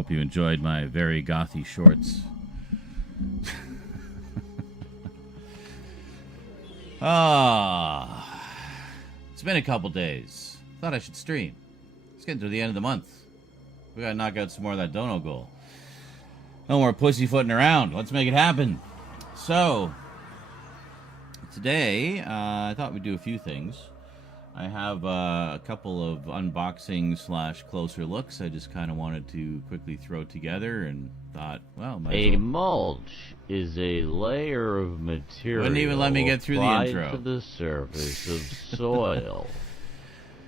hope you enjoyed my very gothy shorts. It's been a couple days. Thought I should stream. It's getting to the end of the month. We gotta knock out some more of that dono goal. No more pussyfooting around. Let's make it happen. So, today, I thought we'd do a few things. I have a couple of unboxing / closer looks I just kind of wanted to quickly throw together and thought, well, a mulch is a layer of material wouldn't even let me get through the intro to the surface of soil.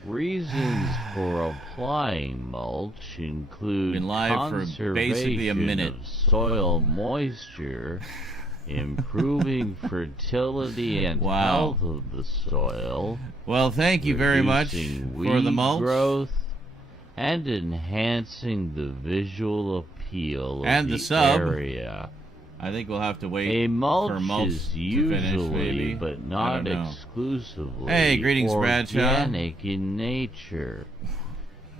Reasons for applying mulch include been live for basically a minute. Of soil moisture, improving fertility and health of the soil. Well, thank you very much for the mulch growth, and enhancing the visual appeal and of the sub area. I think we'll have to wait a mulch for mulch is to usually, finish, maybe. but not exclusively, hey, greetings, organic Bradshaw. in nature.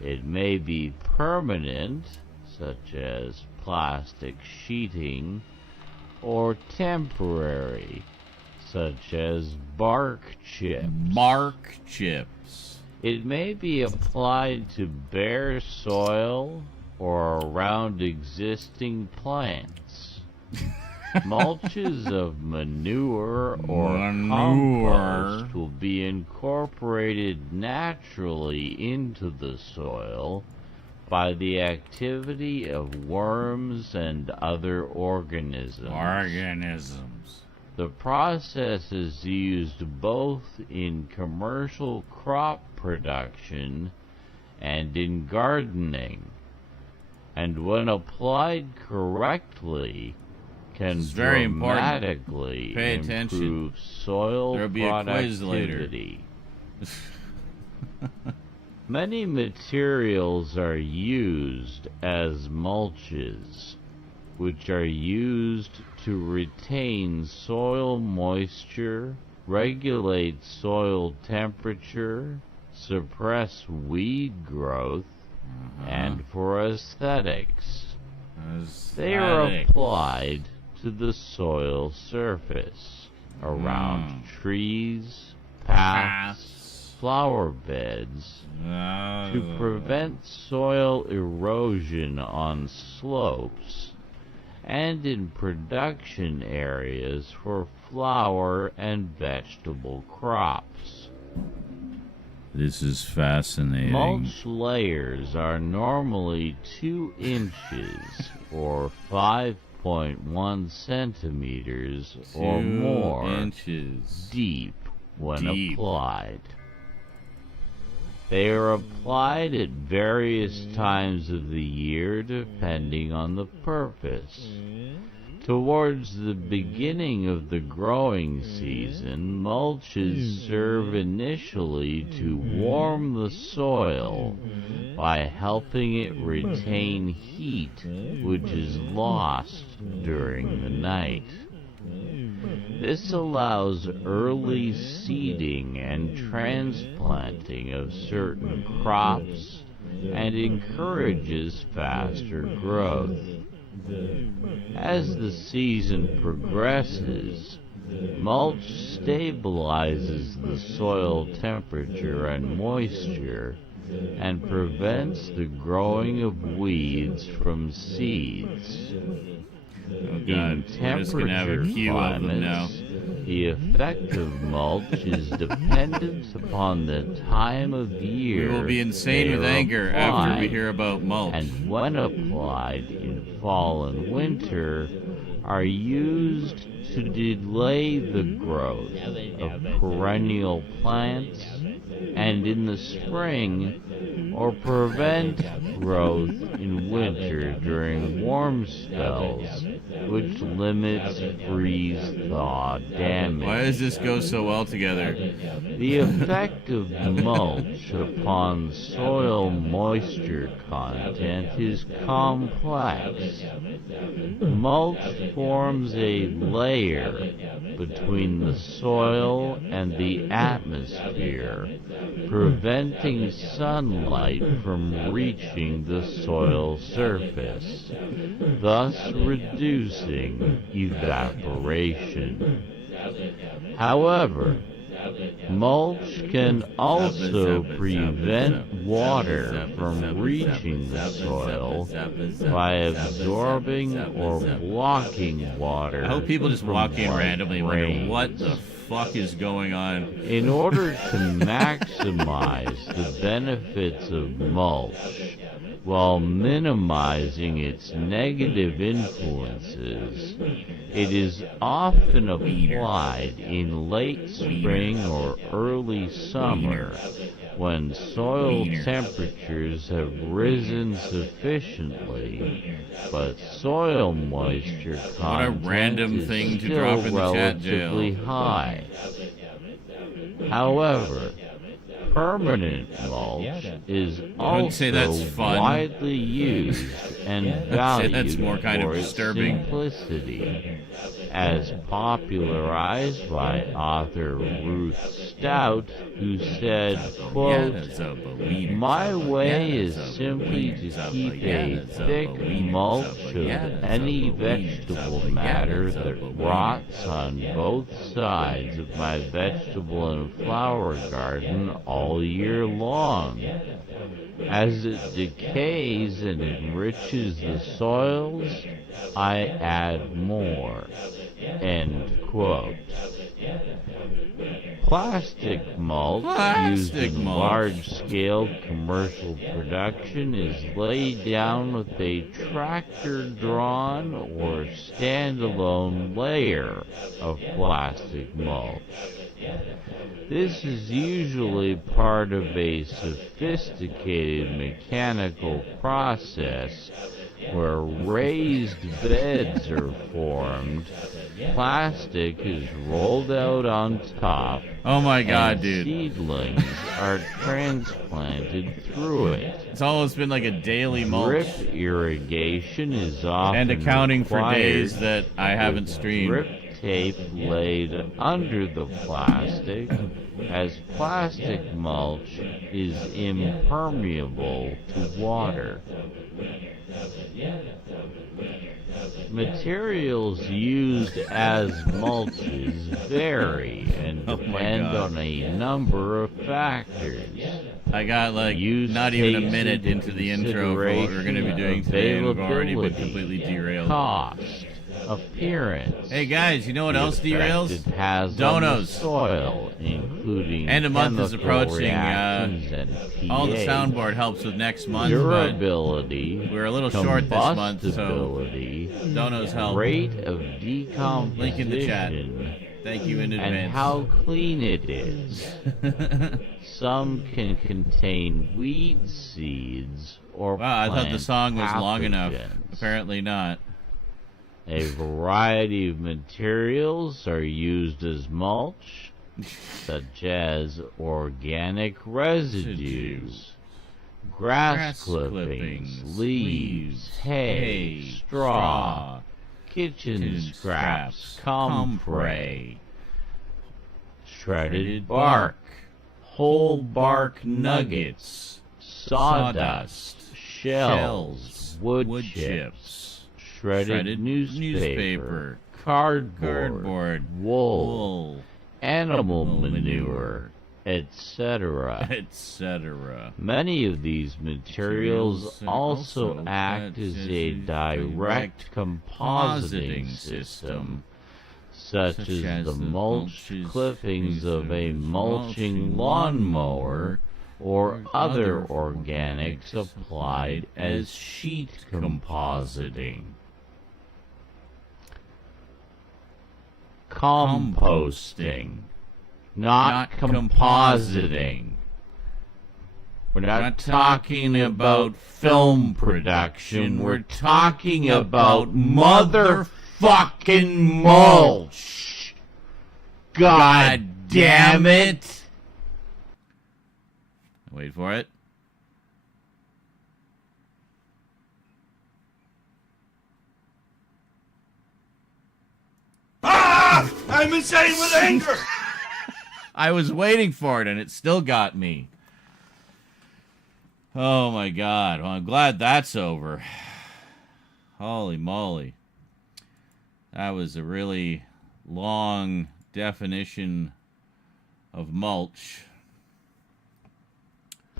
It may be permanent, such as plastic sheeting, or temporary, such as bark chips. Bark chips. It may be applied to bare soil or around existing plants. Mulches of manure or compost will be incorporated naturally into the soil by the activity of worms and other organisms. The process is used both in commercial crop production and in gardening, and when applied correctly, can dramatically improve soil productivity. Many materials are used as mulches, which are used to retain soil moisture, regulate soil temperature, suppress weed growth, and for aesthetics. They are applied to the soil surface, around trees, paths, flower beds, to prevent soil erosion on slopes, and in production areas for flower and vegetable crops. This is fascinating. Mulch layers are normally 2 inches or 5.1 centimeters or more deep when applied. They are applied at various times of the year depending on the purpose. Towards the beginning of the growing season, mulches serve initially to warm the soil by helping it retain heat which is lost during the night. This allows early seeding and transplanting of certain crops and encourages faster growth. As the season progresses, mulch stabilizes the soil temperature and moisture and prevents the growing of weeds from seeds. In temperature climates, the effect of mulch is dependent upon the time of year. We will be insane with anger after we hear about mulch. And when applied in fall and winter, are used to delay the growth of perennial plants, and in the spring, or prevent growth in winter during warm spells, which limits freeze-thaw damage. Why does this go so well together? The effect of mulch upon soil moisture content is complex. Mulch forms a layer layer between the soil and the atmosphere, preventing sunlight from reaching the soil surface, thus reducing evaporation. However, mulch can also prevent water from reaching the soil by absorbing or blocking water. I hope people just from walk in light randomly and wonder rain. what the fuck is going on. In order to maximize the benefits of mulch while minimizing its negative influences, it is often applied in late spring or early summer when soil temperatures have risen sufficiently, but soil moisture What a content random is thing to still drop in the chat, relatively Jail. high. However, permanent mulch is wouldn't say that's also fun. widely used and I'd say valued that's more kind of for its disturbing. simplicity, as popularized by author Ruth Stout, who said, quote, "My way is simply to keep a thick mulch of any vegetable matter that rots on both sides of my vegetable and flower garden all year long. As it decays and enriches the soils, I add more." End quote. Plastic mulch used in large-scale commercial production is laid down with a tractor-drawn or standalone layer of plastic mulch. This is usually part of a sophisticated mechanical process where raised beds are formed, plastic is rolled out on top, Oh my god, and dude. seedlings are transplanted through it. It's almost been like a daily mulch. Drip irrigation is often And accounting for required days that I haven't with streamed. drip tape laid under the plastic, as plastic mulch is impermeable to water. Materials used as mulches vary and depend on a number of factors. I got like not even a minute into the intro for what we're going to be doing today, and we've already been completely derailed. Cost, appearance. Hey guys, you know what else derails? Donos. Soil, including end of month is approaching. and All the pH. soundboard helps with next month, Durability, but we're a little short this month, so Donos help. Rate of decomposition, Link in the chat. Thank you in advance. and how clean it is. Some can contain weed seeds or Wow, I thought the song was long enough. pathogens. Apparently not. A variety of materials are used as mulch, such as organic residues, grass clippings, leaves, hay, straw, kitchen scraps, comfrey, shredded bark, whole bark nuggets, sawdust, shells, wood chips, shredded newspaper, cardboard, wool, animal manure, etc. etc. Many of these materials also act as a direct compositing system, such as the mulch clippings of a mulching lawnmower or other organics applied as sheet compositing. Composting, not compositing. We're not talking about film production, we're talking about motherfucking mulch. God damn it! Wait for it. Ah! I'm insane with anger. I was waiting for it, and it still got me. Oh, my God. Well, I'm glad that's over. Holy moly. That was a really long definition of mulch.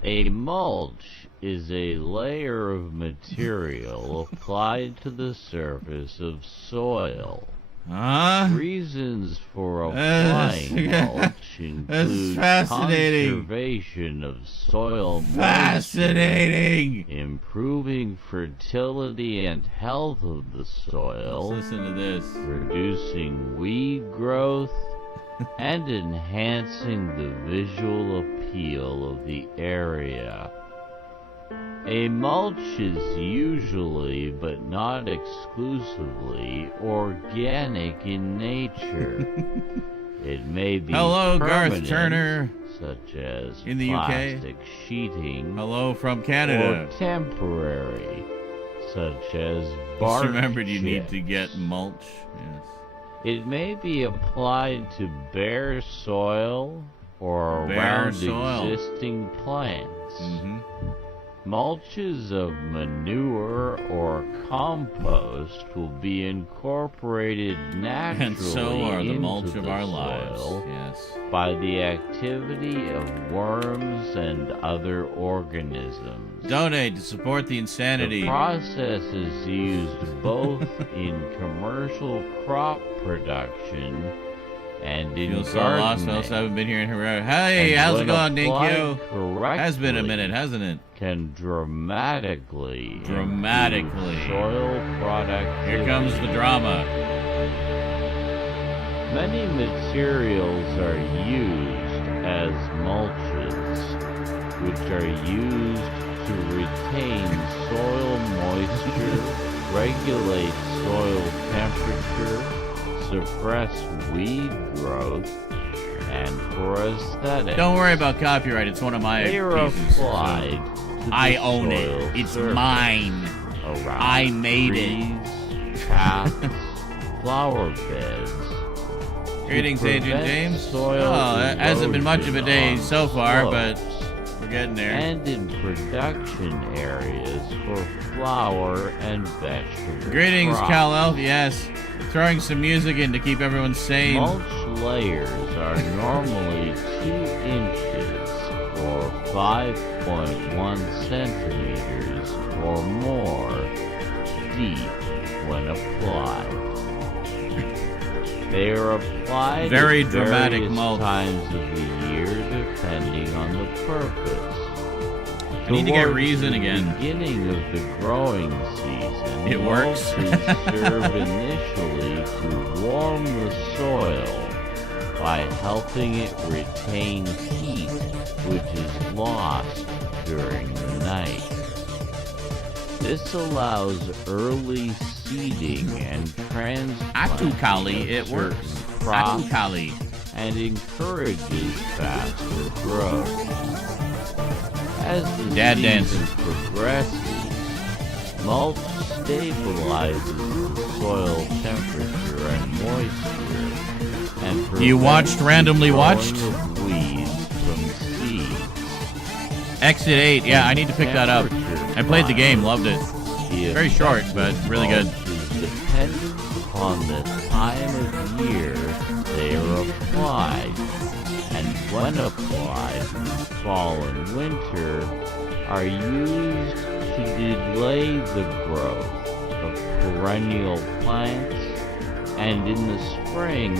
A mulch is a layer of material applied to the surface of soil. Huh? Reasons for applying mulch include fascinating. conservation of soil moisture, Fascinating. improving fertility and health of the soil, Let's listen to this. reducing weed growth, and enhancing the visual appeal of the area. A mulch is usually, but not exclusively, organic in nature. It may be Hello, Garth permanent, Turner. such as In the UK. plastic sheeting, Hello from Canada. or temporary, such as Just bark remembered you need to chips. get mulch. Yes. It may be applied to bare soil or Bare around soil. existing plants. Mm-hmm. Mulches of manure or compost will be incorporated naturally And so are the into mulch of the our soil lives. Yes. by the activity of worms and other organisms. Donate to support the The insanity. process is used both in commercial crop production and in Feel so lost. I gardening. also haven't been here in Herrera. Hey, And how's it when going, applied Dinkyo? correctly, Has been a minute, hasn't it? can dramatically Dramatically. improve soil productivity. Here comes the drama. Many materials are used as mulches, which are used to retain soil moisture, regulate soil temperature, suppress weed growth, and for aesthetics. Don't worry about copyright. It's one of my They are pieces. applied to the I own it. soil It's surface mine. around I made it. trees, paths, flower beds. Greetings, to Agent prevent James. soil Oh, that hasn't been much of a day erosion so on far, slopes, but we're getting there. and in production areas for flower and vegetable Greetings, crops. Cal-Elf. Yes. Throwing some music in to keep everyone sane. Mulch layers are normally 2 inches or 5.1 centimeters or more deep when applied. They are applied Very at dramatic various mulch. times of the year depending on the purpose. I need to get Towards Reason the again. beginning of the growing season, It works. mulches serve initially to warm the soil by helping it retain heat, which is lost during the night. This allows early seeding and transplanting Atukali, it of works. certain crops Atukali. and encourages faster growth. As the Dad season dance. progresses, mulch stabilizes the soil temperature and moisture, and You watched prevents Randomly the Watched? growing of weeds from seeds. Exit 8. Yeah, I need to pick that up. I played the game, loved it. The Very short, but really good. mulch is dependent upon the time of year they are applied, and when applied, fall and winter, are used to delay the growth of perennial plants, and in the spring,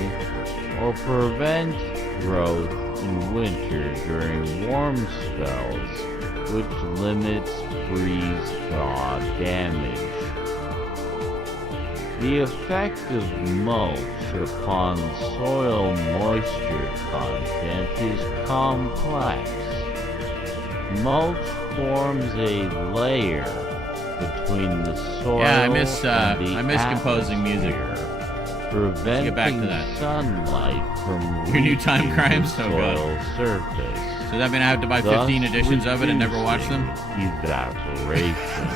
or prevent growth in winter during warm spells, which limits freeze-thaw damage. The effect of mulch upon soil moisture content is complex. Mulch forms a layer between the soil Yeah, I miss and the I miss composing music. atmosphere, preventing get back to that. sunlight from Your new time reaching crime? the So good. soil surface. So that mean I have to buy 15 editions of it and never watch them? Evaporation.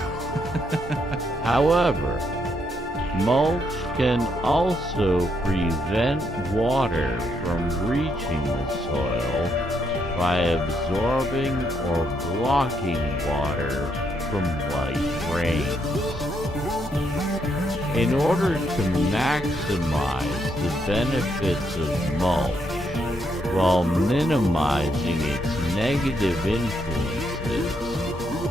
However, Mulch can also prevent water from reaching the soil by absorbing or blocking water from light rains. In order to maximize the benefits of mulch while minimizing its negative influences,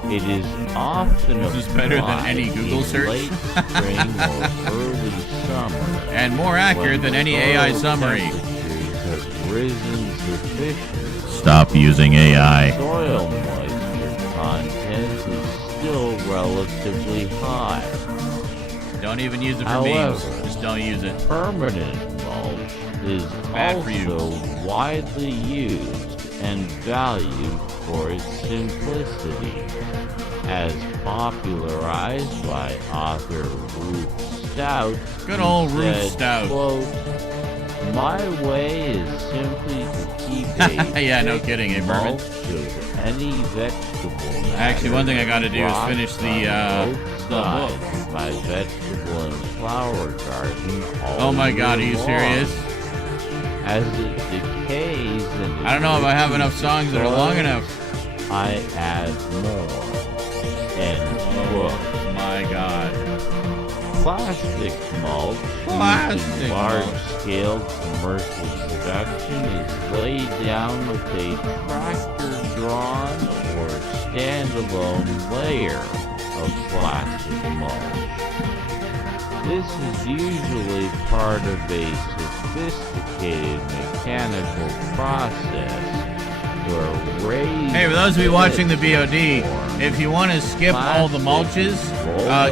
it is often This is better than any applied Google in search. late spring or early summer, And more accurate than any AI summary. temperatures have risen sufficiently. Stop using AI. Soil moisture content is still relatively high. Don't even use it for However, memes. Just don't use it. Permanent mulch is Bad for you. also widely used and valued for its simplicity, as popularized by author Ruth Stout. Good who old Ruth said, Stout. quote, "My way is simply to keep a Yeah, no thick kidding, eh, Berman? mulch of any vegetable matter Actually, one thing I gotta do is cropped finish the on both book. sides of my vegetable and flower garden all Oh my god, are year you long. serious? As it decays and I don't know if I have enough songs that are long soil, enough. I add more. End quote. My god. Plastic mulch used Plastic in mulch. large-scale commercial production is laid down with a tractor-drawn or standalone layer of plastic mulch. This is usually part of a sophisticated mechanical process where raised Hey, for those of you watching the beds VOD, are formed, if you want to skip all the mulches,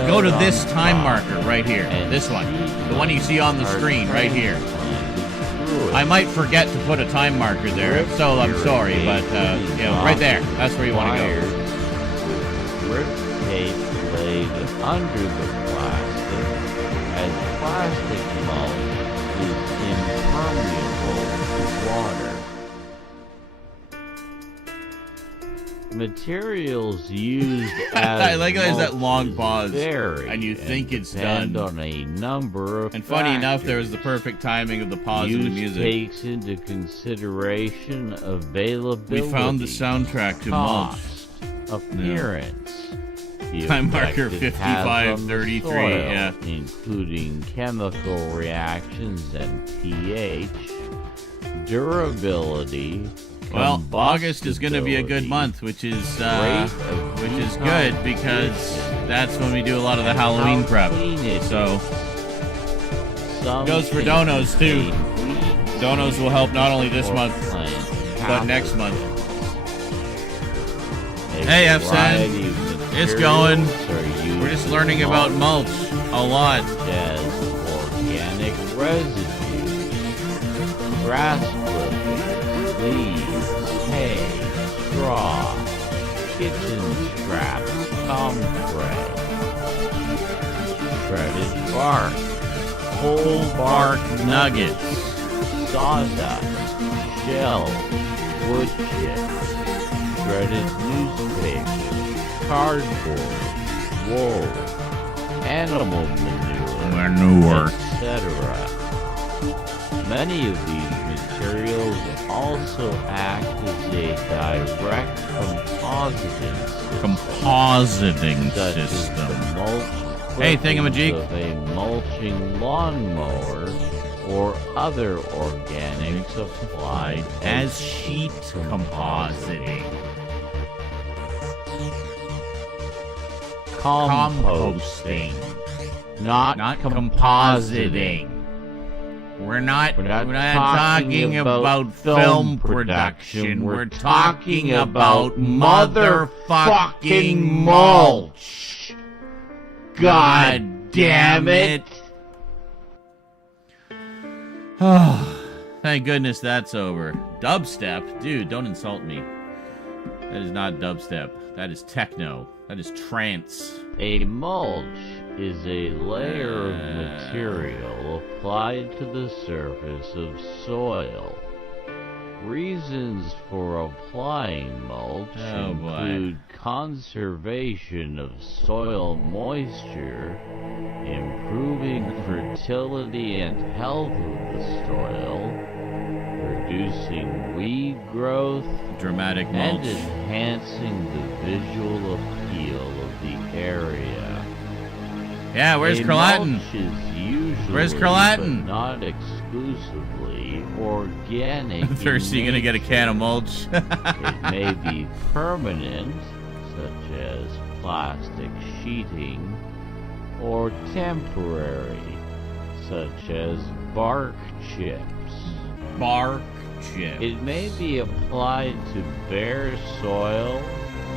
go to this time marker right here. This one. The one you see on the screen right here. I might forget to put a time marker there. If so, I'm sorry, but you know, right there. That's where you want to go. Grip tape laid under the plastic, as plastic mulch is impermeable to water. Materials used as I like how there's that mulch long pause, vary and you think it's depend done. on a number of And funny enough, there was the factors. perfect timing of the pause in the Use music. takes into consideration availability. We found the soundtrack to mulch. cost, appearance. the Time marker effect it has on the 5533, soil, yeah. including chemical reactions and pH, durability. Well, August is going to be a good month, which is good because that's when we do a lot of the Halloween prep. So goes for donos too. Donos will help not only this month but next month. Hey, FSN, it's going. We're just learning about mulch a lot. As organic residues, grass clippings, leaves, hay, straw, kitchen scraps, comfrey, shredded bark, Whole bark nuggets. sawdust, shells, wood chips, shredded newspaper, cardboard, wool, animal manure, etc. Many of these materials also act as a direct compositing system, such as the mulch Hey, thingamajig. of a mulching lawnmower or other organics applied As sheet compositing. composting, not Compositing. We're not talking about film production. We're talking about motherfucking mulch. God damn it. Thank goodness that's over. Dubstep? Dude, don't insult me. That is not dubstep. That is techno. That is trance. A mulch is a layer of material applied to the surface of soil, Reasons for applying mulch Oh, boy. include conservation of soil moisture, improving fertility and health of the soil, reducing weed growth, Dramatic and mulch. enhancing the visual appeal of the area. Yeah, where's A Carlatin? mulch is usually, Where's Carlatin? but not exclusively, organic. Thirsty, in gonna get a nature. can of mulch. It may be permanent, such as plastic sheeting, or temporary, such as bark chips. Bark chip. It may be applied to bare soil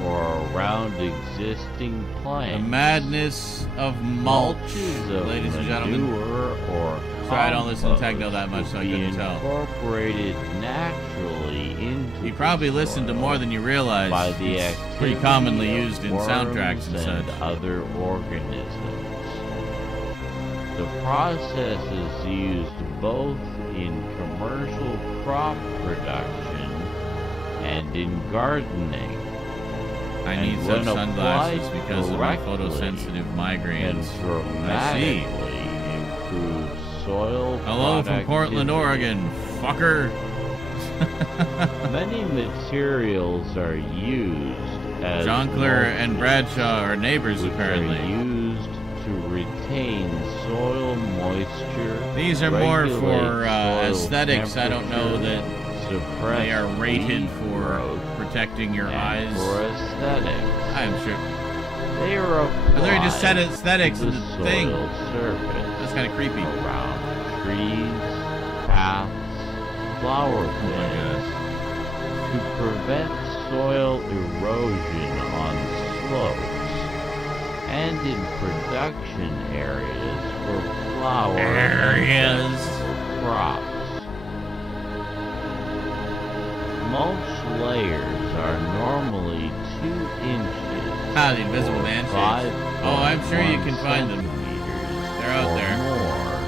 or around existing The plants. madness of mulch, Mulches of ladies and gentlemen. manure or Sorry, I don't listen to compost techno that much, so I will be couldn't tell. incorporated naturally into You probably the listen to soil more than you realize. by the It's activity pretty commonly of used in worms soundtracks and such. other organisms. The process is used both in commercial crop production and in gardening. I And need when such sunglasses applied because of my correctly, photosensitive Can migraines. I see. dramatically improve soil Hello from Portland, productivity. Oregon, fucker. Many materials are used as Jonkler and mulches, Bradshaw are neighbors, which apparently. are used to retain soil moisture. These are more regulate for soil aesthetics. I don't know that suppress they are rated weed for growth, protecting your and eyes. for aesthetics. I'm sure. They are I literally just said applied aesthetics to in the the soil thing. surface That's kind of creepy. around trees, paths, flower Oh my beds to prevent soil erosion on slopes and in production areas for flower Areas. crops. Mulch layers are normally 2 inches. Ah, the invisible man shapes. Oh, I'm sure you can find them. They're out or there. more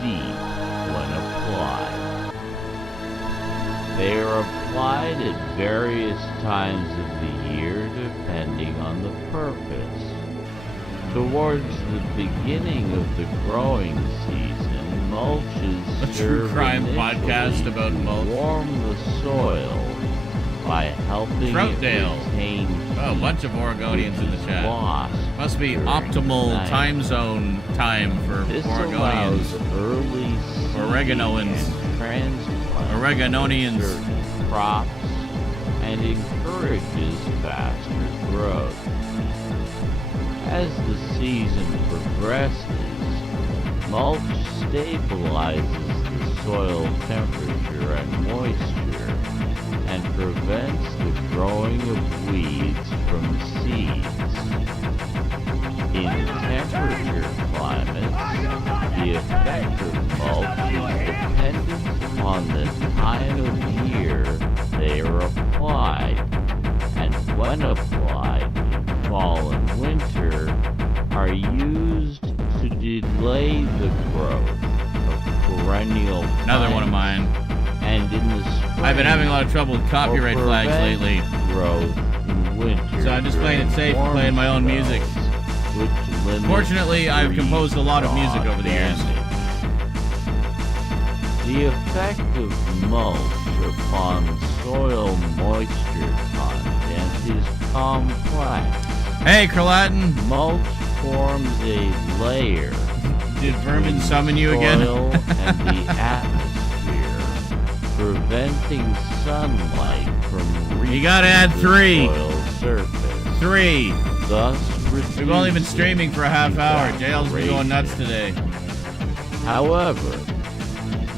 deep when applied. They are applied at various times of the year depending on the purpose. Towards the beginning of the growing season, mulches A true serve crime initially podcast about to mulch. warm the soil by helping Troutdale. it retain Oh, a bunch of Oregonians in the chat. lost Must be during optimal the night. time zone time for This Oregonians. allows early seed Oreganoans. and transplant Oregononians. certain crops and encourages faster growth. As the season progresses, mulch stabilizes the soil temperature and moisture and prevents the growing of weeds from seeds. In temperature climates, the effect of mulch is dependent upon the time of year they are applied, and when applied in fall and winter, are used to delay the growth of perennial Another one of plants, mine. and in the spring, I've been having a lot of trouble with copyright or flags prevent lately. growth in winter. So I'm just playing it safe and during playing my own warm music. spells, which limit Fortunately, I've tree composed a lot of music rot over the years. damage. The effect of mulch upon soil moisture content is complex. Hey, Carlatin, Mulch forms a layer did Vermin summon you again? soil and the atmosphere, preventing sunlight from reaching You gotta add the 3. soil surface, 3. thus We've only been reducing streaming for a half hour. JL's been going nuts evaporation. today. However,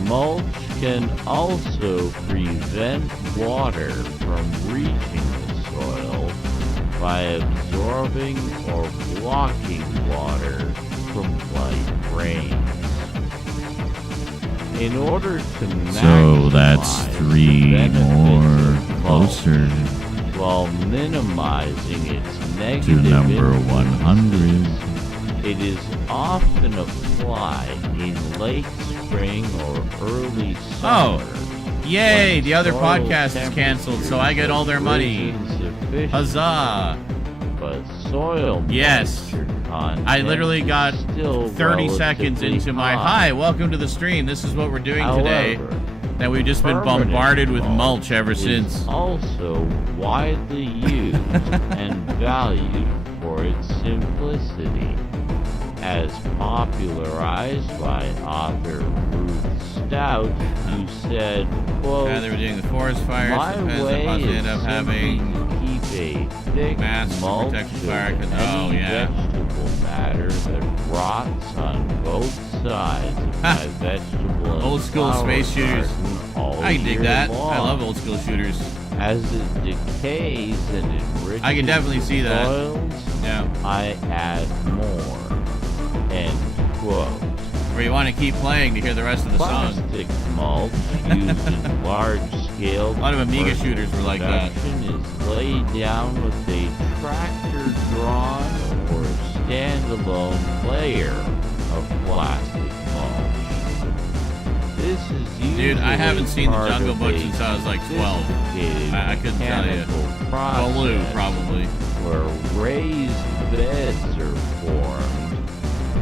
mulch can also prevent water from reaching the soil by absorbing or blocking water from light rains. In order to So that's maximize 3 the benefits more of mulch closer while minimizing its to negative number influences, 100. it is often applied in late spring or early summer Yay! when The other soil podcast is canceled, so I get all their money. temperature's risen Huzzah! sufficient, but soil Yes. moisture content I literally is got still 30 seconds relatively into my high. hi, welcome to the stream. This is what we're doing today. However, And we've just been permanent bombarded with mulch ever is since. also widely used and valued for its simplicity, as popularized by author Ruth Stout, who said, quote, Yeah, they were doing the forest fires. "My Depends way if I is end up simply having to keep a thick mass mulch protection of fire. Oh, any yeah. vegetable matter that rots on both sides of Ha. my vegetable and Old school flower space shooters. garden all I dig year that. I long. love old school shooters. As it decays and enriches I can definitely see the that. soils, Yeah. I add more." End quote. Where you want to keep playing to hear the rest of the song. Plastic mulch used in large-scale A lot of Amiga commercial shooters were like that. production is laid down with a tractor-drawn or standalone layer of plastic mulch. This is usually Dude, I haven't seen the part Jungle of Book a since I was like 12. sophisticated I couldn't tell you. mechanical Baloo, process probably. where raised beds are formed.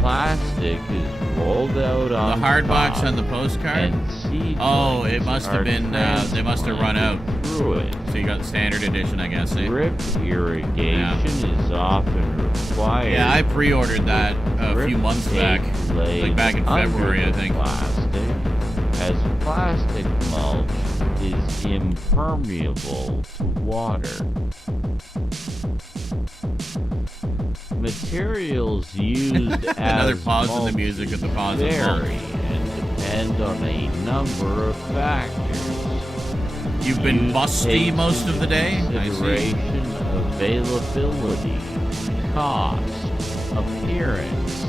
Plastic is rolled out The on hard box top, on the postcard? and seedlings Oh, it must have are been, they must have run out. transplanted through it. So you got the standard edition, I guess. Eh? Drip irrigation is often required. Yeah, I pre-ordered that a Drip few months tape back. laid Like back in under February, I the think. Plastic, as plastic mulch is impermeable to water. Materials used as Another pause in the mulch music with the pause of mulch. vary and depend on a number of factors. You've been Use busty takes most of the day? into I see. consideration availability, cost, appearance,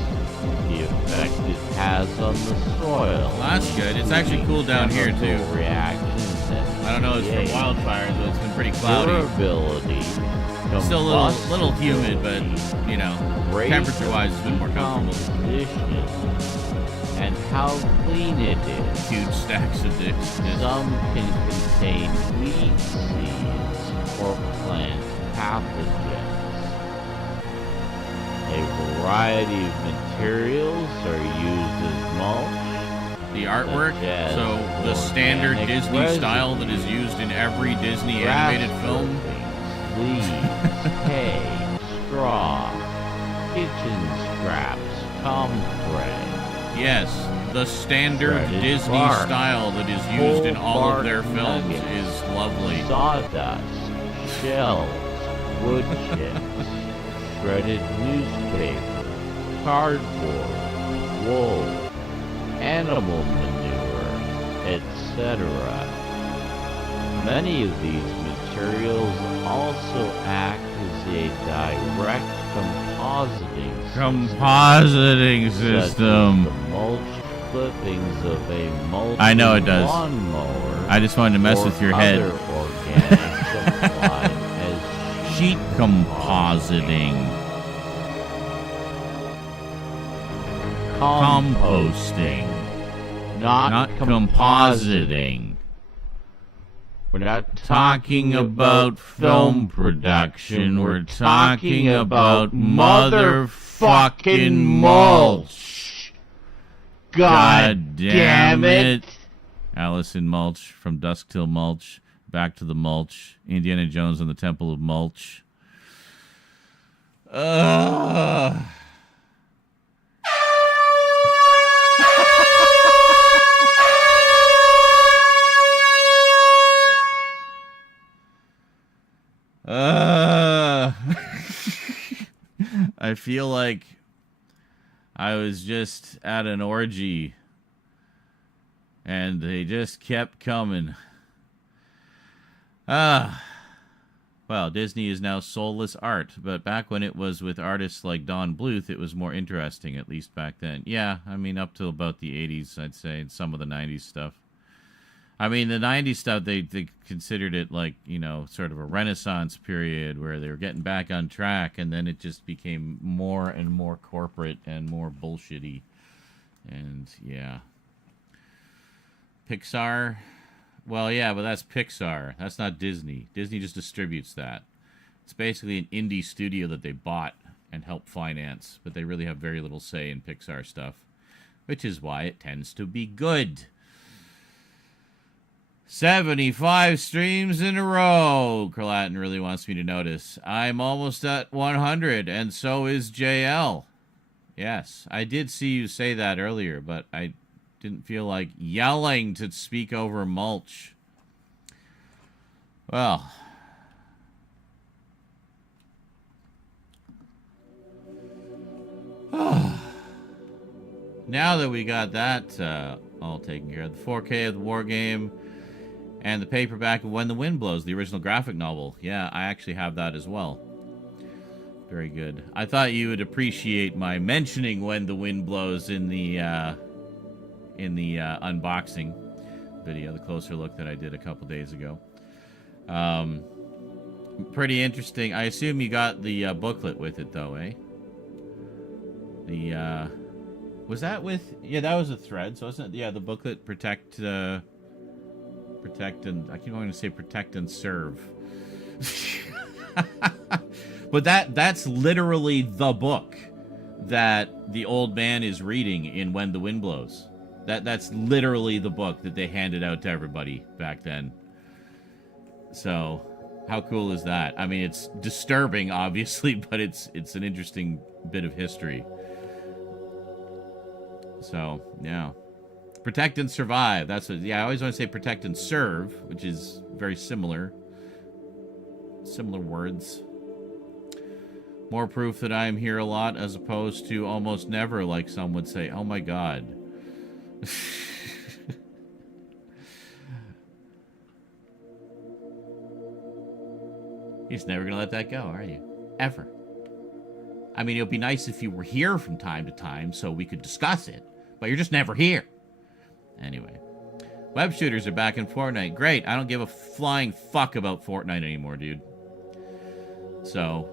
the effect it has on the soil. Well, that's good. It's actually cool down here, too. chemical Reactions and I don't know, it's from pH, wildfires, but it's been pretty cloudy. durability, Still a little humid, but, combustibility, you know, rate temperature-wise, it's been more of comfortable. decomposition, and how clean it is. Huge stacks of dicks. Some can contain weed seeds or plant pathogens. A variety of materials are used as mulch. The artwork, Such so the as standard organic Disney resin, style that is used in every Disney grass animated film. clippings, leaves, hay, straw, kitchen scraps, comfrey. Yes, the standard Shredded Disney bark, style that is used in whole all of bark their films nuggets, is lovely. Sawdust, shells, wood chips, shredded newspaper, cardboard, wool, animal manure, etc. Many of these materials also act as a direct compositing system, such as the mulch clippings of a mulch I know it does. lawnmower. I just wanted to mess or with your head. other organics applied as Sheet compositing. Composting. not compositing. We're not Talking about film production. We're talking about motherfucking mulch. God damn it. Allison Mulch, From Dusk Till Mulch, Back to the Mulch, Indiana Jones and the Temple of Mulch. I feel like I was just at an orgy and they just kept coming. Well, Disney is now soulless art, but back when it was with artists like Don Bluth, it was more interesting, at least back then. Yeah, I mean, up to about the 80s, I'd say, and some of the 90s stuff. I mean, the 90s stuff, they considered it like, you know, sort of a renaissance period where they were getting back on track, and then it just became more and more corporate and more bullshitty. And, yeah. Pixar Well, yeah, but that's Pixar. That's not Disney. Disney just distributes that. It's basically an indie studio that they bought and helped finance, but they really have very little say in Pixar stuff, which is why it tends to be good. 75 streams in a row. Carlatin really wants me to notice. I'm almost at 100, and so is JL. Yes, I did see you say that earlier, but I didn't feel like yelling to speak over mulch. Well, now that we got that all taken care of, the 4K of the War Game and the paperback of When the Wind Blows, the original graphic novel. Yeah, I actually have that as well. Very good. I thought you would appreciate my mentioning When the Wind Blows in the unboxing video, the closer look that I did a couple days ago. Pretty interesting. I assume you got the booklet with it, though, eh? The was that with? Yeah, that was a thread, so wasn't it? Yeah, the booklet protect and I keep wanting to say protect and serve. But that's literally the book that the old man is reading in When the Wind Blows. That's literally the book that they handed out to everybody back then. So, how cool is that? I mean, it's disturbing, obviously, but it's an interesting bit of history. So, yeah. Protect and survive. That's what, yeah, I always want to say protect and serve, which is very similar. Similar words. More proof that I am here a lot as opposed to almost never, like some would say. Oh my god. You're just never gonna let that go, are you? Ever. I mean, it would be nice if you were here from time to time so we could discuss it, but you're just never here. Anyway. Web shooters are back in Fortnite. Great. I don't give a flying fuck about Fortnite anymore, dude. So,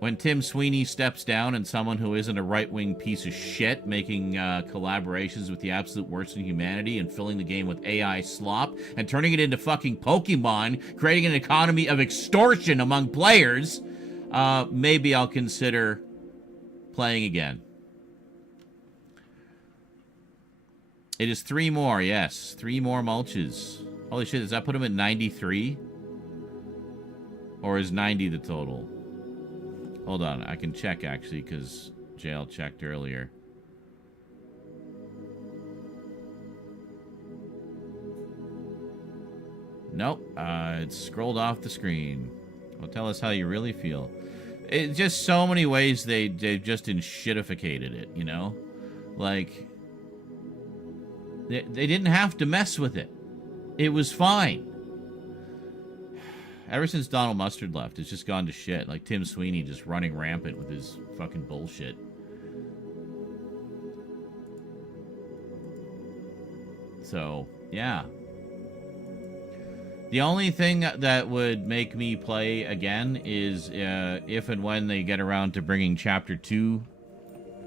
when Tim Sweeney steps down and someone who isn't a right-wing piece of shit making collaborations with the absolute worst in humanity and filling the game with AI slop and turning it into fucking Pokemon, creating an economy of extortion among players, maybe I'll consider playing again. It is 3 more, yes. 3 more mulches. Holy shit, does that put him at 93? Or is 90 the total? Hold on, I can check actually, because JL checked earlier. Nope, it's scrolled off the screen. Well, tell us how you really feel. It's just so many ways they've just enshittificated it, you know? Like, they didn't have to mess with it. It was fine. Ever since Donald Mustard left, it's just gone to shit. Like Tim Sweeney just running rampant with his fucking bullshit. So, yeah. The only thing that would make me play again is if and when they get around to bringing Chapter 2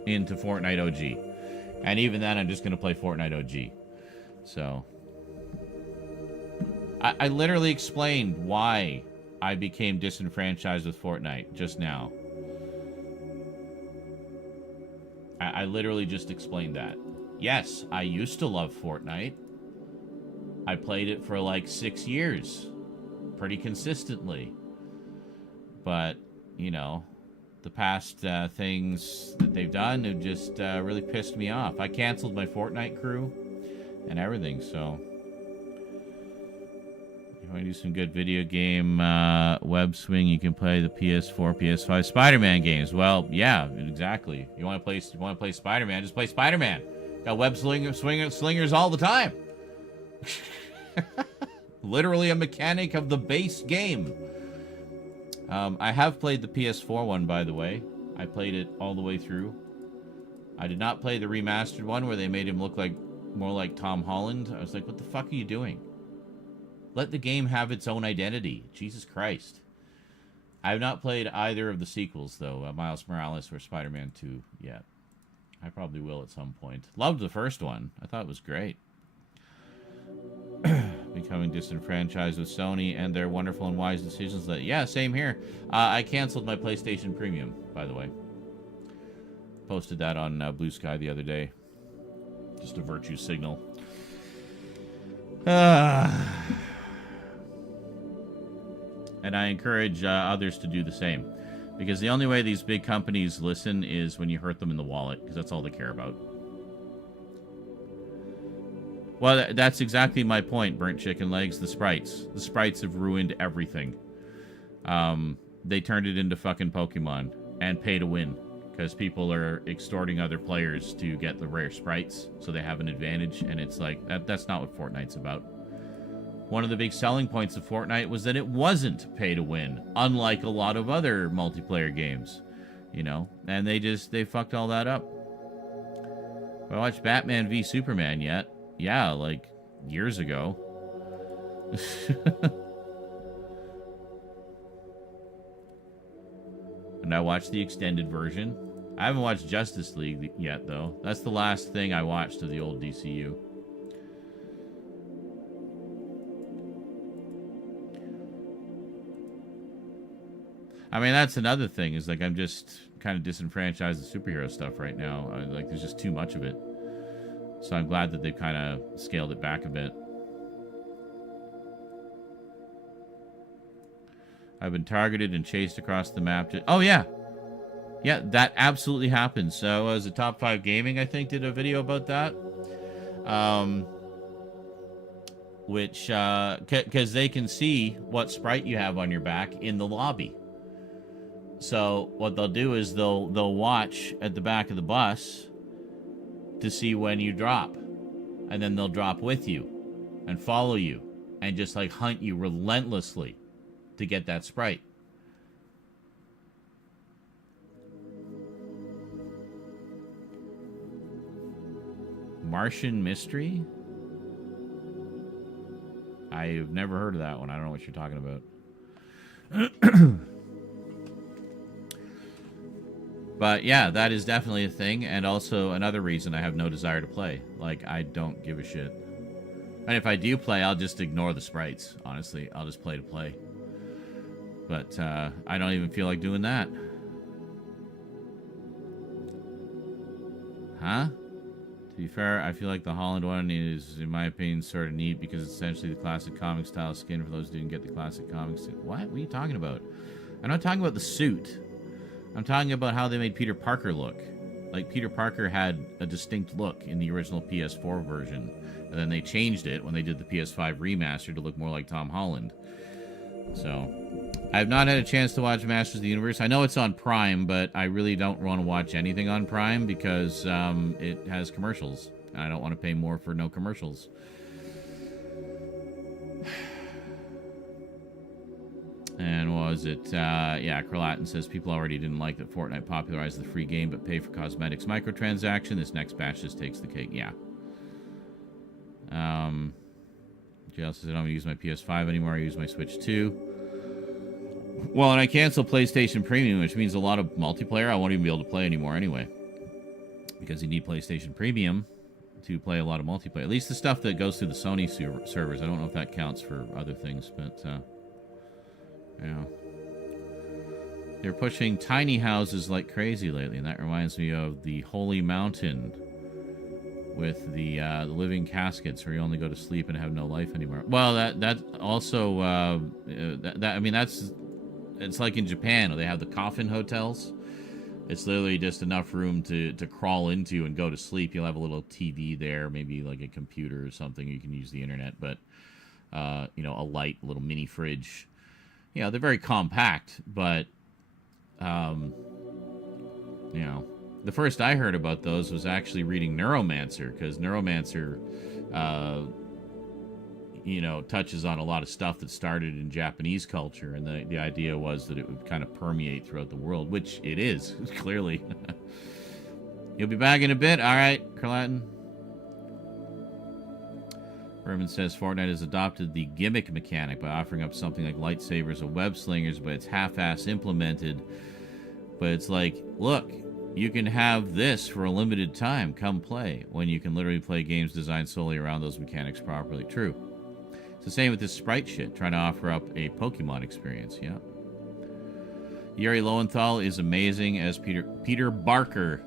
into Fortnite OG. And even then, I'm just going to play Fortnite OG. So, I literally explained why I became disenfranchised with Fortnite just now. I literally just explained that. Yes, I used to love Fortnite. I played it for like 6 years. Pretty consistently. But, you know, the past things that they've done have just really pissed me off. I canceled my Fortnite crew and everything, so if you want to do some good video game web swing, you can play the PS4, PS5 Spider-Man games. Well, yeah, exactly. You want to play Spider-Man, just play Spider-Man. Got web slingers all the time. Literally a mechanic of the base game. I have played the PS4 one, by the way. I played it all the way through. I did not play the remastered one where they made him look like more like Tom Holland. I was like, what the fuck are you doing? Let the game have its own identity. Jesus Christ. I have not played either of the sequels, though, Miles Morales or Spider-Man 2 yet. I probably will at some point. Loved the first one. I thought it was great. becoming disenfranchised with Sony and their wonderful and wise decisions. That yeah, same here. I canceled my PlayStation Premium, by the way. Posted that on Blue Sky the other day. Just a virtue signal. And I encourage others to do the same. Because the only way these big companies listen is when you hurt them in the wallet, because that's all they care about. Well, that's exactly my point, Burnt Chicken Legs. The sprites. The sprites have ruined everything. They turned it into fucking Pokemon. And pay to win. Because people are extorting other players to get the rare sprites, so they have an advantage. And it's like, that's not what Fortnite's about. One of the big selling points of Fortnite was that it wasn't pay to win, unlike a lot of other multiplayer games, you know, and they fucked all that up. Have I watched Batman v Superman yet? Yeah, like years ago. And I watched the extended version. I haven't watched Justice League yet, though. That's the last thing I watched of the old DCU. I mean, that's another thing, is like I'm just kind of disenfranchised with superhero stuff right now. Like, there's just too much of it. So I'm glad that they've kind of scaled it back a bit. I've been targeted and chased across the map. Oh, yeah. Yeah, that absolutely happened. So as a Top 5 Gaming, I think, did a video about that. Which, because they can see what sprite you have on your back in the lobby. So what they'll do is they'll watch at the back of the bus to see when you drop. And then they'll drop with you and follow you and just like hunt you relentlessly to get that sprite. Martian Mystery? I've never heard of that one. I don't know what you're talking about. But yeah, that is definitely a thing, and also another reason I have no desire to play. Like, I don't give a shit. And if I do play, I'll just ignore the sprites, honestly. I'll just play to play. But I don't even feel like doing that. Huh? To be fair, I feel like the Holland one is, in my opinion, sort of neat because it's essentially the classic comic style skin for those who didn't get the classic comic skin. What are you talking about? I'm not talking about the suit. I'm talking about how they made Peter Parker look. Like, Peter Parker had a distinct look in the original PS4 version. And then they changed it when they did the PS5 remaster to look more like Tom Holland. So, I have not had a chance to watch Masters of the Universe. I know it's on Prime, but I really don't want to watch anything on Prime because it has commercials. And I don't want to pay more for no commercials. And what was it? Yeah, Kralatin says people already didn't like that Fortnite popularized the free game but pay for cosmetics microtransaction. This next batch just takes the cake. Yeah. JL says I don't use my PS5 anymore. I use my Switch 2. Well, and I canceled PlayStation Premium, which means a lot of multiplayer I won't even be able to play anymore anyway. Because you need PlayStation Premium to play a lot of multiplayer. At least the stuff that goes through the Sony servers. I don't know if that counts for other things, but... yeah. They're pushing tiny houses like crazy lately, and that reminds me of the Holy Mountain with the living caskets where you only go to sleep and have no life anymore. Well, that also I mean it's like in Japan where they have the coffin hotels. It's literally just enough room to crawl into and go to sleep. You'll have a little TV there, maybe like a computer or something. You can use the internet, but you know, a light, a little mini fridge. You know, they're very compact, but, you know, the first I heard about those was actually reading Neuromancer, because Neuromancer, you know, touches on a lot of stuff that started in Japanese culture, and the idea was that it would kind of permeate throughout the world, which it is, clearly. You'll be back in a bit? All right, Kralatin. Herman says Fortnite has adopted the gimmick mechanic by offering up something like lightsabers or web slingers, but it's half-ass implemented. But it's like, look, you can have this for a limited time. Come play. When you can literally play games designed solely around those mechanics properly. True. the same with this Sprite shit, trying to offer up a Pokemon experience. Yeah. Yuri Lowenthal is amazing as Peter Barker.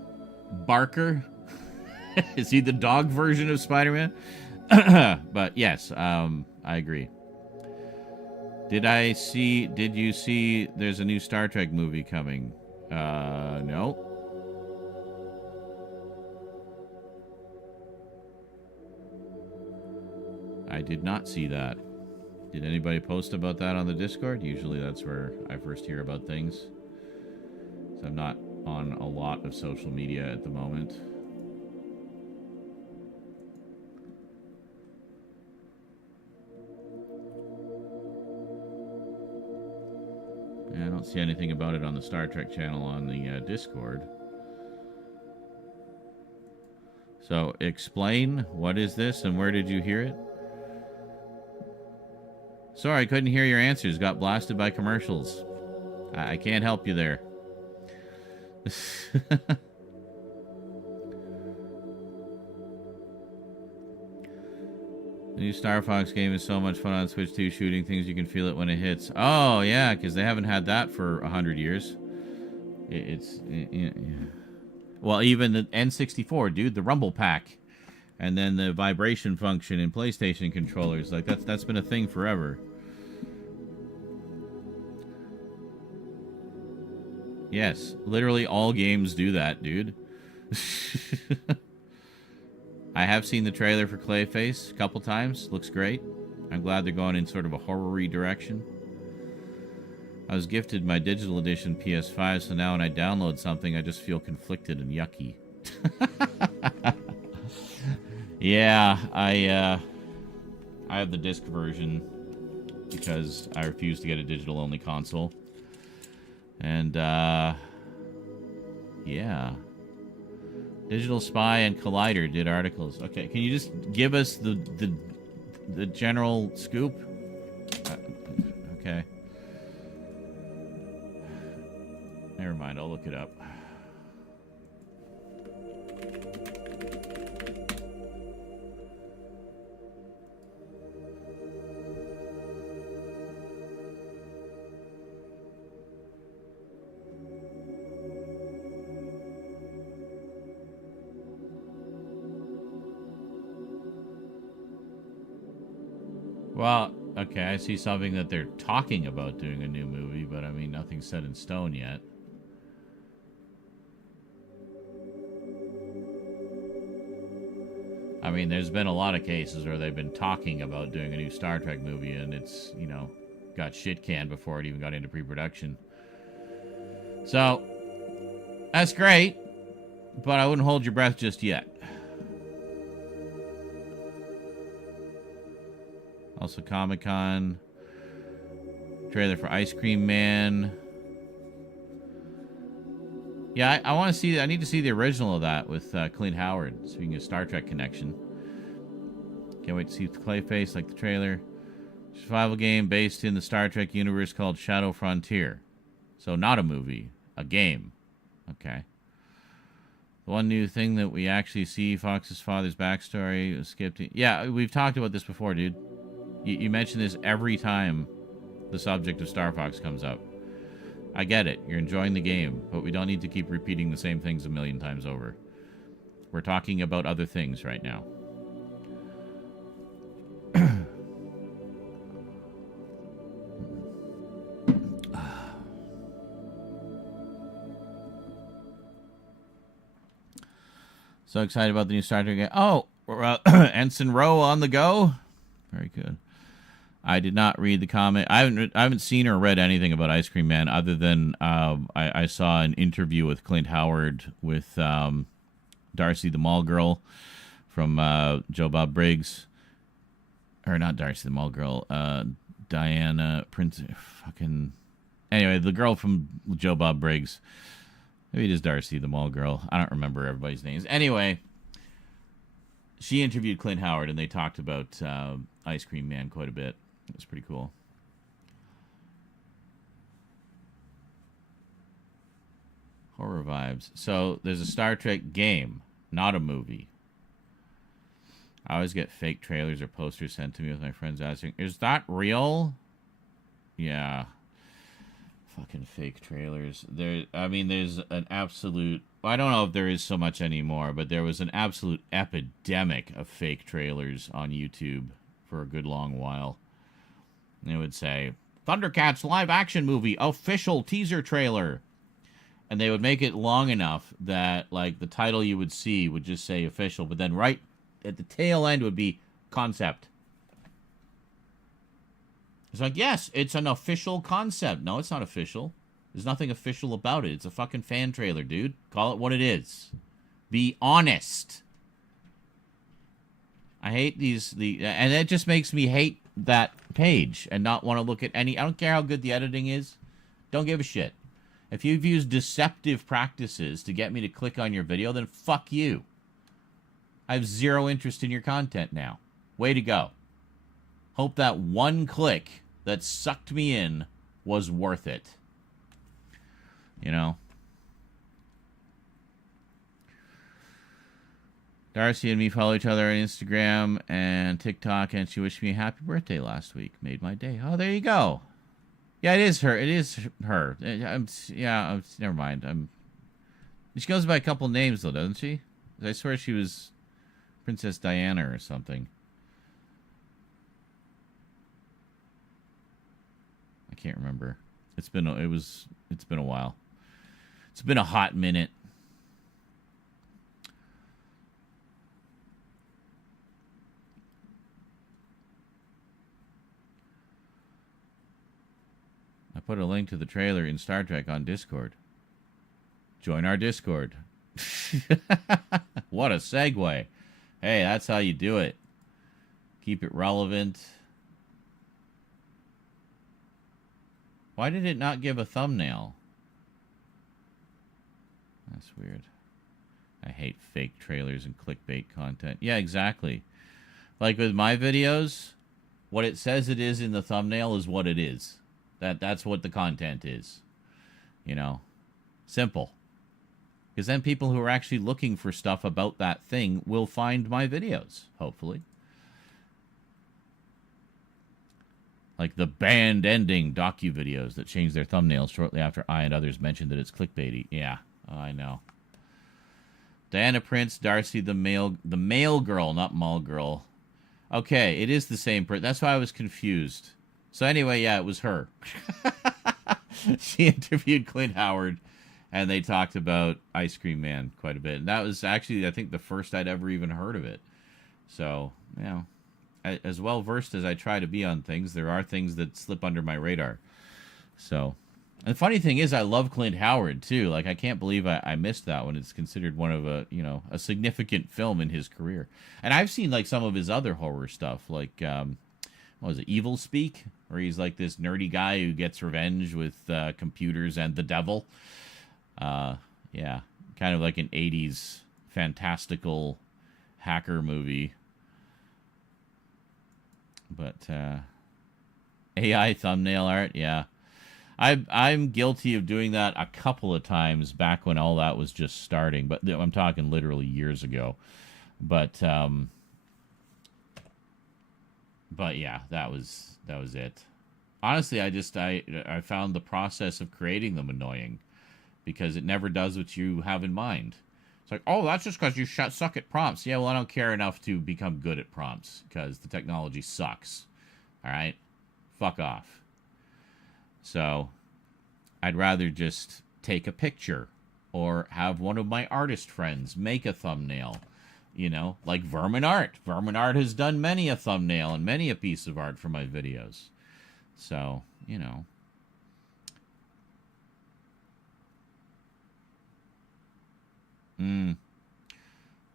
Barker? Is he the dog version of Spider-Man? But yes, I agree. Did you see there's a new Star Trek movie coming? No. I did not see that. Did anybody post about that on the Discord? Usually that's where I first hear about things. So I'm not on a lot of social media at the moment. I don't see anything about it on the Star Trek channel on the Discord. So explain, what is this and where did you hear it? Sorry, I couldn't hear your answers. Got blasted by commercials. I can't help you there. The new Star Fox game is so much fun on Switch 2, shooting things, you can feel it when it hits. Oh, yeah, because they haven't had that for 100 years. Well, even the N64, dude, the Rumble Pack. And then the vibration function in PlayStation controllers. Like, that's been a thing forever. Yes, literally all games do that, dude. I have seen the trailer for Clayface a couple times. Looks great. I'm glad they're going in sort of a horror-y direction. I was gifted my digital edition PS5, so now when I download something, I just feel conflicted and yucky. Yeah, I have the disc version because I refuse to get a digital-only console. And, yeah. Digital Spy and Collider did articles. Okay, can you just give us the general scoop? Okay. Never mind, I'll look it up. Well, okay, I see something that they're talking about doing a new movie, but I mean, nothing's set in stone yet. I mean, there's been a lot of cases where they've been talking about doing a new Star Trek movie, and it's, you know, got shit canned before it even got into pre-production. So, that's great, but I wouldn't hold your breath just yet. Also, Comic-Con. Trailer for Ice Cream Man. Yeah, I want to see... I need to see the original of that with Clint Howard. Speaking of Star Trek connection. Can't wait to see Clayface, like the trailer. Survival game based in the Star Trek universe called Shadow Frontier. So, not a movie. A game. Okay. The one new thing that we actually see, Fox's father's backstory, was skipped... Yeah, we've talked about this before, dude. You mention this every time the subject of Star Fox comes up. I get it. You're enjoying the game, but we don't need to keep repeating the same things a million times over. We're talking about other things right now. So excited about the new Star Trek game. Oh, Ensign Rowe on the go. Very good. I did not read the comment. I haven't seen or read anything about Ice Cream Man other than I saw an interview with Clint Howard with Darcy the Mall Girl from Joe Bob Briggs. Or not Darcy the Mall Girl. Diana Prince. Fucking. Anyway, the girl from Joe Bob Briggs. Maybe it is Darcy the Mall Girl. I don't remember everybody's names. Anyway, she interviewed Clint Howard and they talked about Ice Cream Man quite a bit. It was pretty cool. Horror vibes. So there's a Star Trek game, not a movie. I always get fake trailers or posters sent to me with my friends asking, is that real? Yeah. Fucking fake trailers. There's an absolute... I don't know if there is so much anymore, but there was an absolute epidemic of fake trailers on YouTube for a good long while. And it would say, Thundercats live action movie, official teaser trailer. And they would make it long enough that, like, the title you would see would just say official, but then right at the tail end would be concept. It's like, yes, it's an official concept. No, it's not official. There's nothing official about it. It's a fucking fan trailer, dude. Call it what it is. Be honest. I hate and it just makes me hate that page and not want to look at any... I don't care how good the editing is. Don't give a shit. If you've used deceptive practices to get me to click on your video, then fuck you. I have zero interest in your content now. Way to go. Hope that one click that sucked me in was worth it. You know? Darcy and me follow each other on Instagram and TikTok, and she wished me a happy birthday last week. Made my day. Oh, there you go. Yeah, it is her. It is her. Never mind. She goes by a couple names, though, doesn't she? I swear she was Princess Diana or something. I can't remember. It's been a while. It's been a hot minute. I put a link to the trailer in Star Trek on Discord. Join our Discord. What a segue. Hey, that's how you do it. Keep it relevant. Why did it not give a thumbnail? That's weird. I hate fake trailers and clickbait content. Yeah, exactly. Like with my videos, what it says it is in the thumbnail is what it is. That's what the content is. You know? Simple. Because then people who are actually looking for stuff about that thing will find my videos, hopefully. Like the band ending docu-videos that change their thumbnails shortly after I and others mentioned that it's clickbaity. Yeah, I know. Diana Prince, Darcy the male girl, not mall girl. Okay, it is the same person. That's why I was confused. So anyway, yeah, it was her. She interviewed Clint Howard, and they talked about Ice Cream Man quite a bit. And that was actually, I think, the first I'd ever even heard of it. So, you know, as well-versed as I try to be on things, there are things that slip under my radar. So, and the funny thing is, I love Clint Howard, too. Like, I can't believe I missed that one. It's considered one of a significant film in his career. And I've seen, like, some of his other horror stuff, like, what was it, Evil Speak? Where he's like this nerdy guy who gets revenge with computers and the devil. Yeah, kind of like an 80s fantastical hacker movie. But AI thumbnail art, yeah. I'm guilty of doing that a couple of times back when all that was just starting. But I'm talking literally years ago. But yeah, that was it. Honestly, I found the process of creating them annoying because it never does what you have in mind. It's like, oh, that's just because you suck at prompts. Yeah, well, I don't care enough to become good at prompts because the technology sucks. All right? Fuck off. So, I'd rather just take a picture or have one of my artist friends make a thumbnail. You know, like Vermin Art. Vermin Art has done many a thumbnail and many a piece of art for my videos. So, you know.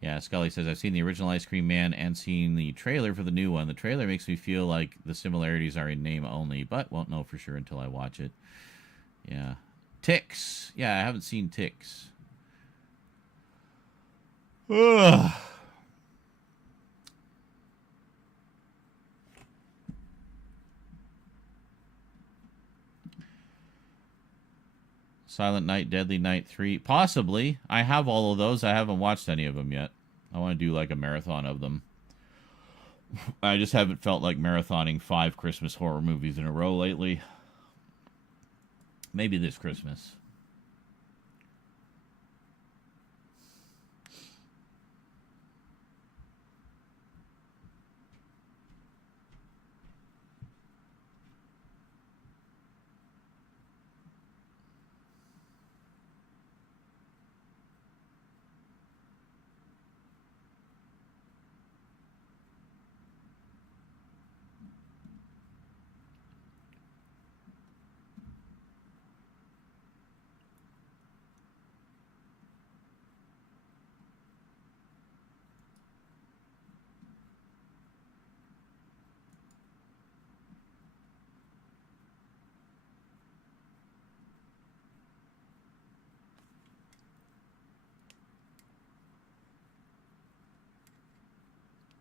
Yeah, Scully says, I've seen the original Ice Cream Man and seen the trailer for the new one. The trailer makes me feel like the similarities are in name only, but won't know for sure until I watch it. Yeah. Ticks. Yeah, I haven't seen Ticks. Ugh. Silent Night, Deadly Night 3. Possibly. I have all of those. I haven't watched any of them yet. I want to do like a marathon of them. I just haven't felt like marathoning 5 Christmas horror movies in a row lately. Maybe this Christmas.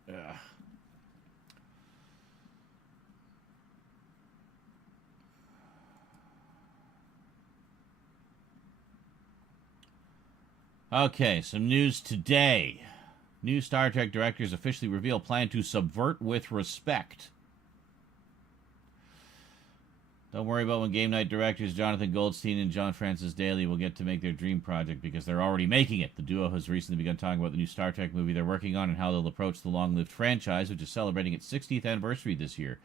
Yeah. Okay, some news today. New Star Trek directors officially reveal plan to subvert with respect. Don't worry about when game night directors Jonathan Goldstein and John Francis Daly will get to make their dream project because they're already making it. The duo has recently begun talking about the new Star Trek movie they're working on and how they'll approach the long-lived franchise, which is celebrating its 60th anniversary this year.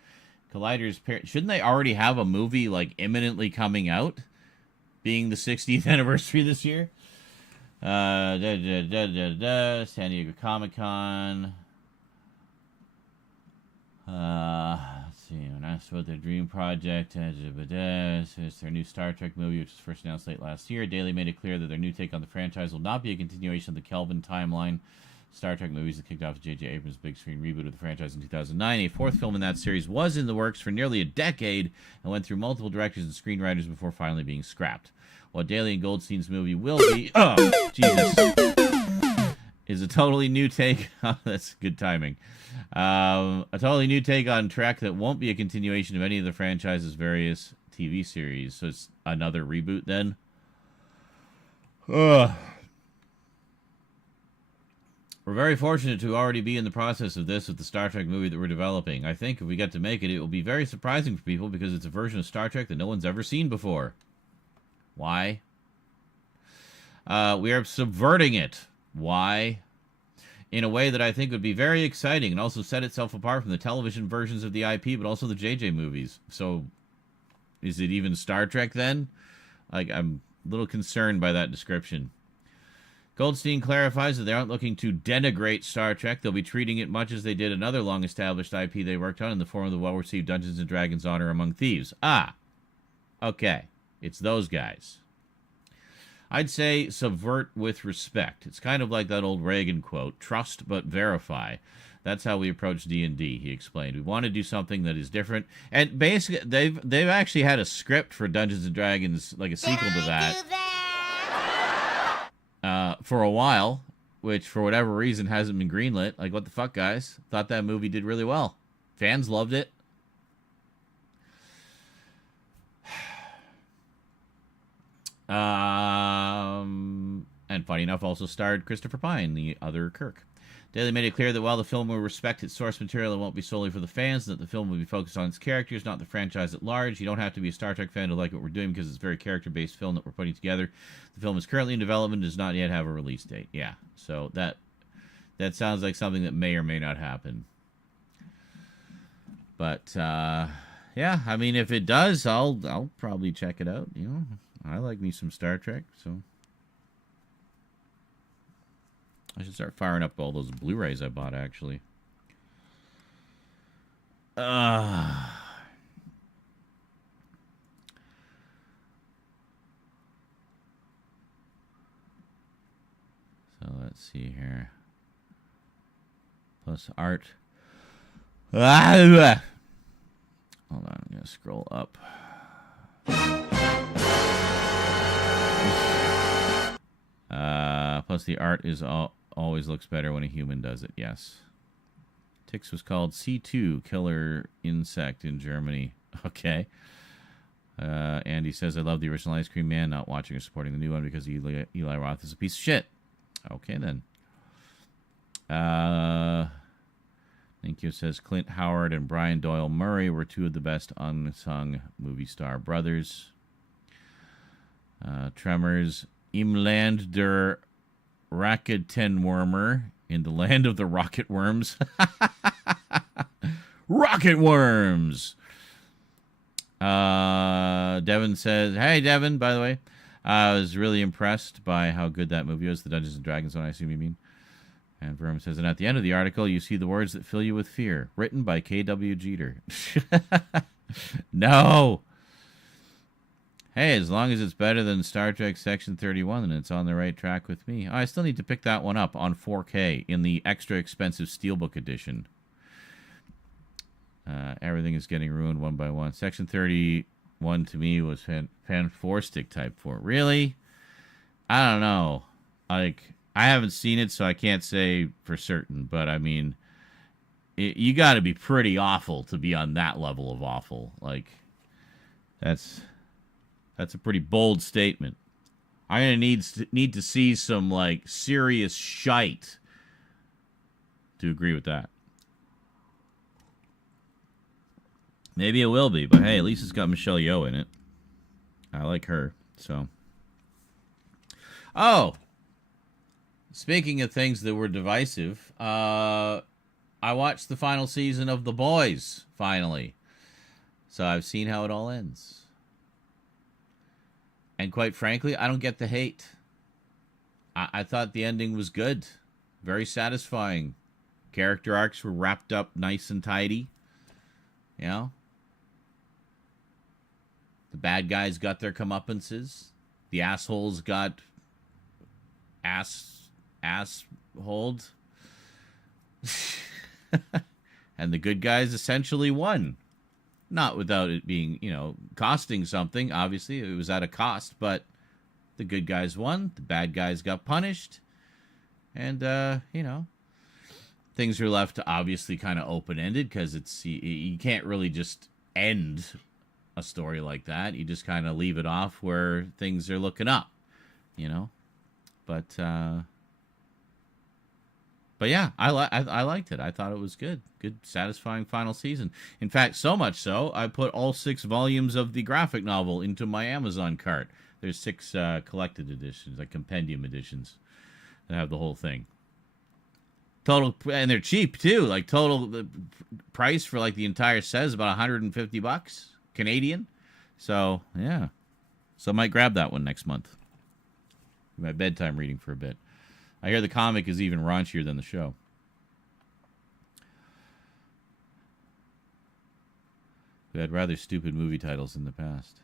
Collider's shouldn't they already have a movie like imminently coming out, being the 60th anniversary this year? San Diego Comic-Con. Let's see. When asked about their dream project, it's their new Star Trek movie, which was first announced late last year. Daly made it clear that their new take on the franchise will not be a continuation of the Kelvin timeline. Star Trek movies that kicked off J.J. Abrams' big screen reboot of the franchise in 2009. A fourth film in that series was in the works for nearly a decade and went through multiple directors and screenwriters before finally being scrapped. What Daly and Goldstein's movie will be, is a totally new take. That's good timing. A totally new take on Trek that won't be a continuation of any of the franchise's various TV series. So it's another reboot then. We're very fortunate to already be in the process of this with the Star Trek movie that we're developing. I think if we get to make it, it will be very surprising for people because it's a version of Star Trek that no one's ever seen before. Why? We are subverting it. Why? In a way that I think would be very exciting and also set itself apart from the television versions of the IP, but also the JJ movies. So, is it even Star Trek then? Like, I'm a little concerned by that description. Goldstein clarifies that they aren't looking to denigrate Star Trek. They'll be treating it much as they did another long-established IP they worked on in the form of the well-received Dungeons & Dragons Honor Among Thieves. Ah, okay. It's those guys. I'd say subvert with respect. It's kind of like that old Reagan quote, trust but verify. That's how we approach D&D, he explained. We want to do something that is different. And basically, they've actually had a script for Dungeons & Dragons, like a sequel to that. For a while, which for whatever reason hasn't been greenlit. Like, what the fuck, guys? Thought that movie did really well. Fans loved it. And funny enough, also starred Christopher Pine, the other Kirk. Daly made it clear that while the film will respect its source material, it won't be solely for the fans, and that the film will be focused on its characters, not the franchise at large. You don't have to be a Star Trek fan to like what we're doing because it's a very character-based film that we're putting together. The film is currently in development and does not yet have a release date. Yeah, so that sounds like something that may or may not happen. But, yeah, I mean, if it does, I'll probably check it out, you know. I like me some Star Trek, so I should start firing up all those Blu-rays I bought, actually. So let's see here. Plus art. Hold on, I'm going to scroll up. Plus the art is always looks better when a human does it, yes. Tix was called C2, Killer Insect in Germany. Okay. Andy says, I love the original Ice Cream Man, not watching or supporting the new one because Eli Roth is a piece of shit. Okay, then. Thank you. Says Clint Howard and Brian Doyle Murray were two of the best unsung movie star brothers. Tremors, Im Land der Rakettenwürmer, in the land of the rocket worms. Rocket worms! Devin says, hey, Devin, by the way. I was really impressed by how good that movie was, the Dungeons and Dragons one, I assume you mean. And Verm says, and at the end of the article, you see the words that fill you with fear, written by K.W. Jeter. No! Hey, as long as it's better than Star Trek Section 31, then it's on the right track with me. Oh, I still need to pick that one up on 4K in the extra expensive Steelbook edition. Everything is getting ruined one by one. Section 31 to me was Fan-4-Stick Type 4. Really? I don't know. Like, I haven't seen it, so I can't say for certain. But, I mean, you got to be pretty awful to be on that level of awful. Like, that's a pretty bold statement. I'm going to need to see some, like, serious shite to agree with that. Maybe it will be, but hey, at least it's got Michelle Yeoh in it. I like her, so. Oh! Speaking of things that were divisive, I watched the final season of The Boys, finally. So I've seen how it all ends. And quite frankly, I don't get the hate. I thought the ending was good. Very satisfying. Character arcs were wrapped up nice and tidy. You know? The bad guys got their comeuppances. The assholes got ass-holed. And the good guys essentially won. Not without it being, you know, costing something. Obviously, it was at a cost, but the good guys won. The bad guys got punished. And, you know, things are left obviously kind of open-ended because you can't really just end a story like that. You just kind of leave it off where things are looking up, you know? But yeah, I liked it. I thought it was good. Good, satisfying final season. In fact, so much so, I put all 6 volumes of the graphic novel into my Amazon cart. There's 6 collected editions, like compendium editions, that have the whole thing. Total, and they're cheap too. Like total price for like the entire set is about $150 Canadian. So yeah, so I might grab that one next month. My bedtime reading for a bit. I hear the comic is even raunchier than the show. We had rather stupid movie titles in the past.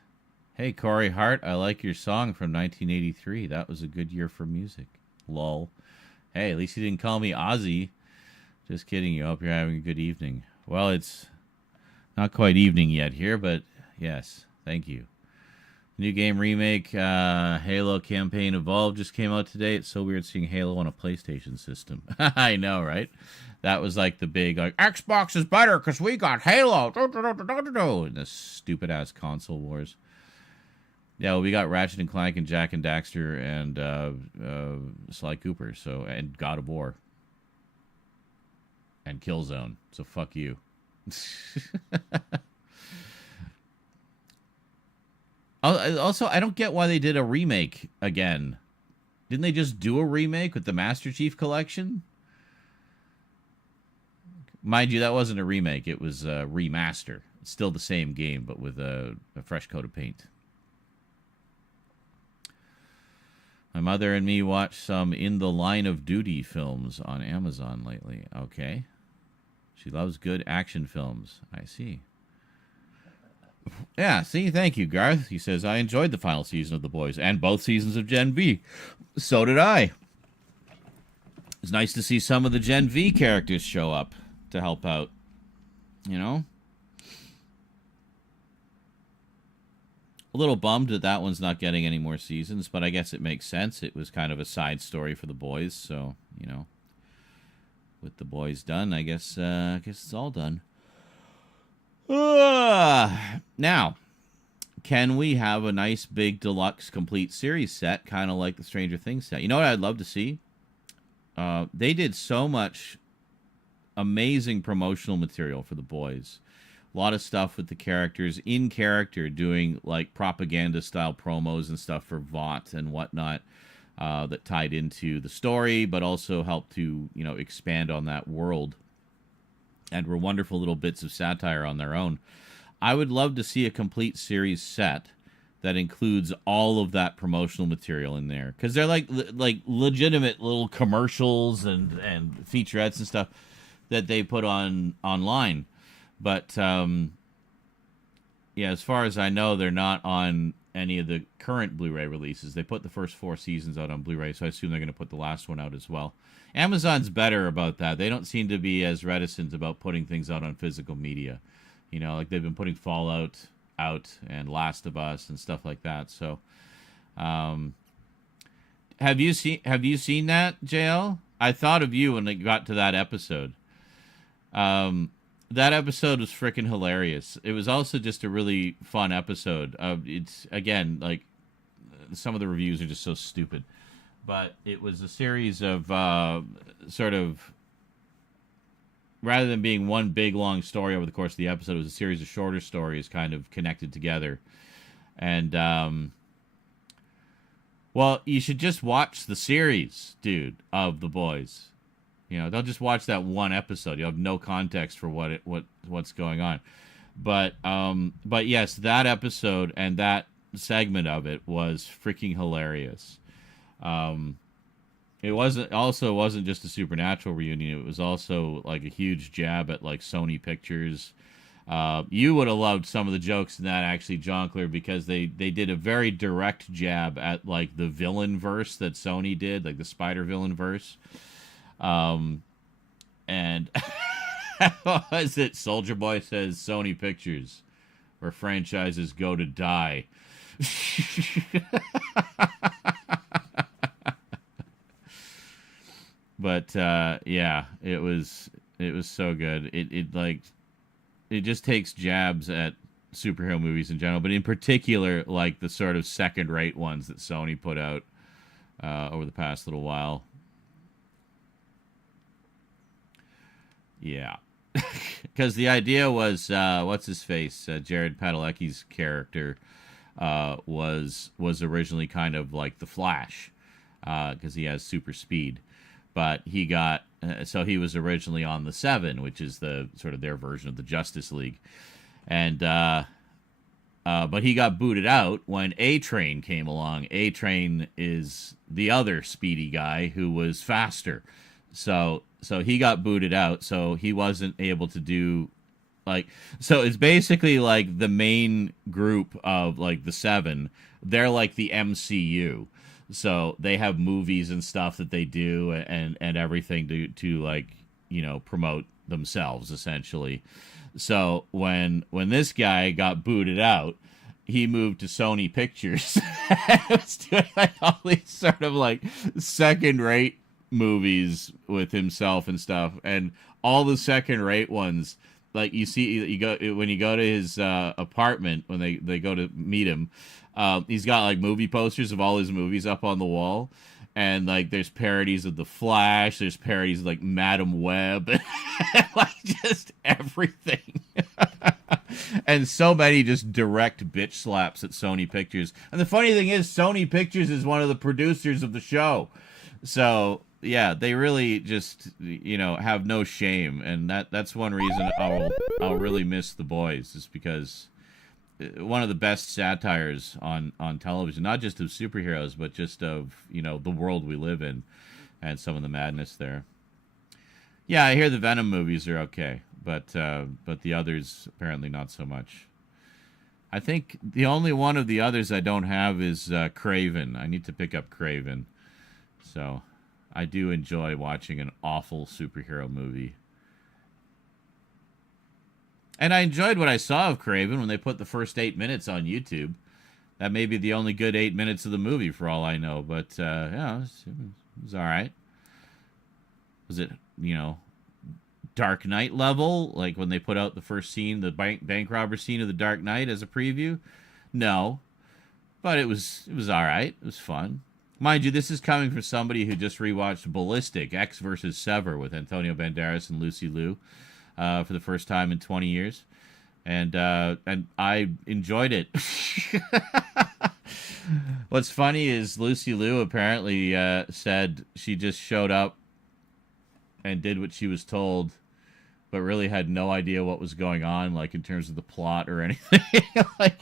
Hey, Corey Hart, I like your song from 1983. That was a good year for music. Lol. Hey, at least you didn't call me Ozzy. Just kidding you. Hope you're having a good evening. Well, it's not quite evening yet here, but yes, thank you. New game remake, Halo Campaign Evolved just came out today. It's so weird seeing Halo on a PlayStation system. I know, right? That was like the big, like, Xbox is better because we got Halo. And this stupid-ass console wars. Yeah, well, we got Ratchet and Clank and Jack and Daxter and Sly Cooper, and God of War. And Killzone. So fuck you. Also, I don't get why they did a remake again. Didn't they just do a remake with the Master Chief Collection? Mind you, that wasn't a remake. It was a remaster. It's still the same game, but with a fresh coat of paint. My mother and me watched some In the Line of Duty films on Amazon lately. Okay. She loves good action films. I see. Yeah, see, thank you, Garth. He says, I enjoyed the final season of The Boys and both seasons of Gen V. So did I. It's nice to see some of the Gen V characters show up to help out. You know? A little bummed that one's not getting any more seasons, but I guess it makes sense. It was kind of a side story for The Boys, so, you know. With The Boys done, I guess it's all done. Now, can we have a nice big deluxe complete series set, kind of like the Stranger Things set? You know what I'd love to see? They did so much amazing promotional material for the boys. A lot of stuff with the characters in character, doing like propaganda style promos and stuff for Vought and whatnot, that tied into the story, but also helped to, you know, expand on that world, and were wonderful little bits of satire on their own. I would love to see a complete series set that includes all of that promotional material in there, because they're like legitimate little commercials and featurettes and stuff that they put on online. But yeah, as far as I know, they're not on any of the current Blu-ray releases. They put the first 4 seasons out on Blu-ray, so I assume they're going to put the last one out as well. Amazon's better about that. They don't seem to be as reticent about putting things out on physical media. You know, like they've been putting Fallout out and Last of Us and stuff like that. So, have you seen that, JL? I thought of you when it got to that episode. That episode was freaking hilarious. It was also just a really fun episode. It's, again, like, some of the reviews are just so stupid. But it was a series of sort of, rather than being one big long story over the course of the episode, it was a series of shorter stories kind of connected together. And, well, you should just watch the series, dude, of The Boys. You know, don't just watch that one episode. You have no context for what's going on. But yes, that episode and that segment of it was freaking hilarious. It wasn't just a Supernatural reunion. It was also like a huge jab at like Sony Pictures. You would have loved some of the jokes in that, actually, Jonkler, because they did a very direct jab at like the villain verse that Sony did, like the Spider villain verse. And what was it? Soldier Boy says Sony Pictures, where franchises go to die. But yeah, it was so good. It just takes jabs at superhero movies in general, but in particular, like the sort of second-rate ones that Sony put out over the past little while. Yeah, because the idea was, what's his face? Jared Padalecki's character was originally kind of like the Flash, because he has super speed, but he got so he was originally on the Seven, which is the sort of their version of the Justice League, and but he got booted out when A-Train came along. A-Train is the other speedy guy who was faster, so he got booted out, so he wasn't able to do, like, so it's basically like the main group of like the Seven, they're like the MCU. So they have movies and stuff that they do and everything to like, you know, promote themselves essentially. So when this guy got booted out, he moved to Sony Pictures. Was doing like all these sort of like second-rate movies with himself and stuff, and all the second-rate ones, like you go when you go to his apartment when they go to meet him, he's got like movie posters of all his movies up on the wall, and like there's parodies of The Flash, there's parodies of like Madam Web, like just everything. And so many just direct bitch slaps at Sony Pictures. And the funny thing is, Sony Pictures is one of the producers of the show. So yeah, they really just, you know, have no shame, and that's one reason I'll really miss The Boys, is because one of the best satires on television, not just of superheroes, but just of, you know, the world we live in and some of the madness there. Yeah, I hear the Venom movies are okay, but the others apparently not so much. I think the only one of the others I don't have is Kraven. I need to pick up Kraven. So I do enjoy watching an awful superhero movie. And I enjoyed what I saw of Kraven when they put the first 8 minutes on YouTube. That may be the only good 8 minutes of the movie for all I know, but yeah, it was all right. Was it, you know, Dark Knight level, like when they put out the first scene, the bank robber scene of the Dark Knight as a preview? No, but it was all right. It was fun. Mind you, this is coming from somebody who just rewatched Ballistic, X versus Sever with Antonio Banderas and Lucy Liu for the first time in 20 years. And I enjoyed it. What's funny is Lucy Liu apparently said she just showed up and did what she was told, but really had no idea what was going on, like in terms of the plot or anything. Like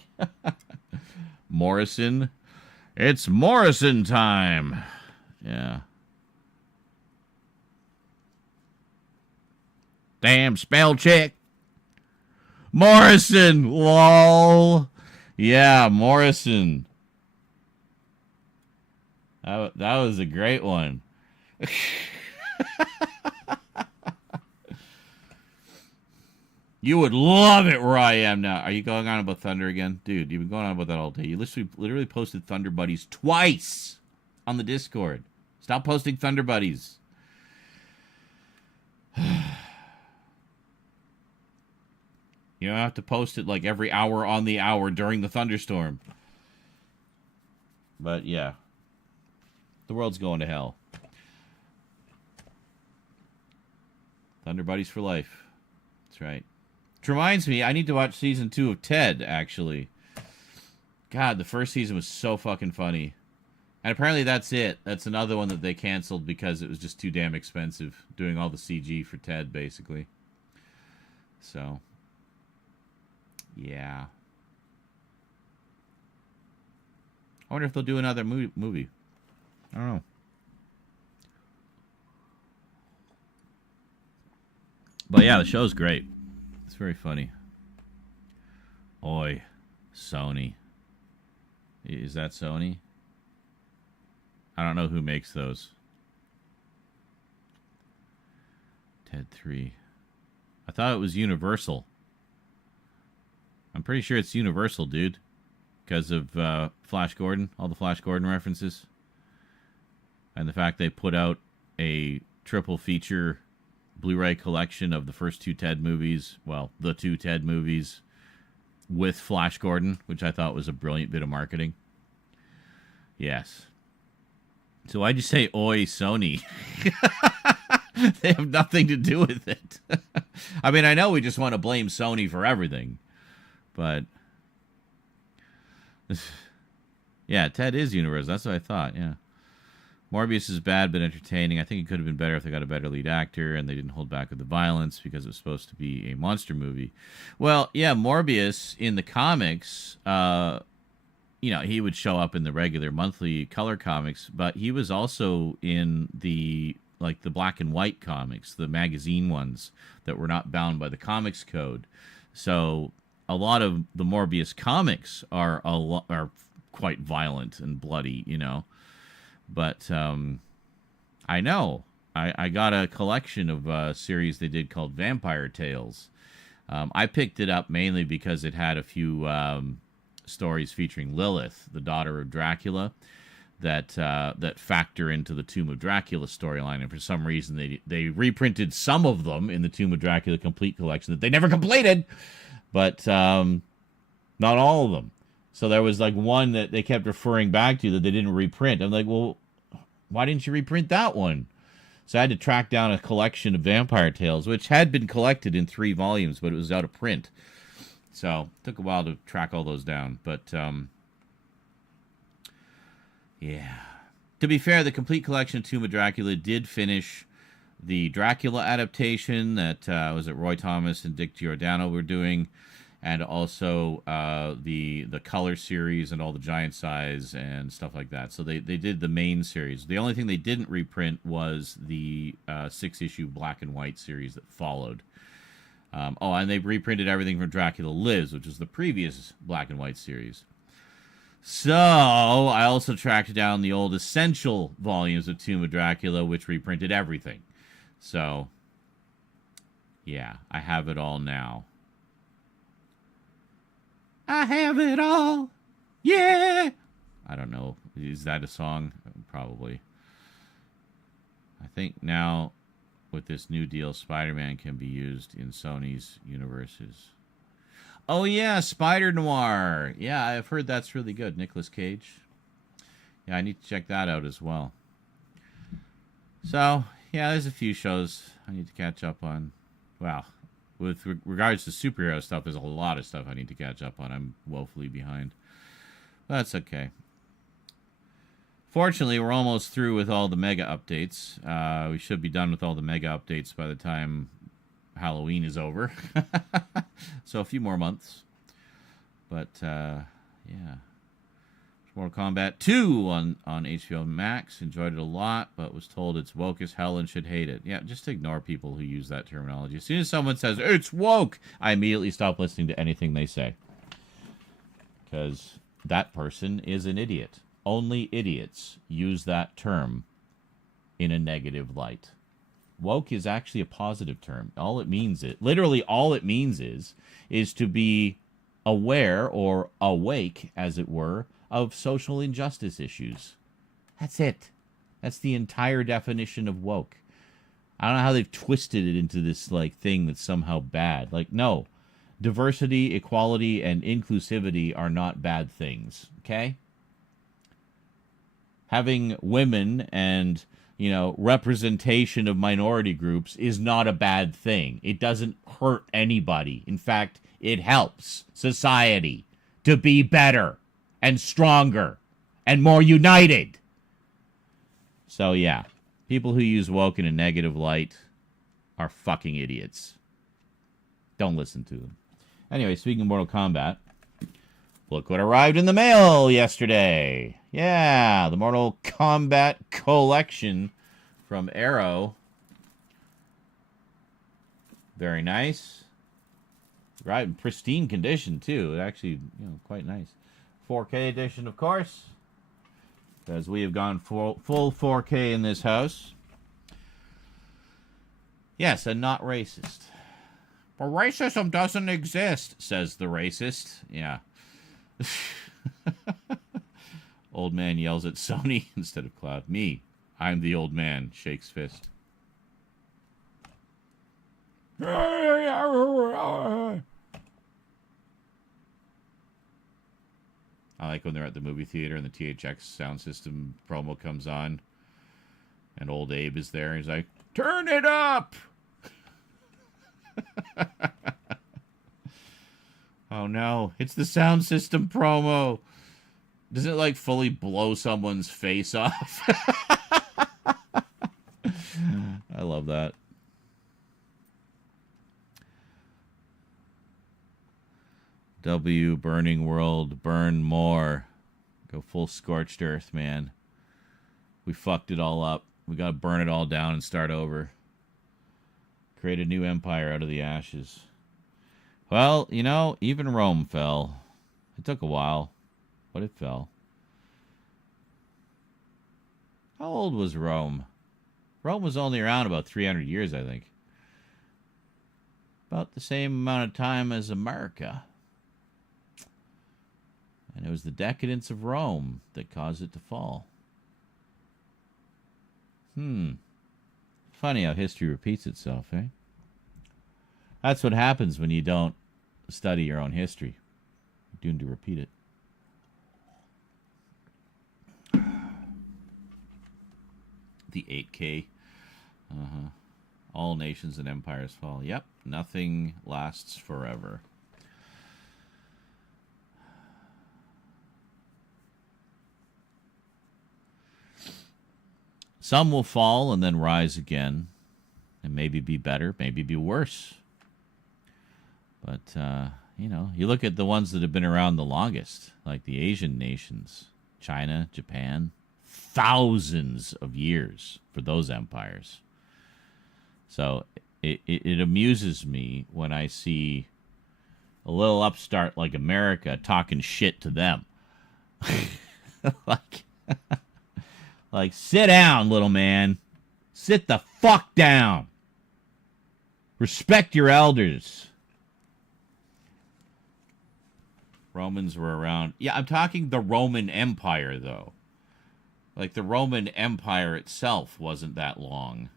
Morrison, it's Morrison time. Yeah. Damn spell check. Morrison, lol. Yeah, Morrison. That was a great one. You would love it where I am now. Are you going on about Thunder again? Dude, you've been going on about that all day. You literally posted Thunder Buddies twice on the Discord. Stop posting Thunder Buddies. You don't have to post it like every hour on the hour during the thunderstorm. But yeah. The world's going to hell. Thunder Buddies for life. That's right. Which reminds me, I need to watch season 2 of Ted, actually. God, the first season was so fucking funny. And apparently that's it. That's another one that they canceled because it was just too damn expensive doing all the CG for Ted, basically. So, yeah. I wonder if they'll do another movie. I don't know. But yeah, the show's great. It's very funny. Oi, Sony. Is that Sony? I don't know who makes those. Ted 3. I thought it was Universal. I'm pretty sure it's Universal, dude. Because of Flash Gordon, all the Flash Gordon references. And the fact they put out a triple feature Blu-ray collection of the first 2 Ted movies. Well, the 2 Ted movies with Flash Gordon, which I thought was a brilliant bit of marketing. Yes. So why'd you say, oi, Sony? They have nothing to do with it. I mean, I know we just want to blame Sony for everything. But, yeah, Ted is Universal. That's what I thought, yeah. Morbius is bad but entertaining. I think it could have been better if they got a better lead actor and they didn't hold back with the violence because it was supposed to be a monster movie. Well, yeah, Morbius in the comics, he would show up in the regular monthly color comics, but he was also in the black and white comics, the magazine ones that were not bound by the comics code. So a lot of the Morbius comics are quite violent and bloody, But I know. I got a collection of a series they did called Vampire Tales. I picked it up mainly because it had a few stories featuring Lilith, the daughter of Dracula, that factor into the Tomb of Dracula storyline. And for some reason, they reprinted some of them in the Tomb of Dracula Complete collection that they never completed, but not all of them. So there was one that they kept referring back to that they didn't reprint. I'm like, well, why didn't you reprint that one? So I had to track down a collection of Vampire Tales, which had been collected in 3 volumes, but it was out of print. So it took a while to track all those down. But, yeah. To be fair, the complete collection of Tomb of Dracula did finish the Dracula adaptation that was it Roy Thomas and Dick Giordano were doing, and also the color series and all the giant size and stuff like that. So they did the main series. The only thing they didn't reprint was the 6-issue black and white series that followed. And they reprinted everything from Dracula Lives, which was the previous black and white series. So I also tracked down the old essential volumes of Tomb of Dracula, which reprinted everything. So, yeah, I have it all now. I have it all. Yeah. I don't know. Is that a song? Probably. I think now with this new deal, Spider-Man can be used in Sony's universes. Oh, yeah. Spider Noir. Yeah, I've heard that's really good. Nicolas Cage. Yeah, I need to check that out as well. So, yeah, there's a few shows I need to catch up on. Wow. With regards to superhero stuff, there's a lot of stuff I need to catch up on. I'm woefully behind. But that's okay. Fortunately, we're almost through with all the mega updates. We should be done with all the mega updates by the time Halloween is over. So a few more months. But, yeah. Mortal Kombat 2 on HBO Max. Enjoyed it a lot, but was told it's woke as hell and should hate it. Yeah, just ignore people who use that terminology. As soon as someone says, it's woke, I immediately stop listening to anything they say. Because that person is an idiot. Only idiots use that term in a negative light. Woke is actually a positive term. All it means is to be aware or awake, as it were, of social injustice issues. That's it. That's the entire definition of woke. I don't know how they've twisted it into this like thing that's somehow bad. Like, no. Diversity, equality, and inclusivity are not bad things. Okay? Having women and, representation of minority groups is not a bad thing. It doesn't hurt anybody. In fact, it helps society to be better and stronger and more united. So, yeah, people who use woke in a negative light are fucking idiots. Don't listen to them. Anyway, speaking of Mortal Kombat, look what arrived in the mail yesterday. Yeah, the Mortal Kombat collection from Arrow. Very nice. Right, in pristine condition, too. Actually, quite nice. 4K edition, of course, because we have gone full 4K in this house. Yes, and not racist. But racism doesn't exist, says the racist. Yeah. Old man yells at Sony instead of Cloud. Me, I'm the old man, shakes fist. I like when they're at the movie theater and the THX sound system promo comes on. And old Abe is there. He's like, turn it up! Oh no, it's the sound system promo. Does it like fully blow someone's face off? I love that. W, burning world, burn more. Go full scorched earth, man. We fucked it all up. We gotta burn it all down and start over. Create a new empire out of the ashes. Well, even Rome fell. It took a while, but it fell. How old was Rome? Rome was only around about 300 years, I think. About the same amount of time as America. And it was the decadence of Rome that caused it to fall. Funny how history repeats itself, eh? That's what happens when you don't study your own history. You're doomed to repeat it. The 8K. All nations and empires fall. Yep, nothing lasts forever. Some will fall and then rise again, and maybe be better, maybe be worse. But, you look at the ones that have been around the longest, like the Asian nations, China, Japan, thousands of years for those empires. So it amuses me when I see a little upstart like America talking shit to them. Like, sit down, little man. Sit the fuck down. Respect your elders. Romans were around. Yeah, I'm talking the Roman Empire, though. Like, the Roman Empire itself wasn't that long.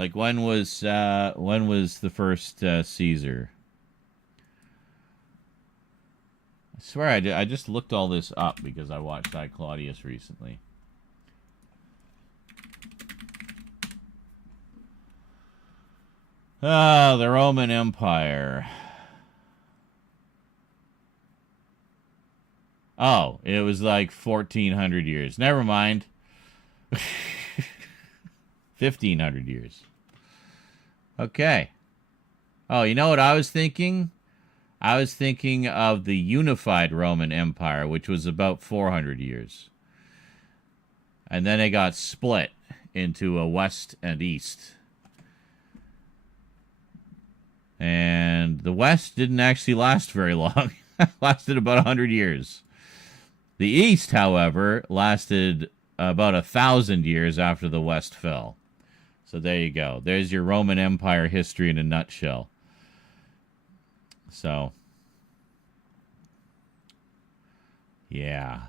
Like when was the first Caesar? I swear I did. I just looked all this up because I watched I Claudius recently. Ah, the Roman Empire. Oh, it was like 1,400 years. Never mind. 1,500 years. Okay. Oh, you know what I was thinking? I was thinking of the unified Roman Empire, which was about 400 years. And then it got split into a west and east. And the west didn't actually last very long. Lasted about 100 years. The east, however, lasted about 1,000 years after the west fell. So there you go. There's your Roman Empire history in a nutshell. So, yeah.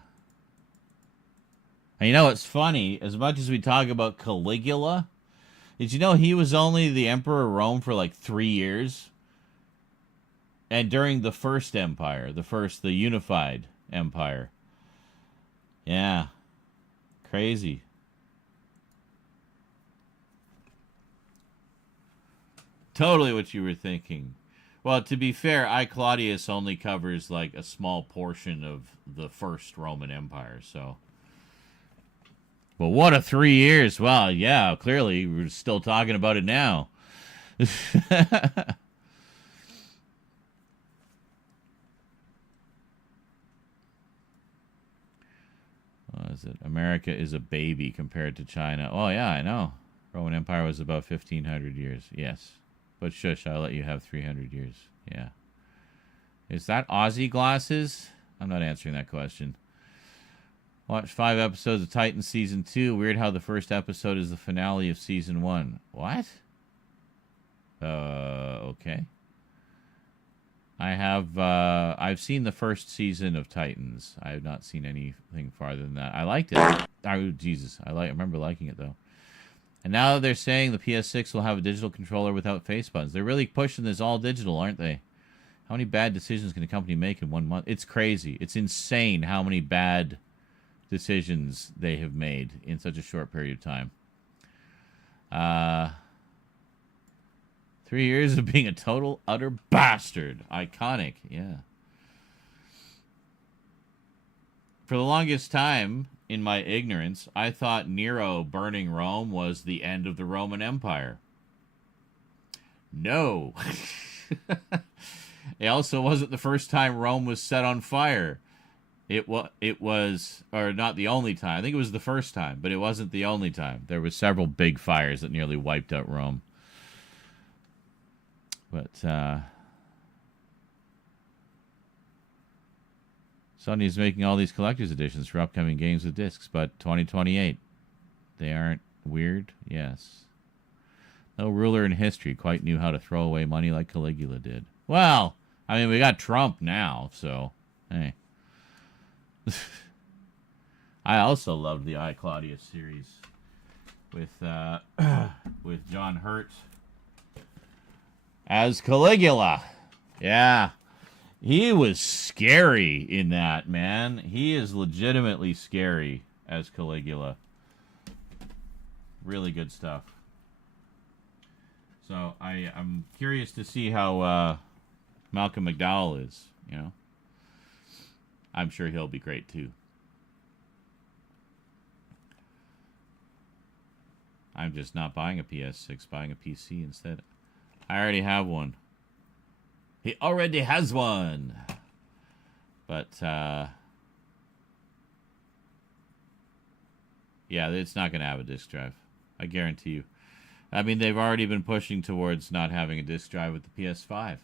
And you know what's funny? As much as we talk about Caligula, did you know he was only the emperor of Rome for like 3 years? And during the first empire, the unified empire. Yeah. Crazy. Totally what you were thinking. Well, to be fair, I Claudius only covers like a small portion of the first Roman Empire, so. But what a 3 years. Well, yeah, clearly we're still talking about it now. What is it? America is a baby compared to China. Oh, yeah, I know. Roman Empire was about 1,500 years. Yes. But shush, I'll let you have 300 years. Yeah. Is that Aussie glasses? I'm not answering that question. Watch 5 episodes of Titan Season 2. Weird how the first episode is the finale of Season 1. What? Okay. I've seen the first season of Titans. I have not seen anything farther than that. I liked it. Oh, Jesus. I remember liking it, though. And now they're saying the PS6 will have a digital controller without face buttons. They're really pushing this all digital, aren't they? How many bad decisions can a company make in 1 month? It's crazy. It's insane how many bad decisions they have made in such a short period of time. 3 years of being a total, utter bastard. Iconic, yeah. For the longest time, in my ignorance, I thought Nero burning Rome was the end of the Roman Empire. No. It also wasn't the first time Rome was set on fire. It was, or not the only time. I think it was the first time, but it wasn't the only time. There were several big fires that nearly wiped out Rome. But, Sony's making all these collector's editions for upcoming games with discs, but 2028. They aren't weird? Yes. No ruler in history quite knew how to throw away money like Caligula did. Well, I mean, we got Trump now, so, hey. I also loved the I Claudius series with John Hurt as Caligula. Yeah. He was scary in that, man. He is legitimately scary as Caligula. Really good stuff. So I'm curious to see how Malcolm McDowell is, you know. I'm sure he'll be great too. I'm just not buying a PS6, buying a PC instead. I already have one. He already has one. But, yeah, it's not going to have a disk drive. I guarantee you. I mean, they've already been pushing towards not having a disk drive with the PS5.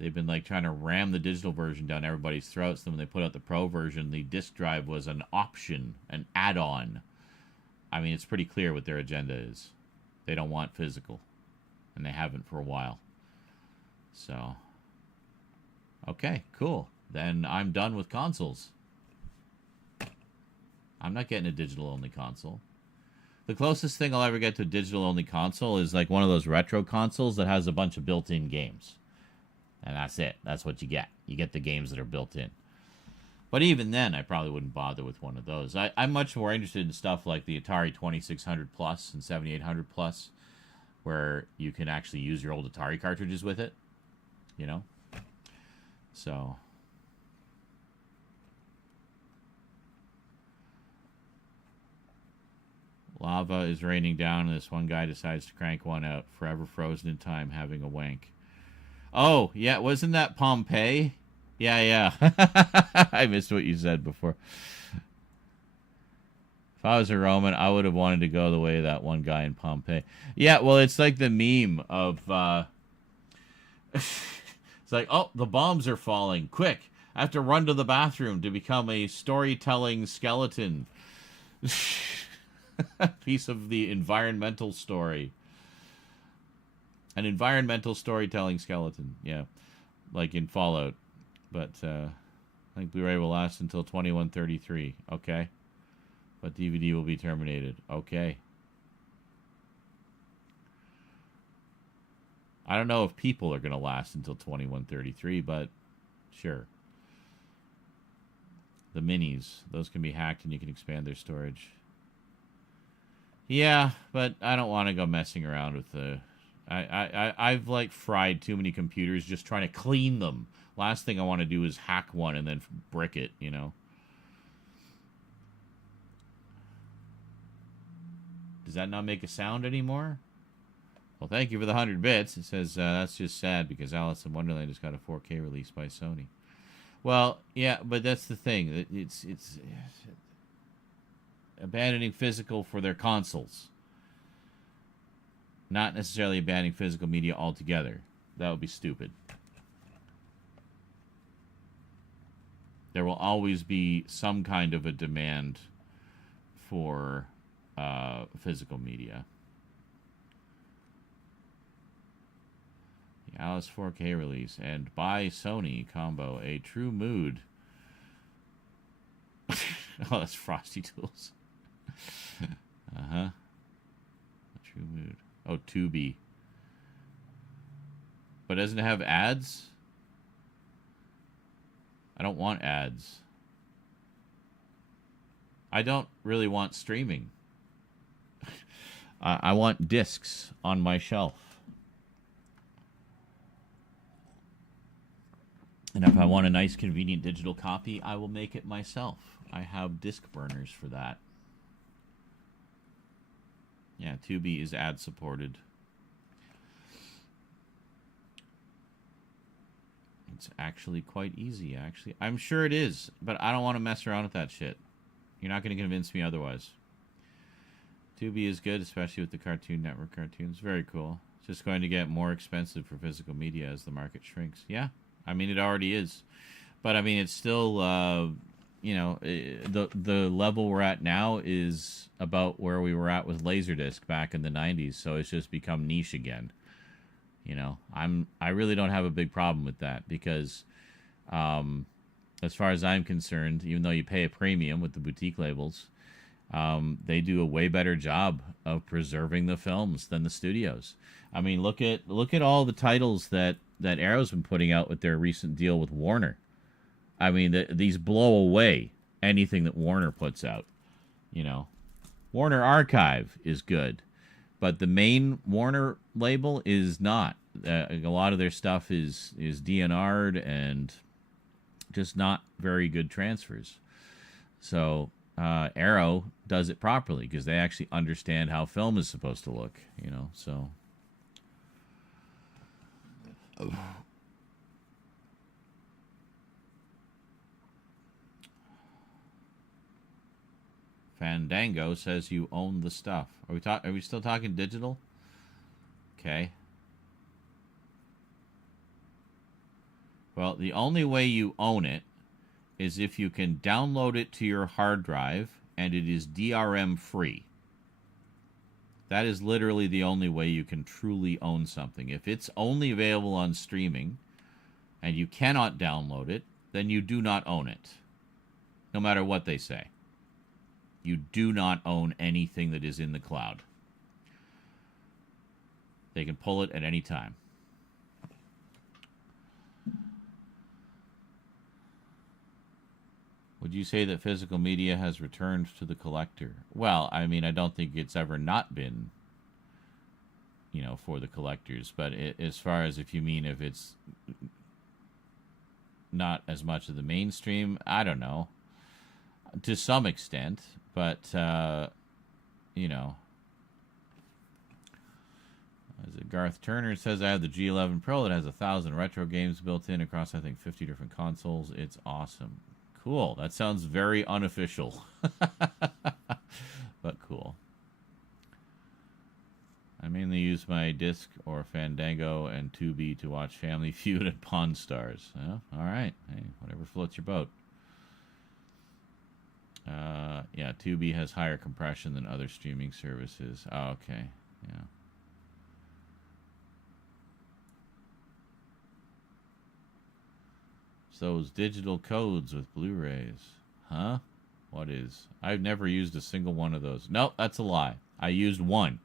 They've been, like, trying to ram the digital version down everybody's throats. Then when they put out the Pro version, the disk drive was an option, an add-on. I mean, it's pretty clear what their agenda is. They don't want physical. And they haven't for a while. So, okay, cool. Then I'm done with consoles. I'm not getting a digital-only console. The closest thing I'll ever get to a digital-only console is like one of those retro consoles that has a bunch of built-in games. And that's it. That's what you get. You get the games that are built in. But even then, I probably wouldn't bother with one of those. I'm much more interested in stuff like the Atari 2600 Plus and 7800 Plus, where you can actually use your old Atari cartridges with it. You know? So... Lava is raining down, and this one guy decides to crank one out, forever frozen in time, having a wank. Oh, yeah, wasn't that Pompeii? Yeah. I missed what you said before. If I was a Roman, I would have wanted to go the way of that one guy in Pompeii. Yeah, well, it's like the meme of... it's like, oh, the bombs are falling. Quick, I have to run to the bathroom to become a storytelling skeleton. Piece of the environmental story. An environmental storytelling skeleton, yeah. Like in Fallout. But I think Blu-ray will last until 2133. Okay. But DVD will be terminated. Okay. I don't know if people are going to last until 2133, but sure. The minis, those can be hacked and you can expand their storage. Yeah, but I don't want to go messing around with the... I've, like, fried too many computers just trying to clean them. Last thing I want to do is hack one and then brick it, you know? Does that not make a sound anymore? Well, thank you for the 100 bits. It says, that's just sad because Alice in Wonderland has got a 4K release by Sony. Well, yeah, but that's the thing. It's abandoning physical for their consoles. Not necessarily abandoning physical media altogether. That would be stupid. There will always be some kind of a demand for physical media. The Alice 4K release and by Sony combo, a true mood. Oh, that's Frosty Tools. Uh-huh. A true mood. Oh, Tubi. But doesn't it have ads? I don't want ads. I don't really want streaming. I want discs on my shelf. And if I want a nice, convenient digital copy, I will make it myself. I have disc burners for that. Yeah, Tubi is ad-supported. It's actually quite easy, actually. I'm sure it is, but I don't want to mess around with that shit. You're not going to convince me otherwise. Tubi is good, especially with the Cartoon Network cartoons. Very cool. It's just going to get more expensive for physical media as the market shrinks. Yeah, I mean, it already is. But, I mean, it's still... you know, the level we're at now is about where we were at with Laserdisc back in the 90s, so it's just become niche again. You know, I really don't have a big problem with that because as far as I'm concerned, even though you pay a premium with the boutique labels, they do a way better job of preserving the films than the studios. I mean, look at all the titles that Arrow's been putting out with their recent deal with Warner. I mean, these blow away anything that Warner puts out. You know, Warner Archive is good, but the main Warner label is not. A lot of their stuff is DNR'd and just not very good transfers. So Arrow does it properly because they actually understand how film is supposed to look. You know, so. Fandango says you own the stuff. Are we still talking digital? Okay. Well, the only way you own it is if you can download it to your hard drive and it is DRM free. That is literally the only way you can truly own something. If it's only available on streaming and you cannot download it, then you do not own it. No matter what they say. You do not own anything that is in the cloud. They can pull it at any time. Would you say that physical media has returned to the collector? Well, I mean, I don't think it's ever not been, for the collectors. But as far as if you mean if it's not as much of the mainstream, I don't know. To some extent, but, As Garth Turner says, I have the G11 Pro that has 1,000 retro games built in across, I think, 50 different consoles. It's awesome. Cool. That sounds very unofficial. But cool. I mainly use my disc or Fandango and Tubi to watch Family Feud and Pawn Stars. All right. Hey, whatever floats your boat. Yeah, Tubi has higher compression than other streaming services. Oh, okay. Yeah. Those digital codes with Blu-rays. Huh? What is? I've never used a single one of those. Nope, that's a lie. I used one.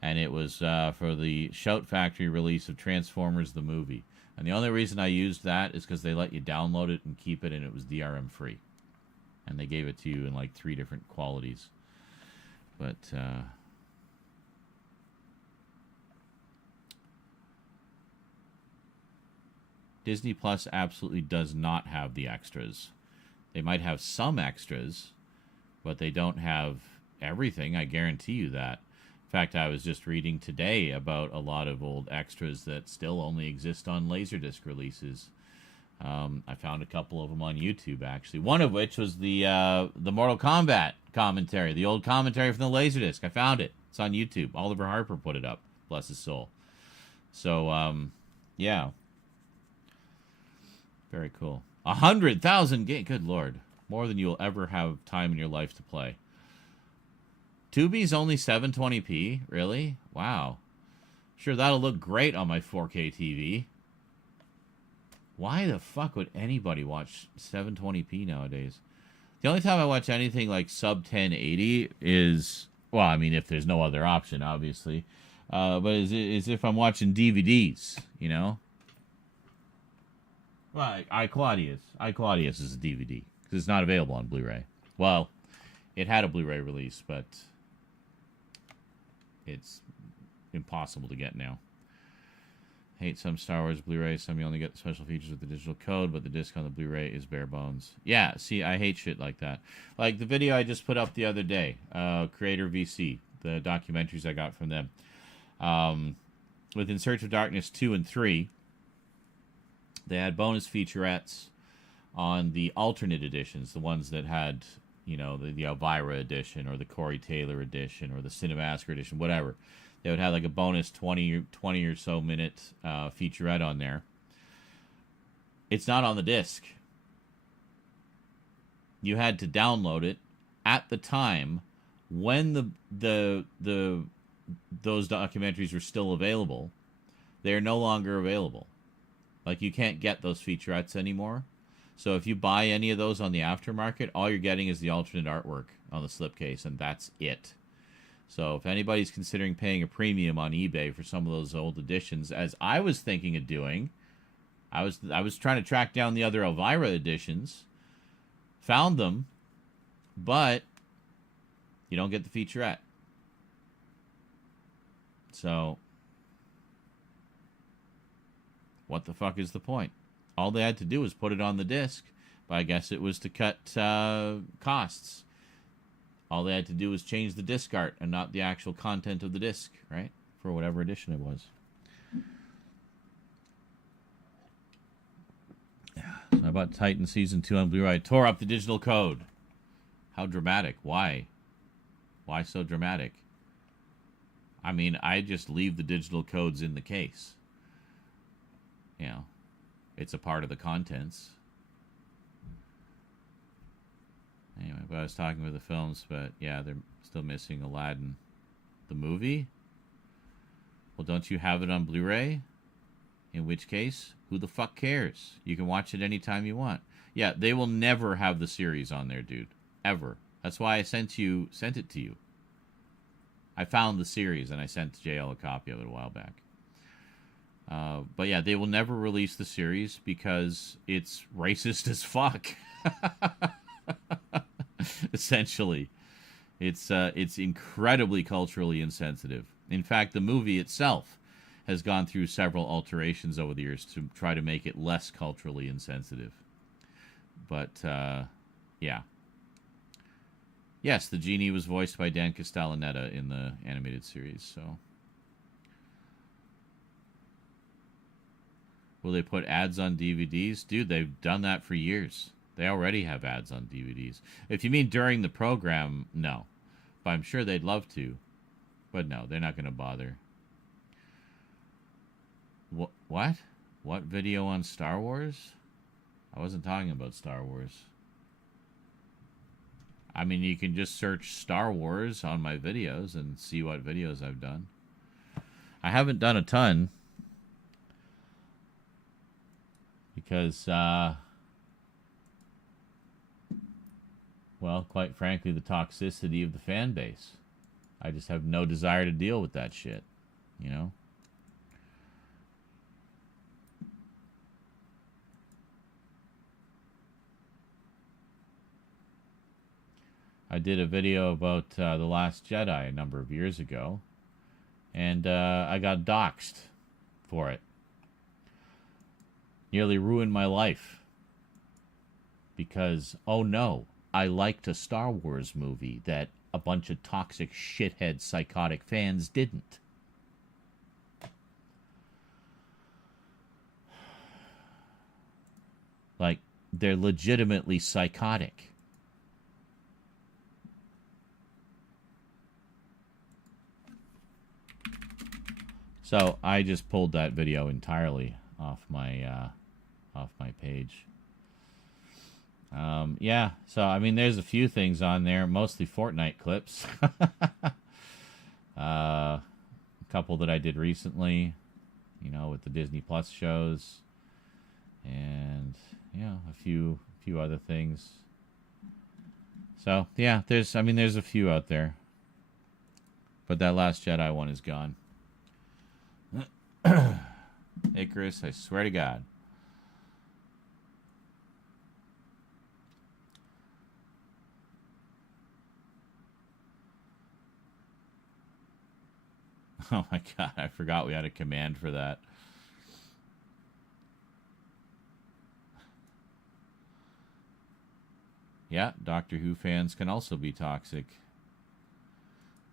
And it was for the Shout Factory release of Transformers the movie. And the only reason I used that is because they let you download it and keep it, and it was DRM free. And they gave it to you in like 3 different qualities. But, Disney Plus absolutely does not have the extras. They might have some extras, but they don't have everything. I guarantee you that. In fact, I was just reading today about a lot of old extras that still only exist on Laserdisc releases. I found a couple of them on YouTube, actually. One of which was the Mortal Kombat commentary, the old commentary from the Laserdisc. I found it. It's on YouTube. Oliver Harper put it up. Bless his soul. So, yeah. Very cool. 100,000 games. Good Lord. More than you'll ever have time in your life to play. Tubi's only 720p? Really? Wow. Sure, that'll look great on my 4K TV. Why the fuck would anybody watch 720p nowadays? The only time I watch anything like sub 1080 is... Well, I mean, if there's no other option, obviously. But is if I'm watching DVDs, Well, iClaudius is a DVD because it's not available on Blu-ray. Well, it had a Blu-ray release, but it's impossible to get now. Hate some Star Wars Blu-ray. Some you only get the special features with the digital code, but the disc on the Blu-ray is bare bones. Yeah, see, I hate shit like that. Like the video I just put up the other day, Creator VC, the documentaries I got from them. With In Search of Darkness 2 and 3, they had bonus featurettes on the alternate editions, the ones that had, the Elvira edition or the Corey Taylor edition or the Cinemassacre edition, whatever. They would have like a bonus 20 or so minute featurette on there. It's not on the disc. You had to download it at the time when those documentaries were still available. They are no longer available. Like, you can't get those featurettes anymore. So if you buy any of those on the aftermarket, all you're getting is the alternate artwork on the slipcase, and that's it. So if anybody's considering paying a premium on eBay for some of those old editions, as I was thinking of doing, I was trying to track down the other Elvira editions, found them, but you don't get the featurette. So what the fuck is the point? All they had to do was put it on the disc, but I guess it was to cut costs. All they had to do was change the disc art and not the actual content of the disc, right? For whatever edition it was. Yeah. So I bought Titan Season 2 on Blu-ray. I tore up the digital code. How dramatic. Why? Why so dramatic? I mean, I just leave the digital codes in the case. It's a part of the contents. Anyway, but I was talking with the films, but yeah, they're still missing Aladdin. The movie? Well, don't you have it on Blu-ray? In which case, who the fuck cares? You can watch it anytime you want. Yeah, they will never have the series on there, dude. Ever. That's why I sent it to you. I found the series and I sent JL a copy of it a while back. But yeah, they will never release the series because it's racist as fuck. Essentially, it's incredibly culturally insensitive. In fact, the movie itself has gone through several alterations over the years to try to make it less culturally insensitive. But yeah. Yes, the genie was voiced by Dan Castellaneta in the animated series, so. Will they put ads on DVDs? Dude, they've done that for years. They already have ads on DVDs. If you mean during the program, no. But I'm sure they'd love to. But no, they're not going to bother. What? What video on Star Wars? I wasn't talking about Star Wars. I mean, you can just search Star Wars on my videos and see what videos I've done. I haven't done a ton. Because, well, quite frankly, the toxicity of the fan base. I just have no desire to deal with that shit, you know? I did a video about The Last Jedi a number of years ago, and I got doxxed for it. Nearly ruined my life. Because, oh no, I liked a Star Wars movie that a bunch of toxic shithead psychotic fans didn't. Like, they're legitimately psychotic. So I just pulled that video entirely off my page. Yeah, so I mean, there's a few things on there, mostly Fortnite clips. A couple that I did recently, you know, with the Disney Plus shows, and yeah, a few other things. So yeah, there's a few out there, but that Last Jedi one is gone. Icarus, I swear to God. Oh my God, I forgot we had a command for that. Yeah, Doctor Who fans can also be toxic.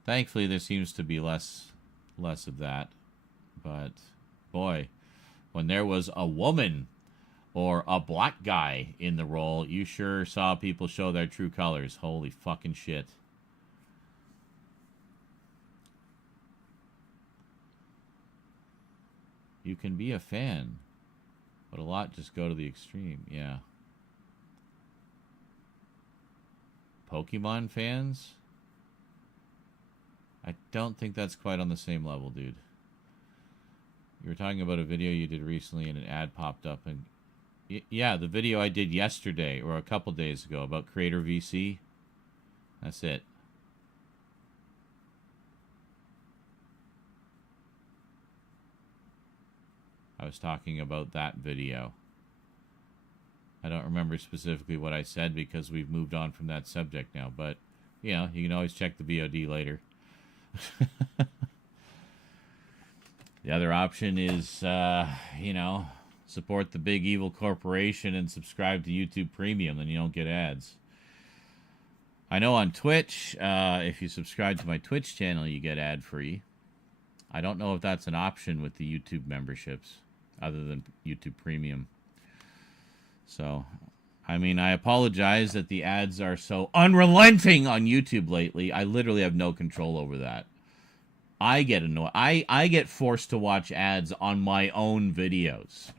Thankfully, there seems to be less of that. But, boy, when there was a woman or a black guy in the role, you sure saw people show their true colors. Holy fucking shit. You can be a fan, but a lot just go to the extreme. Yeah. Pokemon fans? I don't think that's quite on the same level, dude. You were talking about a video you did recently and an ad popped up. And yeah, the video I did yesterday or a couple days ago about Creator VC. That's it. I was talking about that video. I don't remember specifically what I said because we've moved on from that subject now. But, you know, you can always check the VOD later. The other option is, you know, support the big evil corporation and subscribe to YouTube Premium. Then you don't get ads. I know on Twitch, if you subscribe to my Twitch channel, you get ad-free. I don't know if that's an option with the YouTube memberships other than YouTube Premium. So, I mean, I apologize that the ads are so unrelenting on YouTube lately. I literally have no control over that. I get annoyed. I get forced to watch ads on my own videos.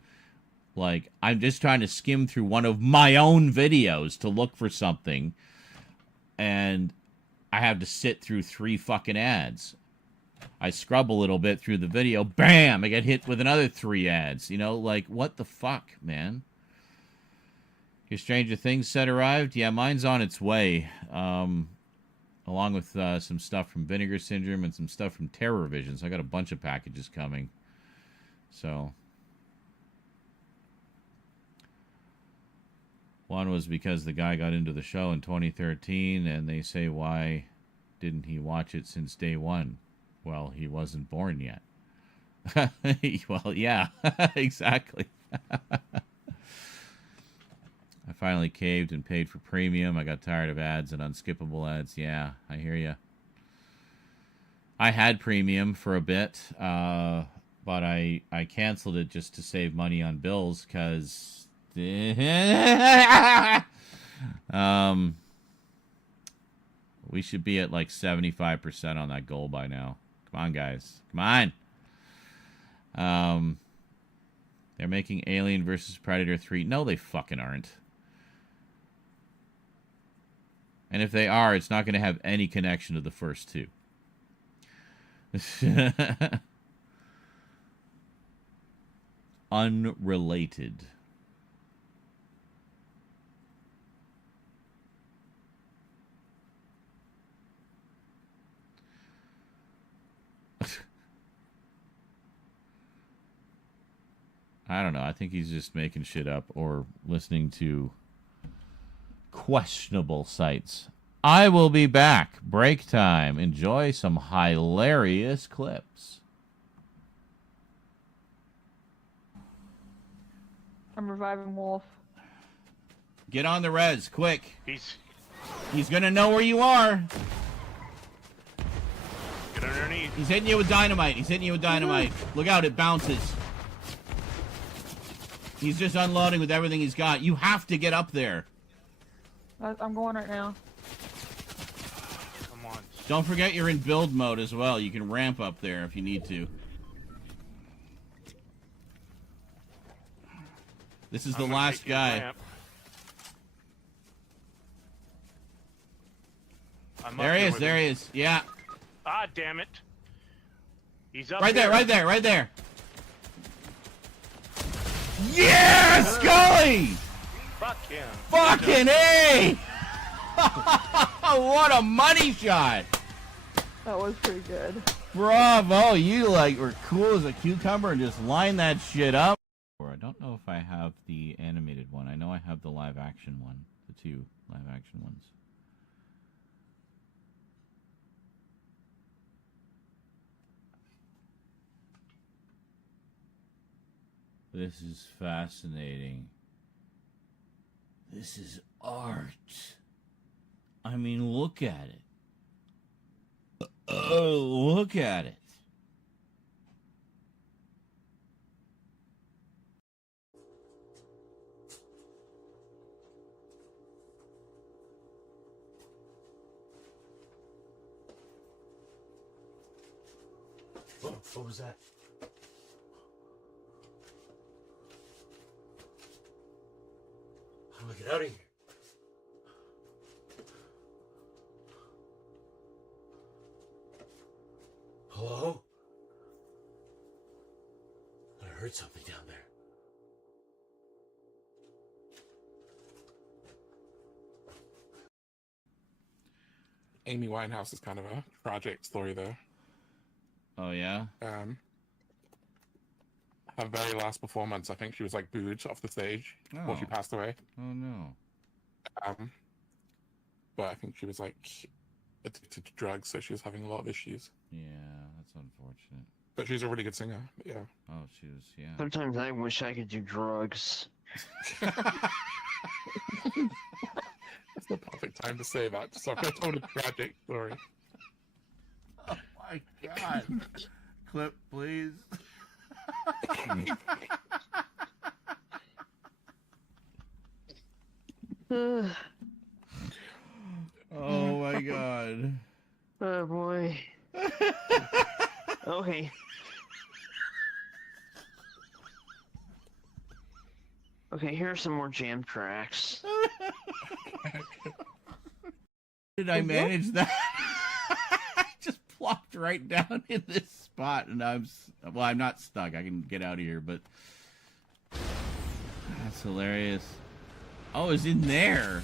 Like, I'm just trying to skim through one of my own videos to look for something, and I have to sit through 3 fucking ads. I scrub a little bit through the video, bam, I get hit with another 3 ads. You know, like, what the fuck, man? Your Stranger Things set arrived? Yeah, mine's on its way. Along with some stuff from Vinegar Syndrome and some stuff from Terror Vision. So I got a bunch of packages coming. So one was because the guy got into the show in 2013, and they say, why didn't he watch it since day one? Well, he wasn't born yet. Well, yeah, exactly. I finally caved and paid for premium. I got tired of ads and unskippable ads. Yeah, I hear you. I had premium for a bit, but I canceled it just to save money on bills because we should be at like 75% on that goal by now. Come on, guys. Come on. They're making Alien vs. Predator 3. No, they fucking aren't. And if they are, it's not going to have any connection to the first two. Unrelated. I don't know. I think he's just making shit up or listening to questionable sites. I will be back. Break time. Enjoy some hilarious clips. I'm reviving Wolf. Get on the res, quick. He's gonna know where you are. get underneath. He's hitting you with dynamite. He's hitting you with dynamite. Look out, it bounces. He's just unloading with everything he's got. You have to get up there. I'm going right now. Come on. Don't forget you're in build mode as well. You can ramp up there if you need to. This is the last guy. There he is, there he is. Yeah. Ah, damn it. He's up Right there, here. right there, right there. Yeah, Scully! Fuck him. Fucking A! What a money shot! That was pretty good. Bravo, you like were cool as a cucumber and just line that shit up. I don't know if I have the animated one. I know I have the live action one. The two live action ones. This is fascinating. This is art. I mean, look at it. Oh, look at it. What was that? How do I get out of here? Hello? I heard something down there. Amy Winehouse is kind of a tragic story, though. Oh, yeah? Her very last performance, I think she was like booed off the stage before she Oh. passed away. Oh, no. But I think she was like addicted to drugs, so she was having a lot of issues. Yeah, that's unfortunate. But she's a really good singer. Yeah. Oh, she was, yeah. Sometimes I wish I could do drugs. That's the perfect time to say that. So I told a tragic story. Oh, my God. Clip, please. Oh, my God. Oh boy. Okay. Okay, here are some more jam tracks. Did I manage that? I just plopped right down in this spot, and I'm not stuck. I can get out of here, but that's hilarious. Oh, it's in there.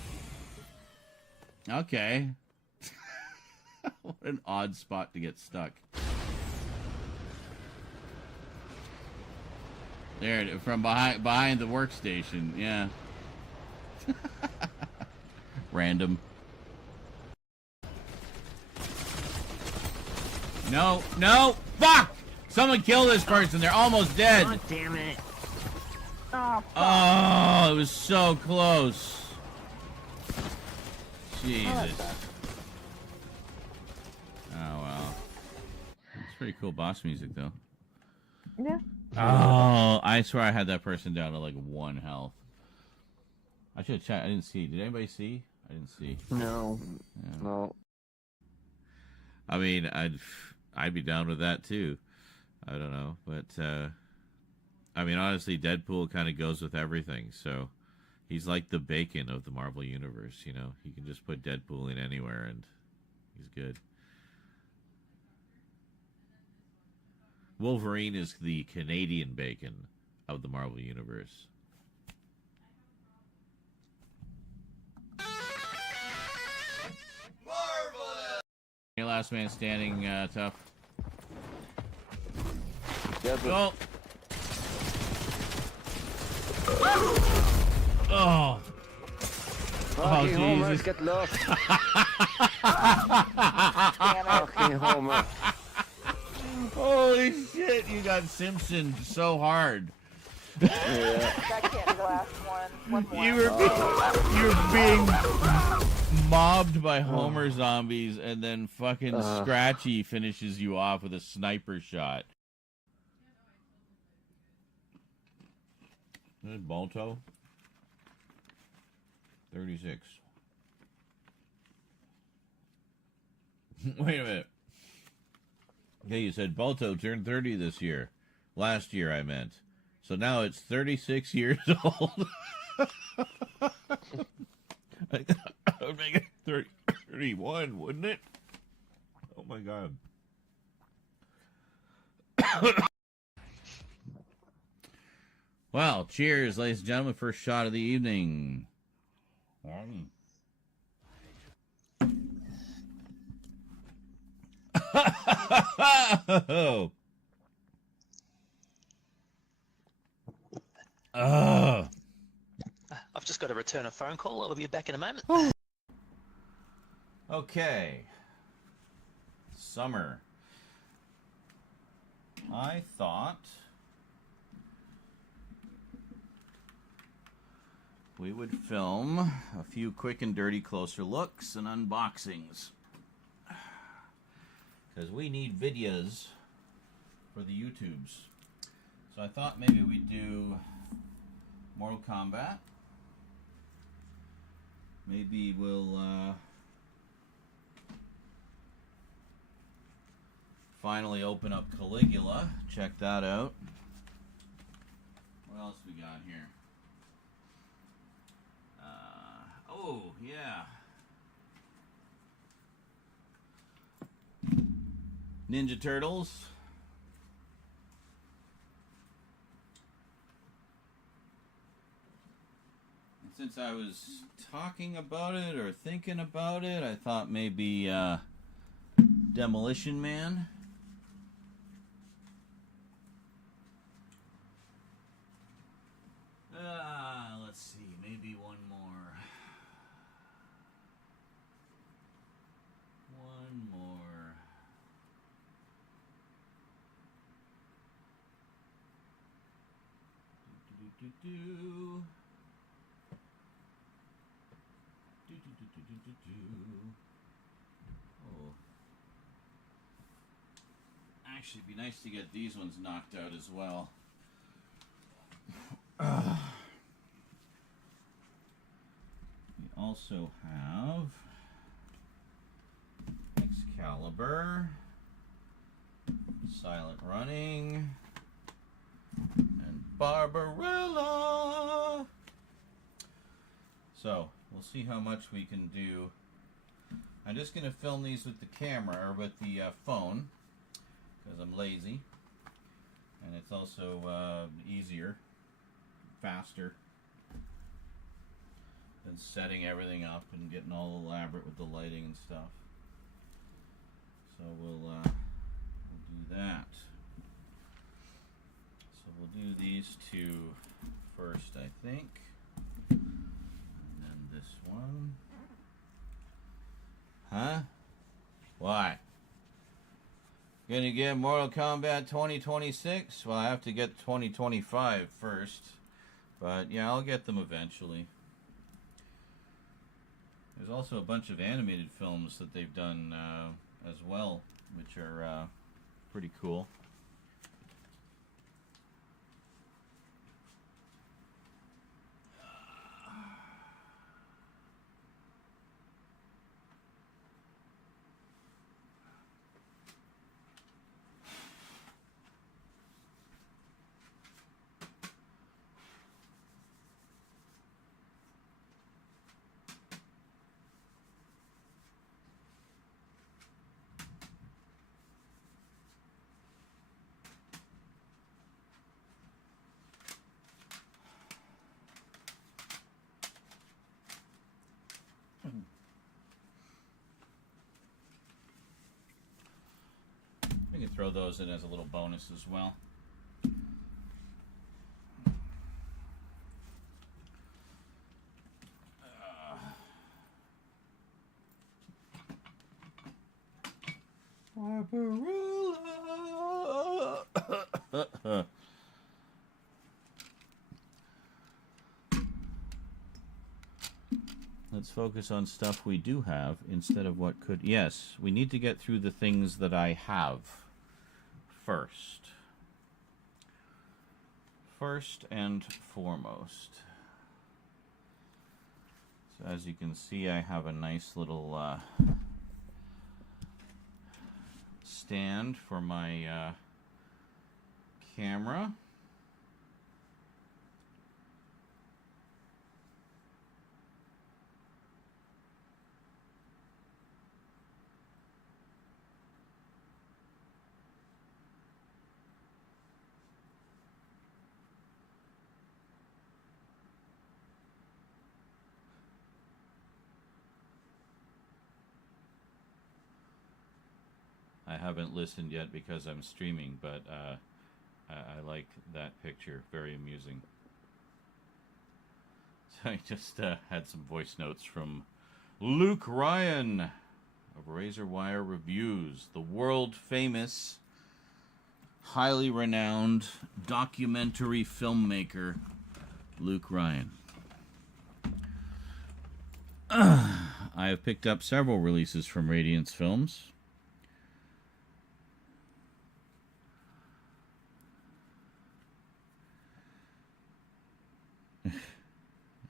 Okay. What an odd spot to get stuck. There, from behind the workstation. Yeah. Random. No, no, fuck! Someone kill this person. They're almost dead. God damn it. Oh, Oh, it was so close. Jesus. Oh, well. It's pretty cool boss music, though. yeah. Oh, I swear I had that person down to like 1 health. I should have checked. I didn't see. Did anybody see? I didn't see. No. Yeah. No. I mean, I'd be down with that too. I don't know, but I mean, honestly, Deadpool kind of goes with everything. So he's like the bacon of the Marvel universe. You know, you can just put Deadpool in anywhere, and he's good. Wolverine is the Canadian bacon of the Marvel universe. Your last man standing, tough. Go! Oh! Oh, Jesus. Get lost. Damn it. Fucking Homer. Holy shit, you got Simpsoned so hard. Yeah. That can't be the last one. One more. You were being mobbed by Homer zombies, and then fucking Scratchy finishes you off with a sniper shot. Is it Balto? 36. Wait a minute. Okay, you said Balto turned 30 this year. Last year, I meant. So now it's 36 years old. That would make it 31, wouldn't it? Oh my god. Well, cheers, ladies and gentlemen. First shot of the evening. I've just got to return a phone call. I'll be back in a moment. Okay. Summer. I thought we would film a few quick and dirty closer looks and unboxings. Because we need videos for the YouTubes. So I thought maybe we'd do Mortal Kombat. Maybe we'll finally open up Caligula. Check that out. What else we got here? Oh, yeah. Ninja Turtles. And since I was talking about it or thinking about it, I thought maybe Demolition Man. Let's see, maybe one more. One more. Do. Oh. Actually, it'd be nice to get these ones knocked out as well. We also have Excalibur, Silent Running, and Barbarella. So, we'll see how much we can do. I'm just going to film these with the camera, or with the phone, because I'm lazy. And it's also easier, faster. Been setting everything up and getting all elaborate with the lighting and stuff. So we'll do that. So we'll do these two first, I think. And then this one. Huh? Why? Gonna get Mortal Kombat 2026? Well, I have to get 2025 first. But yeah, I'll get them eventually. There's also a bunch of animated films that they've done as well, which are pretty cool. We can throw those in as a little bonus as well. Barbarella. Let's focus on stuff we do have instead of what could. Yes, we need to get through the things that I have first. First and foremost. So as you can see, I have a nice little stand for my camera. I haven't listened yet because I'm streaming, but I like that picture. Very amusing. So I just had some voice notes from Luke Ryan of Razor Wire Reviews, the world famous, highly renowned documentary filmmaker, Luke Ryan. I have picked up several releases from Radiance Films.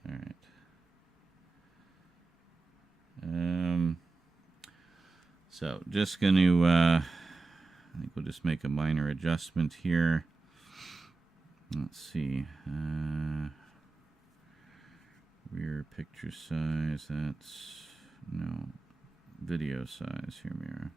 All right. So just going to, I think we'll just make a minor adjustment here. Let's see. Rear picture size, that's, no, video size, here we are.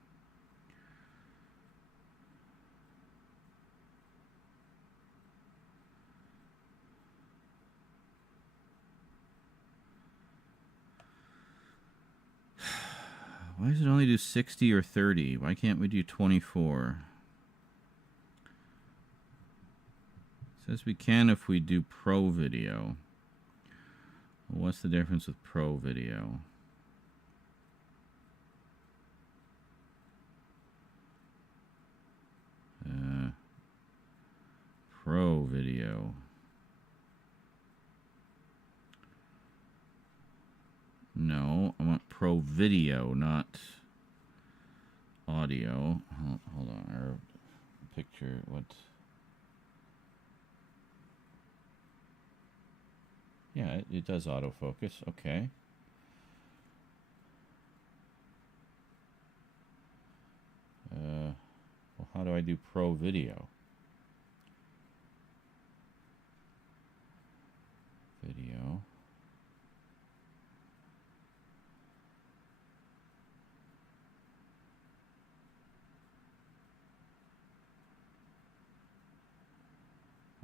Why does it only do 60 or 30? Why can't we do 24? It says we can if we do Pro Video. Well, what's the difference with Pro Video? Pro Video. No, I want Pro Video, not audio. Hold on, our picture, what? Yeah, it does autofocus, okay. Well, how do I do Pro Video? Video.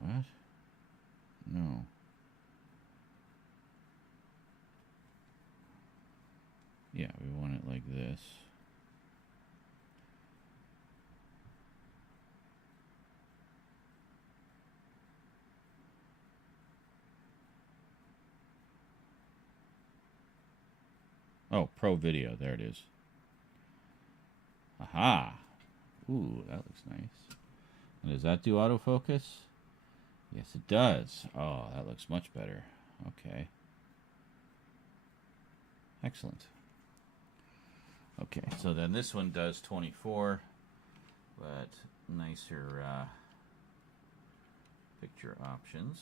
What? No. this. Oh, Pro Video. There it is. Aha. Ooh, that looks nice. And does that do autofocus? Yes, it does. Oh, that looks much better. Okay. Excellent. Okay, so then this one does 24, but nicer picture options.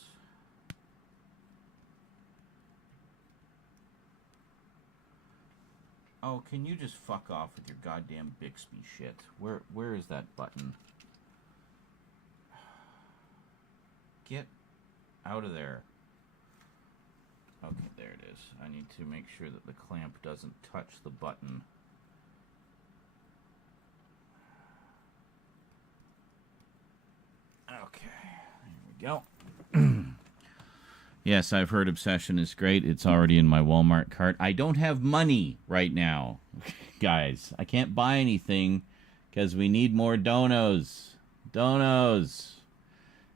Oh, can you just fuck off with your goddamn Bixby shit? Where is that button? Get out of there. Okay, there it is. I need to make sure that the clamp doesn't touch the button. Okay, there we go. Yes, I've heard Obsession is great. It's already in my Walmart cart. I don't have money right now, guys. I can't buy anything because we need more donos. Donos.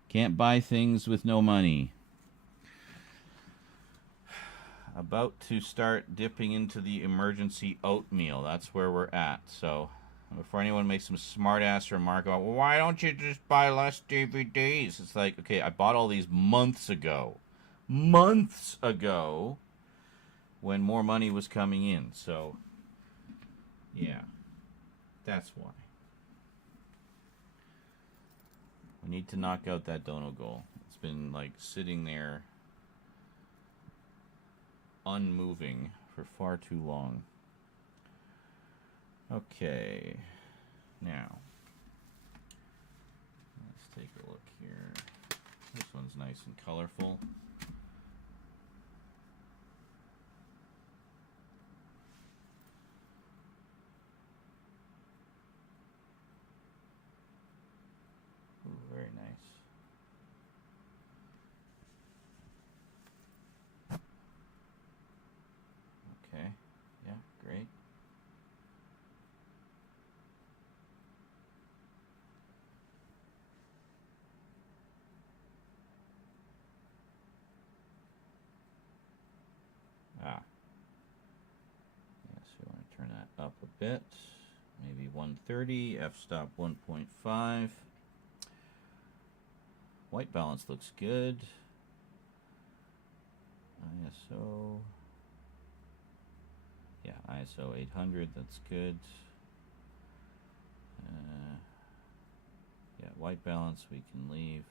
Can't buy things with no money. About to start dipping into the emergency oatmeal. That's where we're at. So, before anyone makes some smart-ass remark about, well, why don't you just buy less DVDs? It's like, okay, I bought all these months ago. Months ago, when more money was coming in. So, yeah, that's why. We need to knock out that dono goal. It's been, like, sitting there unmoving for far too long. Okay, now let's take a look here. This one's nice and colorful. Ooh, very nice. Okay, yeah, great. Yes, we want to turn that up a bit. Maybe 130, f-stop 1.5. White balance looks good. ISO. Yeah, ISO 800, that's good. Yeah, white balance we can leave.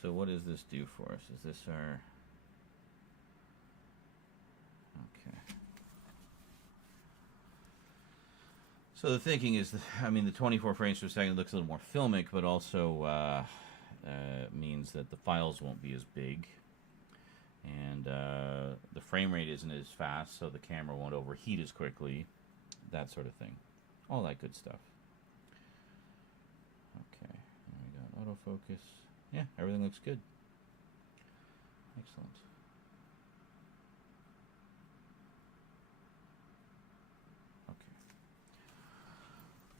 So what does this do for us? Is this our... Okay. So the thinking is, I mean, the 24 frames per second looks a little more filmic, but also means that the files won't be as big. And the frame rate isn't as fast, so the camera won't overheat as quickly. That sort of thing. All that good stuff. Okay, and we got autofocus. Yeah, everything looks good. Excellent.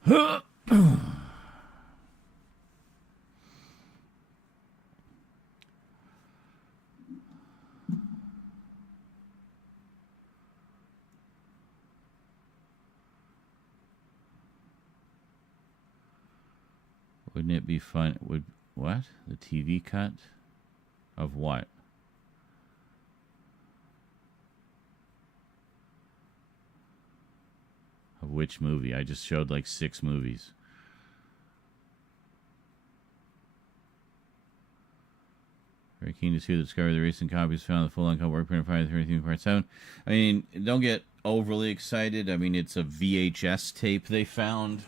Okay. Wouldn't it be fun? Would what? The TV cut of what? Of which movie? I just showed like 6 movies. Very keen to see the discovery of the recent copies found the full uncut work print of Friday the 13th Part 7. I mean, don't get overly excited. I mean, it's a VHS tape they found.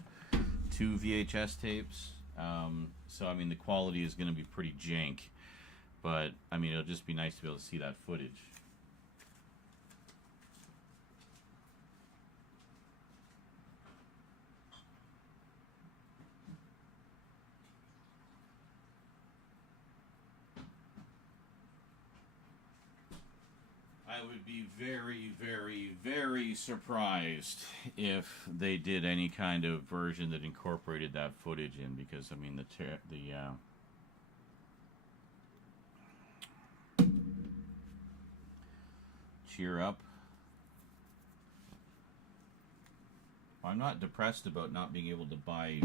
2 VHS tapes. So, I mean, the quality is going to be pretty jank. But, I mean, it'll just be nice to be able to see that footage. I would be very, very, very surprised if they did any kind of version that incorporated that footage in, because I mean cheer up. I'm not depressed about not being able to buy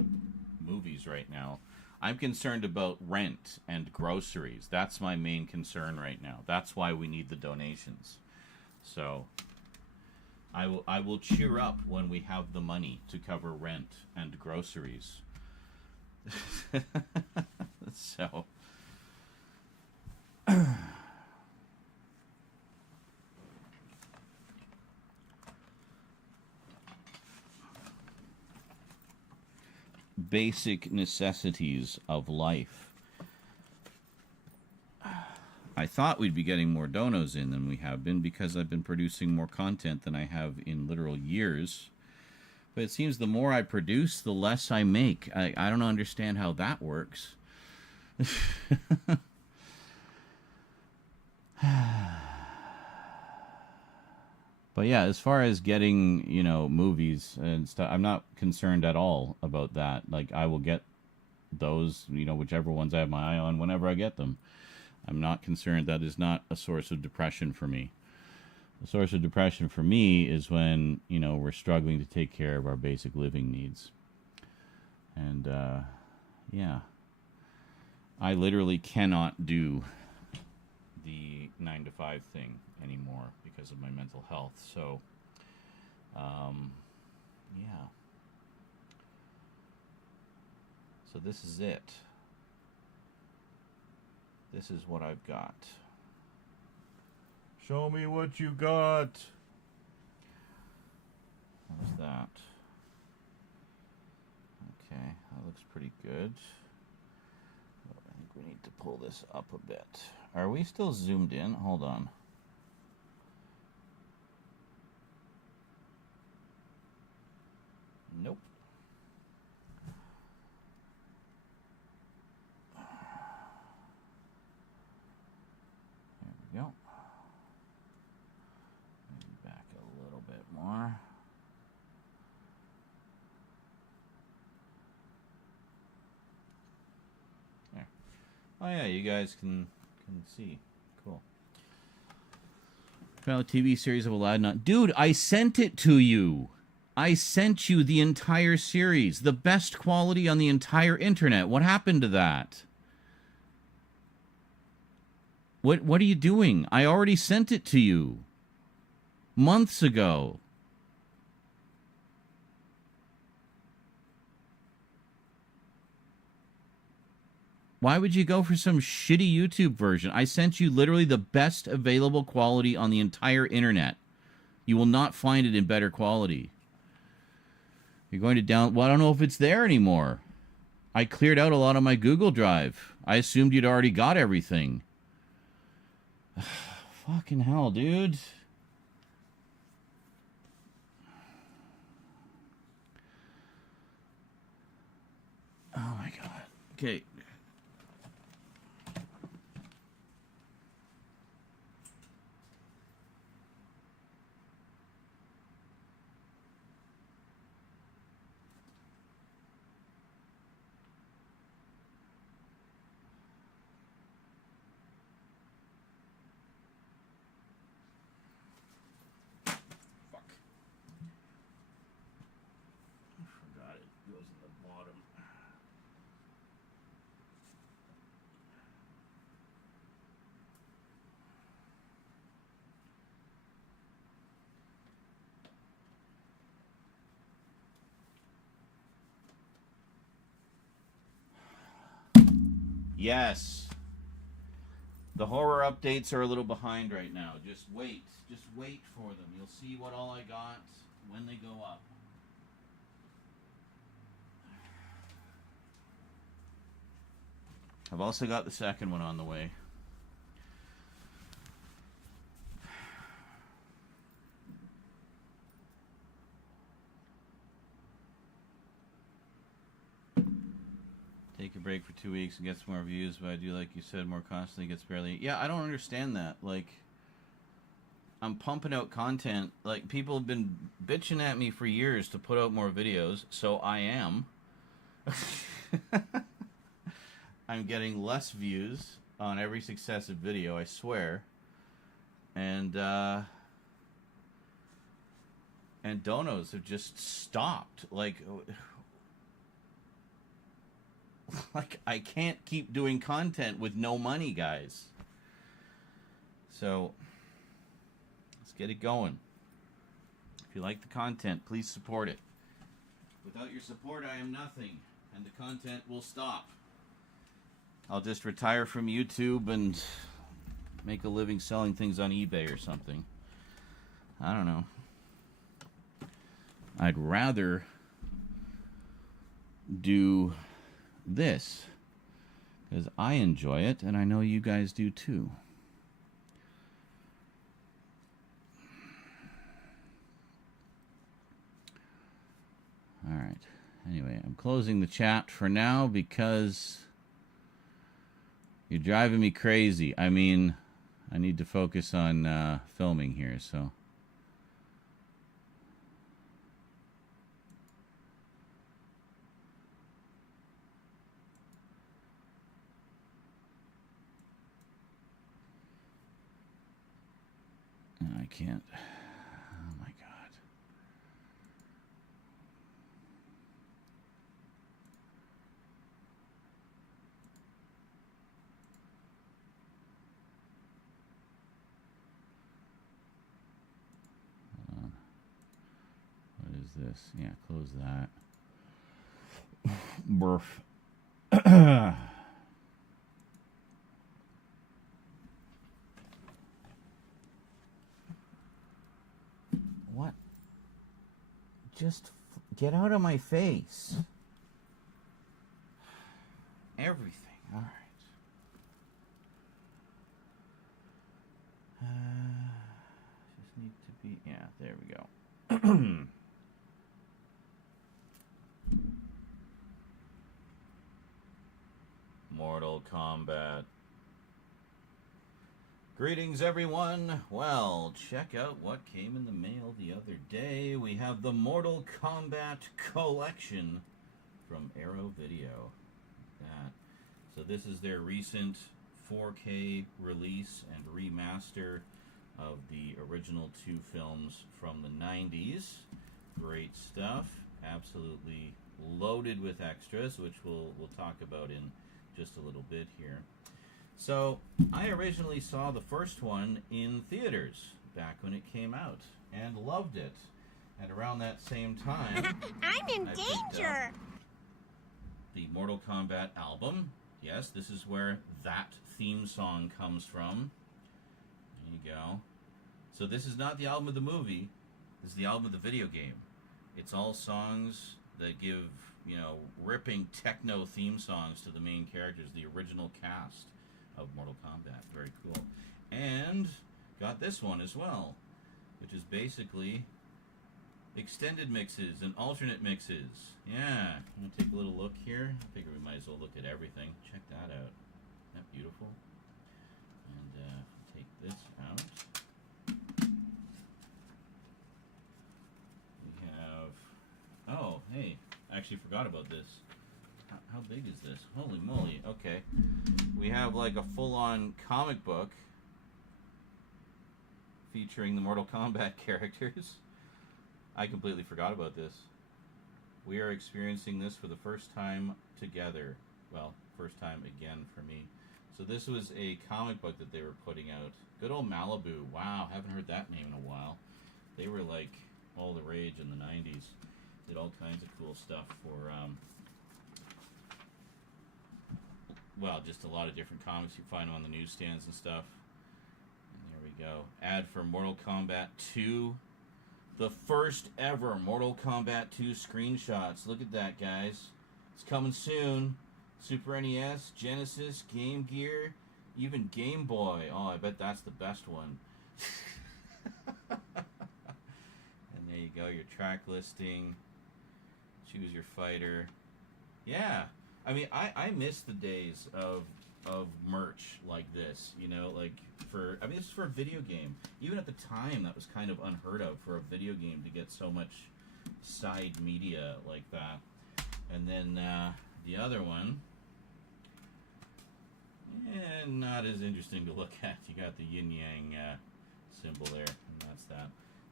movies right now. I'm concerned about rent and groceries. That's my main concern right now. That's why we need the donations. So I will cheer up when we have the money to cover rent and groceries. So basic necessities of life. I thought we'd be getting more donos in than we have been because I've been producing more content than I have in literal years. But it seems the more I produce, the less I make. I don't understand how that works. But yeah, as far as getting, movies and stuff, I'm not concerned at all about that. Like, I will get those, whichever ones I have my eye on whenever I get them. I'm not concerned. That is not a source of depression for me. The source of depression for me is when, we're struggling to take care of our basic living needs. And, yeah. I literally cannot do the 9 to 5 thing anymore because of my mental health. So, yeah. So this is it. This is what I've got. Show me what you got. How's that? Okay, that looks pretty good. I think we need to pull this up a bit. Are we still zoomed in? Hold on. Nope. There we go. Maybe back a little bit more. There. Oh yeah, you guys can see. Cool. Found a TV series of Aladdin. Dude, I sent it to you. I sent you the entire series. The best quality on the entire internet. What happened to that? What are you doing? I already sent it to you. Months ago. Why would you go for some shitty YouTube version? I sent you literally the best available quality on the entire internet. You will not find it in better quality. You're going to well, I don't know if it's there anymore. I cleared out a lot of my Google Drive. I assumed you'd already got everything. Fucking hell, dude. Oh my god. Okay. Yes. The horror updates are a little behind right now. Just wait. Just wait for them. You'll see what all I got when they go up. I've also got the second one on the way. Take a break for 2 weeks and get some more views, but I do, like you said, more constantly gets barely. Yeah, I don't understand that. Like, I'm pumping out content. Like, people have been bitching at me for years to put out more videos, so I am. I'm getting less views on every successive video, I swear. And donos have just stopped. Like I can't keep doing content with no money, guys. So let's get it going. If you like the content, please support it. Without your support, I am nothing, and the content will stop. I'll just retire from YouTube and make a living selling things on eBay or something. I don't know. I'd rather do this because I enjoy it, and I know you guys do too. All right. Anyway, I'm closing the chat for now because you're driving me crazy. I mean, I need to focus on filming here, so. I can't. Oh my God. What is this? Yeah, close that. Burf. What? Just get out of my face. Everything. All right. Just need to be. Yeah, there we go. Mortal Kombat. Greetings, everyone. Well, check out what came in the mail the other day. We have the Mortal Kombat Collection from Arrow Video. That. So this is their recent 4K release and remaster of the original two films from the 90s. Great stuff. Absolutely loaded with extras, which we'll talk about in just a little bit here. So, I originally saw the first one in theaters back when it came out and loved it. And around that same time, I'm in danger. The Mortal Kombat album. Yes, this is where that theme song comes from. There you go. So this is not the album of the movie. This is the album of the video game. It's all songs that give, you know, ripping techno theme songs to the main characters, the original cast of Mortal Kombat. Very cool. And got this one as well, which is basically extended mixes and alternate mixes. Yeah, I'm going to take a little look here. I figure we might as well look at everything. Check that out. Isn't that beautiful? And take this out. We have... Oh, hey, I actually forgot about this. How big is this? Holy moly. Okay. We have like a full-on comic book featuring the Mortal Kombat characters. I completely forgot about this. We are experiencing this for the first time together. Well, first time again for me. So this was a comic book that they were putting out. Good old Malibu. Wow, haven't heard that name in a while. They were like all the rage in the 90s. Did all kinds of cool stuff for... well, just a lot of different comics. You find them on the newsstands and stuff. And there we go. Ad for Mortal Kombat 2. The first ever Mortal Kombat 2 screenshots. Look at that, guys. It's coming soon. Super NES, Genesis, Game Gear, even Game Boy. Oh, I bet that's the best one. And there you go, your track listing. Choose your fighter. Yeah. I mean, I miss the days of of merch like this, you know, like this is for a video game. Even at the time, that was kind of unheard of for a video game to get so much side media like that. And then the other one, not as interesting to look at. You got the yin-yang symbol there, and that's that.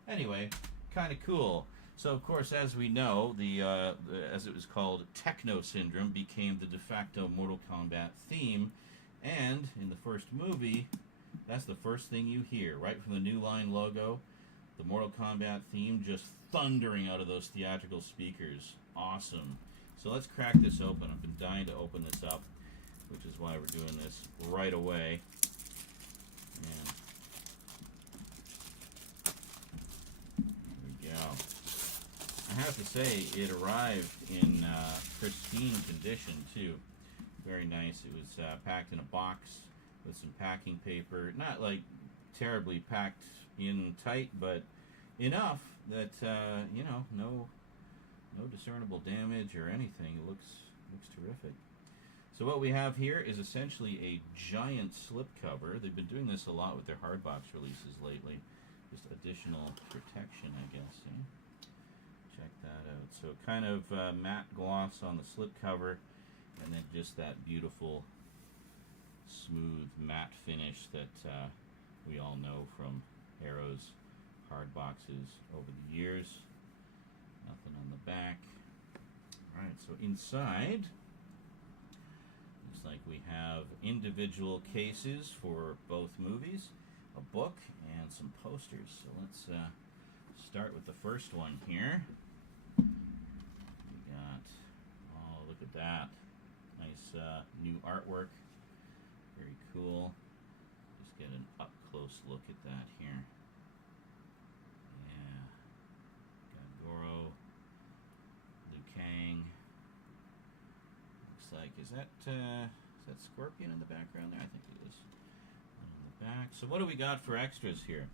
Anyway, kind of cool. So, of course, as we know, as it was called, Techno Syndrome became the de facto Mortal Kombat theme. And in the first movie, that's the first thing you hear, right from the New Line logo, the Mortal Kombat theme just thundering out of those theatrical speakers. Awesome. So let's crack this open. I've been dying to open this up, which is why we're doing this right away. And there we go. I have to say, it arrived in pristine condition, too. Very nice. It was packed in a box with some packing paper. Not, like, terribly packed in tight, but enough that, you know, no discernible damage or anything. It looks terrific. So what we have here is essentially a giant slipcover. They've been doing this a lot with their hardbox releases lately. Just additional protection, I guess. Eh? Check that out. So kind of matte gloss on the slipcover, and then just that beautiful, smooth matte finish that we all know from Arrow's hard boxes over the years. Nothing on the back. Alright, so inside, looks like we have individual cases for both movies, a book, and some posters. So let's start with the first one here. We got, oh, look at that. Nice new artwork. Very cool. Just get an up-close look at that here. Yeah. Got Goro, Liu Kang. Looks like, is that Scorpion in the background there? I think it is. One in the back. So what do we got for extras here?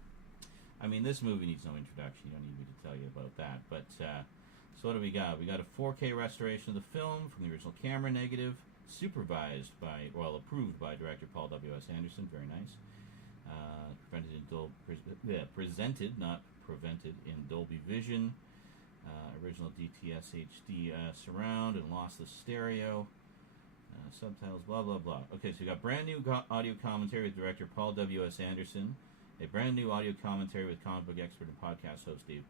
I mean, this movie needs no introduction. You don't need me to tell you about that. But, so what do we got? We got a 4K restoration of the film from the original camera negative, supervised by, well, approved by director Paul W.S. Anderson. Very nice. Presented, not prevented, in Dolby Vision. Original DTS HD surround and lossless stereo. Subtitles, blah, blah, blah. Okay, so you got brand new audio commentary with director Paul W.S. Anderson. A brand new audio commentary with comic book expert and podcast host Dave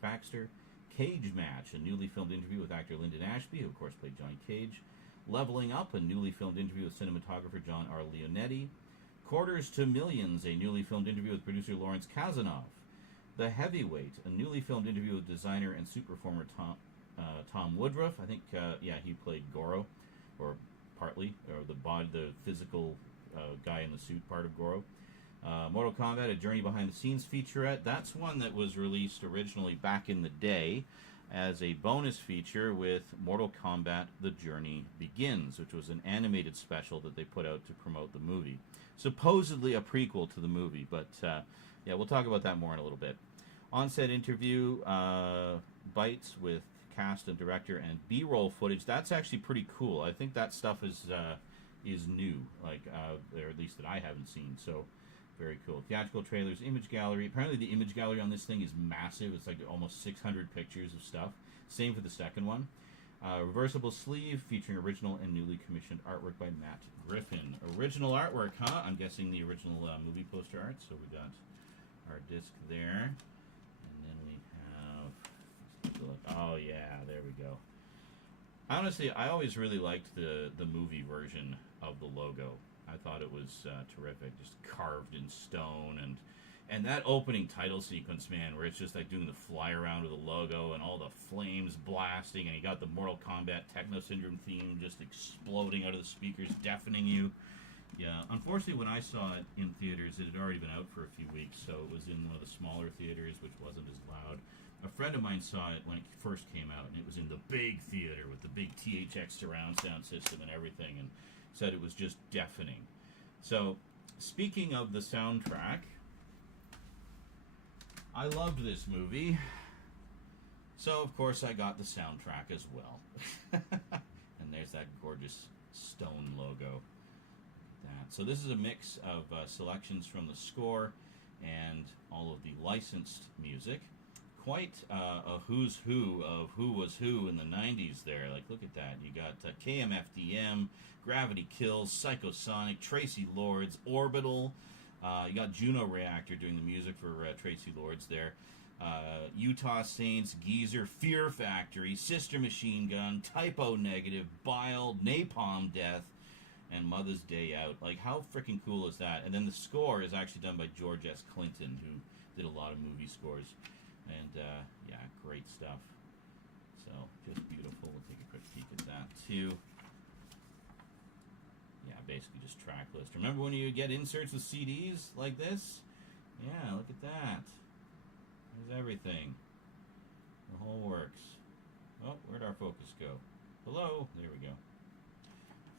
Baxter. Cage Match, a newly filmed interview with actor Lyndon Ashby, who of course played Johnny Cage. Leveling Up, a newly filmed interview with cinematographer John R. Leonetti. Quarters to Millions, a newly filmed interview with producer Lawrence Kazanov. The Heavyweight, a newly filmed interview with designer and suit performer Tom Woodruff. I think, he played Goro, or partly, or the physical guy in the suit part of Goro. Mortal Kombat, a journey behind the scenes featurette. That's one that was released originally back in the day as a bonus feature with Mortal Kombat The Journey Begins, which was an animated special that they put out to promote the movie. Supposedly a prequel to the movie, but yeah, we'll talk about that more in a little bit. On-set interview, bites with cast and director, and B-roll footage. That's actually pretty cool. I think that stuff is new, like, or at least that I haven't seen, so very cool. Theatrical trailers, image gallery. Apparently the image gallery on this thing is massive. It's like almost 600 pictures of stuff. Same for the second one. Reversible sleeve featuring original and newly commissioned artwork by Matt Griffin. Original artwork, huh? I'm guessing the original movie poster art. So we got our disc there. And then we have... let's take a look. Oh, yeah. There we go. Honestly, I always really liked the movie version of the logo. I thought it was terrific, just carved in stone, and that opening title sequence, man, where it's just like doing the fly around with the logo and all the flames blasting, and you got the Mortal Kombat Techno Syndrome theme just exploding out of the speakers, deafening you. Yeah, unfortunately, when I saw it in theaters, it had already been out for a few weeks, so it was in one of the smaller theaters, which wasn't as loud. A friend of mine saw it when it first came out, and it was in the big theater with the big THX surround sound system and everything, and said it was just deafening. So, speaking of the soundtrack, I loved this movie. So, of course, I got the soundtrack as well. And there's that gorgeous stone logo. that. So this is a mix of selections from the score and all of the licensed music. Quite a who's who of who was who in the 90s there. Like, look at that. You got KMFDM, Gravity Kills, Psychosonic, Tracy Lords, Orbital. You got Juno Reactor doing the music for Tracy Lords there. Utah Saints, Geezer, Fear Factory, Sister Machine Gun, Typo Negative, Bile, Napalm Death, and Mother's Day Out. Like, how freaking cool is that? And then the score is actually done by George S. Clinton, who did a lot of movie scores. And, yeah, great stuff. So, just beautiful. We'll take a quick peek at that, too. Yeah, basically just track list. Remember when you get inserts with CDs like this? Yeah, look at that. There's everything. The whole works. Oh, where'd our focus go? Hello? There we go.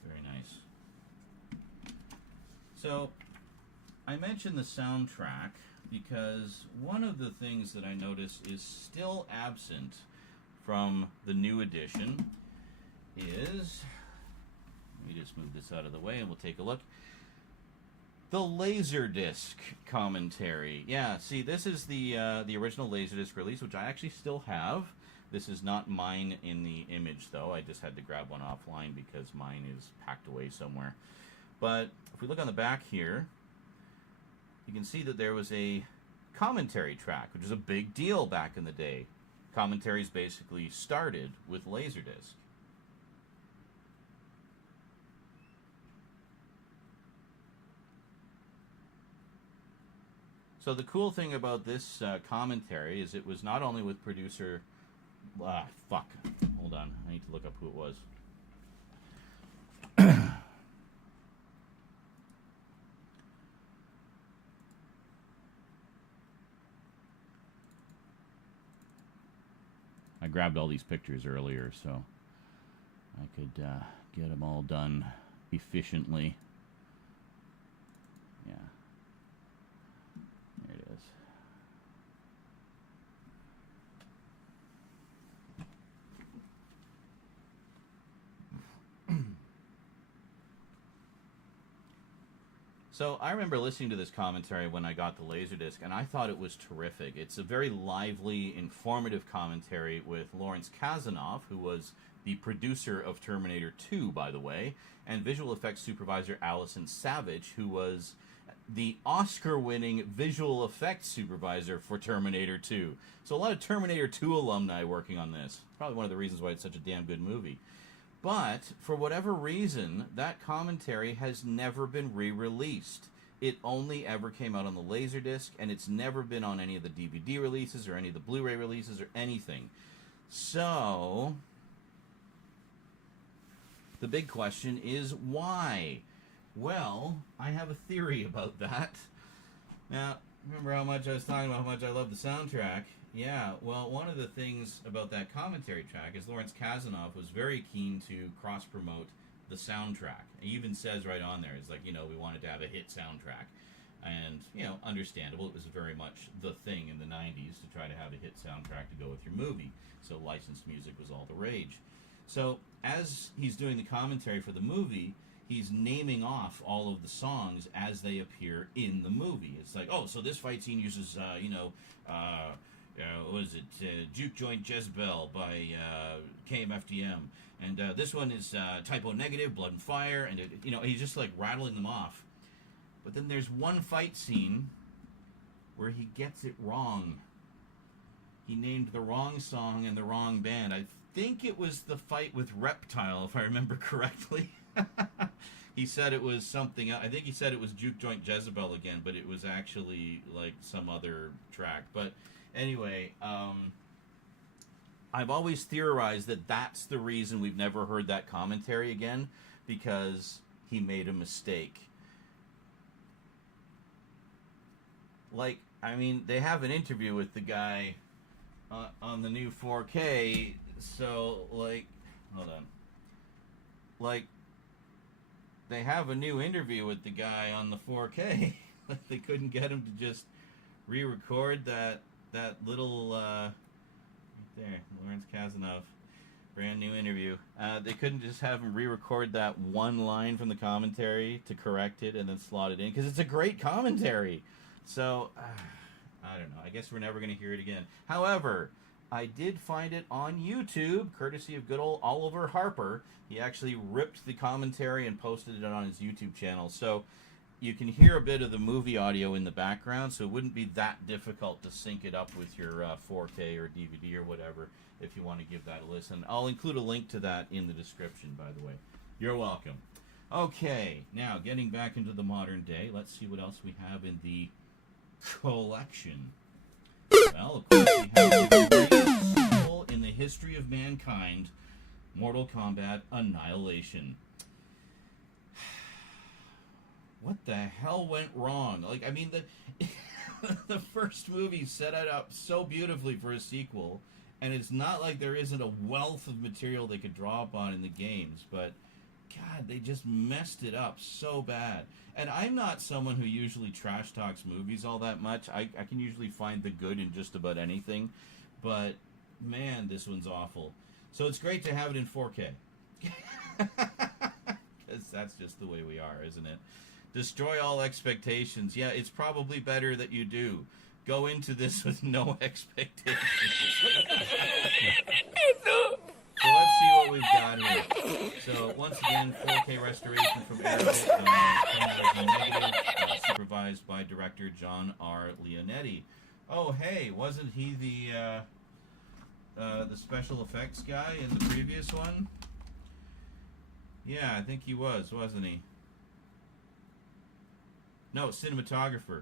Very nice. So, I mentioned the soundtrack because one of the things that I notice is still absent from the new edition is, let me just move this out of the way and we'll take a look. The Laserdisc commentary. Yeah, see, this is the original Laserdisc release, which I actually still have. This is not mine in the image, though. I just had to grab one offline because mine is packed away somewhere. But if we look on the back here, you can see that there was a commentary track, which is a big deal back in the day. Commentaries basically started with Laserdisc. So the cool thing about this commentary is it was not only with producer... Hold on. I need to look up who it was. I grabbed all these pictures earlier, so I could get them all done efficiently. Yeah. There it is. So I remember listening to this commentary when I got the Laserdisc, and I thought it was terrific. It's a very lively, informative commentary with Lawrence Kasanoff, who was the producer of Terminator 2, by the way, and visual effects supervisor Allison Savage, who was the Oscar-winning visual effects supervisor for Terminator 2. So a lot of Terminator 2 alumni working on this. Probably one of the reasons why it's such a damn good movie. But, for whatever reason, that commentary has never been re-released. It only ever came out on the Laserdisc, and it's never been on any of the DVD releases or any of the Blu-ray releases or anything. So, the big question is why? Well, I have a theory about that. Now, remember how much I was talking about how much I love the soundtrack? Yeah, well, one of the things about that commentary track is Lawrence Kasanoff was very keen to cross-promote the soundtrack. He even says right on there, it's like, you know, we wanted to have a hit soundtrack. And, you know, understandable. It was very much the thing in the 90s to try to have a hit soundtrack to go with your movie. So licensed music was all the rage. So, as he's doing the commentary for the movie, he's naming off all of the songs as they appear in the movie. It's like, oh, so this fight scene uses, what is it? Juke Joint Jezebel by KMFDM. And this one is Typo Negative, Blood and Fire. And, he's just like rattling them off. But then there's one fight scene where he gets it wrong. He named the wrong song and the wrong band. I think it was the fight with Reptile, if I remember correctly. He said it was something. I think he said it was Juke Joint Jezebel again, but it was actually like some other track. But anyway, I've always theorized that that's the reason we've never heard that commentary again, because he made a mistake. Like, I mean, they have an interview with the guy on the new 4K, so, like, hold on. Like, they have a new interview with the guy on the 4K. They couldn't get him to just re-record that little, right there, Lawrence Kasanoff. Brand new interview. They couldn't just have him re-record that one line from the commentary to correct it and then slot it in, because it's a great commentary. So, I don't know. I guess we're never going to hear it again. However, I did find it on YouTube, courtesy of good old Oliver Harper. He actually ripped the commentary and posted it on his YouTube channel. So you can hear a bit of the movie audio in the background, so it wouldn't be that difficult to sync it up with your 4K or DVD or whatever if you want to give that a listen. I'll include a link to that in the description, by the way. You're welcome. Okay, now getting back into the modern day, let's see what else we have in the collection. Well, of course, we have the greatest sequel in the history of mankind, Mortal Kombat Annihilation. What the hell went wrong? Like, I mean, the first movie set it up so beautifully for a sequel, and it's not like there isn't a wealth of material they could draw upon in the games, but God, they just messed it up so bad. And I'm not someone who usually trash talks movies all that much. I can usually find the good in just about anything, but man, this one's awful. So it's great to have it in 4K. Because that's just the way we are, isn't it? Destroy all expectations. Yeah, it's probably better that you do. Go into this with no expectations. So let's see what we've got here. So once again, 4K restoration from Arabic, supervised by director John R. Leonetti. Oh, hey, wasn't he the special effects guy in the previous one? Yeah, I think he was, wasn't he? No, cinematographer.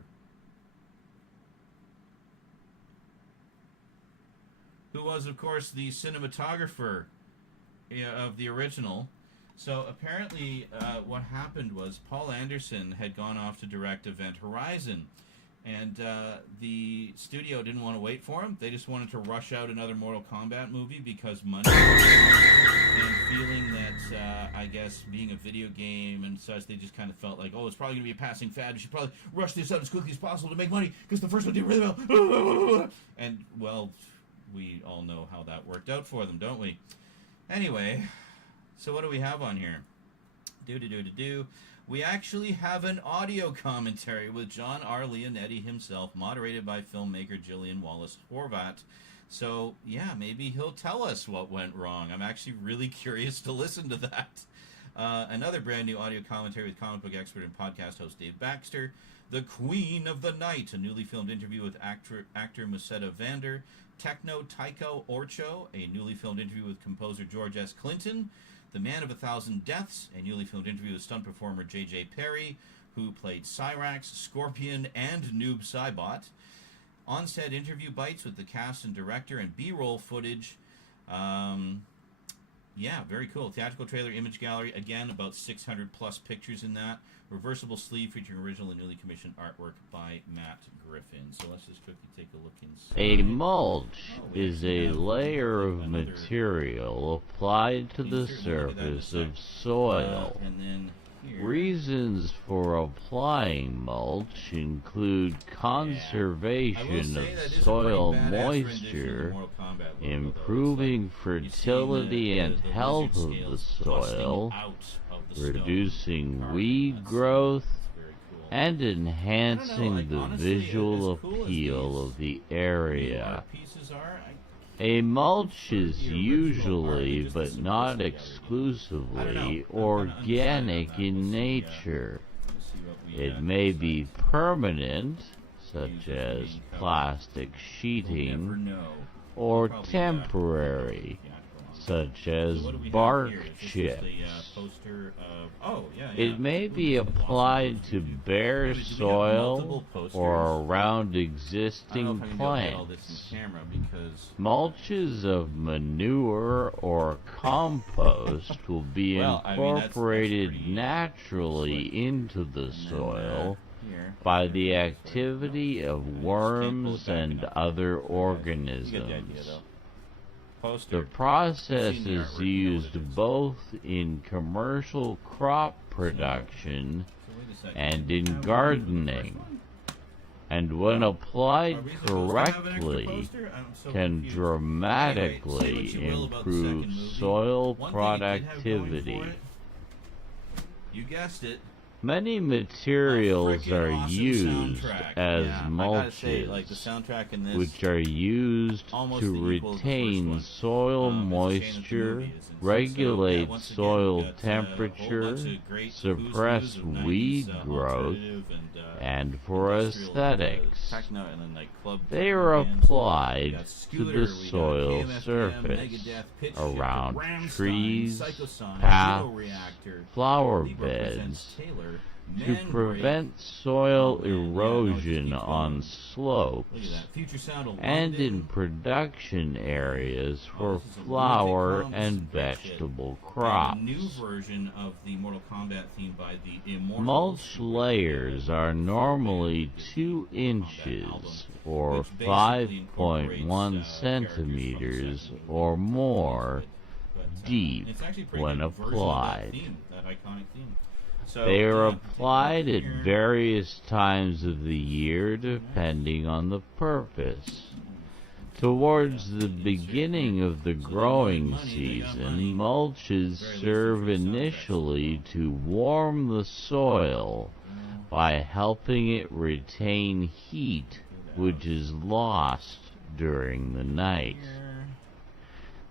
Who was, of course, the cinematographer of the original. So apparently what happened was Paul Anderson had gone off to direct Event Horizon, and the studio didn't want to wait for him. They just wanted to rush out another Mortal Kombat movie because money, and feeling that, I guess, being a video game and such, they just kind of felt like, oh, it's probably going to be a passing fad. We should probably rush this out as quickly as possible to make money because the first one did really well. And, well, we all know how that worked out for them, don't we? Anyway, so what do we have on here? We actually have an audio commentary with John R. Leonetti himself, moderated by filmmaker Gillian Wallace Horvat. So, yeah, maybe he'll tell us what went wrong. I'm actually really curious to listen to that. Another brand new audio commentary with comic book expert and podcast host Dave Baxter. The Queen of the Night, a newly filmed interview with actor Musetta Vander. Techno Tycho Orcho, a newly filmed interview with composer George S. Clinton. The Man of 1,000 Deaths, a newly filmed interview with stunt performer J.J. Perry, who played Cyrax, Scorpion, and Noob Saibot. On-set interview bites with the cast and director and B-roll footage. Yeah, very cool. Theatrical trailer, image gallery. Again, about 600-plus pictures in that. Reversible sleeve featuring original and newly commissioned artwork by Matt Griffin. So let's just quickly take a look inside. A mulch is a layer of material applied to the surface of soil. And then here, Reasons for applying mulch include conservation of soil moisture, improving fertility and health of the soil, reducing weed growth, and enhancing the visual appeal of the area. A mulch is usually, but not exclusively, organic in nature. It may be permanent, such as plastic sheeting, or temporary, such as bark chips. It may be applied to bare soil or around existing plants. Mulches of manure or compost will be incorporated naturally into the soil by the activity of worms and other organisms. The process is used both in commercial crop production and in gardening. and when applied Are we supposed to have an extra correctly, poster? I'm so can confused. dramatically Anyway, say what you will about the improve second movie. soil One thing it did have going productivity. for it, you guessed it. Many materials Frickin' are awesome used soundtrack. as Yeah, I gotta say, like the mulches, soundtrack in this, which are used almost to equals the first retain one. soil It's a shame that the moisture, movie isn't. So, regulate once again, soil we've got, a whole temperature, bunch of great suppress who's who's of 90s, weed growth, alternative and for industrial, aesthetics. techno, and then, like, club They techno are bands. applied We got to Scooter, the we got soil KMFDM, surface, Megadeth, Pitch Shifter, around Rammstein, trees, Psychosonic, paths, Reactor, flower Libra presents beds, Taylor, to Mandrake. prevent soil Oh, man, yeah, no, erosion just keep on going. Look slopes at that. Future Sound of and London. in production areas Oh, for this is a flower lunatic prom. and This is great shit. vegetable And crops. a new version of the Mortal Kombat theme by the Immortals. Mulch layers are normally 2 inches or which basically 5.1 incorporates, centimeters characters from or more but, deep it's actually a pretty when good version of that applied. theme, that iconic theme. So, They are yeah, applied at here. various times of the year depending on the purpose. Towards the beginning of the growing season, mulches serve initially to warm the soil by helping it retain heat which is lost during the night.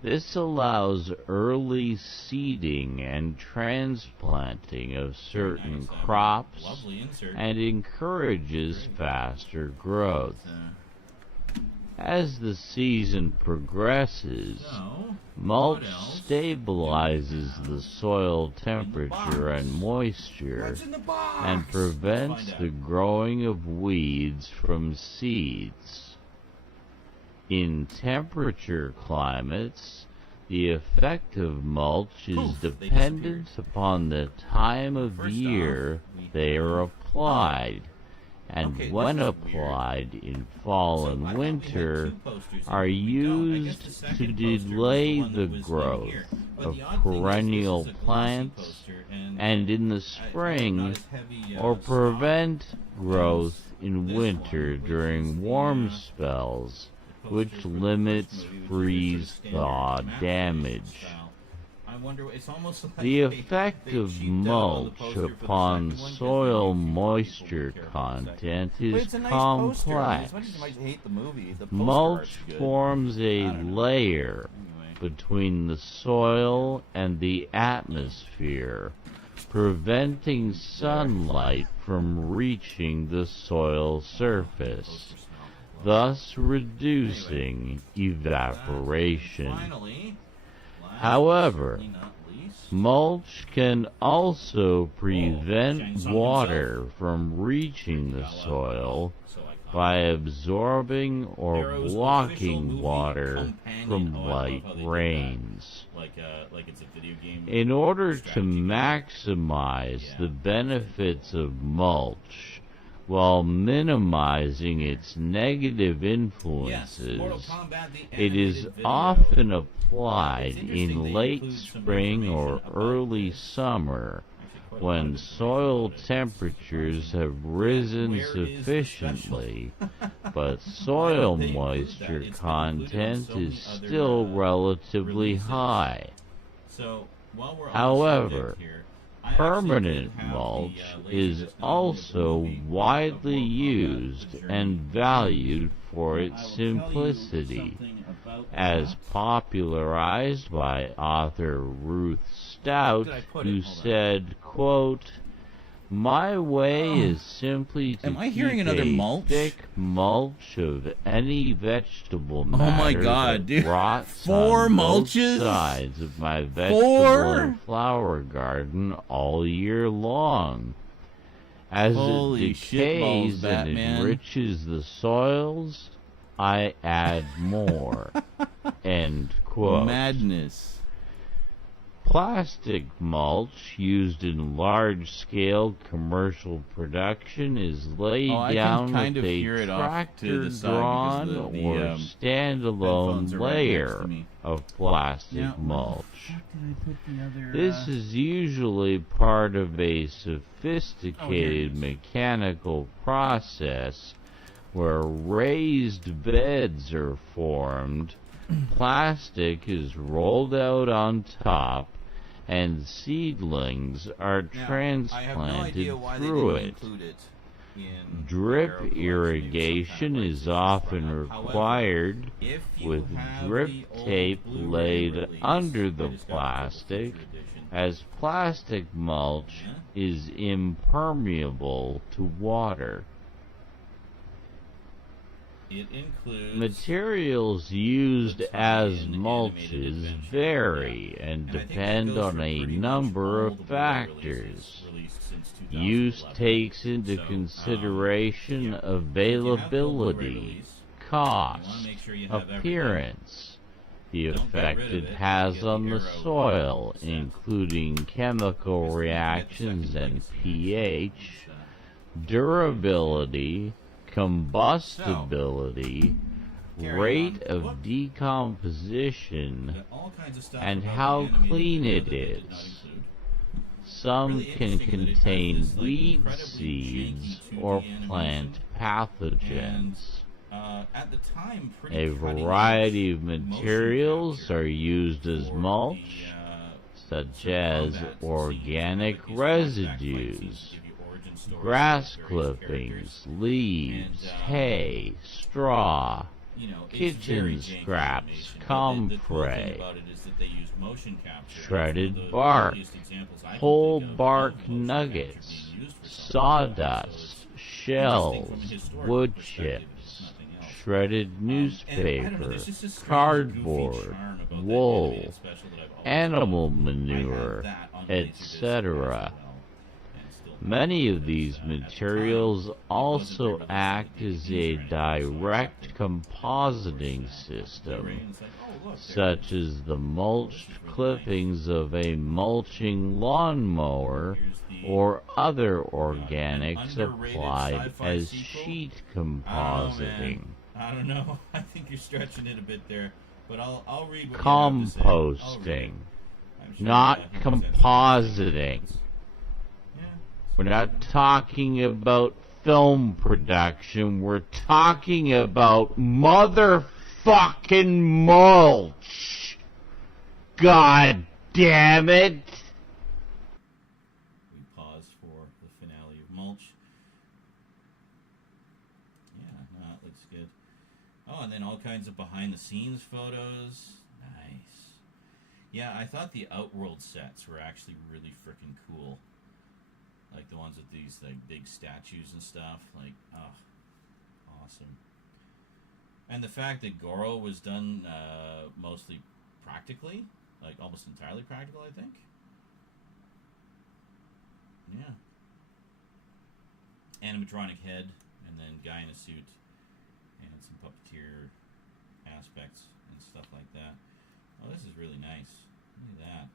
This allows early seeding and transplanting of certain crops Lovely insert. and encourages faster growth. As the season progresses, So, mulch what else? stabilizes the soil temperature and moisture what's in the box? and prevents Let's find the out. growing of weeds from seeds. In temperature climates, the effect of mulch is Poof, they dependent upon the time of First year off, we they are have- applied, and Okay, when this is applied in fall So, I and thought we had winter, two posters are here. We don't. I guess used the to second poster was delay one that the was in growth here. But of the odd thing is this perennial is a glossy plants, poster, and in the not spring, as heavy, or stock. prevent growth in this winter one, which during is the, warm spells, poster which for the limits first movie, which is sort of freeze-thaw standard map damage. style. I wonder, it's almost like The they effect cheaped of out on the mulch poster for the upon second one 'cause soil they knew people moisture would care about the second. content But is it's a nice poster. I mean, as complex. much as you might hate the movie, the poster Mulch art's good. forms a I don't know. layer Anyway. between the soil and the atmosphere, preventing sunlight from reaching the soil surface, thus reducing evaporation. Finally, last However, but not least, mulch can also Shang prevent Tsung water from reaching the soil so I by absorbing or Arrow's official blocking movie water companion. from Oh, I love light how they did that. rains. like it's a video game. In order to strategy game. maximize Yeah. the benefits of mulch while minimizing its negative Yes, influences, Mortal Kombat, the it is animated video. often applied It's interesting in they late include some spring or information about early this. summer Actually, quite a lot when of information soil about it. temperatures have risen Where is the sufficiently, but Why soil don't they include that? moisture It's been included in content so many is other, still relatively releases. high. So, while we're on the However, subject here, I actually permanent did have mulch the, is Laserdisc copy of the also movie of widely Mortal Kombat: used The Journey. and valued for I its will tell you simplicity, something about as that. popularized by author Ruth Stout, Did I put who it? Hold on. said, quote, "My way is simply to Am I hearing keep another a mulch? thick mulch of any vegetable Oh my matter God, that dude. rots 4 on both mulches? sides of my vegetable 4? and flower garden all year long. As Holy it shitballs, decays and Batman. enriches the soils, I add more." End quote. Madness. Plastic mulch used in large-scale commercial production is laid Oh, I can down kind with of a hear it off to the side tractor-drawn because the or headphones standalone are right next layer to me. of plastic Yeah, where the mulch. fuck did I put the other, This is usually part of a Oh, sophisticated mechanical process where raised beds are formed, plastic is rolled out on top, and seedlings are transplanted through it. Drip irrigation is often required, with drip tape laid under the plastic, as plastic mulch is impermeable to water. It includes Materials used as mulches vary and depend on a number of factors. Use takes into consideration availability, cost, appearance, the effect it has on the soil, including chemical reactions and pH, durability, combustibility, rate of decomposition, and how clean it is. Some can contain weed seeds or plant pathogens. A variety of materials are used as mulch, such as organic residues, grass clippings, leaves, hay, straw, kitchen scraps, comfrey, shredded bark, whole bark nuggets, sawdust, shells, wood chips, shredded newspaper, cardboard, wool, animal manure, etc. Many of these materials also act as a direct compositing system, such as the mulched clippings of a mulching lawnmower or other organics applied as sheet compositing. I don't know. I think you're stretching it a bit there, but I'll read what composting, not compositing. We're not talking about film production. We're talking about motherfucking mulch. God damn it. We pause for the finale of mulch. Yeah, no, that looks good. Oh, and then all kinds of behind the scenes photos. Nice. Yeah, I thought the Outworld sets were actually really freaking cool. Like the ones with these like big statues and stuff. Like, oh, awesome. And the fact that Goro was done mostly practically, like almost entirely practical, I think. Yeah. Animatronic head, and then guy in a suit, and some puppeteer aspects and stuff like that. Oh, this is really nice. Look at that.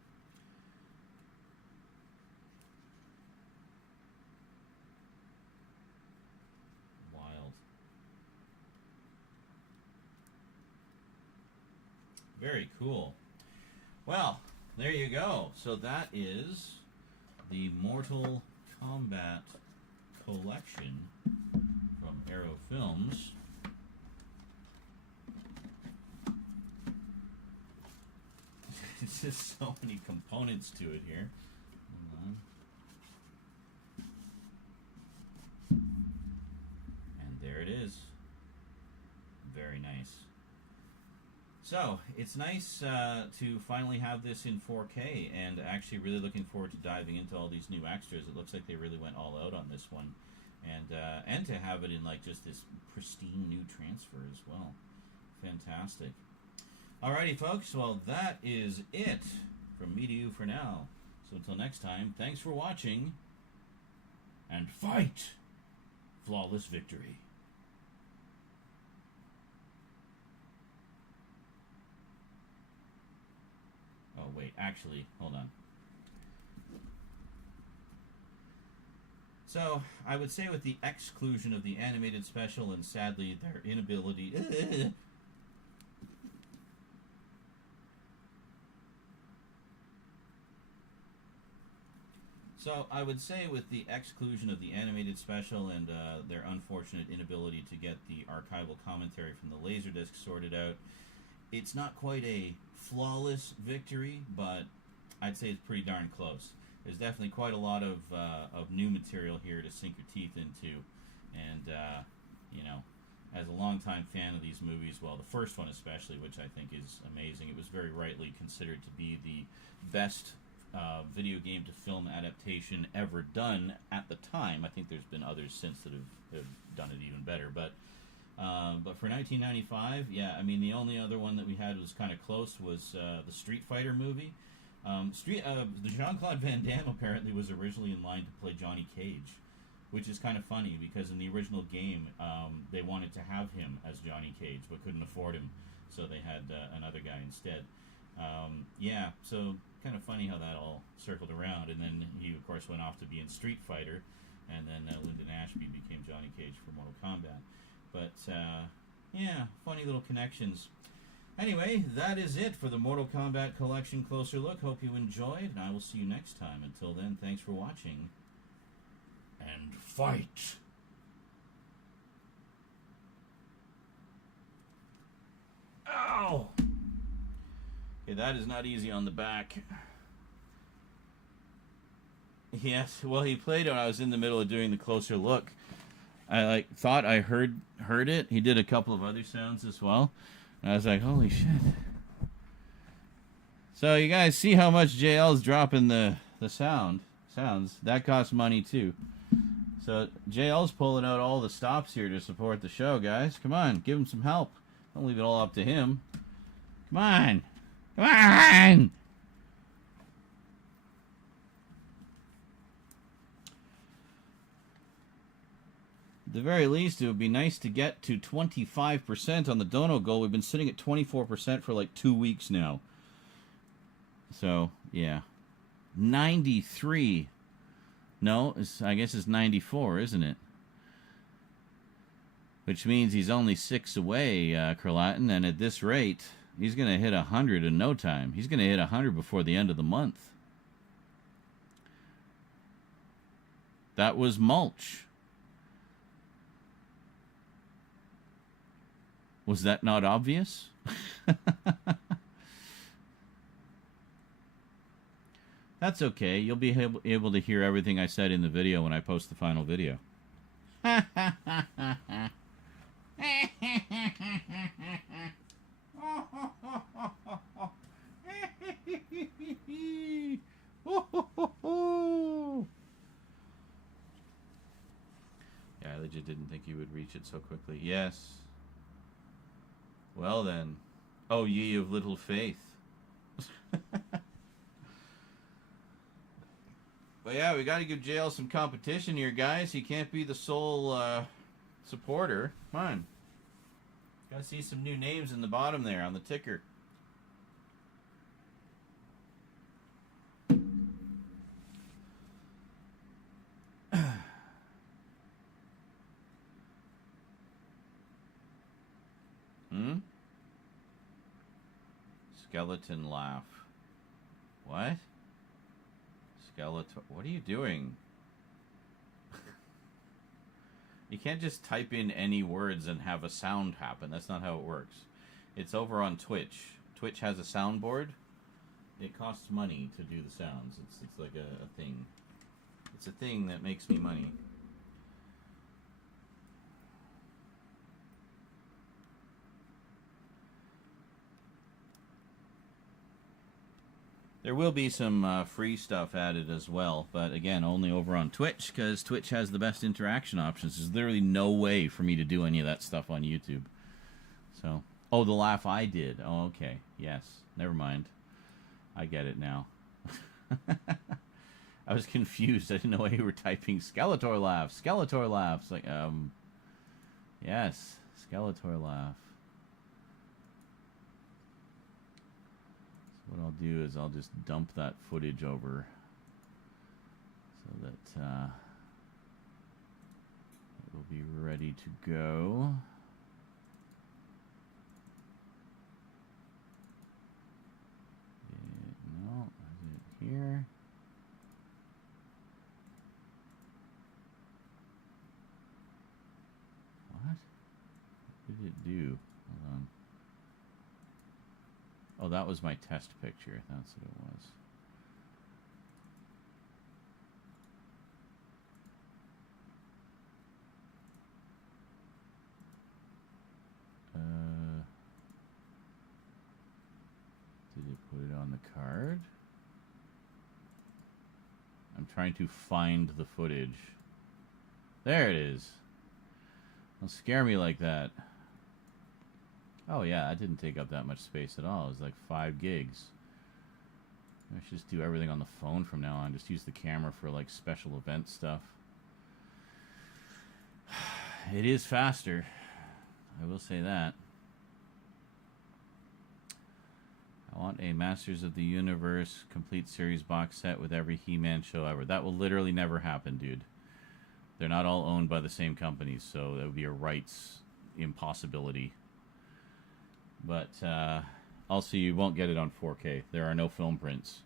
Very cool. Well, there you go. So that is the Mortal Kombat collection from Arrow Films. It's just so many components to it here. Hold on. And there it is. Very nice. So, it's nice to finally have this in 4K, and actually really looking forward to diving into all these new extras. It looks like they really went all out on this one. And to have it in like just this pristine new transfer as well. Fantastic. Alrighty, folks, well, that is it from me to you for now. So until next time, thanks for watching, and fight! Flawless victory. Oh, wait, actually, hold on. So, I would say with the exclusion of the animated special and sadly their inability... So I would say with the exclusion of the animated special and their unfortunate inability to get the archival commentary from the Laserdisc sorted out, it's not quite a flawless victory, but I'd say it's pretty darn close. There's definitely quite a lot of new material here to sink your teeth into, and you know, as a longtime fan of these movies, well, the first one especially, which I think is amazing, it was very rightly considered to be the best video game to film adaptation ever done at the time. I think there's been others since that have done it even better, but for 1995, yeah, I mean, the only other one that we had was kind of close was the Street Fighter movie. The Jean-Claude Van Damme apparently was originally in line to play Johnny Cage, which is kind of funny because in the original game, they wanted to have him as Johnny Cage but couldn't afford him, so they had another guy instead. Yeah, so kind of funny how that all circled around, and then he of course went off to be in Street Fighter, and then Lyndon Ashby became Johnny Cage for Mortal Kombat. But yeah, funny little connections. Anyway, that is it for the Mortal Kombat Collection Closer Look. Hope you enjoyed, and I will see you next time. Until then, thanks for watching, and fight! Ow! Okay, that is not easy on the back. Yes, well, he played it when I was in the middle of doing the Closer Look. I thought I heard it. He did a couple of other sounds as well. And I was like, holy shit. So you guys see how much JL's dropping the sounds. That costs money too. So JL's pulling out all the stops here to support the show, guys. Come on, give him some help. Don't leave it all up to him. Come on. Come on! At the very least, it would be nice to get to 25% on the dono goal. We've been sitting at 24% for like 2 weeks now. So, yeah. 93. No, I guess it's 94, isn't it? Which means he's only 6 away, Kralatin, and at this rate, he's going to hit 100 in no time. He's going to hit 100 before the end of the month. That was Mulch. Was that not obvious? That's okay. You'll be able to hear everything I said in the video when I post the final video. Yeah, I legit didn't think you would reach it so quickly. Yes. Well then. Oh, ye of little faith. But yeah, we got to give JL some competition here, guys. He can't be the sole supporter. Come on. Got to see some new names in the bottom there on the ticker. Skeleton laugh. What? Skeleton. What are you doing? You can't just type in any words and have a sound happen. That's not how it works. It's over on Twitch. Twitch has a soundboard. It costs money to do the sounds. It's like a thing. It's a thing that makes me money. There will be some free stuff added as well, but again, only over on Twitch, because Twitch has the best interaction options. There's literally no way for me to do any of that stuff on YouTube. So, oh, the laugh I did. Oh, okay. Yes. Never mind. I get it now. I was confused. I didn't know why you were typing Skeletor laugh. Skeletor laughs. Like, yes. Skeletor laugh. What I'll do is I'll just dump that footage over so that it will be ready to go. No, is it here? that was my test picture. That's what it was. Did it put it on the card? I'm trying to find the footage. There it is. Don't scare me like that. Oh yeah, that didn't take up that much space at all. It was like 5 gigs. I should just do everything on the phone from now on. Just use the camera for like special event stuff. It is faster. I will say that. I want a Masters of the Universe complete series box set with every He-Man show ever. That will literally never happen, dude. They're not all owned by the same companies, so that would be a rights impossibility. But also, you won't get it on 4K. There are no film prints.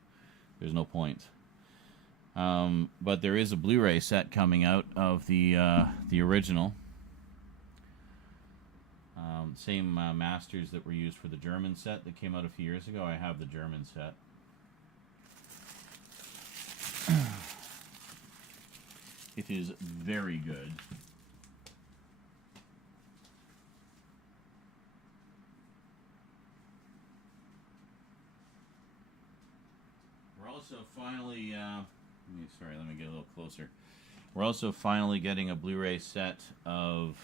There's no point. But there is a Blu-ray set coming out of the original. Same masters that were used for the German set that came out a few years ago. I have the German set. It is very good. We're also finally, let me get a little closer. We're also finally getting a Blu-ray set of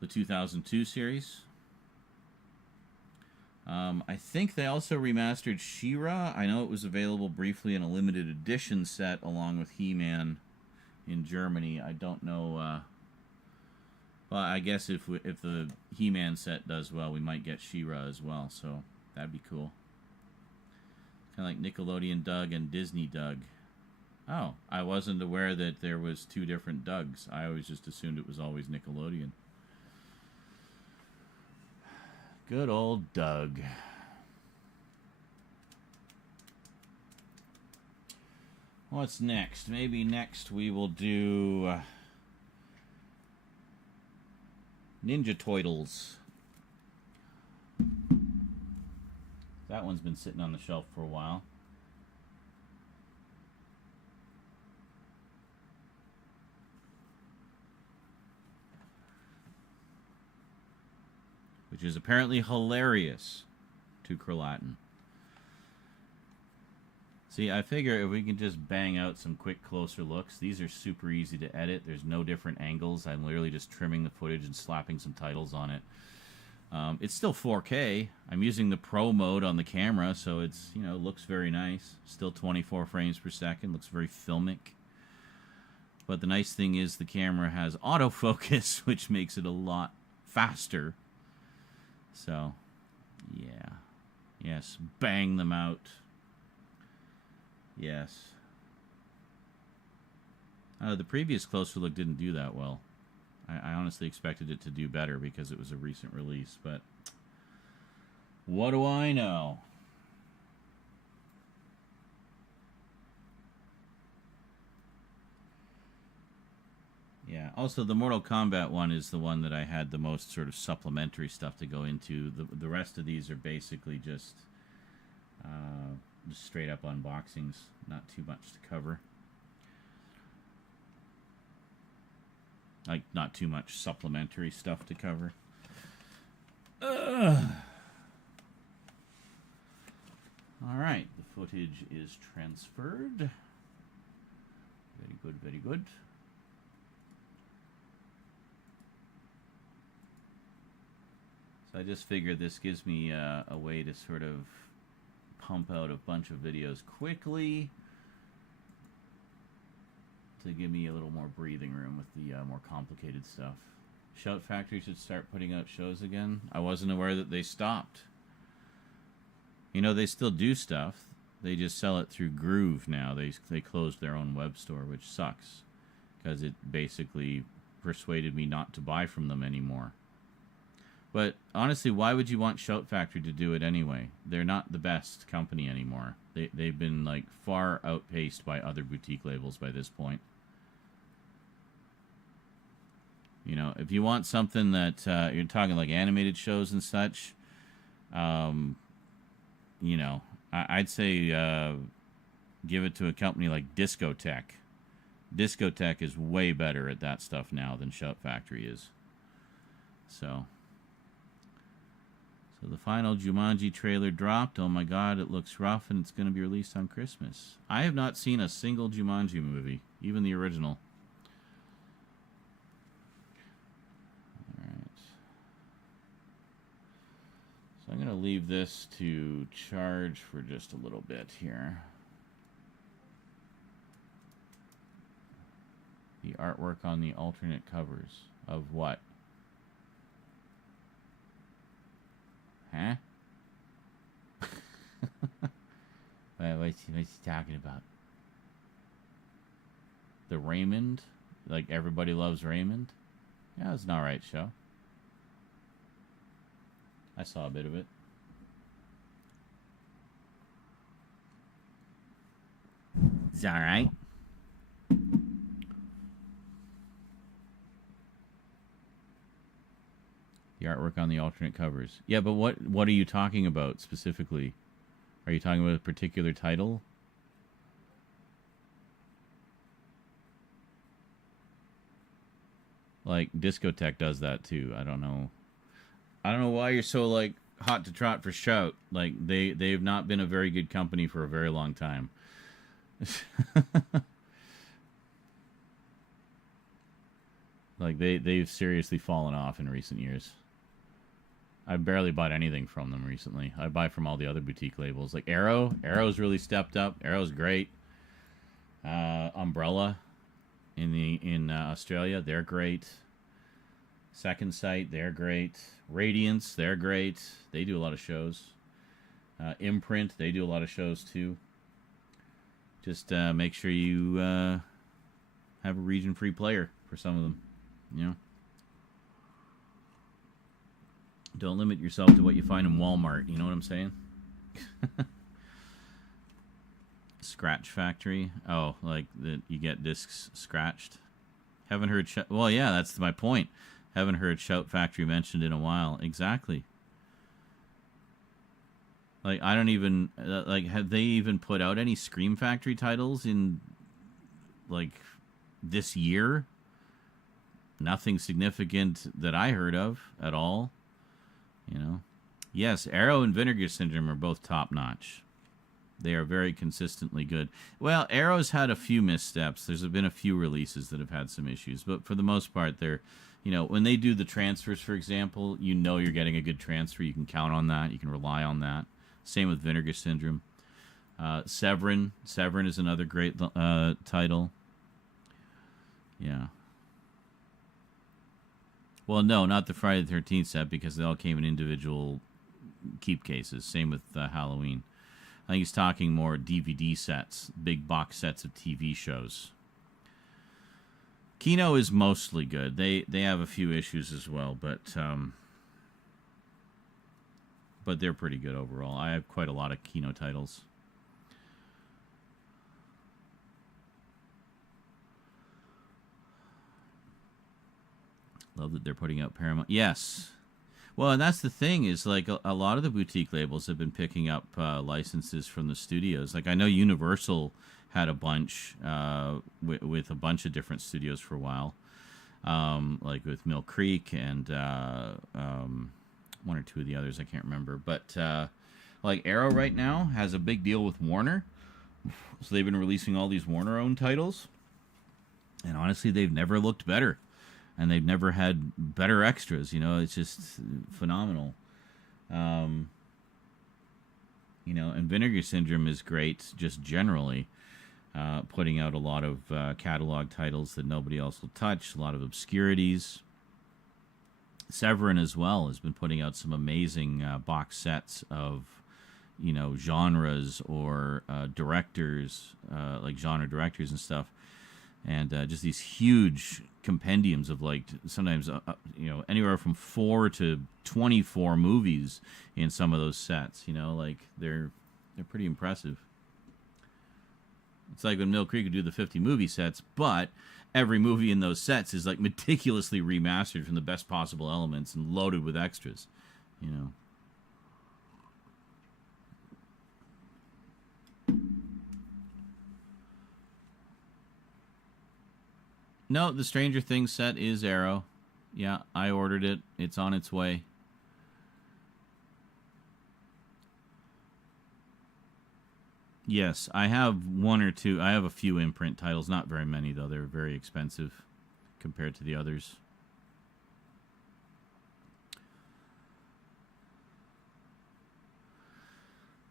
the 2002 series. I think they also remastered She-Ra. I know it was available briefly in a limited edition set along with He-Man in Germany. I don't know. Well, I guess if the He-Man set does well, we might get She-Ra as well. So that'd be cool. Kind of like Nickelodeon Doug and Disney Doug. Oh, I wasn't aware that there was 2 different Dougs. I always just assumed it was always Nickelodeon. Good old Doug. What's next? Maybe next we will do Ninja Turtles. That one's been sitting on the shelf for a while. Which is apparently hilarious to Kralatin. See, I figure if we can just bang out some quick closer looks, these are super easy to edit. There's no different angles. I'm literally just trimming the footage and slapping some titles on it. It's still 4K. I'm using the Pro mode on the camera, so it's, looks very nice. Still 24 frames per second. Looks very filmic. But the nice thing is the camera has autofocus, which makes it a lot faster. So, yeah. Yes, bang them out. Yes. The previous closer look didn't do that well. I honestly expected it to do better because it was a recent release, but what do I know? Yeah, also the Mortal Kombat one is the one that I had the most sort of supplementary stuff to go into. The rest of these are basically just straight up unboxings, not too much to cover. Like, not too much supplementary stuff to cover. Alright, the footage is transferred. Very good, very good. So I just figured this gives me a way to sort of pump out a bunch of videos quickly to give me a little more breathing room with the more complicated stuff. Shout Factory should start putting out shows again. I wasn't aware that they stopped. They still do stuff. They just sell it through Groove now. They closed their own web store, which sucks, because it basically persuaded me not to buy from them anymore. But honestly, why would you want Shout Factory to do it anyway? They're not the best company anymore. They've been like far outpaced by other boutique labels by this point. You know, if you want something that you're talking like animated shows and such, you know, I'd say give it to a company like Discotech. Discotech is way better at that stuff now than Shout Factory is. So the final Jumanji trailer dropped. Oh my god, it looks rough, and it's going to be released on Christmas. I have not seen a single Jumanji movie, even the original. Alright. So I'm going to leave this to charge for just a little bit here. The artwork on the alternate covers of what? Huh? What's he talking about? The Raymond? Like Everybody Loves Raymond? Yeah, it's an alright show. I saw a bit of it. It's alright. The artwork on the alternate covers. Yeah, but what are you talking about specifically? Are you talking about a particular title? Like Discotech does that too. I don't know why you're so like hot to trot for Shout. Like they've not been a very good company for a very long time. Like they've seriously fallen off in recent years. I barely bought anything from them recently. I buy from all the other boutique labels. Like Arrow. Arrow's really stepped up. Arrow's great. Umbrella in Australia, they're great. Second Sight, they're great. Radiance, they're great. They do a lot of shows. Imprint, they do a lot of shows too. Just make sure you have a region-free player for some of them. You know? Don't limit yourself to what you find in Walmart. You know what I'm saying? Scratch Factory. Oh, like that you get discs scratched. Haven't heard. Well, yeah, that's my point. Haven't heard Shout Factory mentioned in a while. Exactly. Like I don't even like. Have they even put out any Scream Factory titles in like this year? Nothing significant that I heard of at all. You know, yes, Arrow and Vinegar Syndrome are both top notch. They are very consistently good. Well, Arrow's had a few missteps. There's been a few releases that have had some issues, but for the most part, they're, you know, when they do the transfers, for example, you know you're getting a good transfer. You can count on that. You can rely on that. Same with Vinegar Syndrome. Severin is another great title. Yeah. Well, no, not the Friday the 13th set because they all came in individual keep cases. Same with Halloween. I think he's talking more DVD sets, big box sets of TV shows. Kino is mostly good. They have a few issues as well, but they're pretty good overall. I have quite a lot of Kino titles. Love that they're putting out Paramount. Yes. Well, and that's the thing is, like, a lot of the boutique labels have been picking up licenses from the studios. Like, I know Universal had a bunch with a bunch of different studios for a while, like with Mill Creek and one or two of the others I can't remember. But, like, Arrow right now has a big deal with Warner. So they've been releasing all these Warner-owned titles. And honestly, they've never looked better. And they've never had better extras, you know, it's just phenomenal. You know, and Vinegar Syndrome is great just generally, putting out a lot of catalog titles that nobody else will touch, a lot of obscurities. Severin as well has been putting out some amazing box sets of, you know, genres or directors, like genre directors and stuff. And just these huge compendiums of, like, sometimes, you know, anywhere from 4 to 24 movies in some of those sets. You know, like, they're pretty impressive. It's like when Mill Creek would do the 50 movie sets, but every movie in those sets is like meticulously remastered from the best possible elements and loaded with extras, you know. No, the Stranger Things set is Arrow. Yeah, I ordered it. It's on its way. Yes, I have one or two. I have a few imprint titles. Not very many, though. They're very expensive compared to the others.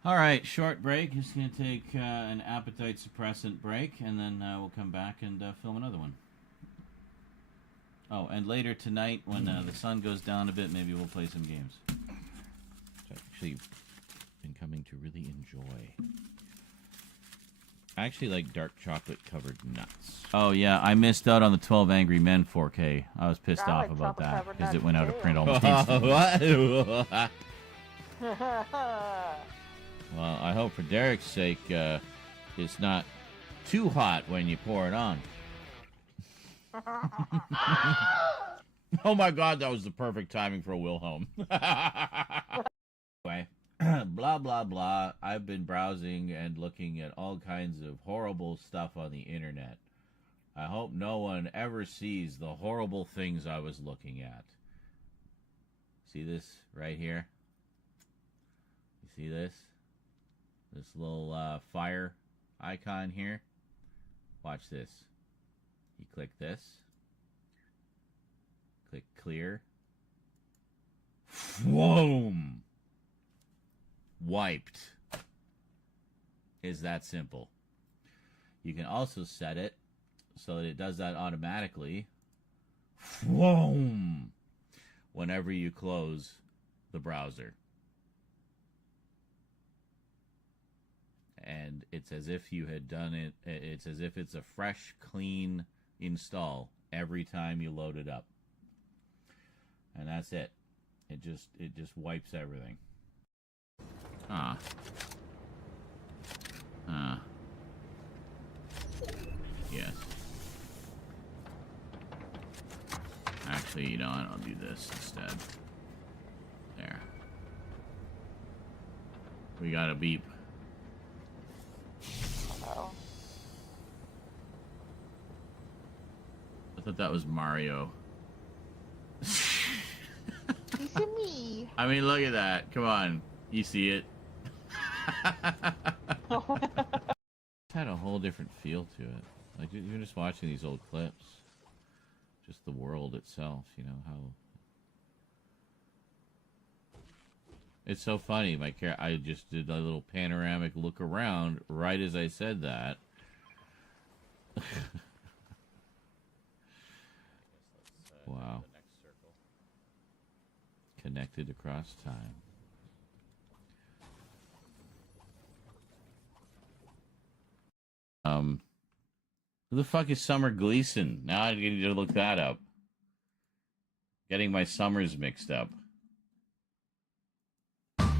All right, short break. Just going to take an appetite suppressant break, and then we'll come back and film another one. Oh, and later tonight, when the sun goes down a bit, maybe we'll play some games. Which I've actually been coming to really enjoy. I actually like dark chocolate covered nuts. Oh yeah, I missed out on the 12 Angry Men 4K. I was pissed I off like about that chocolate-covered because it nuts, went out of too. print almost instantly. What? Well, I hope for Derek's sake it's not too hot when you pour it on. Oh my god, that was the perfect timing for a Wilhelm. Anyway, blah blah blah. I've been browsing and looking at all kinds of horrible stuff on the internet. I hope no one ever sees the horrible things I was looking at. See this right here? You see this? This little fire icon here? Watch this. You click this. Click clear. Whoom! Wiped. Is that simple. You can also set it so that it does that automatically. Whoom! Whenever you close the browser. And it's as if you had done it. It's as if it's a fresh, clean install every time you load it up. And that's it. It just wipes everything. Yes. Actually, you know what? I'll do this instead. There. We got a beep. Oh. I thought that was Mario. It's me. I mean, look at that. Come on. You see it. It's had a whole different feel to it. Like, you're just watching these old clips. Just the world itself, you know, how... It's so funny. I just did a little panoramic look around right as I said that. Wow. Connected across time. Who the fuck is Summer Gleason? Now I need to look that up. Getting my summers mixed up.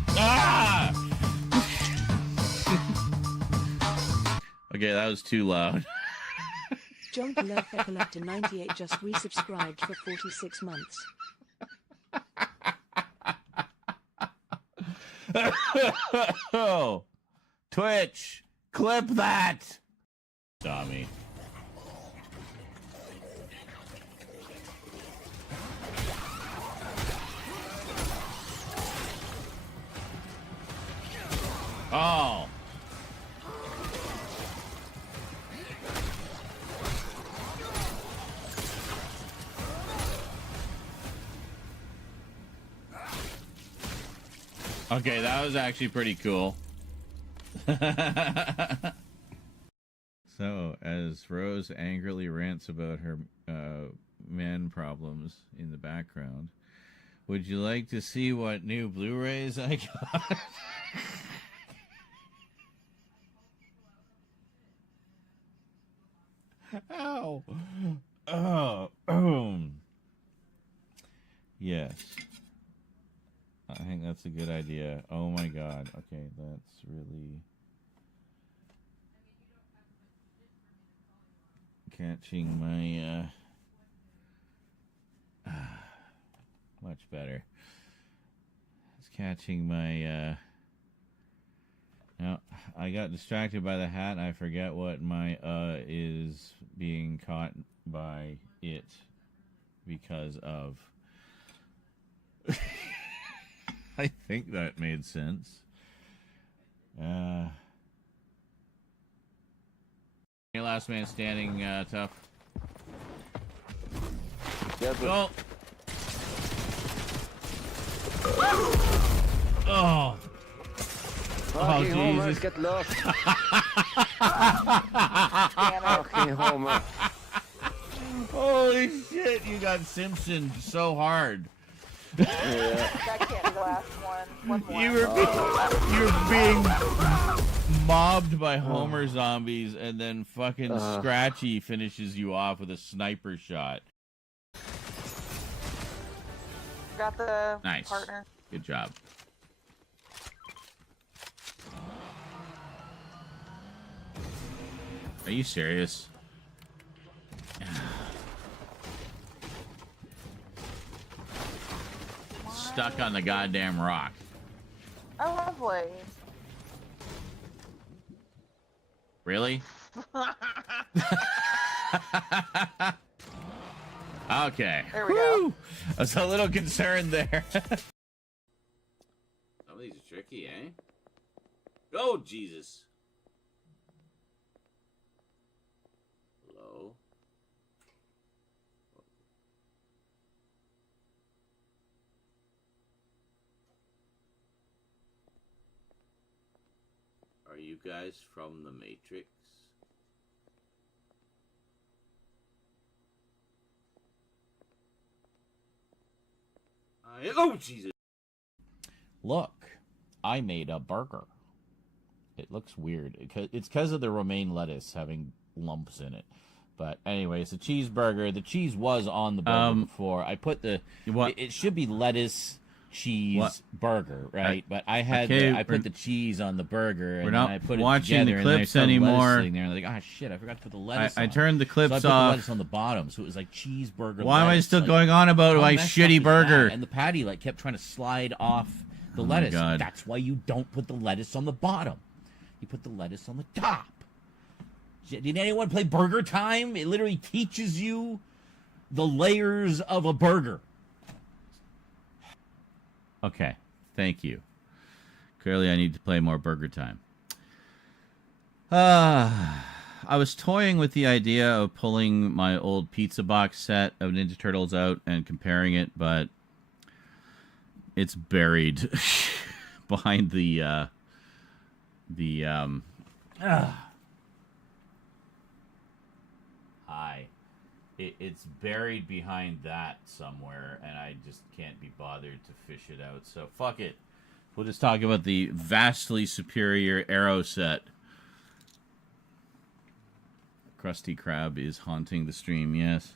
Ah! Okay, that was too loud. John Collector 98 just resubscribed for 46 months. Oh, Twitch, clip that. Tommy. Oh. Okay, that was actually pretty cool. So, as Rose angrily rants about her man problems in the background, would you like to see what new Blu-rays I got? Ow. Oh. Yes. I think that's a good idea. Oh my god. Okay, that's really... catching my much better. It's catching my no, I got distracted by the hat. I forget what my is being caught by it because of. I think that made sense. Your last man standing, tough. Yeah, Go. Oh. Oh, Jesus. Get lost. Damn it. Okay, Homer. Holy shit, you got Simpson so hard. Yeah. That can't be the last one. One more. You were being mobbed by Homer zombies, and then fucking Scratchy finishes you off with a sniper shot. Got the Nice. partner. Good job. Are you serious? Stuck on the goddamn rock. Oh, lovely. Really? Okay. There we go. I was a little concerned there. Some of these are tricky, eh? Oh, Jesus. Hello? Are you guys from the Matrix? Oh, Jesus. Look, I made a burger. It looks weird. It's because of the romaine lettuce having lumps in it. But anyway, it's a cheeseburger. The cheese was on the burger before. I put the... It should be lettuce, cheese, burger, right? But I had I put the cheese on the burger, and then I put it together, and then I saw the lettuce sitting there, and I'm like, ah, shit, I forgot to put the lettuce on. I turned the clips so I put off. the lettuce on the bottom, so it was like cheeseburger. Why am I lettuce. still Like, going on about how my messed up shitty is burger? that? And the patty like kept trying to slide off the Oh my lettuce. God. That's why you don't put the lettuce on the bottom. You put the lettuce on the top. Did anyone play Burger Time? It literally teaches you the layers of a burger. Okay, thank you. Clearly, I need to play more Burger Time. I was toying with the idea of pulling my old pizza box set of Ninja Turtles out and comparing it, but it's buried behind Hi. It's buried behind that somewhere, and I just can't be bothered to fish it out. So fuck it. We'll just talk about the vastly superior Arrow set. Krusty Krab is haunting the stream, yes.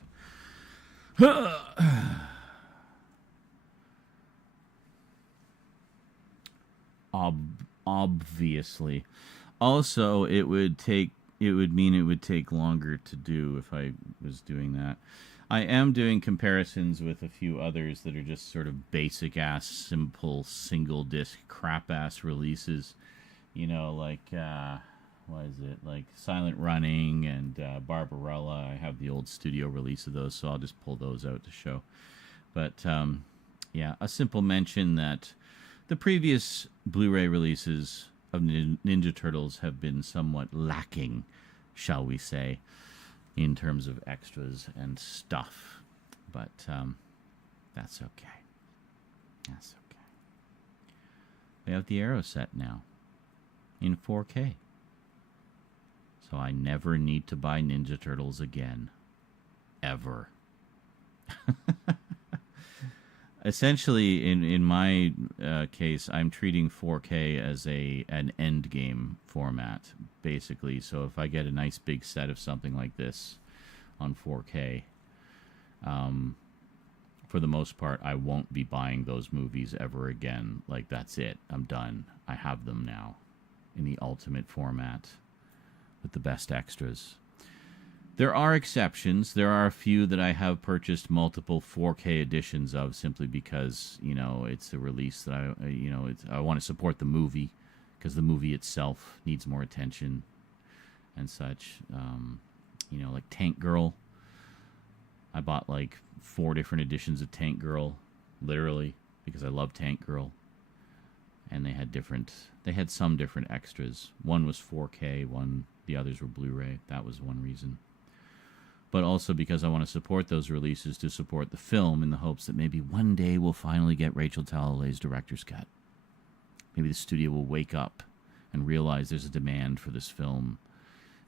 Obviously. Also, it would mean it would take longer to do if I was doing that. I am doing comparisons with a few others that are just sort of basic ass, simple, single disc crap ass releases. You know, like what is it? Like Silent Running and Barbarella. I have the old studio release of those, so I'll just pull those out to show. But yeah, a simple mention that the previous Blu-ray releases of Ninja Turtles have been somewhat lacking, shall we say, in terms of extras and stuff. But that's okay. That's okay. We have the Arrow set now in 4K. So I never need to buy Ninja Turtles again. Ever. Essentially, in my case, I'm treating 4K as an end game format, basically. So if I get a nice big set of something like this on 4K, for the most part, I won't be buying those movies ever again. Like, that's it. I'm done. I have them now in the ultimate format with the best extras. There are exceptions. There are a few that I have purchased multiple 4K editions of simply because, you know, it's a release that I want to support the movie because the movie itself needs more attention and such. You know, like Tank Girl. I bought like 4 different editions of Tank Girl, literally, because I love Tank Girl. And they had some different extras. One was 4K, the others were Blu-ray. That was one reason. But also because I want to support those releases to support the film in the hopes that maybe one day we'll finally get Rachel Talalay's director's cut. Maybe the studio will wake up and realize there's a demand for this film.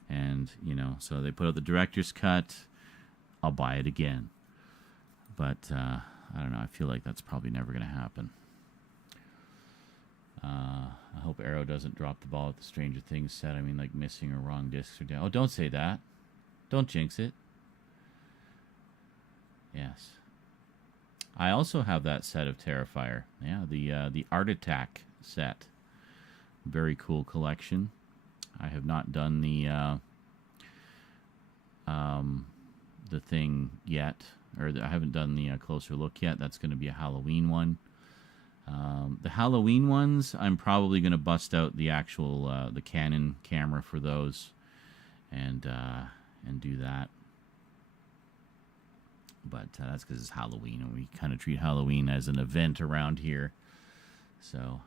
And, you know, so they put out the director's cut. I'll buy it again. But, I don't know. I feel like that's probably never going to happen. I hope Arrow doesn't drop the ball with the Stranger Things set. I mean, like missing or wrong discs or down. Oh, don't say that. Don't jinx it. Yes. I also have that set of Terrifier. Yeah, the Art Attack set. Very cool collection. I have not done the thing yet, or I haven't done the closer look yet. That's going to be a Halloween one. The Halloween ones, I'm probably going to bust out the actual the Canon camera for those, and do that. But that's because it's Halloween, and we kind of treat Halloween as an event around here. So,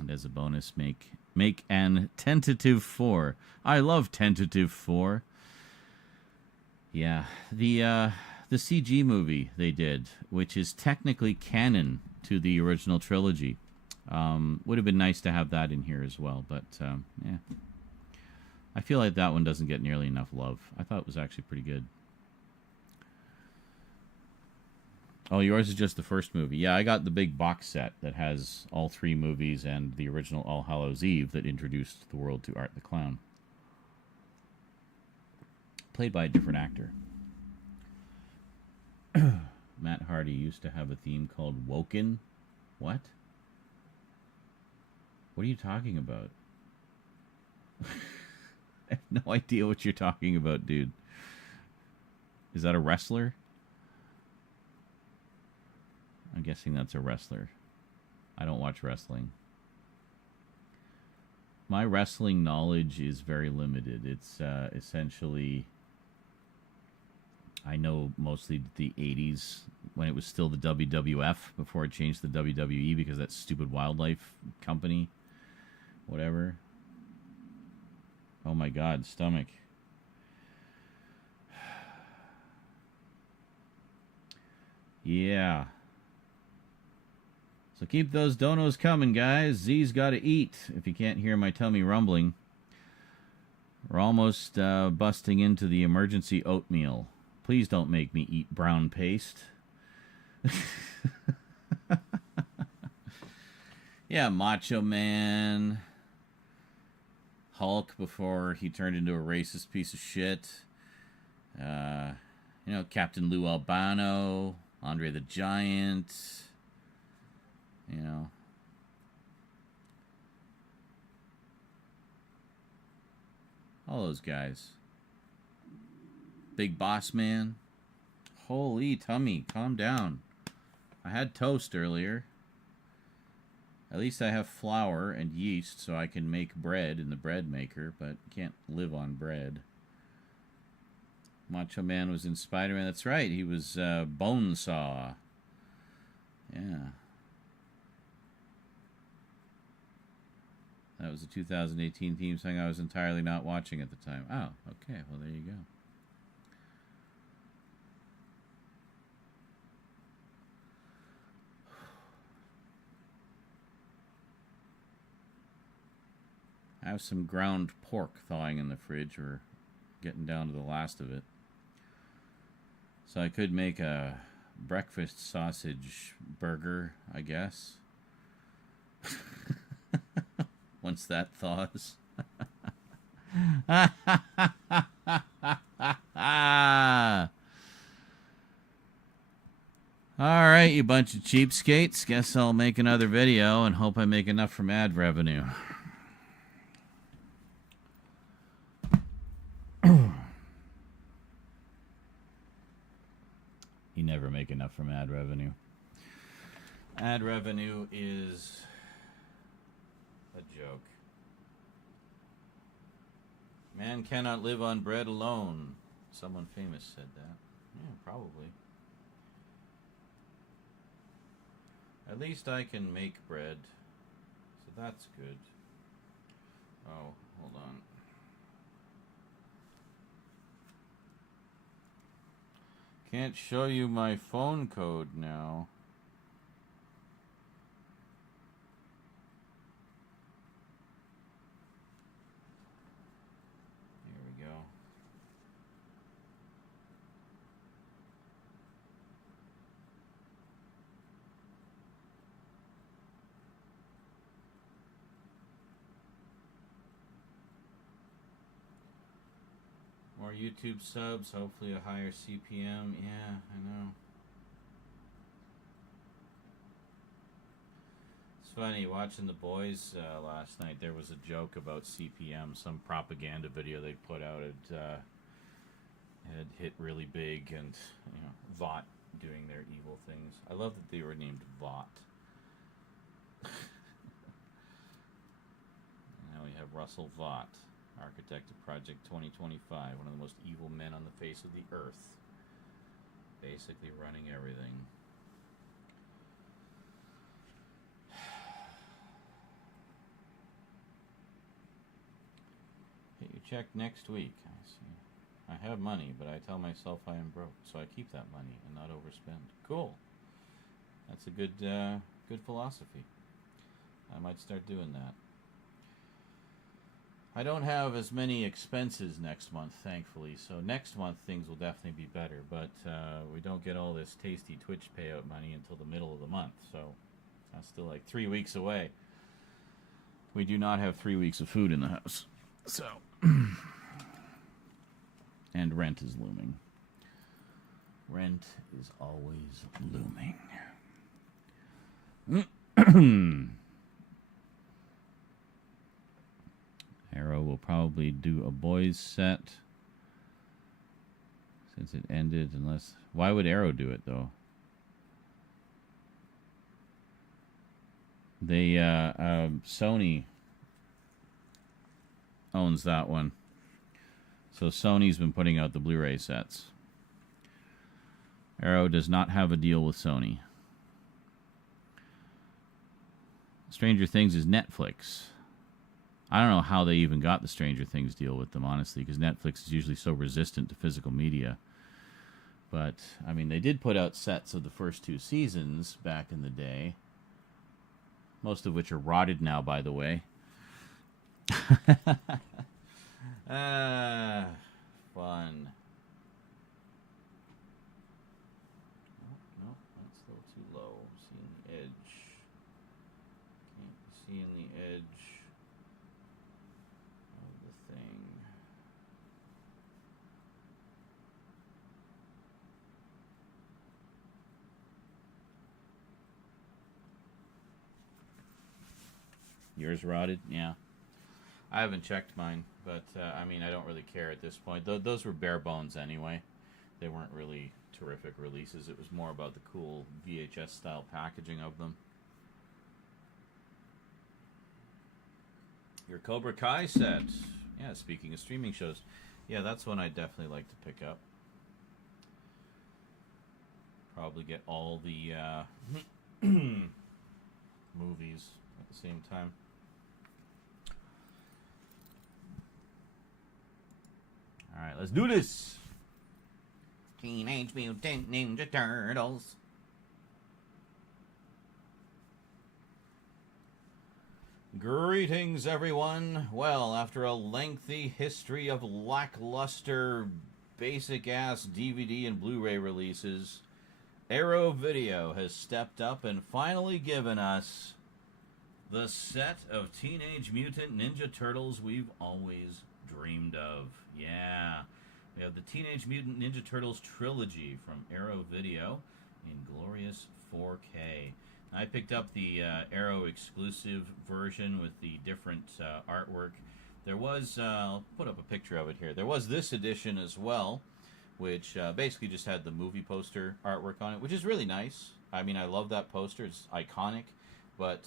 and as a bonus, make an tentative 4. I love tentative 4. Yeah, the CG movie they did, which is technically canon to the original trilogy. Would have been nice to have that in here as well, but yeah. I feel like that one doesn't get nearly enough love. I thought it was actually pretty good. Oh, yours is just the first movie. Yeah, I got the big box set that has all 3 movies and the original All Hallows Eve that introduced the world to Art the Clown. Played by a different actor. Matt Hardy used to have a theme called Woken. What? What are you talking about? I have no idea what you're talking about, dude. Is that a wrestler? I'm guessing that's a wrestler. I don't watch wrestling. My wrestling knowledge is very limited. It's essentially... I know mostly the 80s, when it was still the WWF, before it changed to the WWE because that stupid wildlife company. Whatever. Oh my god, stomach. Yeah. So keep those donos coming, guys. Z's got to eat, if you can't hear my tummy rumbling. We're almost busting into the emergency oatmeal. Please don't make me eat brown paste. Yeah, Macho Man. Hulk before he turned into a racist piece of shit. You know, Captain Lou Albano. Andre the Giant. You know. All those guys. Big Boss Man. Holy tummy, calm down. I had toast earlier. At least I have flour and yeast so I can make bread in the bread maker, but can't live on bread. Macho Man was in Spider-Man. That's right, he was Bonesaw. Yeah. That was the 2018 theme song I was entirely not watching at the time. Oh, okay, well there you go. I have some ground pork thawing in the fridge. We're getting down to the last of it. So I could make a breakfast sausage burger, I guess. Once that thaws. Alright, you bunch of cheapskates. Guess I'll make another video and hope I make enough from ad revenue. never make enough from ad revenue. Ad revenue is a joke. Man cannot live on bread alone. Someone famous said that. Yeah, probably. At least I can make bread. So that's good. Oh, hold on. Can't show you my phone code now. Here we go. More YouTube subs, hopefully a higher CPM. Yeah, I know. It's funny, watching The Boys last night, there was a joke about CPM. Some propaganda video they put out had hit really big, and Vought doing their evil things. I love that they were named Vought. Now we have Russell Vought, architect of Project 2025, one of the most evil men on the face of the earth, basically running everything. Hit your check next week. I see. I have money, but I tell myself I am broke, so I keep that money and not overspend. Cool. That's a good philosophy. I might start doing that. I don't have as many expenses next month, thankfully, so next month things will definitely be better, but we don't get all this tasty Twitch payout money until the middle of the month, so that's still like 3 weeks away. We do not have 3 weeks of food in the house, so... And rent is looming. Rent is always looming. Arrow will probably do a boys set since it ended, unless... Why would Arrow do it, though? They, Sony owns that one. So Sony's been putting out the Blu-ray sets. Arrow does not have a deal with Sony. Stranger Things is Netflix. I don't know how they even got the Stranger Things deal with them, honestly, because Netflix is usually so resistant to physical media. But, I mean, they did put out sets of the first 2 seasons back in the day. Most of which are rotted now, by the way. Fun. No, that's a little too low. Seeing the edge. Can't be seeing the edge of the thing. Yours rotted? Yeah. I haven't checked mine, but I mean, I don't really care at this point. Those were bare bones anyway. They weren't really terrific releases. It was more about the cool VHS style packaging of them. Your Cobra Kai set. Yeah, speaking of streaming shows. Yeah, that's one I'd definitely like to pick up. Probably get all the movies at the same time. Alright, let's do this! Teenage Mutant Ninja Turtles. Greetings, everyone. Well, after a lengthy history of lackluster, basic-ass DVD and Blu-ray releases, Arrow Video has stepped up and finally given us the set of Teenage Mutant Ninja Turtles we've always dreamed of. Yeah, we have the Teenage Mutant Ninja Turtles trilogy from Arrow Video in glorious 4K. I picked up the Arrow exclusive version with the different artwork. There was, I'll put up a picture of it here. There was this edition as well, which basically just had the movie poster artwork on it, which is really nice. I mean, I love that poster. It's iconic. But,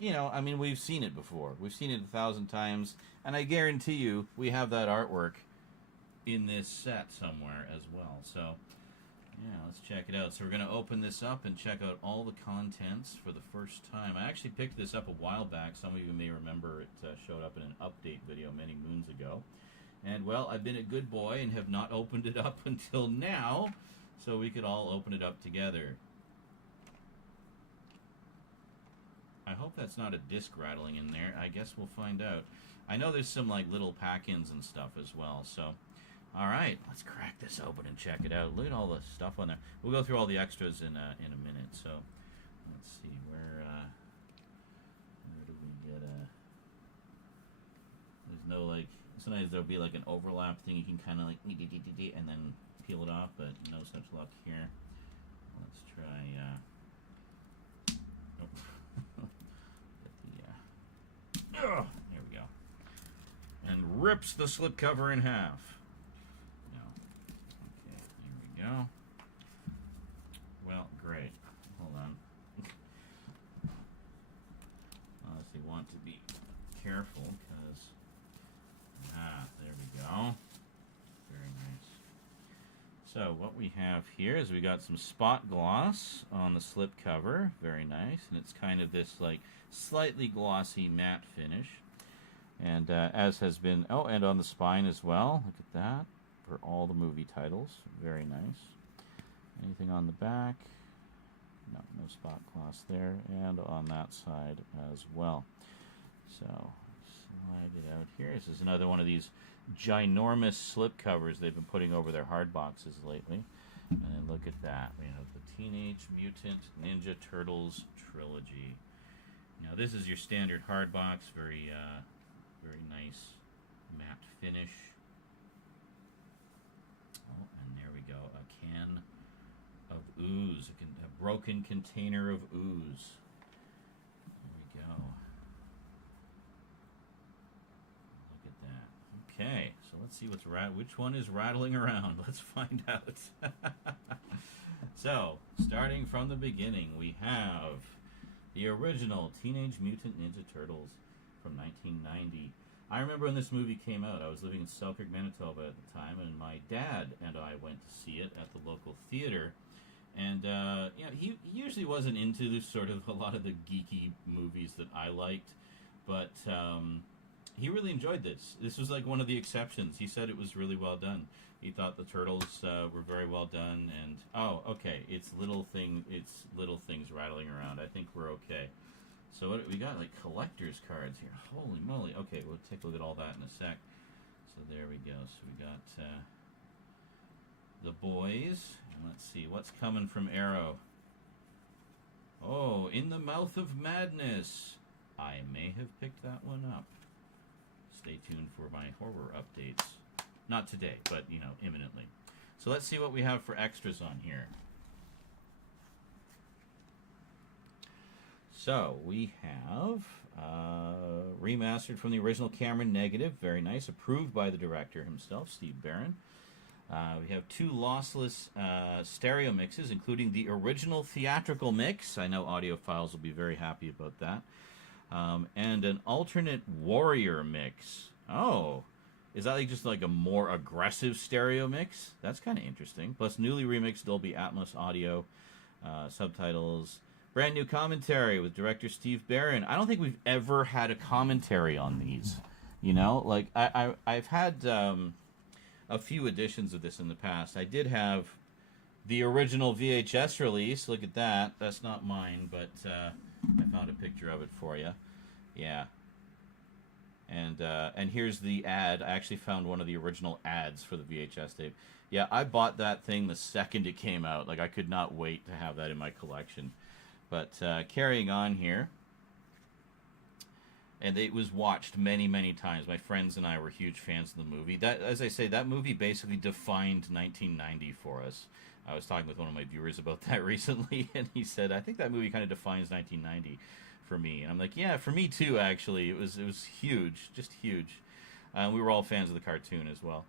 you know, I mean, we've seen it before. We've seen it 1,000 times. And I guarantee you we have that artwork in this set somewhere as well. So, yeah, let's check it out. So we're going to open this up and check out all the contents for the first time. I actually picked this up a while back. Some of you may remember it showed up in an update video many moons ago. And, well, I've been a good boy and have not opened it up until now, so we could all open it up together. I hope that's not a disc rattling in there. I guess we'll find out. I know there's some, like, little pack-ins and stuff as well, so... Alright, let's crack this open and check it out. Look at all the stuff on there. We'll go through all the extras in a minute, so... Let's see, where do we get a... There's no, like... Sometimes there'll be, like, an overlap thing you can kind of, like... And then peel it off, but no such luck here. Let's try, there we go. And rips the slipcover in half. No. Okay, here we go. Well, great. Hold on. Honestly, want to be careful because... there we go. Very nice. So, what we have here is we got some spot gloss on the slipcover. Very nice. And it's kind of this, like, slightly glossy matte finish. And as has been... Oh, and on the spine as well. Look at that. For all the movie titles. Very nice. Anything on the back? No, no spot gloss there. And on that side as well. So, slide it out here. This is another one of these ginormous slip covers they've been putting over their hard boxes lately. And then look at that. We have the Teenage Mutant Ninja Turtles trilogy. Now this is your standard hard box, very nice matte finish. Oh, and there we go, a can of ooze, a broken container of ooze. There we go. Look at that. Okay, so let's see which one is rattling around. Let's find out. So, starting from the beginning, we have the original Teenage Mutant Ninja Turtles from 1990. I remember when this movie came out. I was living in Selkirk, Manitoba at the time, and my dad and I went to see it at the local theater. And you know, he usually wasn't into this sort of a lot of the geeky movies that I liked, but he really enjoyed this. This was like one of the exceptions. He said it was really well done. He thought the turtles were very well done, and oh, okay, it's little things rattling around. I think we're okay. So what we got, like collector's cards here. Holy moly! Okay, we'll take a look at all that in a sec. So there we go. So we got the boys, and let's see what's coming from Arrow. Oh, In the Mouth of Madness. I may have picked that one up. Stay tuned for my horror updates. Not today, but, you know, imminently. So let's see what we have for extras on here. So, we have remastered from the original camera negative. Very nice. Approved by the director himself, Steve Barron. We have 2 lossless stereo mixes, including the original theatrical mix. I know audiophiles will be very happy about that. And an alternate Warrior mix. Oh, is that like just like a more aggressive stereo mix? That's kind of interesting. Plus newly remixed Dolby Atmos audio, subtitles, brand new commentary with director Steve Barron. I don't think we've ever had a commentary on these. You know, like I've had a few editions of this in the past. I did have the original VHS release. Look at that. That's not mine, but I found a picture of it for you. Yeah. And here's the ad. I actually found one of the original ads for the VHS tape. Yeah, I bought that thing the second it came out. Like, I could not wait to have that in my collection. But carrying on here. And it was watched many, many times. My friends and I were huge fans of the movie. That, as I say, that movie basically defined 1990 for us. I was talking with one of my viewers about that recently, and he said, I think that movie kind of defines 1990 for me. And I'm like, yeah, for me too, actually. It was huge, just huge. We were all fans of the cartoon as well.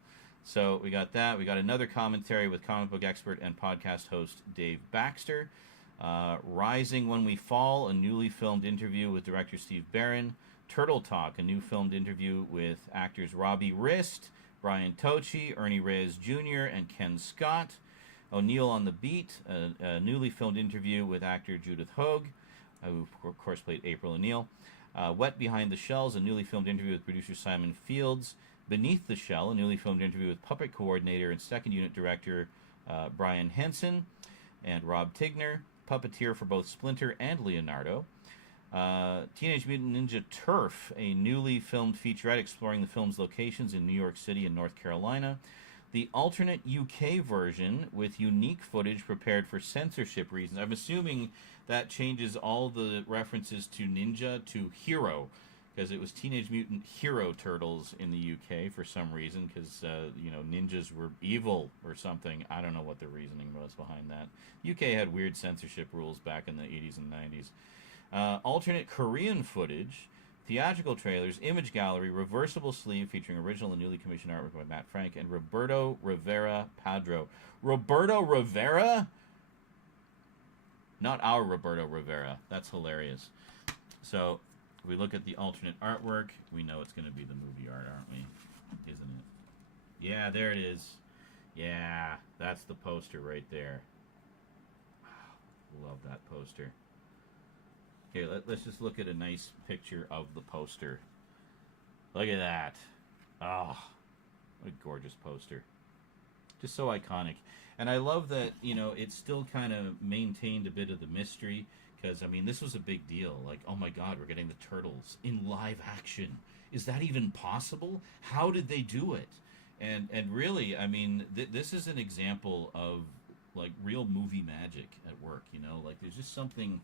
So we got that. We got another commentary with comic book expert and podcast host Dave Baxter. Rising When We Fall, a newly filmed interview with director Steve Barron. Turtle Talk, a new filmed interview with actors Robbie Rist, Brian Tochi, Ernie Reyes Jr., and Ken Scott. O'Neill on the Beat, a newly filmed interview with actor Judith Hogue, who of course played April O'Neil. Wet Behind the Shells, a newly filmed interview with producer Simon Fields. Beneath the Shell, a newly filmed interview with puppet coordinator and second unit director Brian Henson and Rob Tigner. Puppeteer for both Splinter and Leonardo. Teenage Mutant Ninja Turf, a newly filmed featurette exploring the film's locations in New York City and North Carolina. The alternate UK version with unique footage prepared for censorship reasons. I'm assuming that changes all the references to Ninja to Hero, because it was Teenage Mutant Hero Turtles in the UK for some reason, because, ninjas were evil or something. I don't know what the reasoning was behind that. UK had weird censorship rules back in the 80s and 90s. Alternate Korean footage, theatrical trailers, image gallery, reversible sleeve featuring original and newly commissioned artwork by Matt Frank and Roberto Rivera Padro. Roberto Rivera? Not our Roberto Rivera. That's hilarious. So, if we look at the alternate artwork, we know it's going to be the movie art, aren't we? Isn't it? Yeah, there it is. Yeah, that's the poster right there. Wow, love that poster. Okay, let's just look at a nice picture of the poster. Look at that. Oh, what a gorgeous poster. Just so iconic. And I love that, it still kind of maintained a bit of the mystery. Because, this was a big deal. Like, oh my god, we're getting the Turtles in live action. Is that even possible? How did they do it? And really, this is an example of, like, real movie magic at work, Like, there's just something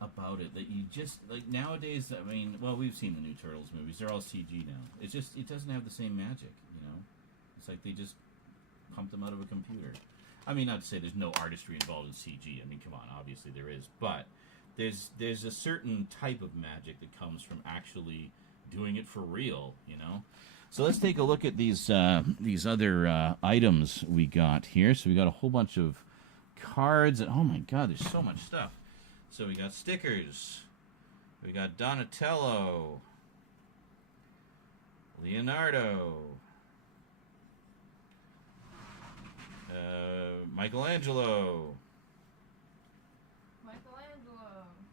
about it that you just, like, nowadays, we've seen the new Turtles movies. They're all CG now. It's just, it doesn't have the same magic, It's like they just pumped them out of a computer. Not to say there's no artistry involved in CG. Come on, obviously there is. But there's a certain type of magic that comes from actually doing it for real, So let's take a look at these other items we got here. So we got a whole bunch of cards. And, oh my god, there's so much stuff. So we got stickers. We got Donatello. Leonardo. Michelangelo.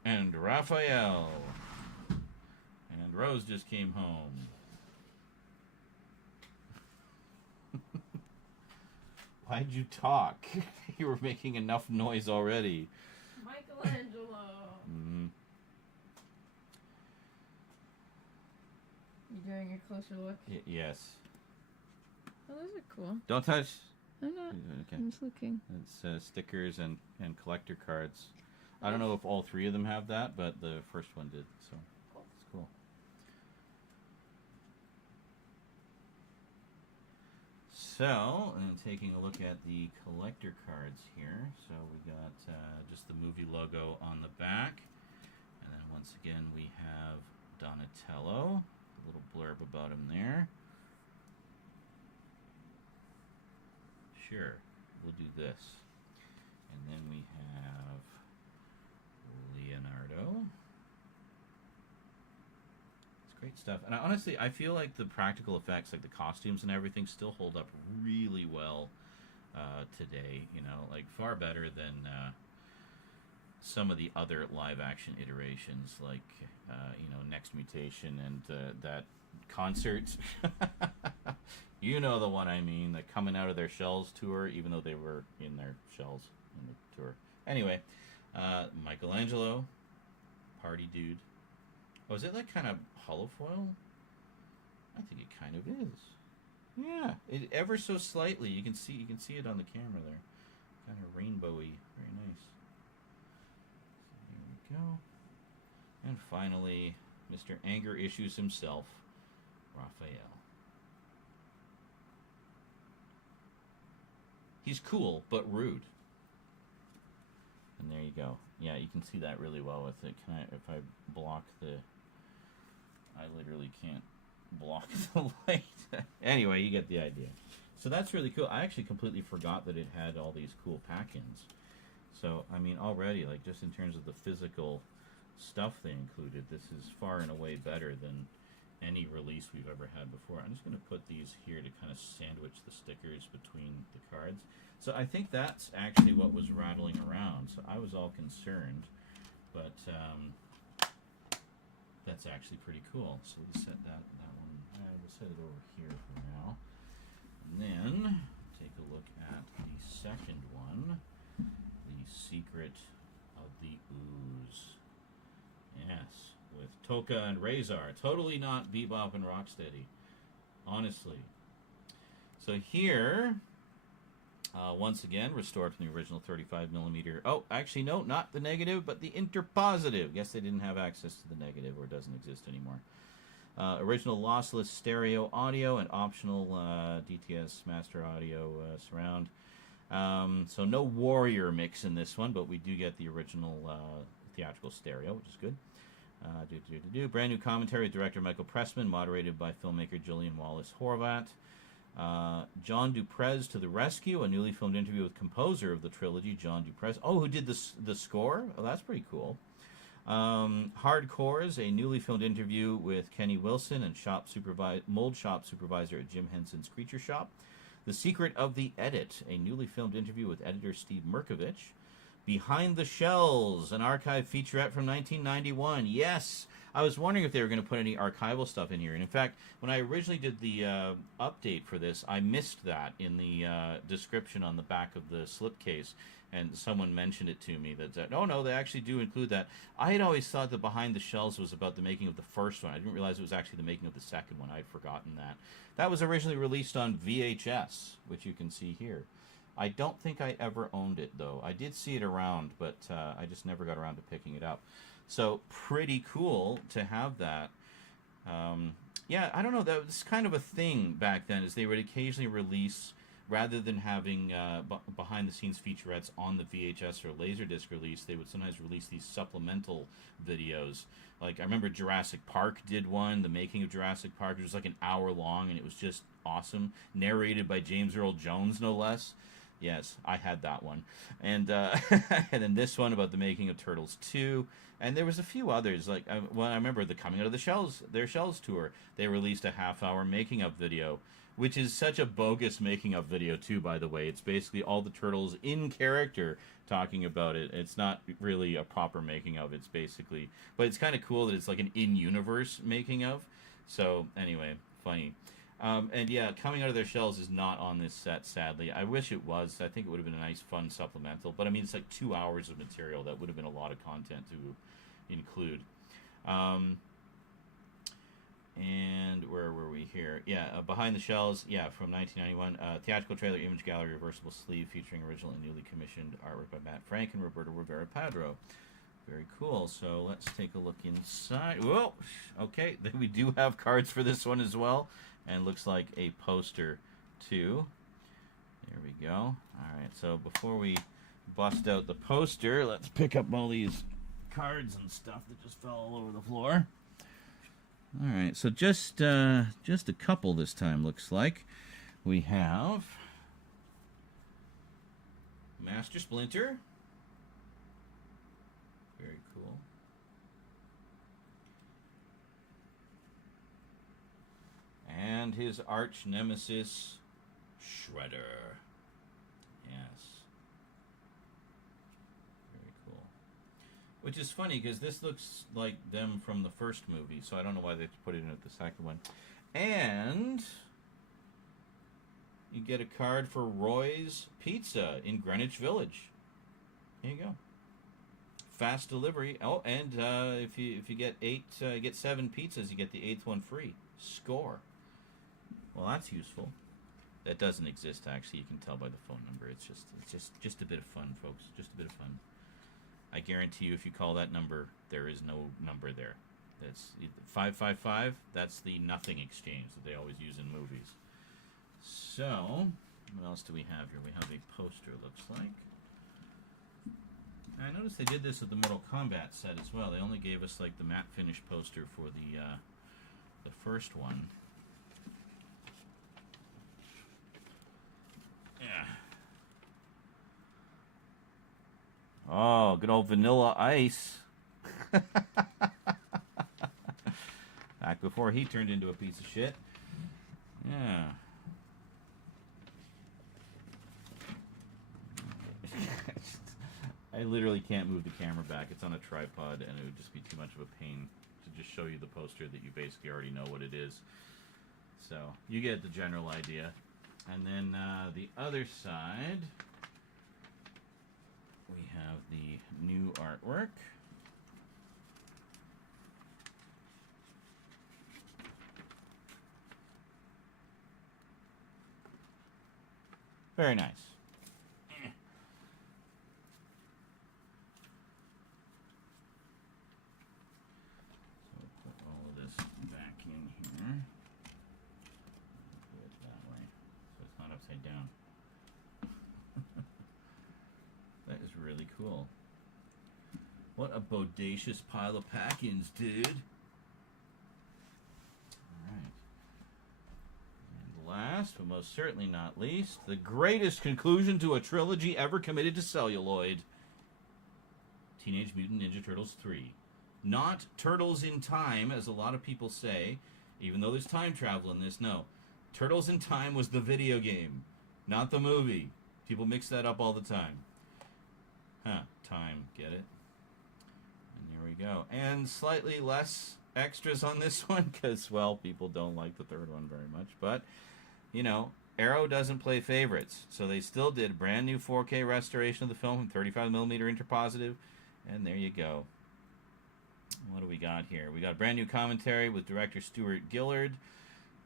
And Raphael. And Rose just came home. Why'd you talk? You were making enough noise already. Michelangelo. Mm-hmm. You doing a closer look? Yes. Oh, those are cool. Don't touch. I'm not. Okay. I'm just looking. It's stickers and collector cards. I don't know if all three of them have that, but the first one did, so it's cool. So, and taking a look at the collector cards here. So we got just the movie logo on the back. And then once again we have Donatello. A little blurb about him there. Sure, we'll do this. And then we have Leonardo. It's great stuff. And honestly, I feel like the practical effects, like the costumes and everything, still hold up really well today. Like far better than some of the other live action iterations, like, Next Mutation and that concert. You know the one I mean, the Coming Out of Their Shells tour, even though they were in their shells in the tour. Anyway, Michelangelo, party dude. Oh, is it like kind of holofoil? I think it kind of is. Yeah, it ever so slightly. You can see it on the camera there. Kind of rainbowy. Very nice. So here we go. And finally, Mr. Anger Issues himself, Raphael. He's cool, but rude. And there you go. Yeah, you can see that really well with it. If I block I literally can't block the light. Anyway, you get the idea. So that's really cool. I actually completely forgot that it had all these cool pack-ins. So, I mean, already, like, just in terms of the physical stuff they included, this is far and away better than any release we've ever had before. I'm just going to put these here to kind of sandwich the stickers between the cards. So I think that's actually what was rattling around. So I was all concerned, but that's actually pretty cool. So we set that one. We'll set it over here for now. And then take a look at the second one, the Secret of the Ooze. Yes, with Toka and Razor. Totally not Bebop and Rocksteady, honestly. So here, once again, restored from the original 35mm. Oh, actually, no, not the negative, but the interpositive. Guess they didn't have access to the negative, or it doesn't exist anymore. Original lossless stereo audio and optional DTS master audio surround. So no Warrior mix in this one, but we do get the original theatrical stereo, which is good. Brand new commentary with director Michael Pressman, moderated by filmmaker Julian Wallace Horvat. John Duprez to the rescue, a newly filmed interview with composer of the trilogy, John Duprez. Oh, who did the score? Oh, that's pretty cool. Hardcores, a newly filmed interview with Kenny Wilson and mold shop supervisor at Jim Henson's Creature Shop. The Secret of the Edit, a newly filmed interview with editor Steve Merkovich. Behind the Shells, an archive featurette from 1991. Yes, I was wondering if they were going to put any archival stuff in here. And in fact, when I originally did the update for this, I missed that in the description on the back of the slipcase. And someone mentioned it to me that, oh no, they actually do include that. I had always thought that Behind the Shells was about the making of the first one. I didn't realize it was actually the making of the second one. I'd forgotten that. That was originally released on VHS, which you can see here. I don't think I ever owned it, though. I did see it around, but I just never got around to picking it up. So, pretty cool to have that. Yeah, I don't know. That was kind of a thing back then, is they would occasionally release, rather than having behind-the-scenes featurettes on the VHS or Laserdisc release, they would sometimes release these supplemental videos. Like, I remember Jurassic Park did one, the making of Jurassic Park. It was like an hour long, and it was just awesome. Narrated by James Earl Jones, no less. Yes, I had that one. And and then this one about the making of Turtles 2. And there was a few others. Like, I remember the Coming Out of the Shells, their Shells tour. They released a half-hour making-of video, which is such a bogus making-of video, too, by the way. It's basically all the Turtles in character talking about it. It's not really a proper making-of. It's basically... But it's kind of cool that it's like an in-universe making-of. So, anyway, funny. And yeah, Coming Out of Their Shells is not on this set, sadly. I wish it was. I think it would have been a nice, fun supplemental. But I mean, it's like 2 hours of material. That would have been a lot of content to include. And where were we here? Yeah, Behind the Shells, yeah, from 1991. Theatrical trailer, image gallery, reversible sleeve, featuring original and newly commissioned artwork by Matt Frank and Roberto Rivera Padro. Very cool. So let's take a look inside. Whoa! Okay, then we do have cards for this one as well. And looks like a poster, too. There we go. All right, so before we bust out the poster, let's pick up all these cards and stuff that just fell all over the floor. All right, so just a couple this time, looks like. We have Master Splinter. Very cool. And his arch nemesis, Shredder. Yes. Very cool. Which is funny, because this looks like them from the first movie, so I don't know why they put it in at the second one. And you get a card for Roy's Pizza in Greenwich Village. Here you go. Fast delivery. Oh, and if you get get 7 pizzas, you get the 8th one free. Score. Well, that's useful. That doesn't exist, actually. You can tell by the phone number. It's just a bit of fun, folks. Just a bit of fun. I guarantee you, if you call that number, there is no number there. That's 555. That's the nothing exchange that they always use in movies. So, what else do we have here? We have a poster, looks like. I noticed they did this with the Mortal Kombat set as well. They only gave us like the matte finish poster for the first one. Oh, good old Vanilla Ice. Back before he turned into a piece of shit. Yeah. I literally can't move the camera back. It's on a tripod, and it would just be too much of a pain to just show you the poster that you basically already know what it is. So, you get the general idea. And then the other side, we have the new artwork. Very nice. So put all of this back in here. Do it that way, so it's not upside down. That is really cool. What a bodacious pile of pack-ins, dude. Last, but most certainly not least, the greatest conclusion to a trilogy ever committed to celluloid. Teenage Mutant Ninja Turtles 3. Not Turtles in Time, as a lot of people say, even though there's time travel in this. No. Turtles in Time was the video game, not the movie. People mix that up all the time. Huh. Time. Get it? And there we go. And slightly less extras on this one, because, well, people don't like the third one very much, but you know, Arrow doesn't play favorites, so they still did a brand new 4K restoration of the film from 35mm interpositive, and there you go. What do we got here? We got a brand new commentary with director Stuart Gillard.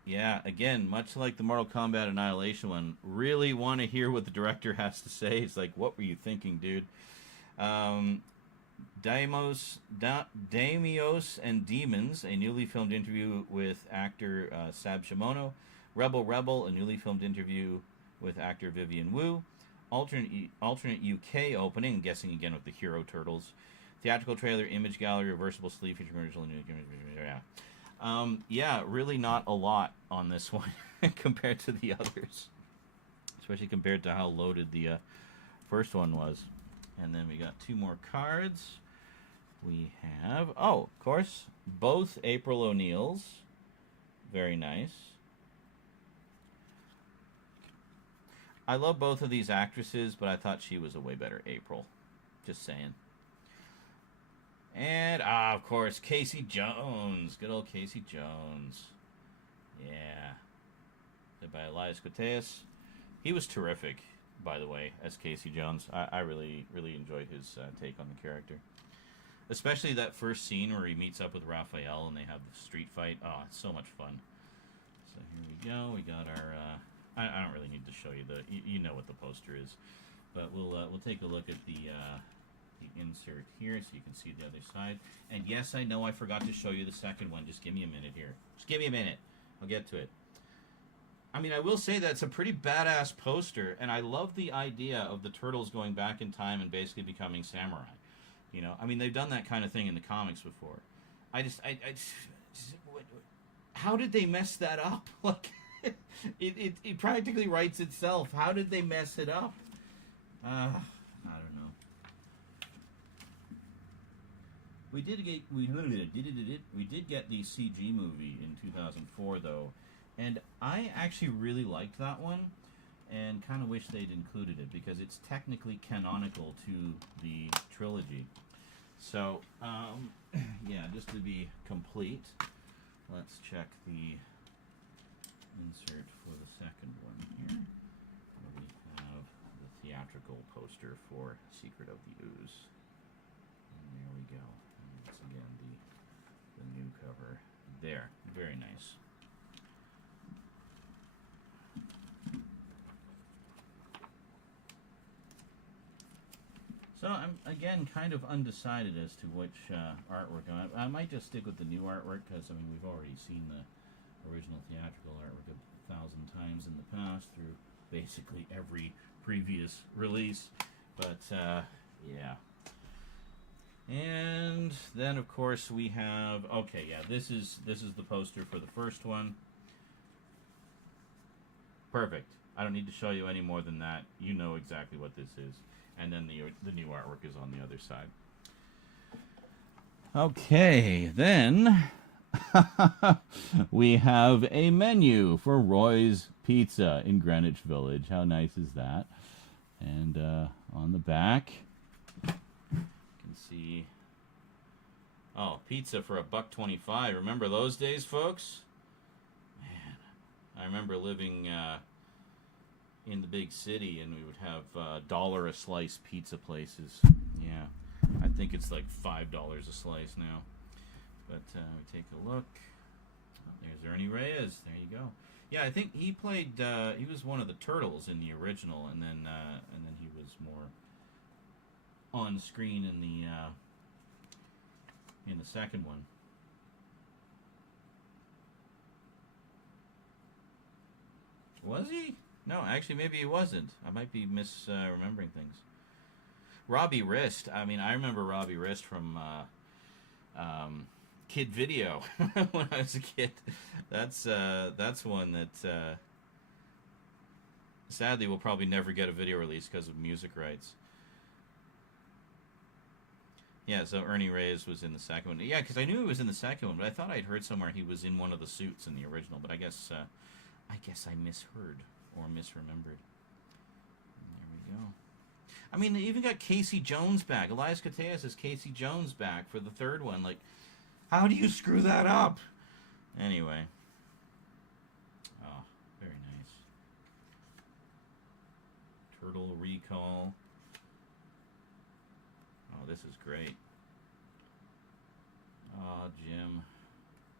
Yeah, again, much like the Mortal Kombat Annihilation one, really want to hear what the director has to say. It's like, what were you thinking, dude? Daimios and Demons, a newly filmed interview with actor Sab Shimono. Rebel, a newly filmed interview with actor Vivian Wu. Alternate UK opening, I'm guessing again with the Hero Turtles. Theatrical trailer, image gallery, reversible sleeve, featuring original new. Yeah, really not a lot on this one compared to the others, especially compared to how loaded the first one was. And then we got two more cards. We have, oh, of course, both April O'Neils. Very nice. I love both of these actresses, but I thought she was a way better April. Just saying. And, of course, Casey Jones. Good old Casey Jones. Yeah. Played by Elias Koteas. He was terrific, by the way, as Casey Jones. I really, really enjoyed his take on the character. Especially that first scene where he meets up with Raphael and they have the street fight. Oh, it's so much fun. So here we go. We got our... I don't really need to show you you know what the poster is, but we'll take a look at the insert here so you can see the other side. And yes, I know I forgot to show you the second one. Just give me a minute here. Just give me a minute. I'll get to it. I mean, I will say that it's a pretty badass poster, and I love the idea of the turtles going back in time and basically becoming samurai. You know, I mean, they've done that kind of thing in the comics before. How did they mess that up? Like. It practically writes itself. How did they mess it up? I don't know. We did get the CG movie in 2004 though, and I actually really liked that one, and kind of wish they'd included it because it's technically canonical to the trilogy. So yeah, just to be complete, let's check the insert for the second one here. We have the theatrical poster for Secret of the Ooze. And there we go. And once again, the new cover there. Very nice. So I'm, again, kind of undecided as to which artwork. I might just stick with the new artwork because, I mean, we've already seen the original theatrical artwork 1,000 times in the past through basically every previous release, but yeah. And then of course we have, okay, yeah, this is the poster for the first one. Perfect. I don't need to show you any more than that. You know exactly what this is. and then the new artwork is on the other side. Okay, then we have a menu for Roy's Pizza in Greenwich Village. How nice is that? And on the back, you can see, oh, pizza for $1.25. Remember those days, folks? Man, I remember living in the big city, and we would have $1 a slice pizza places. Yeah. I think it's like $5 a slice now. But we take a look. Oh, there's Ernie Reyes. There you go. Yeah, I think he played. He was one of the Turtles in the original, and then he was more on screen in the second one. Was he? No, actually, maybe he wasn't. I might be misremembering things. Robbie Rist. I mean, I remember Robbie Rist from Kid Video when I was a kid. That's one that sadly will probably never get a video release because of music rights. Yeah, so Ernie Reyes was in the second one. Yeah, because I knew he was in the second one, but I thought I'd heard somewhere he was in one of the suits in the original. But I guess I misheard or misremembered. And there we go. I mean, they even got Casey Jones back. Elias Koteas is Casey Jones back for the third one. Like, how do you screw that up? Anyway. Oh, very nice. Turtle Recall. Oh, this is great. Oh, Jim.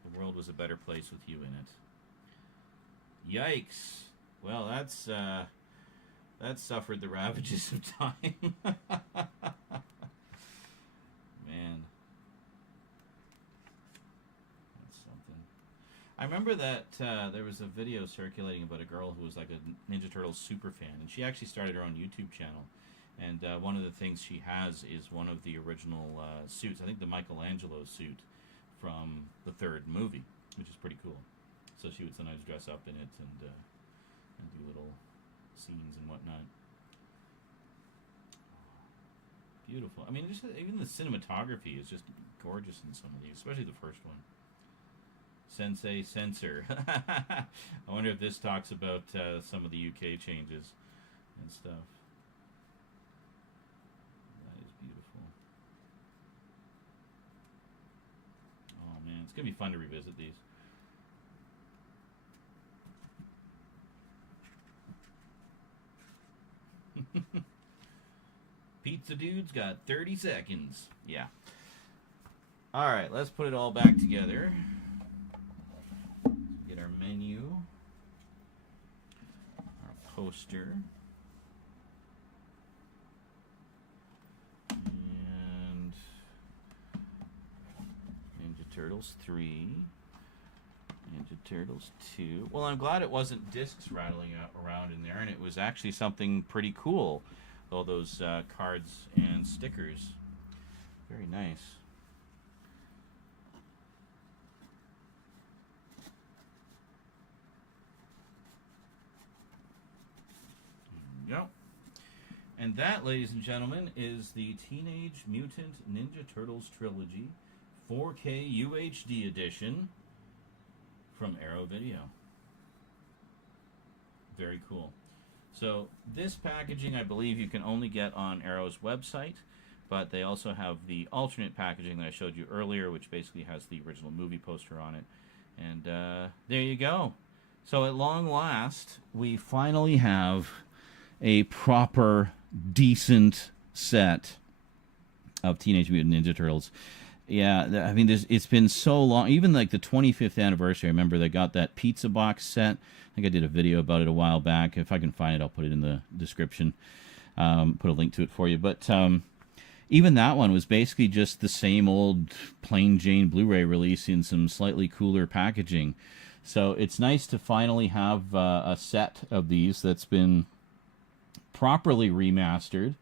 The world was a better place with you in it. Yikes. Well, that suffered the ravages of time. Man. That's something. I remember that there was a video circulating about a girl who was like a Ninja Turtles super fan, and she actually started her own YouTube channel. And one of the things she has is one of the original suits. I think the Michelangelo suit from the third movie, which is pretty cool. So she would sometimes dress up in it and do little scenes and whatnot. Beautiful. I mean, just even the cinematography is just gorgeous in some of these, especially the first one. Sensei Censor. I wonder if this talks about some of the UK changes and stuff. That is beautiful. Oh man, it's gonna be fun to revisit these. Pizza Dude's got 30 seconds. Yeah. Alright, let's put it all back together. Get our menu. Our poster. And Ninja Turtles 3. Ninja Turtles 2. Well, I'm glad it wasn't discs rattling around in there, and it was actually something pretty cool. All those cards and stickers. Very nice. There we go. And that, ladies and gentlemen, is the Teenage Mutant Ninja Turtles Trilogy 4K UHD edition from Arrow Video. Very cool. So this packaging, I believe you can only get on Arrow's website, but they also have the alternate packaging that I showed you earlier, which basically has the original movie poster on it. And there you go. So at long last, we finally have a proper, decent set of Teenage Mutant Ninja Turtles. Yeah, I mean, it's been so long. Even like the 25th anniversary, I remember they got that pizza box set. I think I did a video about it a while back. If I can find it, I'll put it in the description. Put a link to it for you. But even that one was basically just the same old plain Jane Blu-ray release in some slightly cooler packaging. So it's nice to finally have a set of these that's been properly remastered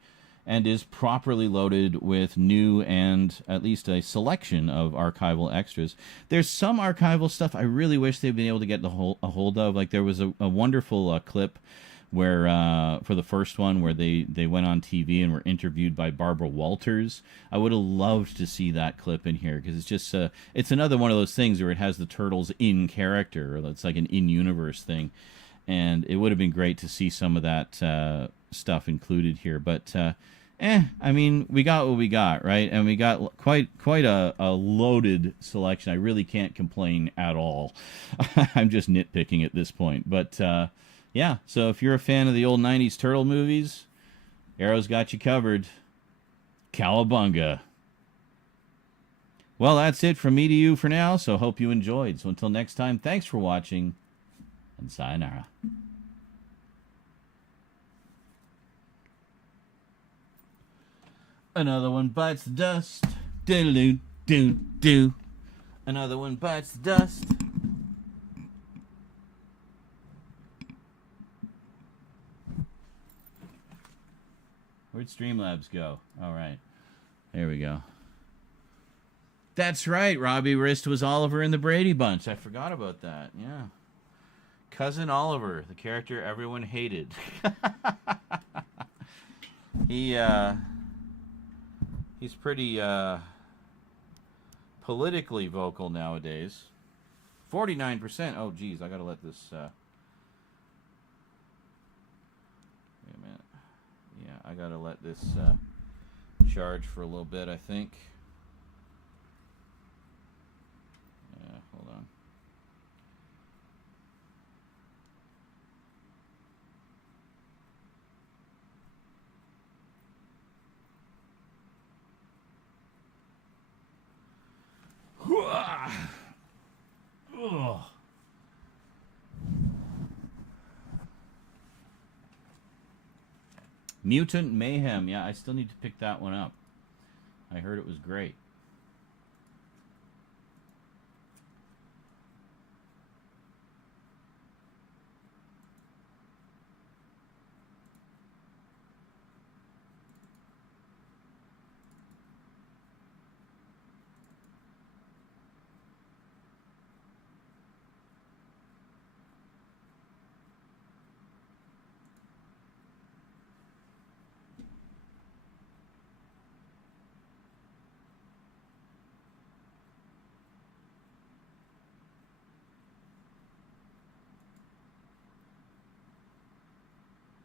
and is properly loaded with new and at least a selection of archival extras. There's some archival stuff I really wish they'd been able to get a hold of. Like there was a wonderful clip where for the first one where they went on TV and were interviewed by Barbara Walters. I would have loved to see that clip in here because it's just it's another one of those things where it has the turtles in character. It's like an in-universe thing, and it would have been great to see some of that stuff included here. But I mean, we got what we got, right? And we got quite a loaded selection. I really can't complain at all. I'm just nitpicking at this point. But, yeah, so if you're a fan of the old 90s Turtle movies, Arrow's got you covered. Cowabunga. Well, that's it from me to you for now, so hope you enjoyed. So until next time, thanks for watching, and sayonara. Another one bites the dust. Do-do-do-do. Another one bites the dust. Where'd Streamlabs go? All right. There we go. That's right. Robbie Wrist was Oliver in the Brady Bunch. I forgot about that. Yeah. Cousin Oliver, the character everyone hated. He's pretty politically vocal nowadays. 49%. Oh, geez, I gotta let this. Wait a minute. Yeah, I gotta let this charge for a little bit, I think. Yeah, hold on. Ugh. Mutant Mayhem. Yeah, I still need to pick that one up. I heard it was great.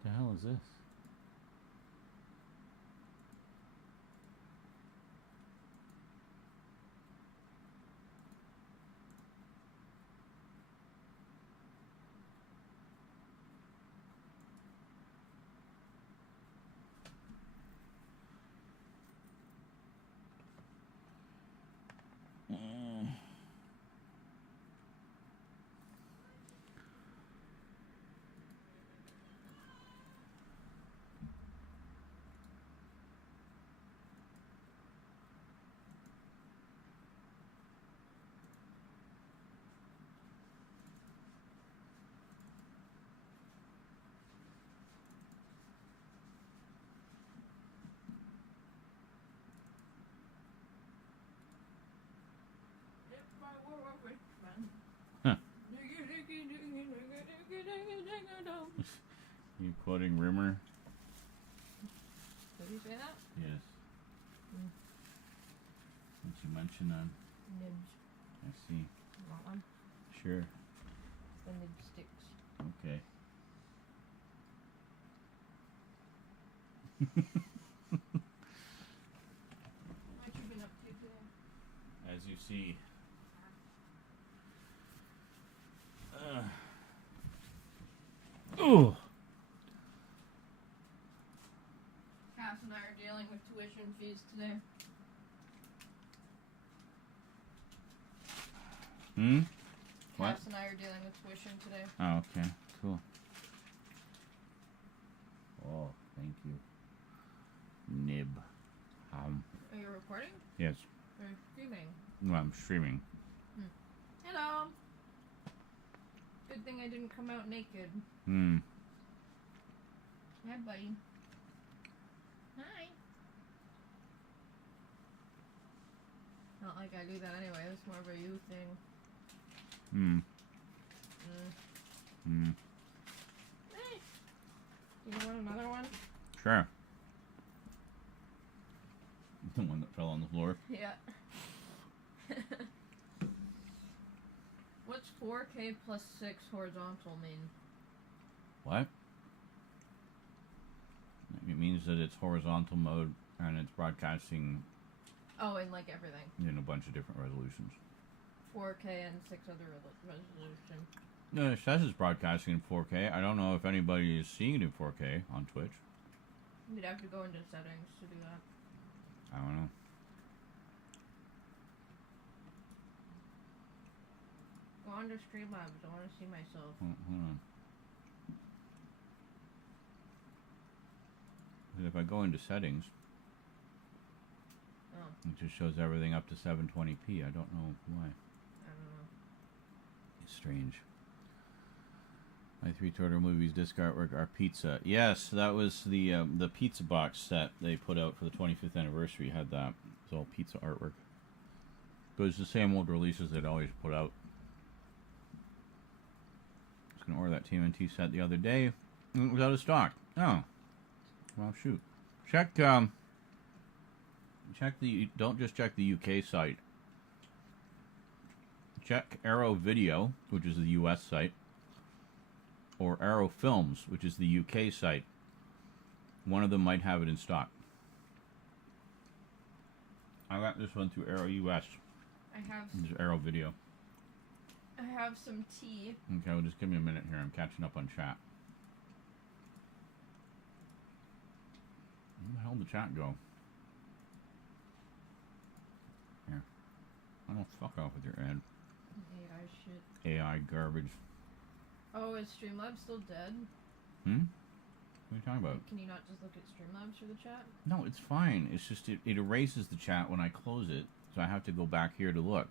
The hell is this? Huh. You quoting Rimmer? Did you say that? Yes. Since you mentioned that. Nibs. I see. Want one? Sure. The nib sticks. Okay. What you been up to today? As you see. Oh. Cass and I are dealing with tuition fees today. What? Cass and I are dealing with tuition today. Oh, okay. Cool. Oh, thank you. Nib. Are you recording? Yes. Or streaming? Well, I'm streaming. Hello. Good thing I didn't come out naked. Hi, buddy. Hi. Not like I do that anyway. That's more of a you thing. Hey. Sure. The one that fell on the floor. Yeah. What's 4K plus 6 horizontal mean? What? It means that it's horizontal mode and it's broadcasting Oh, and like everything. in a bunch of different resolutions. 4K and 6 other resolution. No, it says it's broadcasting in 4K. I don't know if anybody is seeing it in 4K on Twitch. You'd have to go into settings to do that. I don't know. Go on to Streamlabs. I want to see myself. Hold on. If I go into settings, Oh, it just shows everything up to 720p. I don't know why. I don't know. It's strange. My 3 Turtle Movies disc artwork are pizza. Yes, that was the pizza box set they put out for the 25th anniversary. Had that. It's all pizza artwork. But it's the same old releases they'd always put out. I was going to order that TMNT set the other day. And it was out of stock. Oh. Well, shoot. Check the... Don't just check the UK site. Check Arrow Video, which is the US site. Or Arrow Films, which is the UK site. One of them might have it in stock. I got this one through Arrow US. I have. This is Arrow Video. I have some tea. Okay, well, just give me a minute here. I'm catching up on chat. Where the hell did the chat go? Here. I don't fuck off with your ad. AI shit. AI garbage. Oh, is Streamlabs still dead? Hmm? What are you talking about? Can you not just look at Streamlabs for the chat? No, it's fine. It's just it erases the chat when I close it, so I have to go back here to look.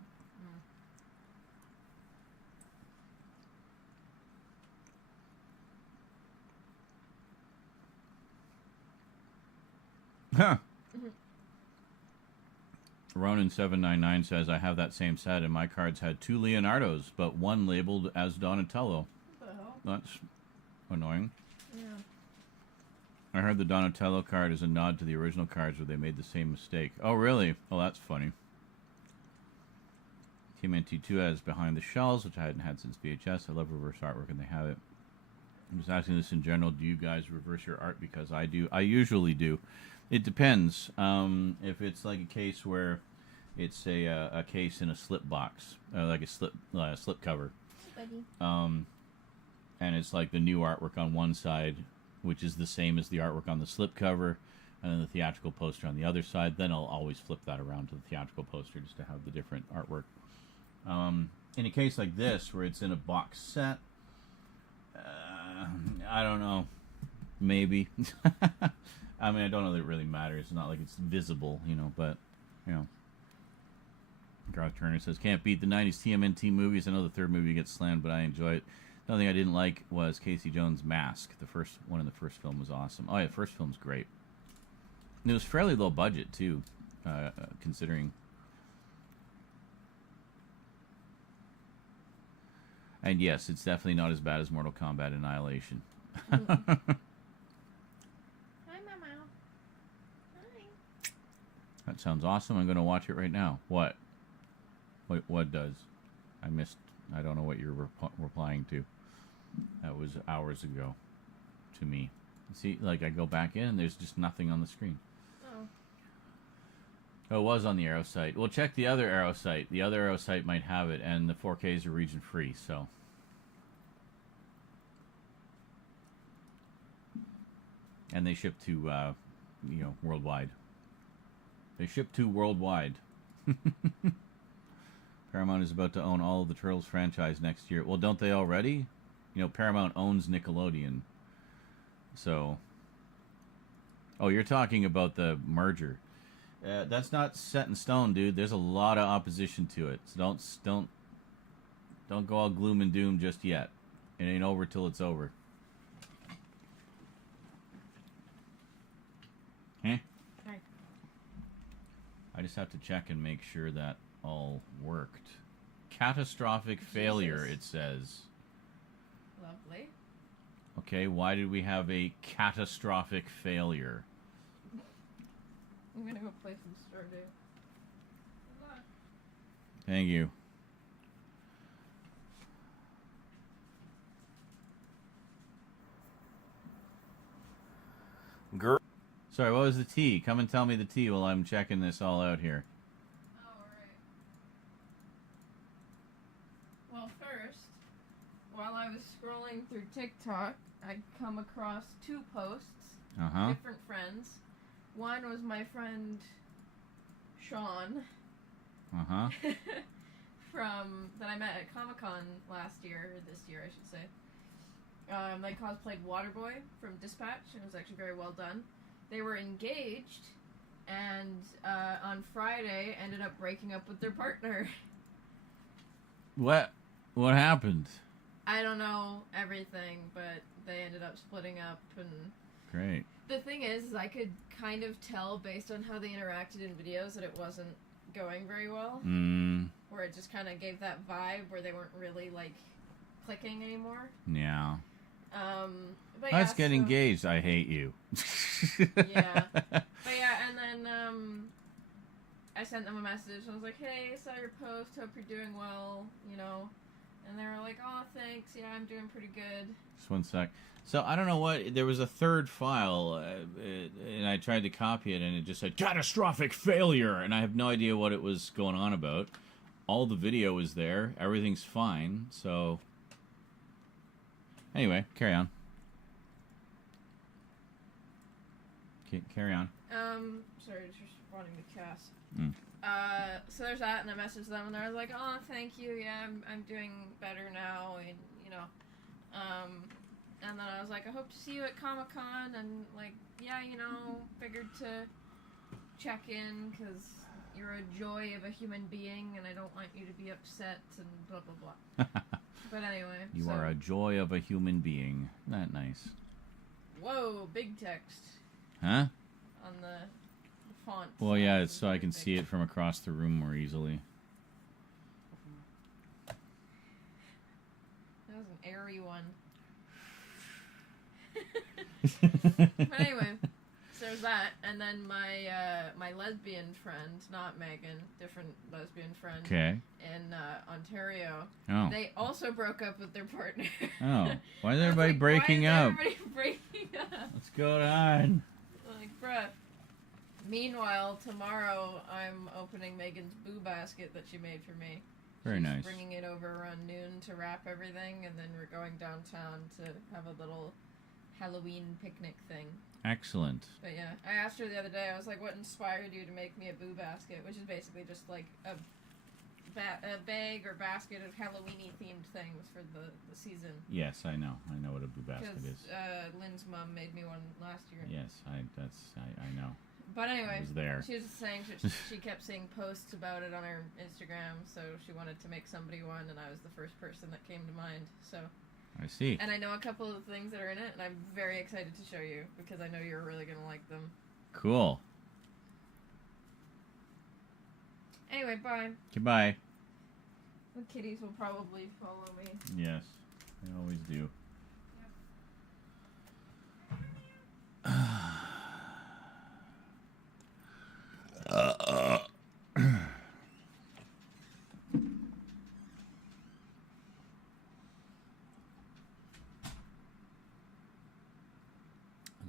Huh. Ronan799 says, I have that same set, and my cards had 2 Leonardos, but one labeled as Donatello. What the hell? That's annoying. Yeah. I heard the Donatello card is a nod to the original cards where they made the same mistake. Oh, really? Oh, that's funny. TMNT2 has Behind the Shells, which I hadn't had since VHS. I love reverse artwork, and they have it. I'm just asking this in general. Do you guys reverse your art? Because I do. I usually do. It depends. If it's like a case where it's a case in a slip box, like a slip cover, and it's like the new artwork on one side, which is the same as the artwork on the slip cover, and then the theatrical poster on the other side, then I'll always flip that around to the theatrical poster just to have the different artwork. In a case like this, where it's in a box set, I don't know. Maybe. I mean, I don't know that it really matters. It's not like it's visible, you know, but, you know. Garth Turner says, can't beat the 90s TMNT movies. I know the third movie gets slammed, but I enjoy it. The only thing I didn't like was Casey Jones' mask. The first one in the first film was awesome. Oh, yeah, the first film's great. And it was fairly low budget, too, considering. And yes, it's definitely not as bad as Mortal Kombat Annihilation. Hi, Mama. Hi. That sounds awesome. I'm going to watch it right now. What? What does? I missed. I don't know what you're replying to. That was hours ago to me. See, like I go back in and there's just nothing on the screen. Oh. Oh, it was on the Arrow site. Well, check the other Arrow site. The other Arrow site might have it, and the 4Ks are region free, so. And they ship to, worldwide. They ship to worldwide. Paramount is about to own all of the Turtles franchise next year. Well, don't they already? You know, Paramount owns Nickelodeon. So. Oh, you're talking about the merger. That's not set in stone, dude. There's a lot of opposition to it. So don't go all gloom and doom just yet. It ain't over till it's over. Huh? Hi. I just have to check and make sure that all worked. Catastrophic failure, it says. Lovely. Okay, why did we have a catastrophic failure? I'm gonna go play some Stardew. Thank you. Girl. Sorry, what was the tea? Come and tell me the tea while I'm checking this all out here. Alright. Well, first, while I was scrolling through TikTok, I come across 2 posts. Uh-huh. Different friends. One was my friend Sean. Uh-huh. that I met at Comic-Con last year, or this year I should say. They cosplayed Waterboy from Dispatch, and it was actually very well done. They were engaged, and on Friday ended up breaking up with their partner. What happened? I don't know everything, but they ended up splitting up, and Great. the thing is I could kind of tell based on how they interacted in videos that it wasn't going very well. Where it just kind of gave that vibe where they weren't really, like, clicking anymore. Yeah. But Let's yeah, get so, engaged. I hate you. Yeah. But yeah, and then, I sent them a message. I was like, hey, I saw your post. Hope you're doing well, you know. And they were like, oh, thanks. Yeah, I'm doing pretty good. Just one sec. So, I don't know what... There was a third file, and I tried to copy it, and it just said, catastrophic failure! And I have no idea what it was going on about. All the video is there. Everything's fine, so... Anyway, carry on. Carry on. Sorry, just responding to Cass. So there's that, and I messaged them, and they're like, oh, thank you, yeah, I'm doing better now, and, you know, and then I was like, I hope to see you at Comic-Con, and, like, yeah, you know, figured to check in, because you're a joy of a human being, and I don't want you to be upset, and blah, blah, blah. But anyway. You are a joy of a human being. Isn't that nice? Whoa, big text. Huh? On the font. Well, yeah, it's so I can see it from across the room more easily. That was an airy one. But anyway, so there's that, and then my my lesbian friend, not Megan, different lesbian friend, Okay. in Ontario. Oh. They also broke up with their partner. Oh. Why is I was everybody like, breaking why is up? Everybody breaking up. What's going on? Like, bruh. Meanwhile, tomorrow I'm opening Megan's boo basket that she made for me. Very She's nice. bringing it over around noon to wrap everything, and then we're going downtown to have a little Halloween picnic thing. Excellent. But yeah, I asked her the other day, I was like, what inspired you to make me a boo basket? Which is basically just like a bag or basket of Halloween-y themed things for the season. Yes, I know. I know what a boo basket is. Because Lynn's mom made me one last year. Yes, I know. But anyway, I was there. she was saying she kept seeing posts about it on her Instagram, so she wanted to make somebody one, and I was the first person that came to mind. So. I see. And I know a couple of things that are in it, and I'm very excited to show you because I know you're really gonna like them. Cool. Anyway, bye. Goodbye. The kitties will probably follow me. Yes, they always do.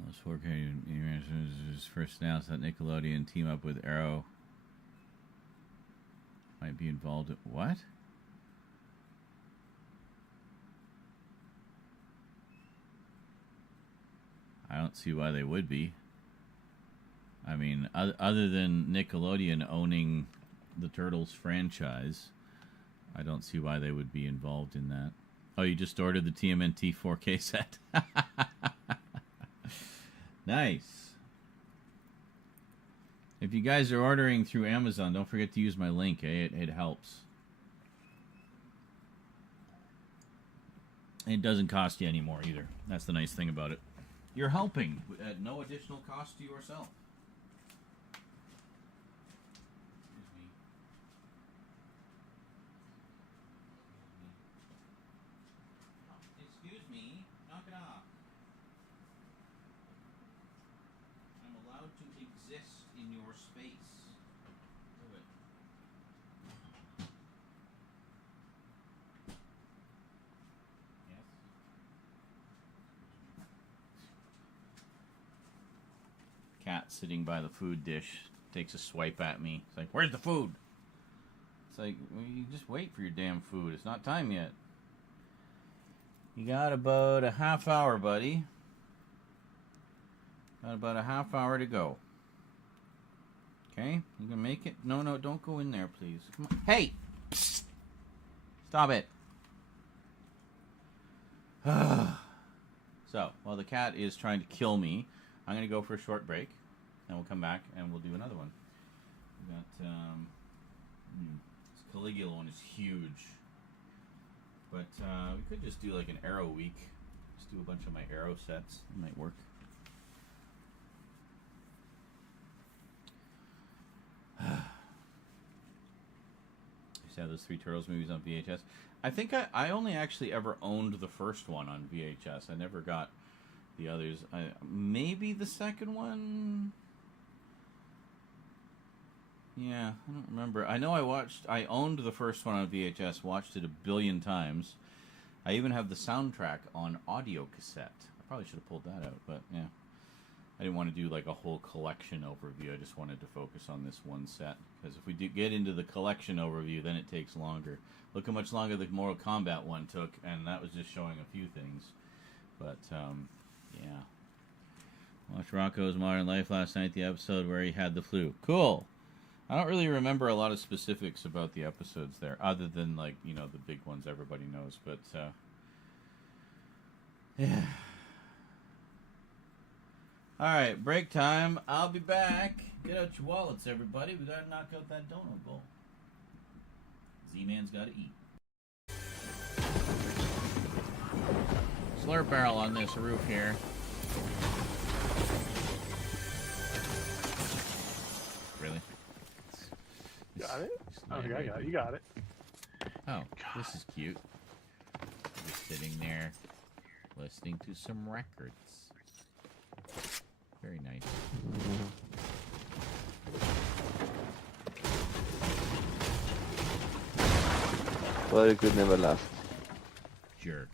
Those 4K was first announced that Nickelodeon team up with Arrow might be involved in what? I don't see why they would be. I mean, other than Nickelodeon owning the Turtles franchise, I don't see why they would be involved in that. Oh, you just ordered the TMNT 4K set. Nice. If you guys are ordering through Amazon, don't forget to use my link. It helps. It doesn't cost you anymore either. That's the nice thing about it. You're helping at no additional cost to yourself. Excuse me. Knock it off. exist in your space. Do it. Yes. Cat sitting by the food dish takes a swipe at me. It's like, where's the food? It's like, well, you just wait for your damn food. It's not time yet. You got about a half hour, buddy. Got about a half hour to go. Okay? You gonna make it? No, no, don't go in there, please. Come on. Hey! Psst. Stop it. So, while the cat is trying to kill me, I'm gonna go for a short break. And we'll come back and we'll do another one. We got, this Caligula one is huge. But we could just do like an arrow week. Just do a bunch of my arrow sets. It might work. Used to have those Three Turtles movies on VHS. I think I only actually ever owned the first one on VHS. I never got the others. Maybe the second one. Yeah, I don't remember. I know I owned the first one on VHS, watched it a billion times. I even have the soundtrack on audio cassette. I probably should have pulled that out, but yeah. I didn't want to do like a whole collection overview. I just wanted to focus on this one set. Because if we do get into the collection overview, then it takes longer. Look how much longer the Mortal Kombat one took, and that was just showing a few things. But, yeah. Watched Rocco's Modern Life last night, the episode where he had the flu. Cool! I don't really remember a lot of specifics about the episodes there, other than, like, you know, the big ones everybody knows, but, yeah. Alright, break time. I'll be back. Get out your wallets, everybody. We gotta knock out that dono goal. Z-Man's gotta eat. Slurp barrel on this roof here. Really? Got it? Oh, yeah, I got it. You got it. Oh, this is cute. Just sitting there, listening to some records. Very nice. Well, it could never last. Jerk.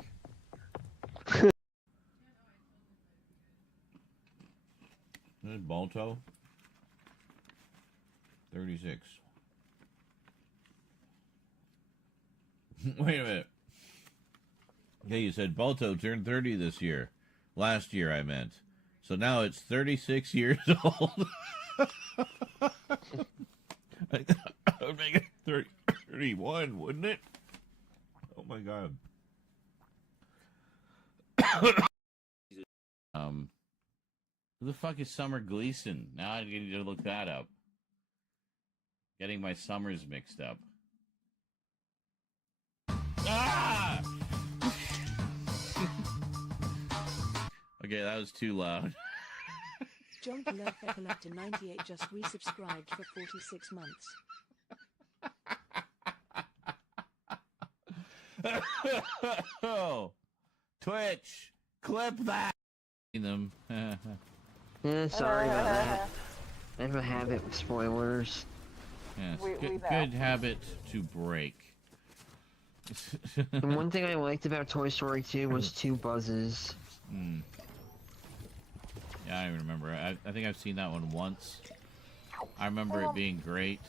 This is Balto. 36. Wait a minute. Okay, you said Balto turned 30 this year. Last year, I meant. So now it's 36 years old. I would make it 31, wouldn't it? Oh my god. Who the fuck is Summer Gleason? Now I need to look that up. Getting my summers mixed up. Ah! Okay, that was too loud. John Collector 98 just resubscribed for 46 months. Oh, Twitch, clip that. Them. Yeah, sorry about that. I have a habit with spoilers. Yes, good habit to break. And one thing I liked about Toy Story 2 was two buzzes. Hmm. Yeah, I don't even remember. I think I've seen that one once. I remember it being great.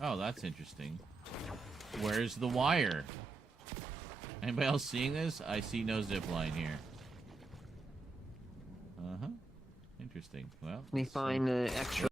Oh, that's interesting. Where's the wire? Anybody else seeing this? I see no zip line here. Uh-huh. Interesting. Well, We find the extra.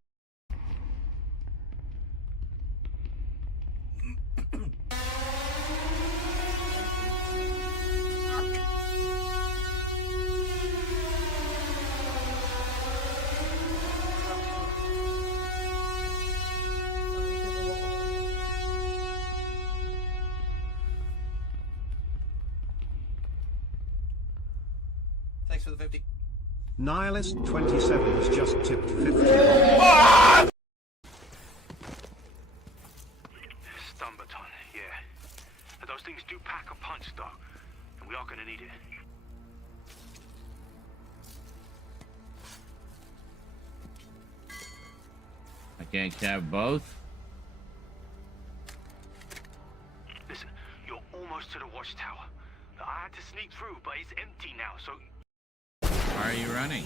Thanks for the 50. Nihilist 27 has just tipped 50. Stun baton, yeah. And those things do pack a punch, though. And we are gonna need it. can't have both. Listen, you're almost to the watchtower. I had to sneak through, but it's empty now, so... Why are you running?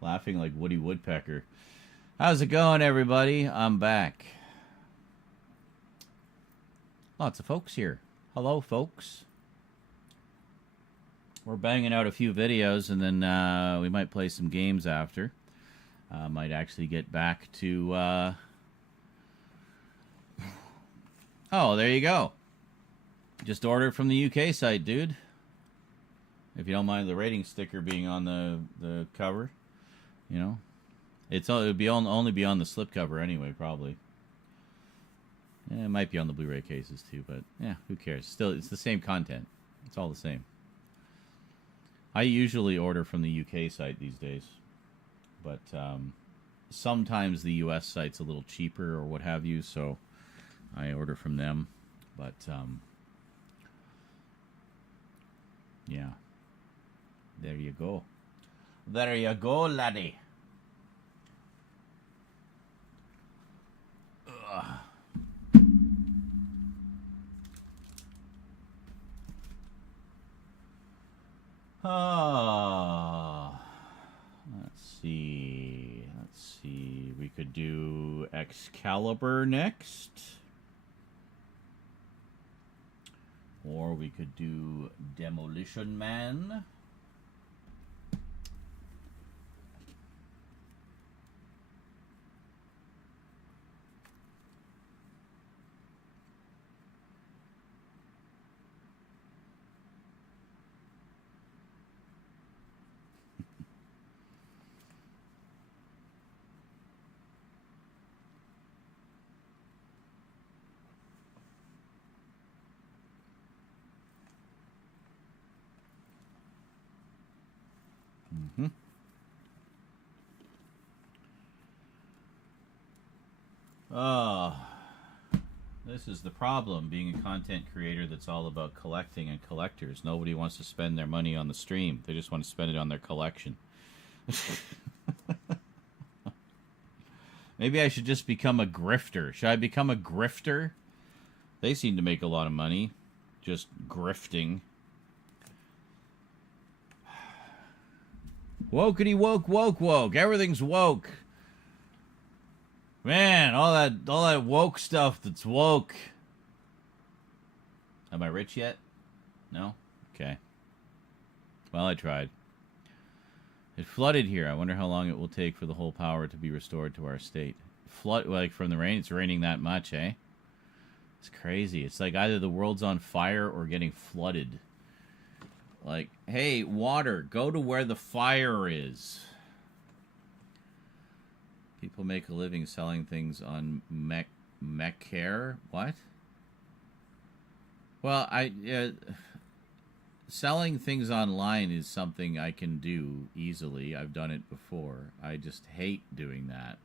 Laughing like Woody Woodpecker. How's it going, everybody? I'm back. Lots of folks here. Hello, folks. We're banging out a few videos, and then we might play some games after. Might actually get back to... Oh, there you go. Just ordered from the UK site, dude. If you don't mind the rating sticker being on the cover, you know, it would be only be on the slipcover anyway, probably. Yeah, it might be on the Blu-ray cases too, but yeah, who cares? Still, it's the same content. It's all the same. I usually order from the UK site these days, but sometimes the US site's a little cheaper or what have you, so I order from them. But yeah, there you go. There you go, laddie. Ugh. Let's see. We could do Excalibur next. Or we could do Demolition Man. Oh, this is the problem, being a content creator that's all about collecting and collectors. Nobody wants to spend their money on the stream. They just want to spend it on their collection. Maybe I should just become a grifter. Should I become a grifter? They seem to make a lot of money just grifting. Wokety woke, woke, woke. Everything's woke. Man, all that woke stuff that's woke. Am I rich yet? No? Okay. Well, I tried. It flooded here. I wonder how long it will take for the whole power to be restored to our state. Flood, like from the rain? It's raining that much, eh? It's crazy. It's like either the world's on fire or getting flooded. Like, hey, water, go to where the fire is. People make a living selling things on Mecare. What? Well, selling things online is something I can do easily. I've done it before. I just hate doing that.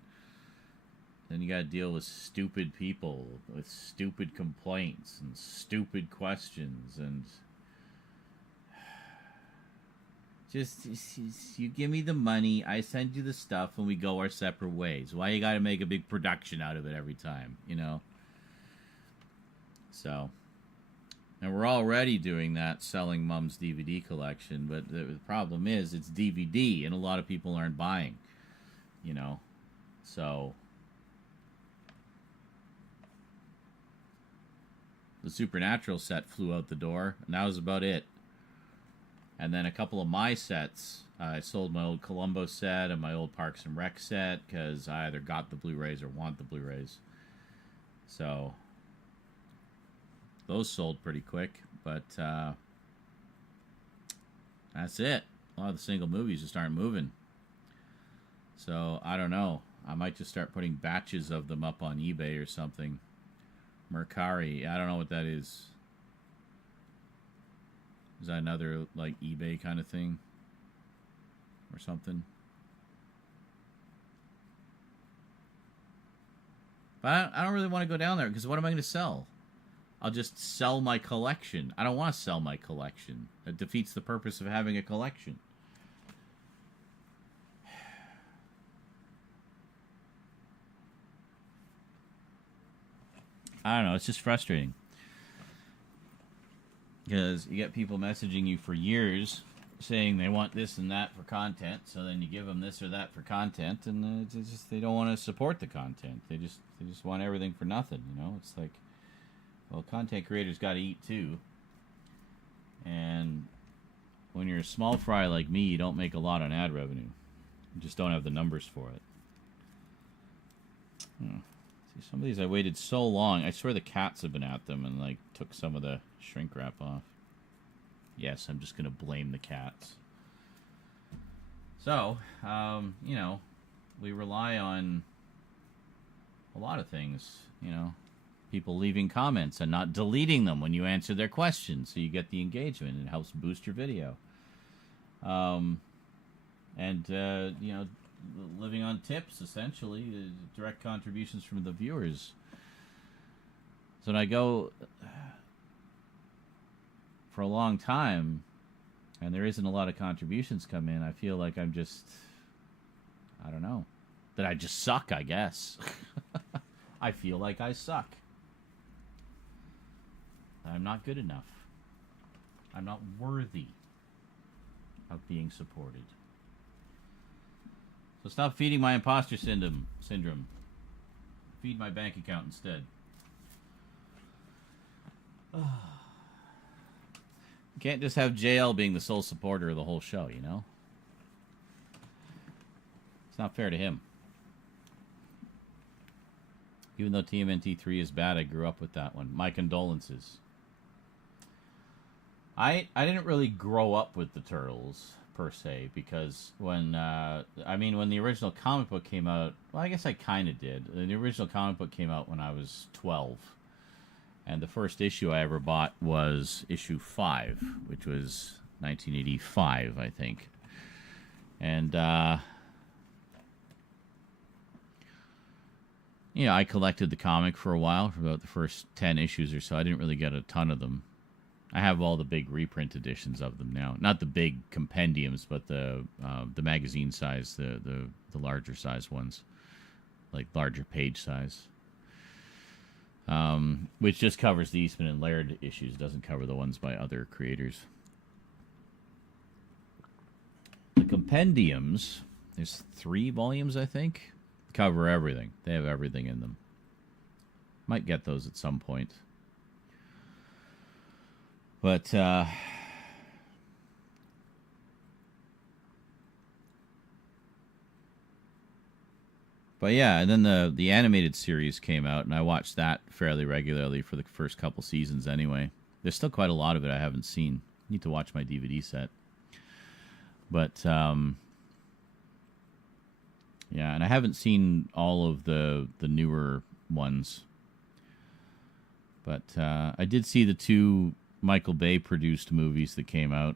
Then you got to deal with stupid people with stupid complaints and stupid questions and... Just, you give me the money, I send you the stuff, and we go our separate ways. Why you gotta make a big production out of it every time, you know? So, and we're already doing that, selling Mom's DVD collection, but the problem is, it's DVD, and a lot of people aren't buying, you know? So, the Supernatural set flew out the door, and that was about it. And then a couple of my sets, I sold my old Columbo set and my old Parks and Rec set because I either got the Blu-rays or want the Blu-rays. So those sold pretty quick, but that's it. A lot of the single movies just aren't moving. So I don't know. I might just start putting batches of them up on eBay or something. Mercari, I don't know what that is. Is that another, like, eBay kind of thing? Or something? But I don't really want to go down there because what am I going to sell? I'll just sell my collection. I don't want to sell my collection. That defeats the purpose of having a collection. I don't know. It's just frustrating. Because you get people messaging you for years saying they want this and that for content, so then you give them this or that for content, and they don't want to support the content. They just want everything for nothing, you know? It's like, well, content creators got to eat too. And when you're a small fry like me, you don't make a lot on ad revenue. You just don't have the numbers for it. See, some of these I waited so long. I swear the cats have been at them and like took some of the shrink wrap off. Yes, I'm just going to blame the cats. So, you know, we rely on a lot of things, you know. People leaving comments and not deleting them when you answer their questions, so you get the engagement. It helps boost your video. You know, living on tips, essentially, direct contributions from the viewers. So when I go for a long time, and there isn't a lot of contributions come in, I feel like I'm just, I don't know, that I just suck, I guess. I feel like I suck. I'm not good enough. I'm not worthy of being supported. So stop feeding my imposter syndrome. Feed my bank account instead. You can't just have JL being the sole supporter of the whole show, you know? It's not fair to him. Even though TMNT 3 is bad, I grew up with that one. My condolences. I didn't really grow up with the Turtles, per se, because when the original comic book came out, well, I guess I kind of did. The original comic book came out when I was 12. And the first issue I ever bought was issue 5, which was 1985, I think. And, you know, I collected the comic for a while, for about the first 10 issues or so. I didn't really get a ton of them. I have all the big reprint editions of them now. Not the big compendiums, but the magazine size, the larger size ones. Like larger page size. Which just covers the Eastman and Laird issues. It doesn't cover the ones by other creators. The compendiums, there's 3 volumes, I think, cover everything. They have everything in them. Might get those at some point. But, yeah, and then the animated series came out, and I watched that fairly regularly for the first couple seasons anyway. There's still quite a lot of it I haven't seen. Need to watch my DVD set. But, yeah, and I haven't seen all of the newer ones. But I did see the 2 Michael Bay produced movies that came out.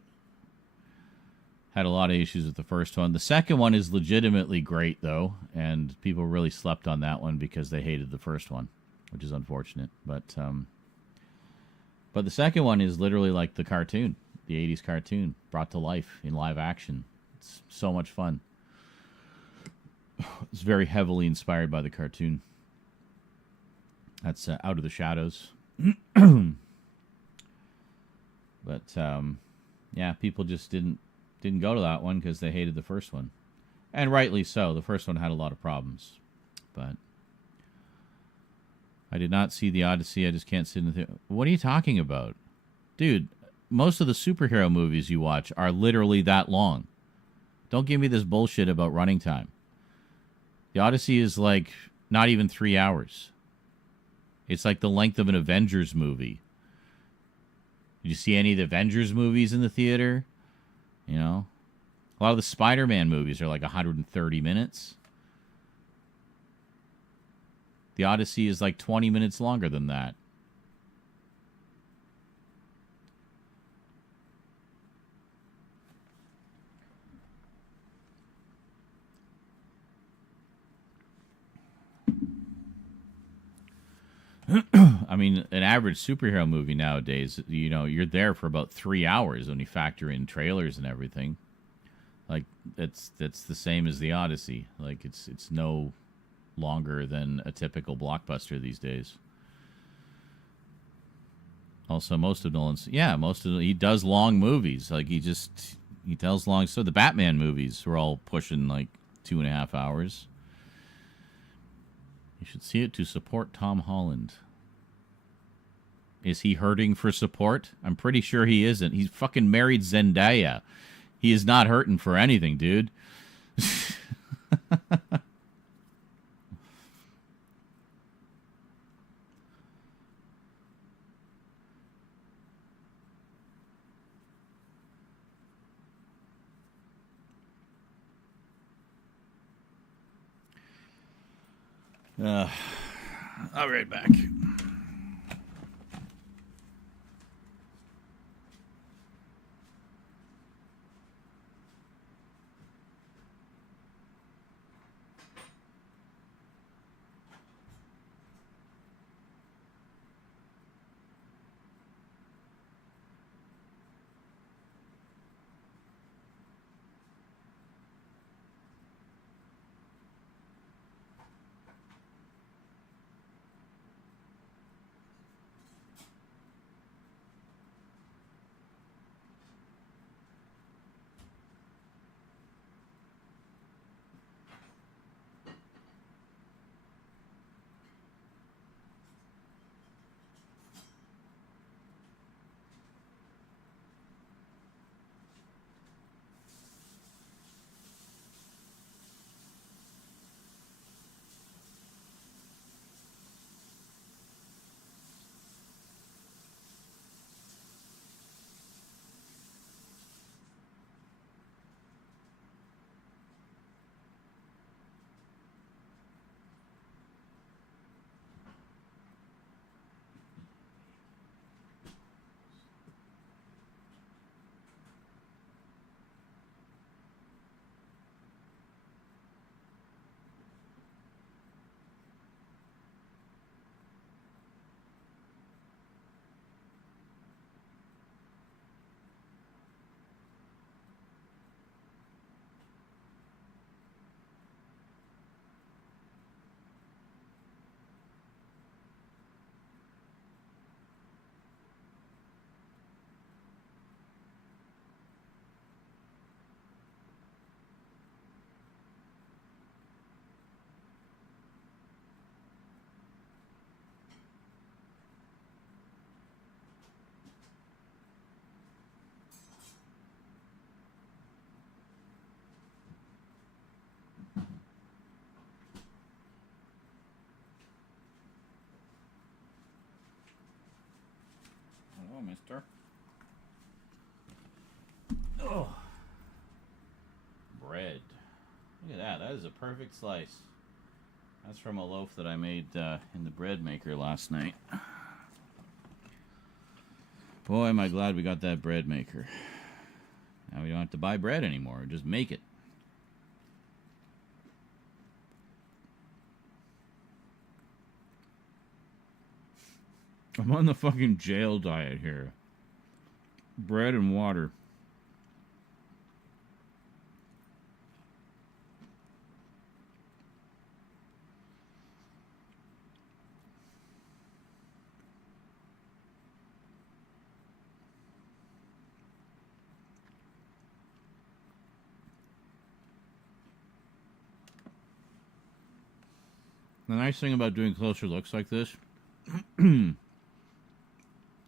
Had a lot of issues with the first one. The second one is legitimately great, though, and people really slept on that one because they hated the first one, which is unfortunate. But the second one is literally like the cartoon, the 80s cartoon, brought to life in live action. It's so much fun. It's very heavily inspired by the cartoon. That's Out of the Shadows. But, yeah, people just didn't go to that one because they hated the first one. And rightly so. The first one had a lot of problems. But I did not see the Odyssey. I just can't sit in the... What are you talking about? Dude, most of the superhero movies you watch are literally that long. Don't give me this bullshit about running time. The Odyssey is like not even 3 hours. It's like the length of an Avengers movie. Did you see any of the Avengers movies in the theater? You know? A lot of the Spider-Man movies are like 130 minutes. The Odyssey is like 20 minutes longer than that. I mean, an average superhero movie nowadays, you know, you're there for about 3 hours when you factor in trailers and everything. Like, that's the same as the Odyssey. Like, it's no longer than a typical blockbuster these days. Also, most of Nolan's, he does long movies. Like, he tells long. So the Batman movies were all pushing like 2.5 hours. You should see it to support Tom Holland. Is he hurting for support? I'm pretty sure he isn't. He's fucking married Zendaya. He is not hurting for anything, dude. I'll be right back. Hello, mister. Oh. Bread. Look at that. That is a perfect slice. That's from a loaf that I made in the bread maker last night. Boy, am I glad we got that bread maker. Now we don't have to buy bread anymore. Just make it. I'm on the fucking jail diet here. Bread and water. The nice thing about doing closer looks like this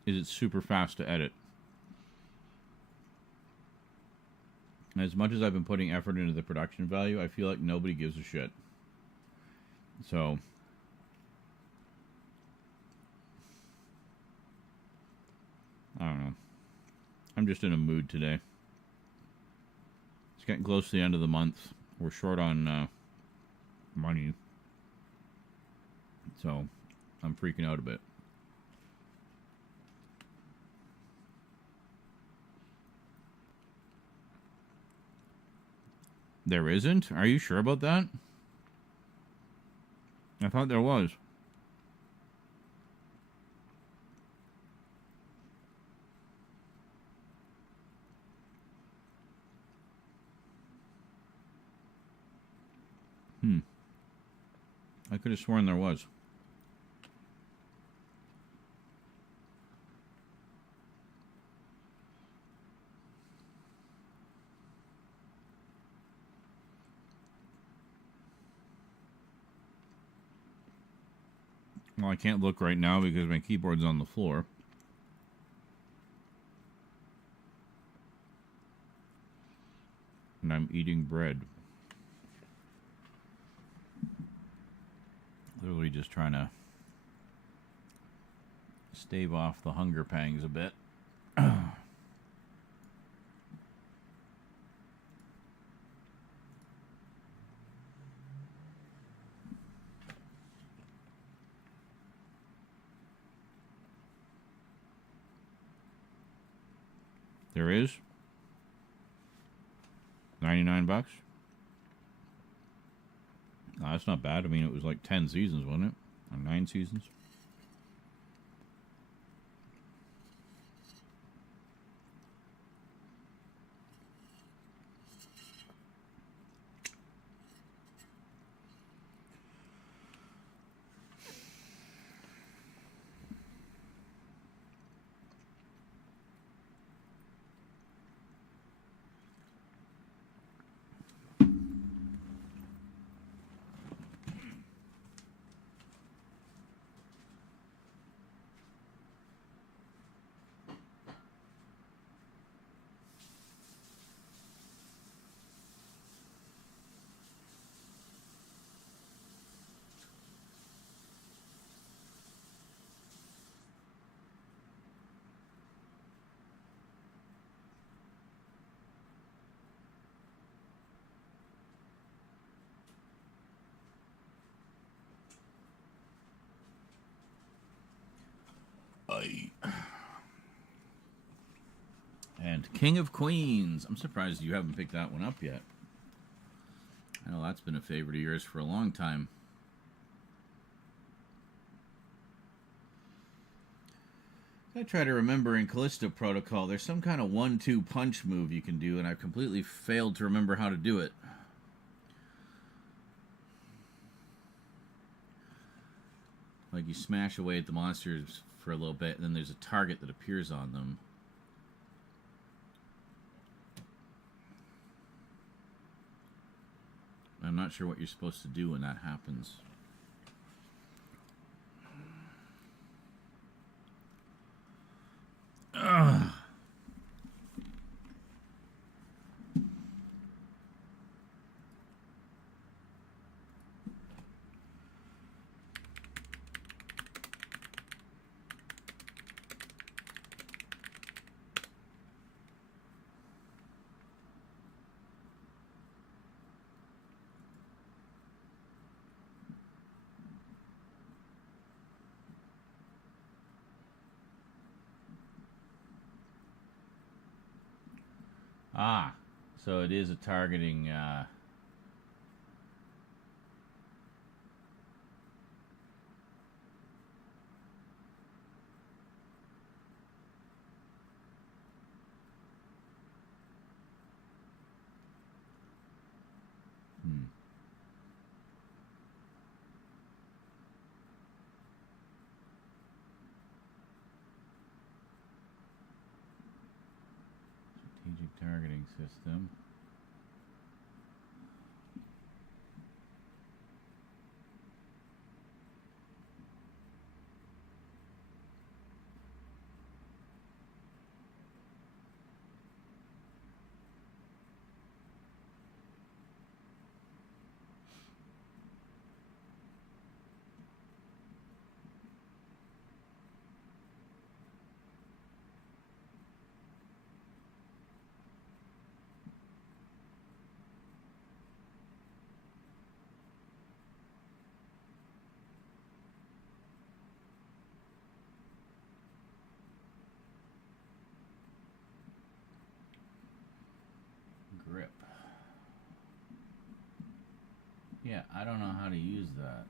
is it's super fast to edit. As much as I've been putting effort into the production value, I feel like nobody gives a shit. So, I don't know. I'm just in a mood today. It's getting close to the end of the month. We're short on money. So, I'm freaking out a bit. There isn't? Are you sure about that? I thought there was. I could have sworn there was. Well, I can't look right now because my keyboard's on the floor. And I'm eating bread. Literally just trying to stave off the hunger pangs a bit. There is 99 bucks. No, that's not bad. I mean, it was like 10 seasons, wasn't it? Or 9 seasons. And King of Queens. I'm surprised you haven't picked that one up yet. I know that's been a favorite of yours for a long time. I try to remember in Callisto Protocol, there's some kind of 1-2 punch move you can do, and I've completely failed to remember how to do it. Like you smash away at the monsters for a little bit, and then there's a target that appears on them. I'm not sure what you're supposed to do when that happens. Ugh. Ah, so it is a targeting, strategic targeting system. Grip. Yeah, I don't know how to use that.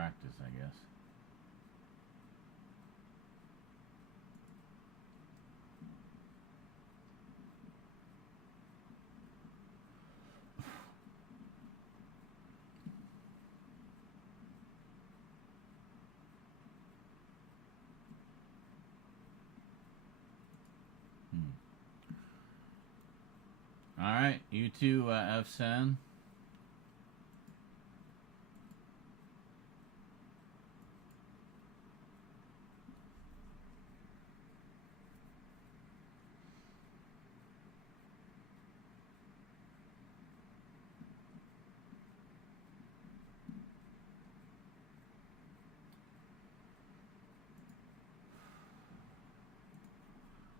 practice, I guess. All right, you too, F-San.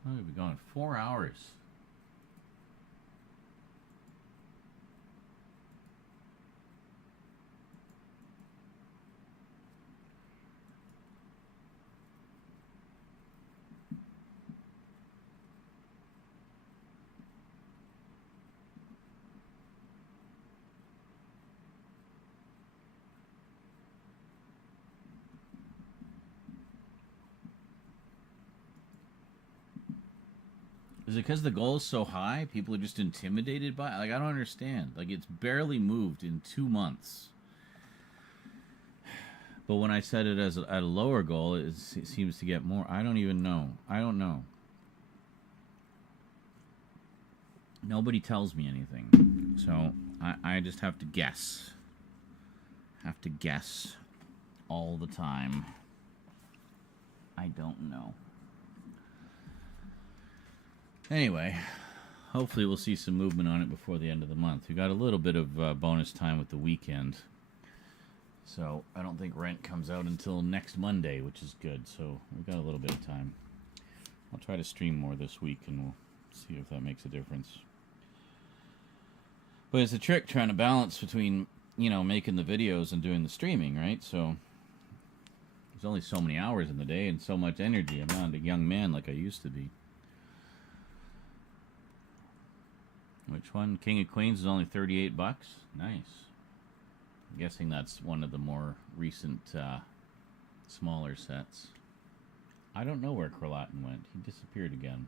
Oh, we've been going 4 hours. Is it because the goal is so high? People are just intimidated by it? Like, I don't understand. Like, it's barely moved in 2 months. But when I set it as at a lower goal, it seems to get more. I don't even know. I don't know. Nobody tells me anything. So, I just have to guess. Have to guess all the time. I don't know. Anyway, hopefully we'll see some movement on it before the end of the month. We got a little bit of bonus time with the weekend. So I don't think Rent comes out until next Monday, which is good. So we've got a little bit of time. I'll try to stream more this week and we'll see if that makes a difference. But it's a trick trying to balance between, you know, making the videos and doing the streaming, right? So there's only so many hours in the day and so much energy. I'm not a young man like I used to be. Which one? King of Queens is only $38. Nice. I'm guessing that's one of the more recent, smaller sets. I don't know where Kralatin went. He disappeared again.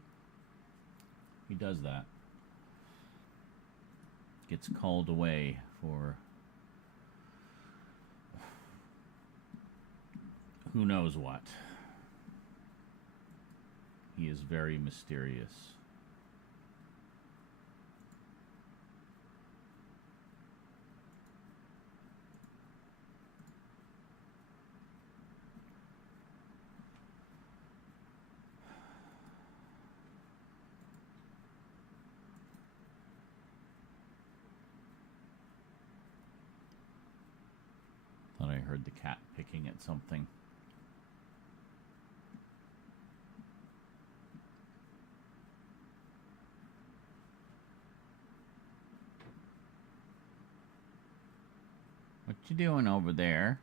He does that. Gets called away for who knows what. He is very mysterious. Thought I heard the cat picking at something. What you doing over there?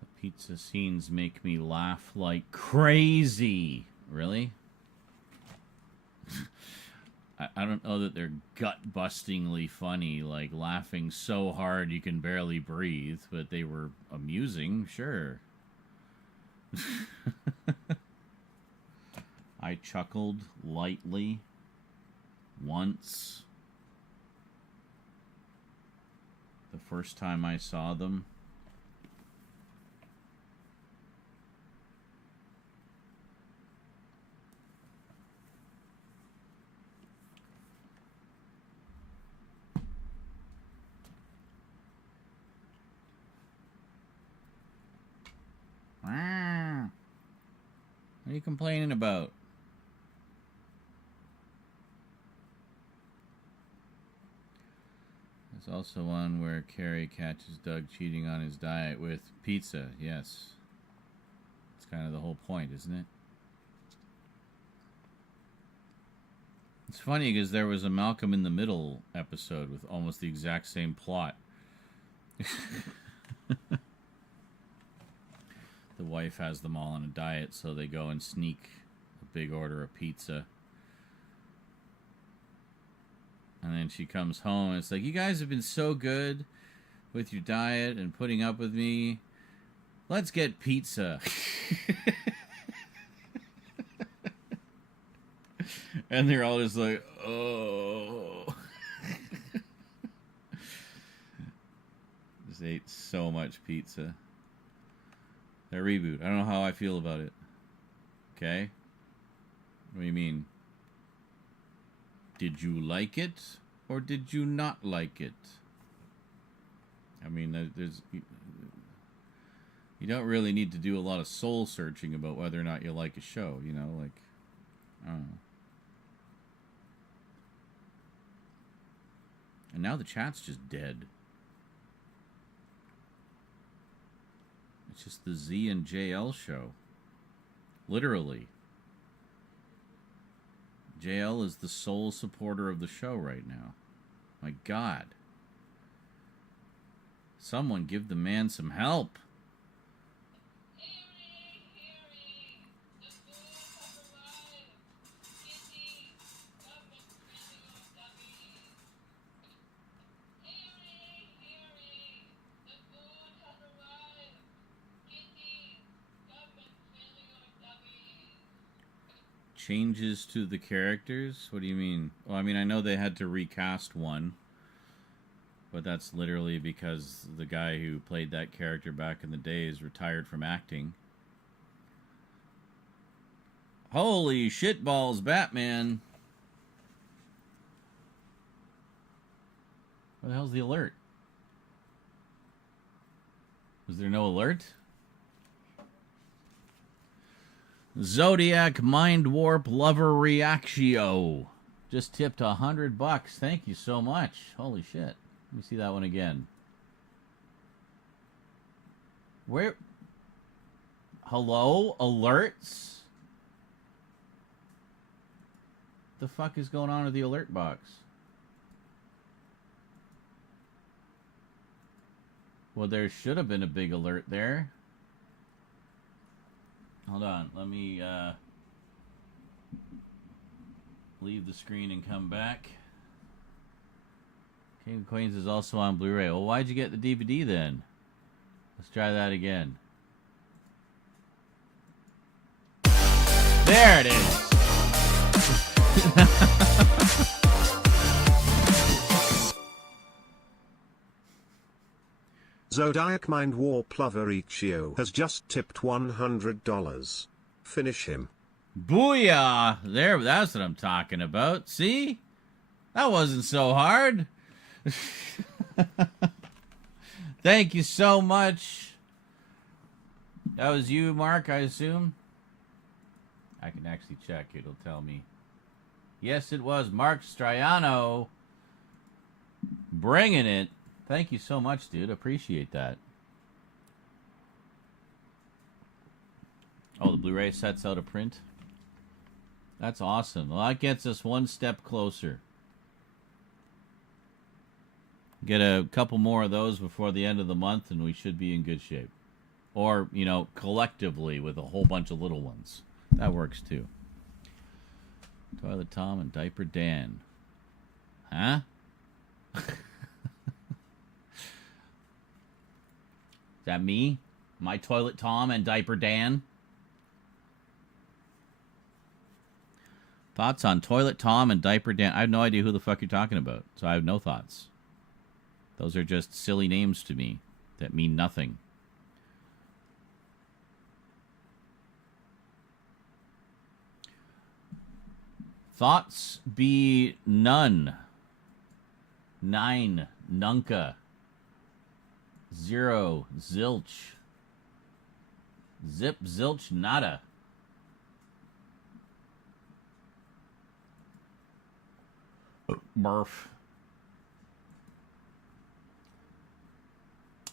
The pizza scenes make me laugh like crazy. Really? I don't know that they're gut-bustingly funny, like laughing so hard you can barely breathe, but they were amusing, sure. I chuckled lightly once. The first time I saw them. What are you complaining about? There's also one where Carrie catches Doug cheating on his diet with pizza. Yes. It's kind of the whole point, isn't it? It's funny because there was a Malcolm in the Middle episode with almost the exact same plot. The wife has them all on a diet, so they go and sneak a big order of pizza. And then she comes home and it's like, you guys have been so good with your diet and putting up with me. Let's get pizza. And they're all just like, oh. Just ate so much pizza. That reboot. I don't know how I feel about it. Okay? What do you mean? Did you like it? Or did you not like it? I mean, there's... You don't really need to do a lot of soul searching about whether or not you like a show, you know? Like, I don't know. And now the chat's just dead. It's just the Z and JL show. Literally. JL is the sole supporter of the show right now. My God. Someone give the man some help. Changes to the characters? What do you mean? Well, I mean, I know they had to recast one, but that's literally because the guy who played that character back in the day is retired from acting. Holy shitballs, Batman! What the hell's the alert? Was there no alert? Zodiac Mind Warp Lover Reactio just tipped $100. Thank you so much. Holy shit. Let me see that one again. Where? Hello? Alerts? The fuck is going on with the alert box? Well, there should have been a big alert there. Hold on, let me leave the screen and come back. King of Queens is also on Blu-ray. Well, why'd you get the DVD then? Let's try that again. There it is! Zodiac Mind Warp Lovericcio has just tipped $100. Finish him. Booyah! There, that's what I'm talking about. See? That wasn't so hard. Thank you so much. That was you, Mark, I assume? I can actually check. It'll tell me. Yes, it was Mark Striano. Bringing it. Thank you so much, dude. Appreciate that. Oh, the Blu-ray set's out of print? That's awesome. Well, that gets us one step closer. Get a couple more of those before the end of the month, and we should be in good shape. Or, you know, collectively with a whole bunch of little ones. That works, too. Toilet Tom and Diaper Dan. Huh? Is that me? My Toilet Tom and Diaper Dan? Thoughts on Toilet Tom and Diaper Dan? I have no idea who the fuck you're talking about, so I have no thoughts. Those are just silly names to me that mean nothing. Thoughts be none. 9 nunca. 0 zilch. Zip zilch nada. Murph.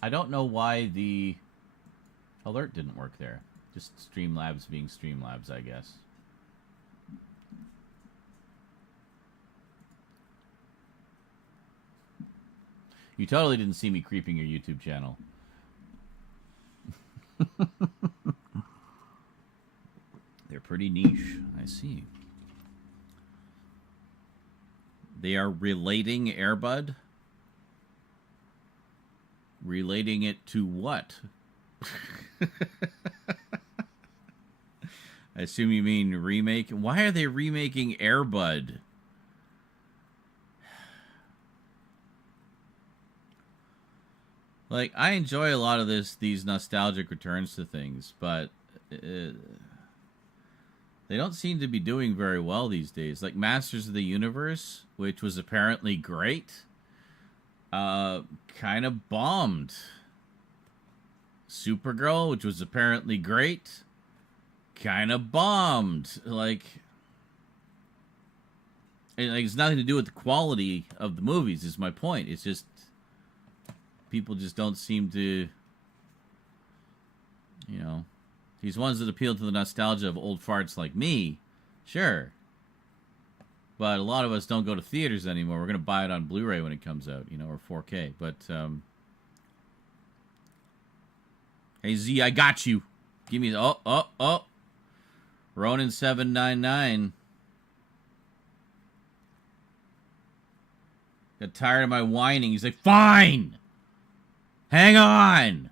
I don't know why the alert didn't work there. Just Streamlabs being Streamlabs, I guess. You totally didn't see me creeping your YouTube channel. They're pretty niche. I see. They are relating Airbud? Relating it to what? I assume you mean remake. Why are they remaking Airbud? Like, I enjoy a lot of these nostalgic returns to things, but they don't seem to be doing very well these days. Like Masters of the Universe, which was apparently great, kind of bombed. Supergirl, which was apparently great, kind of bombed. Like, it's nothing to do with the quality of the movies, is my point. It's just people just don't seem to, you know, these ones that appeal to the nostalgia of old farts like me, sure. But a lot of us don't go to theaters anymore. We're going to buy it on Blu-ray when it comes out, you know, or 4K. But, hey, Z, I got you. Give me the, oh. Ronin 799. Got tired of my whining. He's like, fine. Hang on.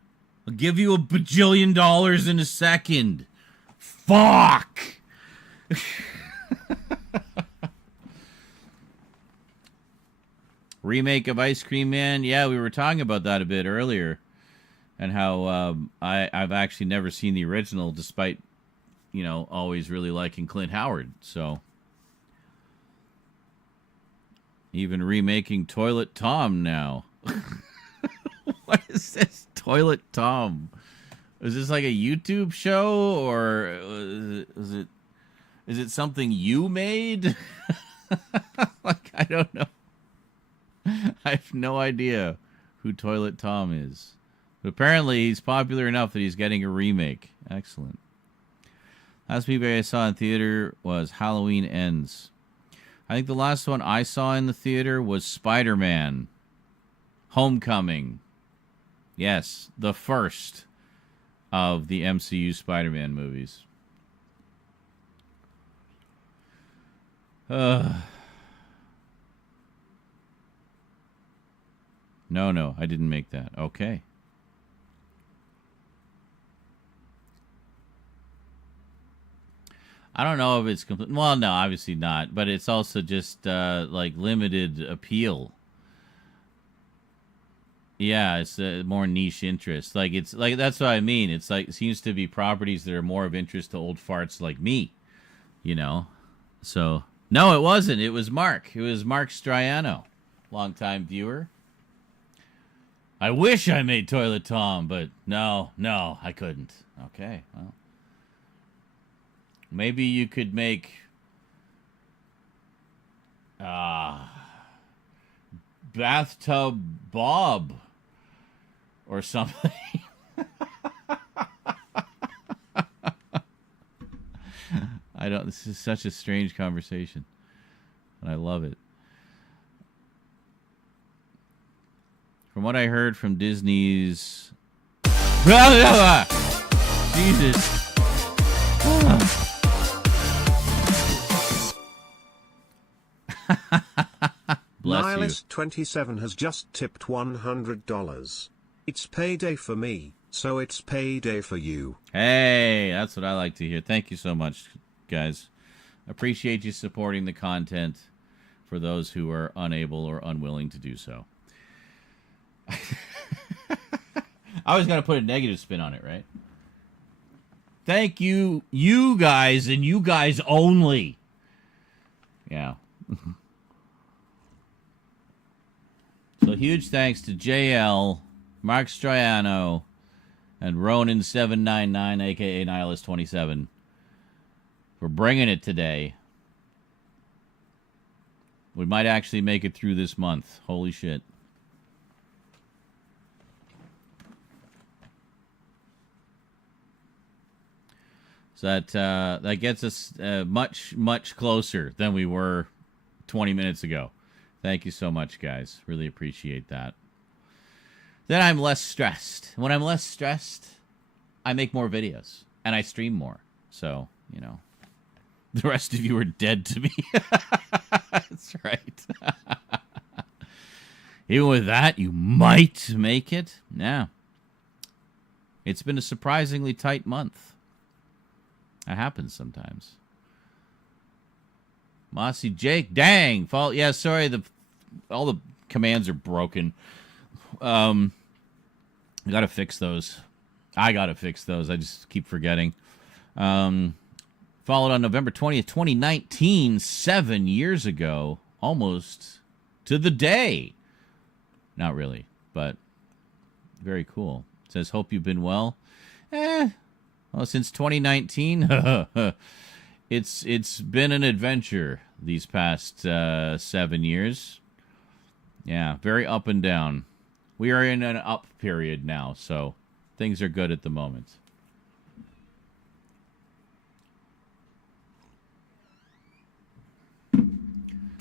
I'll give you $1 bajillion in a second. Fuck. Remake of Ice Cream Man. Yeah, we were talking about that a bit earlier. And how I've actually never seen the original, despite, you know, always really liking Clint Howard. So, even remaking Toilet Tom now. What is this? Toilet Tom. Is this like a YouTube show, or is it something you made? Like, I don't know. I have no idea who Toilet Tom is. But apparently he's popular enough that he's getting a remake. Excellent. Last movie I saw in theater was Halloween Ends. I think the last one I saw in the theater was Spider-Man Homecoming. Yes, the first of the MCU Spider-Man movies. No, I didn't make that. Okay. I don't know if it's complete. Well, no, obviously not. But it's also just like limited appeal. Yeah, it's a more niche interest. Like, it's like, that's what I mean. It's like, it seems to be properties that are more of interest to old farts like me, you know. So no, it wasn't. It was Mark. It was Mark Striano, longtime viewer. I wish I made Toilet Tom, but no, I couldn't. Okay, well. Maybe you could make Bathtub Bob or something. This is such a strange conversation. And I love it. From what I heard from Disney's Jesus. Nihilist27 has just tipped $100. It's payday for me, so it's payday for you. Hey, that's what I like to hear. Thank you so much, guys. Appreciate you supporting the content for those who are unable or unwilling to do so. I was going to put a negative spin on it, right? Thank you, you guys, and you guys only. Yeah. So huge thanks to JL, Mark Striano, and Ronin799, a.k.a. Nihilist27, for bringing it today. We might actually make it through this month. Holy shit. So that gets us much closer than we were 20 minutes ago. Thank you so much, guys. Really appreciate that. then I'm less stressed. When I'm less stressed, I make more videos and I stream more. So, you know, the rest of you are dead to me. That's right. Even with that, you might make it. Yeah. It's been a surprisingly tight month. That happens sometimes. Mossy Jake, dang, fault. Yeah, sorry, all the commands are broken. I gotta fix those. I just keep forgetting. Followed on November 20th, 2019, 7 years ago, almost to the day. Not really, but very cool. It says, hope you've been well. Well, since 2019, it's been an adventure these past 7 years. Yeah, very up and down. We are in an up period now, so things are good at the moment.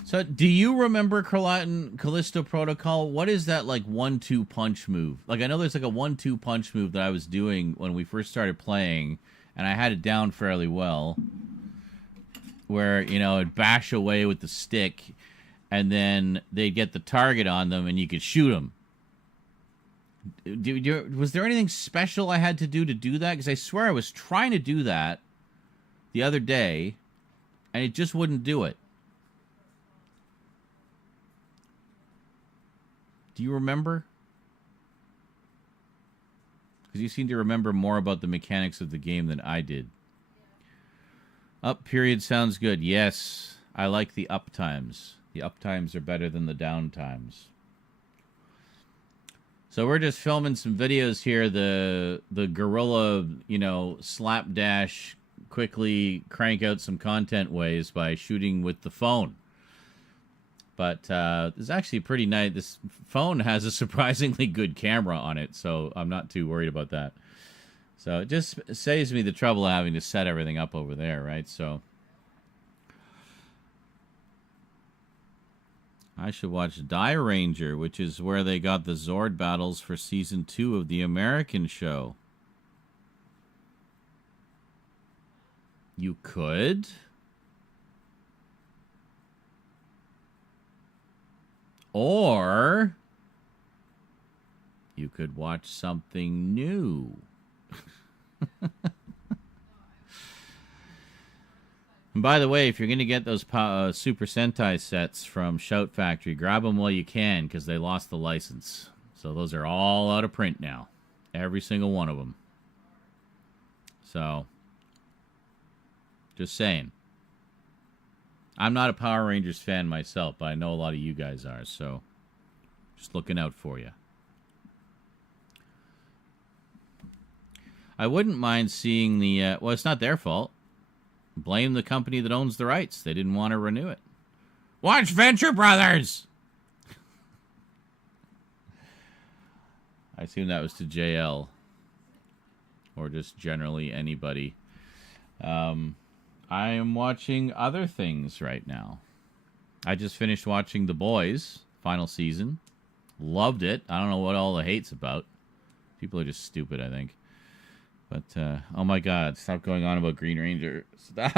So, do you remember Callisto Protocol? What is that, like, 1-2 punch move? Like, I know there's, like, a 1-2 punch move that I was doing when we first started playing, and I had it down fairly well, where, you know, it'd bash away with the stick, and then they'd get the target on them, and you could shoot them. Was there anything special I had to do that? Because I swear I was trying to do that the other day, and it just wouldn't do it. Do you remember? Because you seem to remember more about the mechanics of the game than I did. Up period sounds good. Yes, I like the up times. The up times are better than the down times. So we're just filming some videos here. The guerrilla, you know, slapdash, quickly crank out some content ways by shooting with the phone. But it's actually pretty nice. This phone has a surprisingly good camera on it, so I'm not too worried about that. So it just saves me the trouble of having to set everything up over there, right? So I should watch Die Ranger, which is where they got the Zord battles for Season 2 of the American show. You could? Or you could watch something new. And by the way, if you're going to get those Super Sentai sets from Shout Factory, grab them while you can, because they lost the license. So those are all out of print now. Every single one of them. So, just saying. I'm not a Power Rangers fan myself, but I know a lot of you guys are, so just looking out for you. I wouldn't mind seeing the... well, it's not their fault. Blame the company that owns the rights. They didn't want to renew it. Watch Venture Brothers! I assume that was to JL. Or just generally anybody. I am watching other things right now. I just finished watching The Boys, final season. Loved it. I don't know what all the hate's about. People are just stupid, I think. But, oh my god, stop going on about Green Ranger. Stop!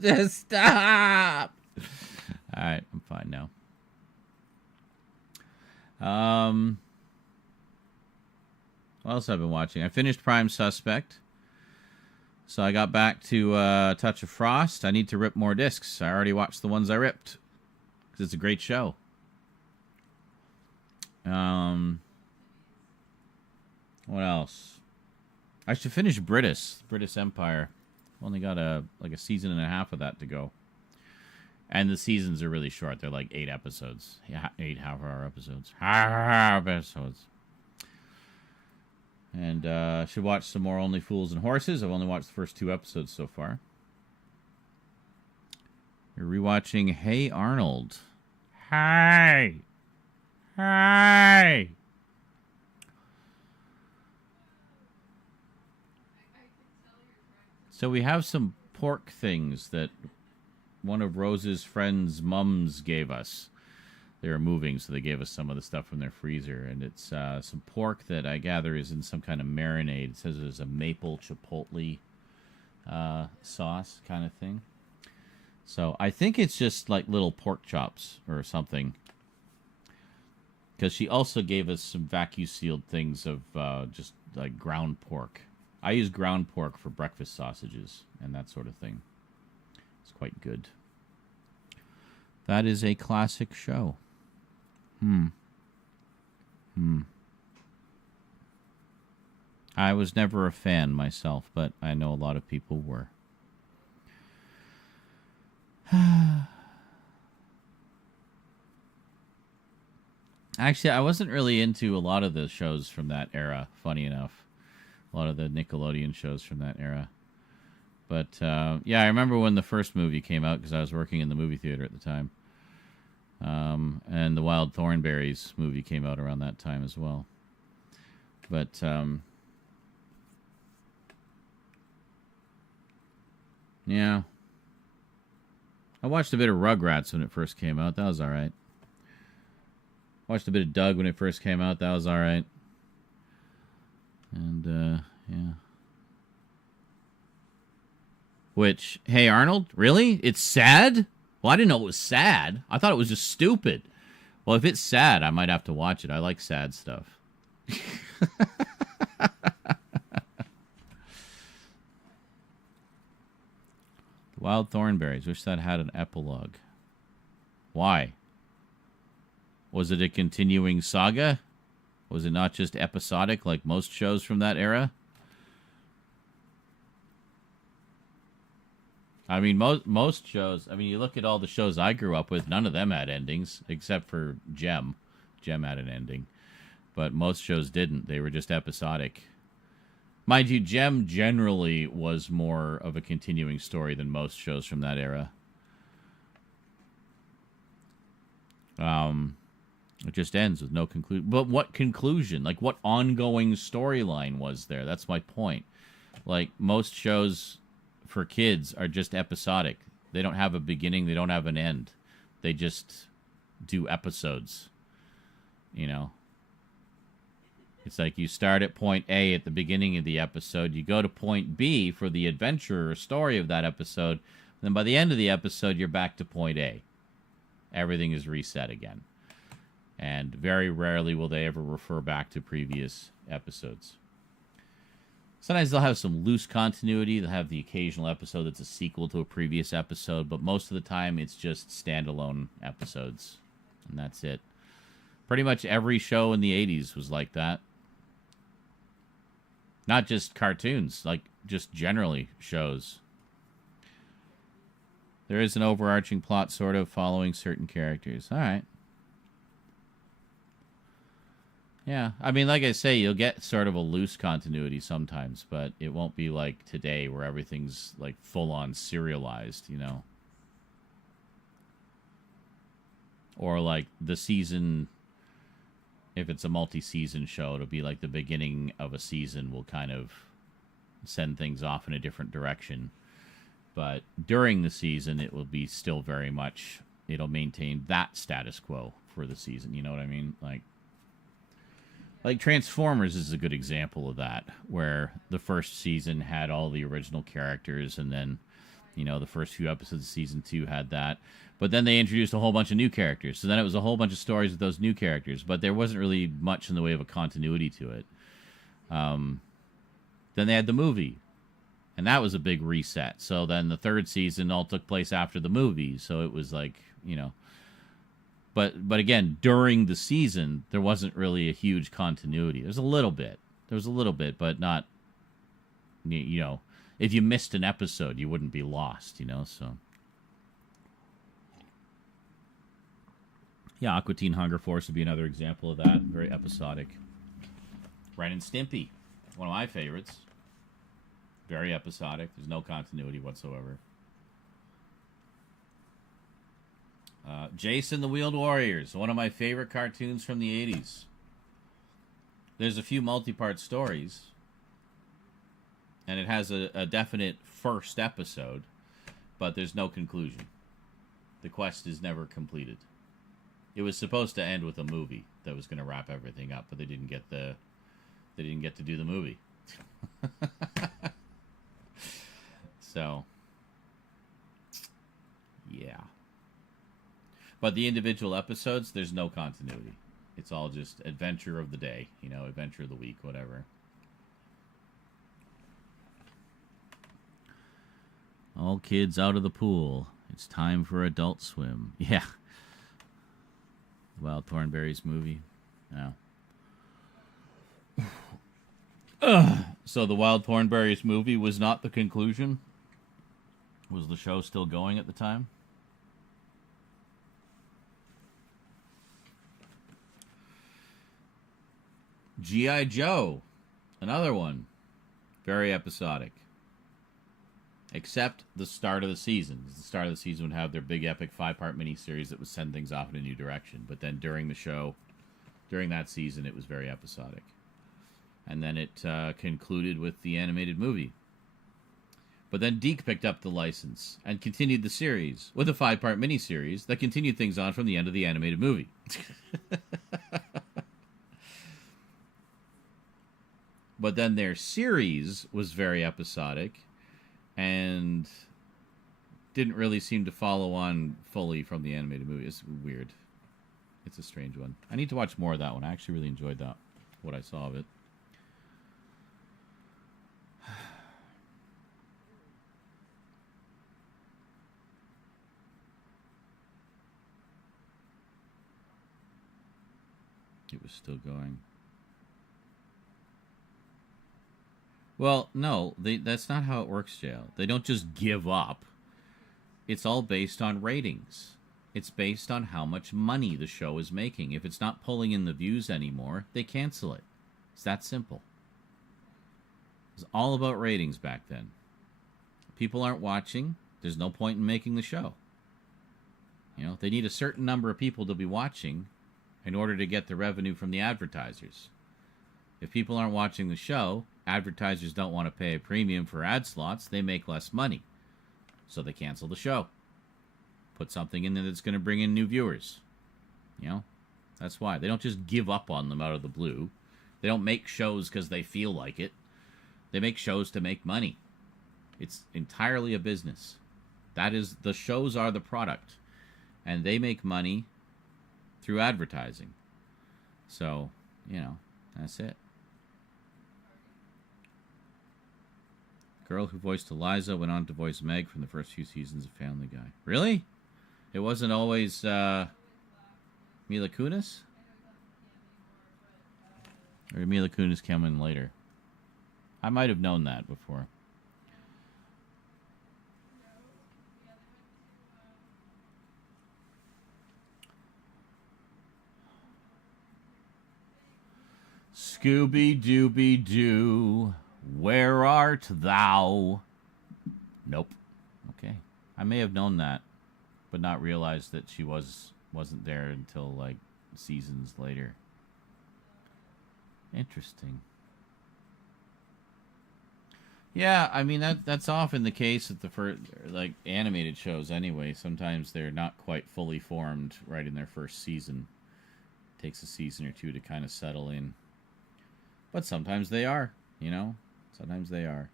Just stop! Alright, I'm fine now. What else have I been watching? I finished Prime Suspect. So I got back to Touch of Frost. I need to rip more discs. I already watched the ones I ripped. Because it's a great show. What else? I should finish British Empire. Only got like a season and a half of that to go. And the seasons are really short. They're like 8 episodes. Yeah, 8 half-hour episodes. Half-hour episodes. And should watch some more Only Fools and Horses. I've only watched the first 2 episodes so far. You're rewatching Hey Arnold. Hi! Hi! So we have some pork things that one of Rose's friends' mums gave us. they were moving, so they gave us some of the stuff from their freezer. And it's some pork that I gather is in some kind of marinade. It says there's a maple chipotle sauce kind of thing. So I think it's just like little pork chops or something. Because she also gave us some vacuum-sealed things of just like ground pork. I use ground pork for breakfast sausages and that sort of thing. It's quite good. That is a classic show. I was never a fan myself, but I know a lot of people were. Actually, I wasn't really into a lot of the shows from that era, funny enough. A lot of the Nickelodeon shows from that era. But, yeah, I remember when the first movie came out, because I was working in the movie theater at the time. And the Wild Thornberrys movie came out around that time as well. But, yeah. I watched a bit of Rugrats when it first came out. That was alright. Watched a bit of Doug when it first came out. That was alright. And, yeah. Which, hey, Arnold, really? It's sad? Well, I didn't know it was sad. I thought it was just stupid. Well, if it's sad, I might have to watch it. I like sad stuff. Wild Thornberrys. Wish that had an epilogue. Why? Was it a continuing saga? Was it not just episodic like most shows from that era? I mean, most shows, I mean, you look at all the shows I grew up with, none of them had endings, except for Gem. Gem had an ending. But most shows didn't. They were just episodic. Mind you, Gem generally was more of a continuing story than most shows from that era. It just ends with no conclusion. But what conclusion? Like, what ongoing storyline was there? That's my point. Like, most shows for kids are just episodic. They don't have a beginning. They don't have an end. They just do episodes. You know? It's like you start at point A at the beginning of the episode. You go to point B for the adventure or story of that episode. Then by the end of the episode, you're back to point A. Everything is reset again. And very rarely will they ever refer back to previous episodes. Sometimes they'll have some loose continuity. They'll have the occasional episode that's a sequel to a previous episode. But most of the time, it's just standalone episodes. And that's it. Pretty much every show in the 80s was like that. Not just cartoons, like just generally shows. There is an overarching plot sort of following certain characters. All right. Yeah, I mean, like I say, you'll get sort of a loose continuity sometimes, but it won't be like today where everything's like full-on serialized, you know? Or like the season, if it's a multi-season show, it'll be like the beginning of a season will kind of send things off in a different direction. But during the season, it will be still very much, it'll maintain that status quo for the season, you know what I mean? Like Transformers is a good example of that, where the first season had all the original characters, and then, you know, the first few episodes of season 2 had that. But then they introduced a whole bunch of new characters. So then it was a whole bunch of stories with those new characters, but there wasn't really much in the way of a continuity to it. Then they had the movie, and that was a big reset. So then the third season all took place after the movie, so it was like, you know... But again, during the season, there wasn't really a huge continuity. There was a little bit, but not, you know, if you missed an episode, you wouldn't be lost, you know, so. Yeah, Aqua Teen Hunger Force would be another example of that. Very episodic. Ren and Stimpy, one of my favorites. Very episodic. There's no continuity whatsoever. Jason the Wheeled Warriors, one of my favorite cartoons from the 80s. There's a few multi-part stories, and it has a definite first episode, but there's no conclusion. The quest is never completed. It was supposed to end with a movie that was going to wrap everything up, but they didn't get to do the movie. So, yeah. But the individual episodes, there's no continuity. It's all just adventure of the day, you know, adventure of the week, whatever. All kids out of the pool. It's time for Adult Swim. Yeah. Wild Thornberrys movie. Yeah. So the Wild Thornberrys movie was not the conclusion? Was the show still going at the time? G.I. Joe. Another one. Very episodic. Except the start of the season. The start of the season would have their big epic 5-part miniseries that would send things off in a new direction. But then during the show, during that season, it was very episodic. And then it concluded with the animated movie. But then DiC picked up the license and continued the series with a 5-part miniseries that continued things on from the end of the animated movie. But then their series was very episodic and didn't really seem to follow on fully from the animated movie. It's weird. It's a strange one. I need to watch more of that one. I actually really enjoyed that, what I saw of it. It was still going. Well, no, that's not how it works, JL. They don't just give up. It's all based on ratings. It's based on how much money the show is making. If it's not pulling in the views anymore, they cancel it. It's that simple. It was all about ratings back then. People aren't watching. There's no point in making the show. You know, they need a certain number of people to be watching in order to get the revenue from the advertisers. If people aren't watching the show, advertisers don't want to pay a premium for ad slots, they make less money. So they cancel the show. Put something in there that's going to bring in new viewers. You know? That's why. They don't just give up on them out of the blue. They don't make shows because they feel like it. They make shows to make money. It's entirely a business. That is, the shows are the product. And they make money through advertising. So, you know, that's it. Girl who voiced Eliza went on to voice Meg from the first few seasons of Family Guy. Really? It wasn't always Mila Kunis? Or did Mila Kunis come in later? I might have known that before. Scooby-Dooby-Doo, where art thou? Nope. Okay. I may have known that, but not realized that she wasn't there until, like, seasons later. Interesting. Yeah, I mean, that's often the case with the first, like, animated shows anyway. Sometimes they're not quite fully formed right in their first season. It takes a season or two to kind of settle in. But sometimes they are, you know? Sometimes they are.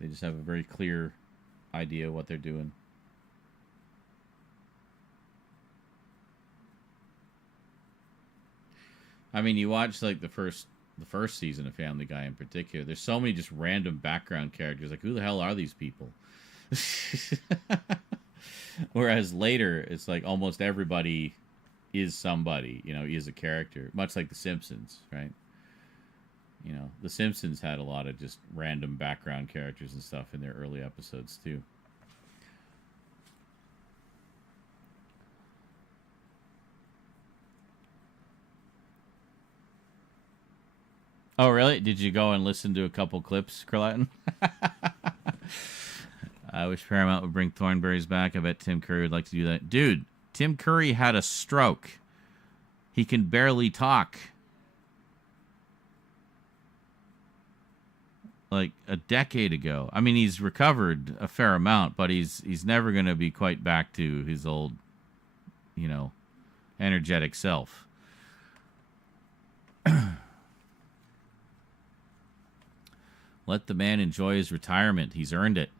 They just have a very clear idea of what they're doing. I mean, you watch, like, the first season of Family Guy in particular. There's so many just random background characters. Like, who the hell are these people? Whereas later, it's like almost everybody is somebody, you know, is a character, much like The Simpsons, right? You know, The Simpsons had a lot of just random background characters and stuff in their early episodes, too. Oh, really? Did you go and listen to a couple clips, Curlatin? I wish Paramount would bring Thornberrys back. I bet Tim Curry would like to do that. Dude, Tim Curry had a stroke. He can barely talk. like a decade ago. I mean, he's recovered a fair amount, but he's never going to be quite back to his old, energetic self. Let the man enjoy his retirement. He's earned it.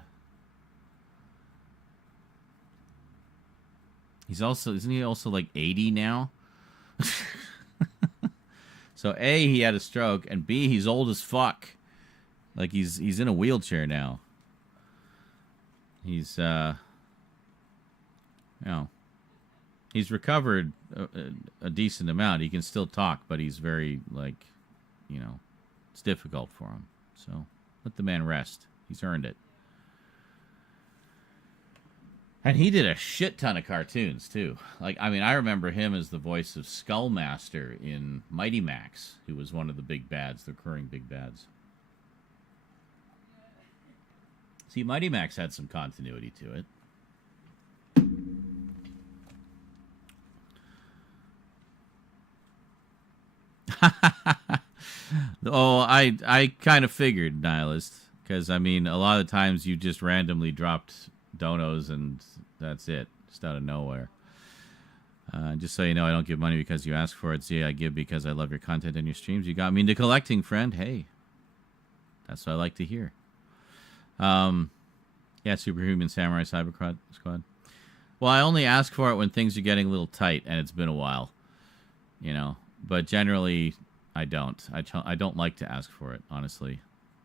Isn't he also like 80 now? So A, he had a stroke, and B, he's old as fuck. Like he's in a wheelchair now. He's he's recovered a decent amount. He can still talk, but he's very it's difficult for him. So let the man rest. He's earned it. And he did a shit ton of cartoons, too. I remember him as the voice of Skullmaster in Mighty Max, who was one of the big bads, the recurring big bads. See, Mighty Max had some continuity to it. Oh, I kind of figured, Nihilist, because, a lot of times you just randomly dropped donos and that's it, just out of nowhere. Just so you know, I don't give money because you ask for it. See, I give because I love your content and your streams. You got me into collecting, friend. Hey, that's what I like to hear. Yeah, Superhuman Samurai Cyber Squad. Well, I only ask for it when things are getting a little tight, and it's been a while, But generally, I don't. I don't like to ask for it, honestly.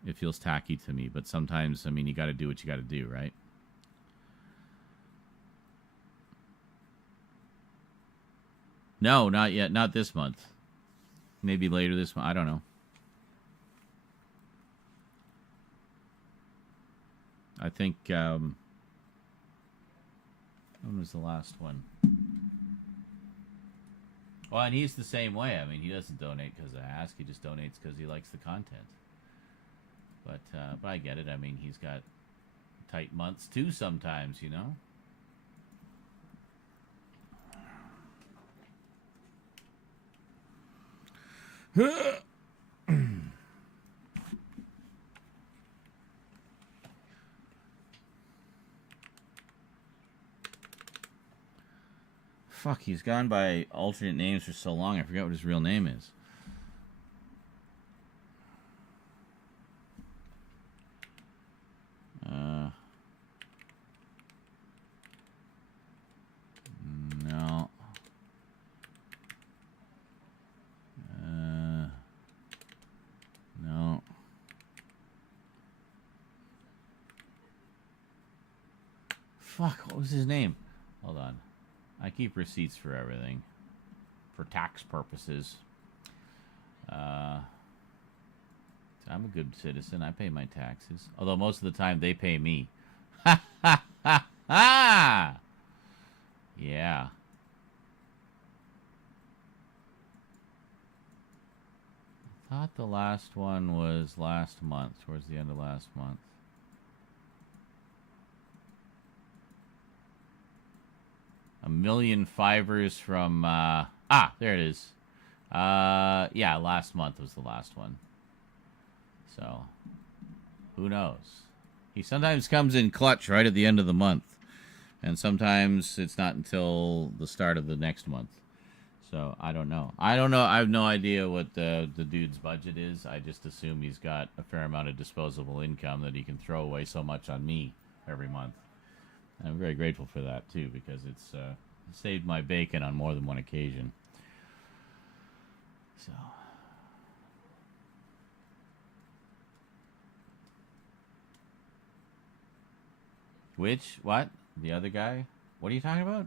It feels tacky to me. But sometimes, you got to do what you got to do, right? No, not yet. Not this month. Maybe later this month. I don't know. I think, when was the last one? Well, and he's the same way. He doesn't donate because I ask. He just donates because he likes the content. But I get it. He's got tight months, too, sometimes, Fuck, he's gone by alternate names for so long, I forget what his real name is. No. No. Fuck, what was his name? Hold on. I keep receipts for everything. For tax purposes. I'm a good citizen. I pay my taxes. Although most of the time they pay me. Ha ha ha ha! Yeah. I thought the last one was last month, towards the end of last month. A million fivers from, there it is. Yeah, last month was the last one. So, who knows? He sometimes comes in clutch right at the end of the month. And sometimes it's not until the start of the next month. So, I don't know. I have no idea what the dude's budget is. I just assume he's got a fair amount of disposable income that he can throw away so much on me every month. And I'm very grateful for that, too, because it's saved my bacon on more than one occasion. So... Which? What? The other guy? What are you talking about?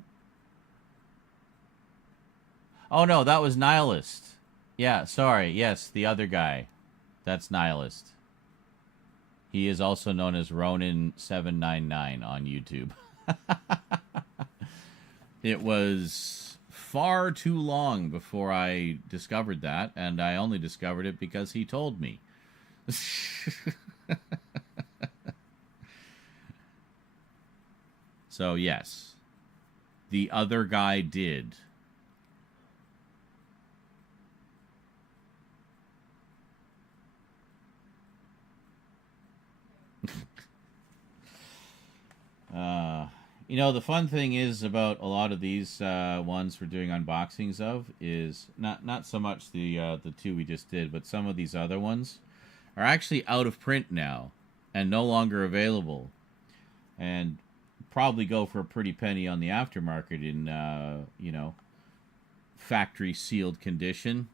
Oh, no, that was Nihilist. Yeah, sorry. Yes, the other guy. That's Nihilist. He is also known as Ronin799 on YouTube. It was far too long before I discovered that, and I only discovered it because he told me. So, yes. The other guy did. You know, the fun thing is about a lot of these ones we're doing unboxings of is not so much the two we just did, but some of these other ones are actually out of print now and no longer available, and probably go for a pretty penny on the aftermarket in you know, factory sealed condition.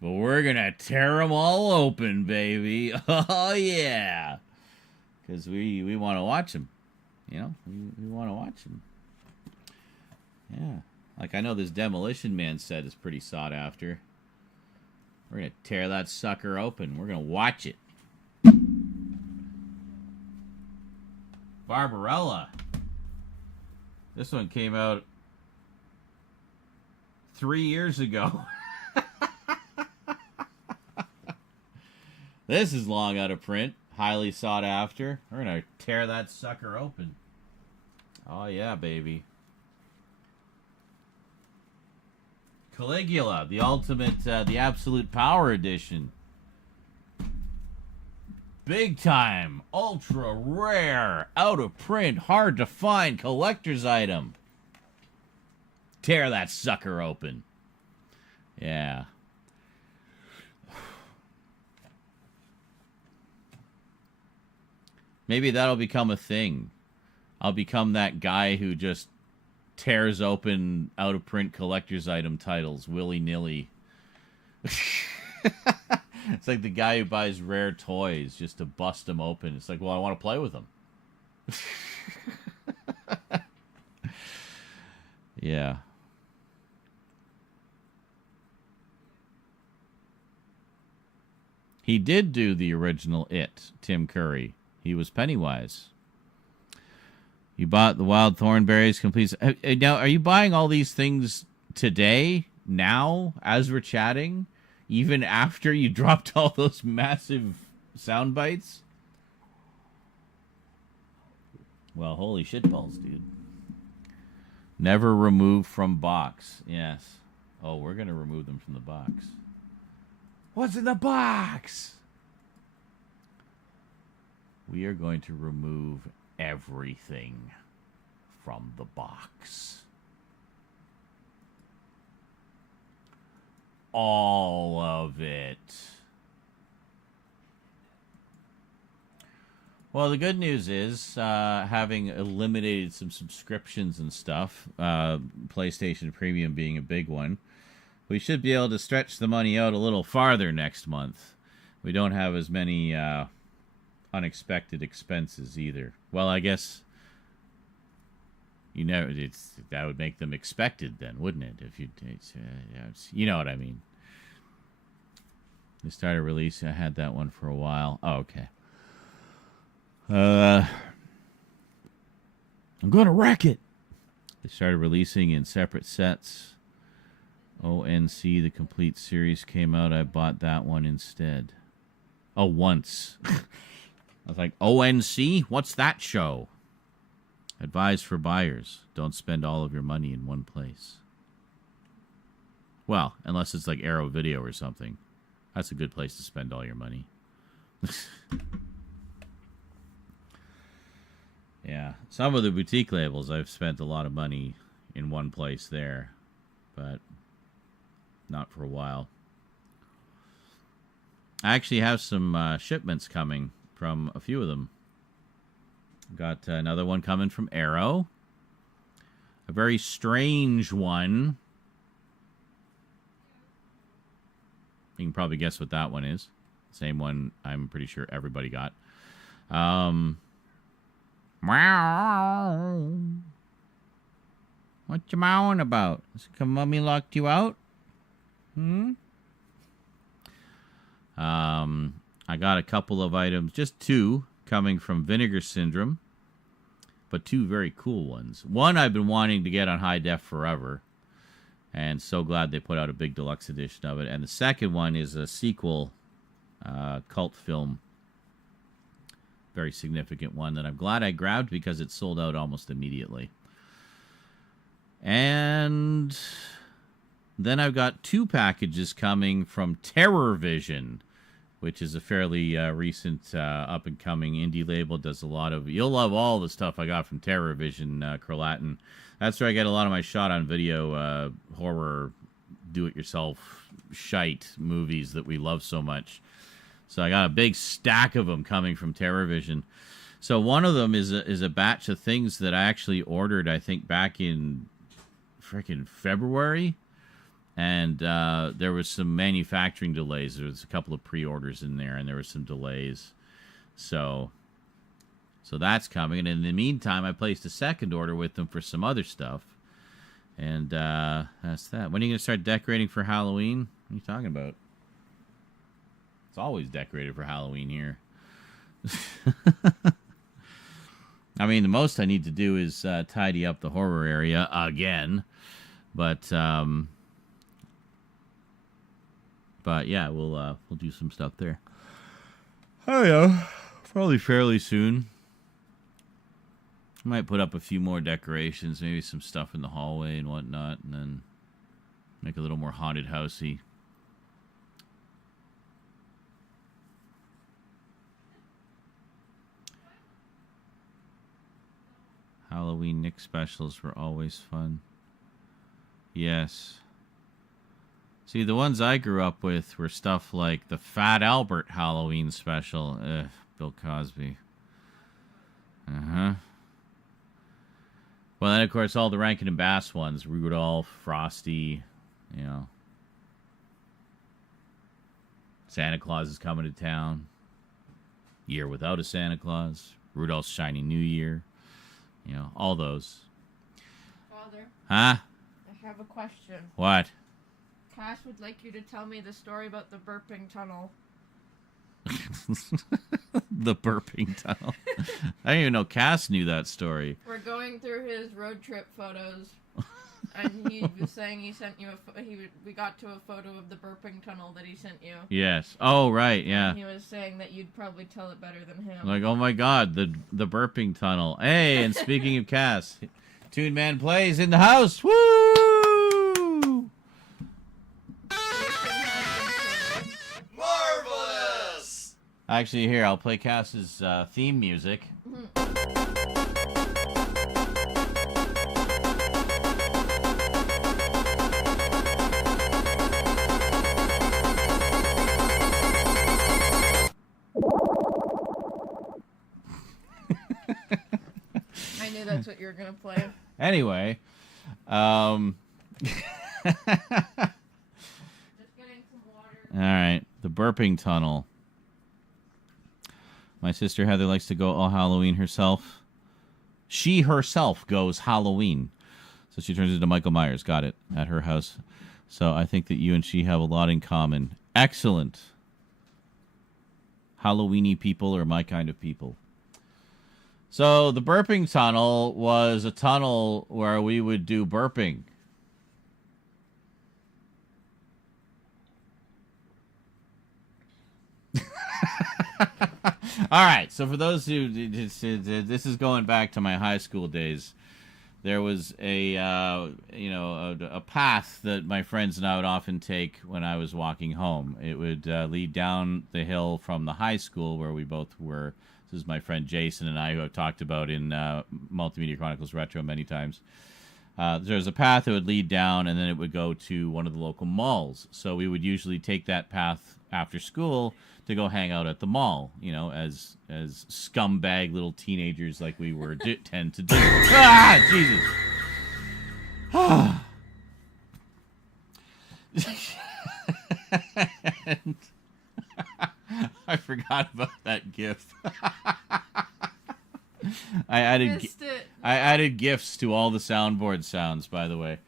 But we're gonna tear them all open, baby. Oh yeah, because we want to watch them. You know, we want to watch them. Yeah, like I know this Demolition Man set is pretty sought after. We're gonna tear that sucker open. We're gonna watch it. Barbarella. This one came out 3 years ago. This is long out of print. Highly sought after. We're going to tear that sucker open. Oh, yeah, baby. Caligula, the ultimate, the Absolute Power Edition. Big time, ultra rare, out of print, hard to find collector's item. Tear that sucker open. Yeah. Maybe that'll become a thing. I'll become that guy who just tears open out-of-print collector's item titles willy-nilly. It's like the guy who buys rare toys just to bust them open. It's like, well, I want to play with them. Yeah. He did do the original It, Tim Curry. He was Pennywise. You bought the Wild Thornberries complete. Now, are you buying all these things today, now, as we're chatting, even after you dropped all those massive sound bites? Well, holy shitballs, dude. Never remove from box. Yes. Oh, we're going to remove them from the box. What's in the box? We are going to remove everything from the box. All of it. Well, the good news is, having eliminated some subscriptions and stuff, PlayStation Premium being a big one, we should be able to stretch the money out a little farther next month. We don't have as many unexpected expenses either. Well, I guess that would make them expected then, wouldn't it? If you know what I mean. They started releasing. I had that one for a while. Oh, okay. I'm gonna wreck it. They started releasing in separate sets. ONC, the complete series came out. I bought that one instead. Oh, once. I was like, ONC? What's that show? Advised for buyers. Don't spend all of your money in one place. Well, unless it's like Arrow Video or something. That's a good place to spend all your money. Yeah. Some of the boutique labels, I've spent a lot of money in one place there. But not for a while. I actually have some shipments coming from a few of them. Got another one coming from Arrow. A very strange one. You can probably guess what that one is. Same one I'm pretty sure everybody got. Meow. What you mowing about? Is it 'cause Mummy locked you out? I got a couple of items, just two, coming from Vinegar Syndrome, but two very cool ones. One I've been wanting to get on high def forever, and so glad they put out a big deluxe edition of it. And the second one is a sequel cult film, very significant one that I'm glad I grabbed because it sold out almost immediately. And then I've got two packages coming from Terror Vision, which is a fairly recent up-and-coming indie label. Does a lot of... You'll love all the stuff I got from TerrorVision, Crolatin. That's where I get a lot of my shot-on-video horror, do-it-yourself shite movies that we love so much. So I got a big stack of them coming from TerrorVision. So one of them is a batch of things that I actually ordered, I think, back in freaking February. And there was some manufacturing delays. There was a couple of pre-orders in there, and there were some delays. So that's coming. And in the meantime, I placed a second order with them for some other stuff. And that's that. When are you going to start decorating for Halloween? What are you talking about? It's always decorated for Halloween here. I mean, the most I need to do is tidy up the horror area again. But yeah, we'll do some stuff there. Oh yeah, probably fairly soon. Might put up a few more decorations, maybe some stuff in the hallway and whatnot, and then make a little more haunted housey. Halloween Nick specials were always fun. Yes. See, the ones I grew up with were stuff like the Fat Albert Halloween special. Ugh, Bill Cosby. Uh-huh. Well, then, of course, all the Rankin and Bass ones. Rudolph, Frosty, you know. Santa Claus is coming to town. Year Without a Santa Claus. Rudolph's Shiny New Year. You know, all those. Father. Huh? I have a question. What? Cass would like you to tell me the story about the burping tunnel. The burping tunnel. I didn't even know Cass knew that story. We're going through his road trip photos, and he was saying he sent you we got to a photo of the burping tunnel that he sent you. Yes. Oh, right, yeah. And he was saying that you'd probably tell it better than him. Like, oh my God, the burping tunnel. Hey, and speaking of Cass, Toon Man Plays in the house. Woo! Marvelous! Actually, here, I'll play Cass's theme music. I knew that's what you were going to play. Anyway, Just getting some water. all right, the burping tunnel. My sister Heather likes to go all Halloween herself. She herself goes Halloween. So she turns into Michael Myers. Got it. At her house. So I think that you and she have a lot in common. Excellent. Halloweeny people are my kind of people. So the burping tunnel was a tunnel where we would do burping. All right, so for those who... This is going back to my high school days. There was a path that my friends and I would often take when I was walking home. It would lead down the hill from the high school where we both were. This is my friend Jason and I, who I've talked about in Multimedia Chronicles Retro many times. There was a path that would lead down, and then it would go to one of the local malls. So we would usually take that path after school to go hang out at the mall, you know, as scumbag little teenagers like we were tend to do. Ah, Jesus! And I forgot about that GIF. I added GIFs to all the soundboard sounds, by the way.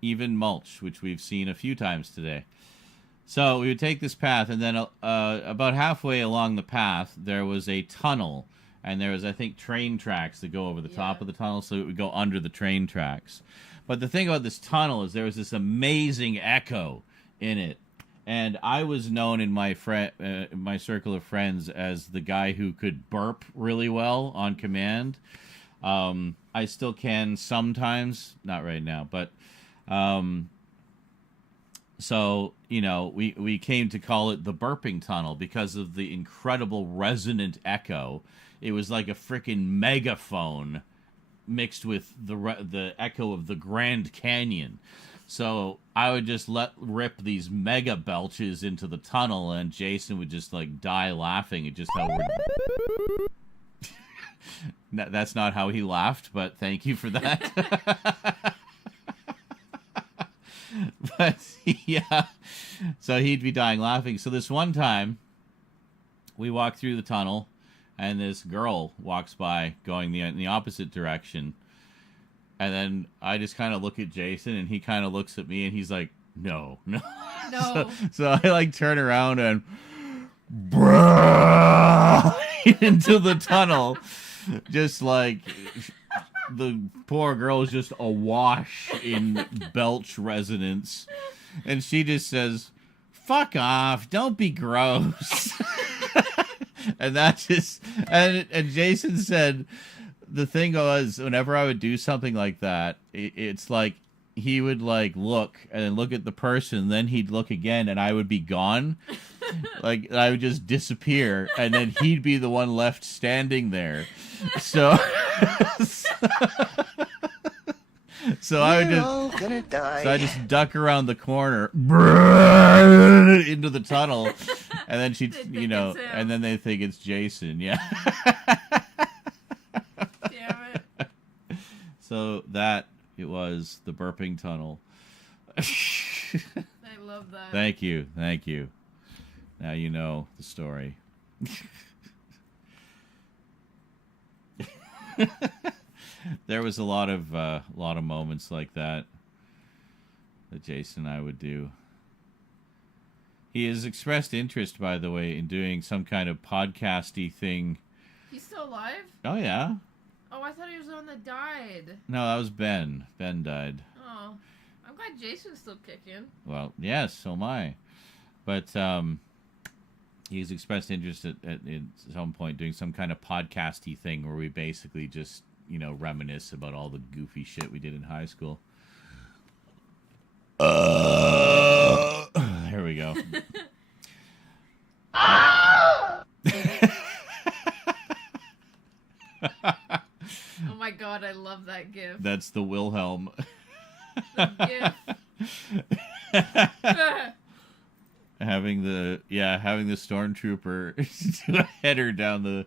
Even mulch, which we've seen a few times today. So we would take this path, and then about halfway along the path, there was a tunnel, and there was, I think, train tracks that go over the top of the tunnel, so it would go under the train tracks. But the thing about this tunnel is there was this amazing echo in it, and I was known in my circle of friends as the guy who could burp really well on command. I still can sometimes, not right now, but So, you know, we came to call it the burping tunnel because of the incredible resonant echo. It was like a freaking megaphone mixed with the echo of the Grand Canyon. So I would just let rip these mega belches into the tunnel, and Jason would just like die laughing at just how we're... That's not how he laughed, but thank you for that. But yeah, so he'd be dying laughing. So this one time, we walked through the tunnel, and this girl walks by going in the opposite direction. And then I just kind of look at Jason, and he kind of looks at me, and he's like, no. So I like turn around and into the tunnel, just like the poor girl is just awash in belch resonance, and she just says, "Fuck off! Don't be gross." And that's just and Jason said. The thing was, whenever I would do something like that, it's like he would like look and then look at the person, then he'd look again, and I would be gone. Like I would just disappear, and then he'd be the one left standing there. So, so I would just gonna die. So I just duck around the corner into the tunnel, and then she'd, you know, and then they think it's Jason. Yeah. So that it was the burping tunnel. I love that. Thank you. Now you know the story. There was a lot of moments like that Jason and I would do. He has expressed interest, by the way, in doing some kind of podcasty thing. He's still alive? Oh yeah. Oh, I thought he was the one that died. No, that was Ben. Ben died. Oh. I'm glad Jason's still kicking. Well, yes, so am I. But he's expressed interest at some point doing some kind of podcasty thing where we basically just, you know, reminisce about all the goofy shit we did in high school. Here we go. Oh my god, I love that gif. That's the Wilhelm. The gif. having the stormtrooper do a header down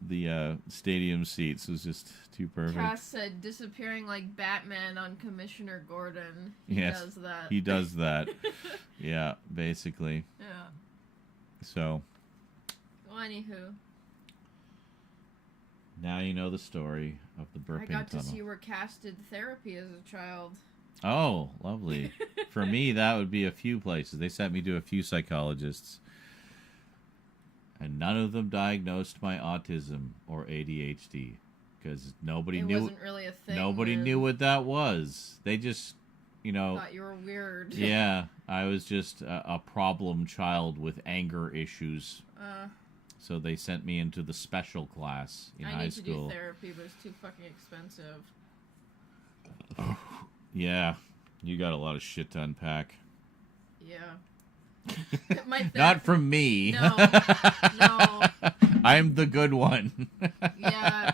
the stadium seats was just too perfect. Cass said disappearing like Batman on Commissioner Gordon. He does that. He does that. Yeah, basically. Yeah. So. Well, anywho. Now you know the story of the burping tunnel. I got to see where Cass did therapy as a child. Oh, lovely. For me, that would be a few places. They sent me to a few psychologists. And none of them diagnosed my autism or ADHD. Because nobody knew. It wasn't really a thing. Nobody knew what that was. They just, you know. Thought you were weird. Yeah. I was just a problem child with anger issues. So they sent me into the special class in high school. I need to do therapy, but it's too fucking expensive. Yeah, you got a lot of shit to unpack. Yeah. Not from me. No. I'm the good one. Yeah.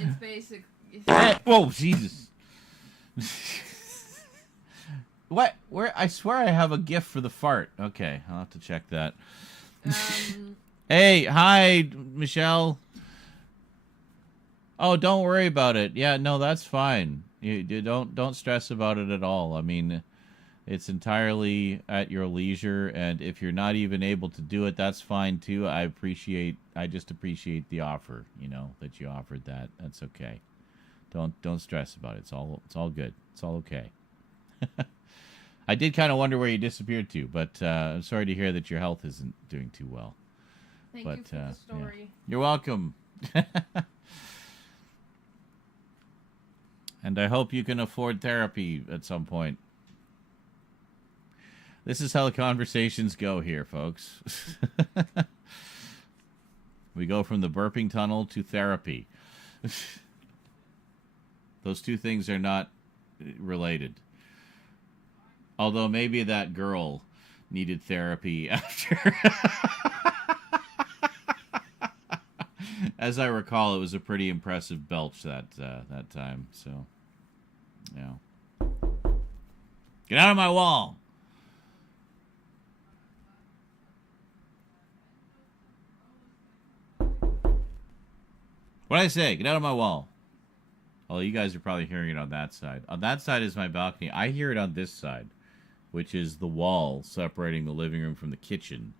It's basic. Whoa, Jesus. What? Where? I swear I have a gift for the fart. Okay, I'll have to check that. Hey, hi, Michelle. Oh, don't worry about it. Yeah, no, that's fine. You don't stress about it at all. I mean, it's entirely at your leisure, and if you're not even able to do it, that's fine too. I just appreciate the offer, you know, that you offered that. That's okay. Don't stress about it. It's all good. It's all okay. I did kind of wonder where you disappeared to, but I'm sorry to hear that your health isn't doing too well. Thank you for the story. Yeah. You're welcome. And I hope you can afford therapy at some point. This is how the conversations go here, folks. We go from the burping tunnel to therapy. Those two things are not related. Although maybe that girl needed therapy after. As I recall, it was a pretty impressive belch that time. So, yeah. Get out of my wall. What'd I say? Get out of my wall. Well, you guys are probably hearing it on that side. On that side is my balcony. I hear it on this side, which is the wall separating the living room from the kitchen.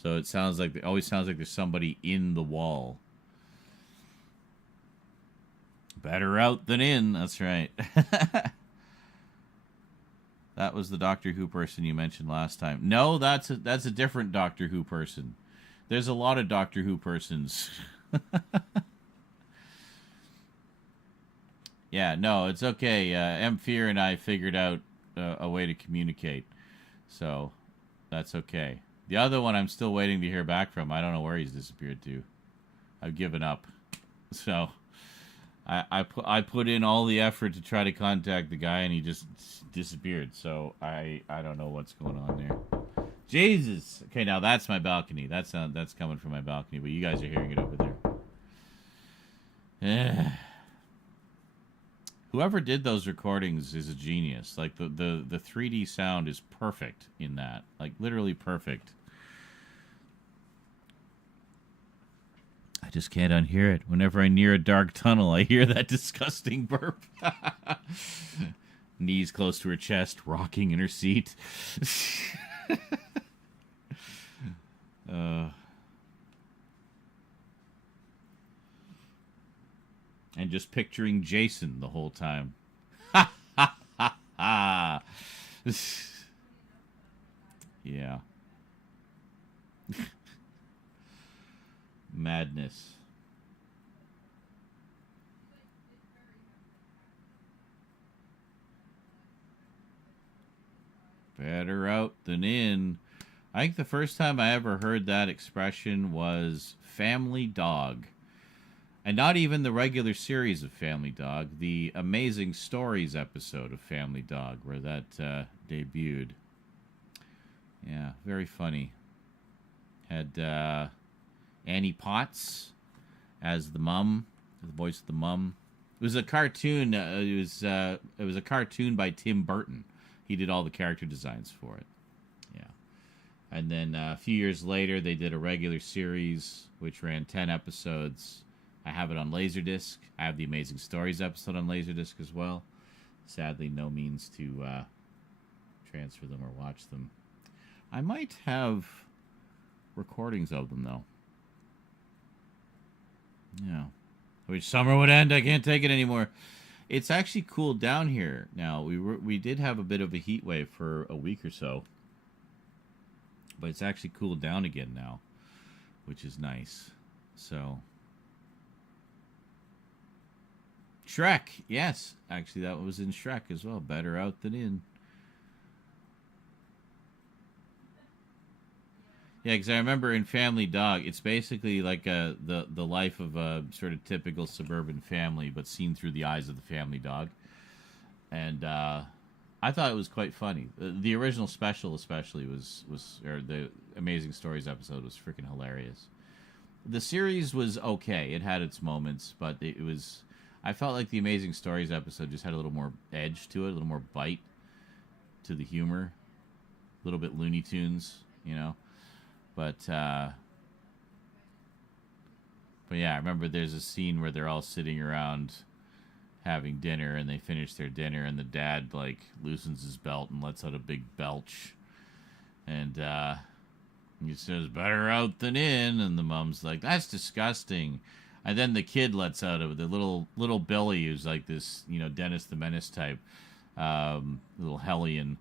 So it always sounds like there's somebody in the wall. Better out than in. That's right. That was the Doctor Who person you mentioned last time. No, that's a different Doctor Who person. There's a lot of Doctor Who persons. Yeah, no, it's okay. M-Fear and I figured out a way to communicate. So, that's okay. The other one I'm still waiting to hear back from. I don't know where he's disappeared to. I've given up. So, I put in all the effort to try to contact the guy, and he just disappeared. So, I don't know what's going on there. Jesus! Okay, now that's my balcony. That's coming from my balcony, but you guys are hearing it over there. Whoever did those recordings is a genius. Like, the 3D sound is perfect in that. Like, literally perfect. I just can't unhear it. Whenever I near a dark tunnel, I hear that disgusting burp. Knees close to her chest, rocking in her seat. And just picturing Jason the whole time. Ha ha ha ha. Yeah. Madness. Better out than in. I think the first time I ever heard that expression was Family Dog. And not even the regular series of Family Dog, the Amazing Stories episode of Family Dog, where that debuted. Yeah, very funny. Had Annie Potts as the mum, the voice of the mum. It was a cartoon. It was a cartoon by Tim Burton. He did all the character designs for it. Yeah. And then a few years later, they did a regular series, which ran 10 episodes. I have it on Laserdisc. I have the Amazing Stories episode on Laserdisc as well. Sadly, no means to transfer them or watch them. I might have recordings of them, though. Yeah. I wish summer would end. I can't take it anymore. It's actually cooled down here now. We did have a bit of a heat wave for a week or so. But it's actually cooled down again now, which is nice. So... Shrek, yes. Actually, that was in Shrek as well. Better out than in. Yeah, because I remember in Family Dog, it's basically like the life of a sort of typical suburban family, but seen through the eyes of the family dog. And I thought it was quite funny. The original special especially was or the Amazing Stories episode was freaking hilarious. The series was okay. It had its moments, but it was... I felt like the Amazing Stories episode just had a little more edge to it, a little more bite to the humor. A little bit Looney Tunes, you know. But yeah, I remember there's a scene where they're all sitting around having dinner, and they finish their dinner, and the dad, like, loosens his belt and lets out a big belch. And he says, better out than in, and the mom's like, that's disgusting. And then the kid lets out of the little Billy, who's like this, you know, Dennis the Menace type, little hellion,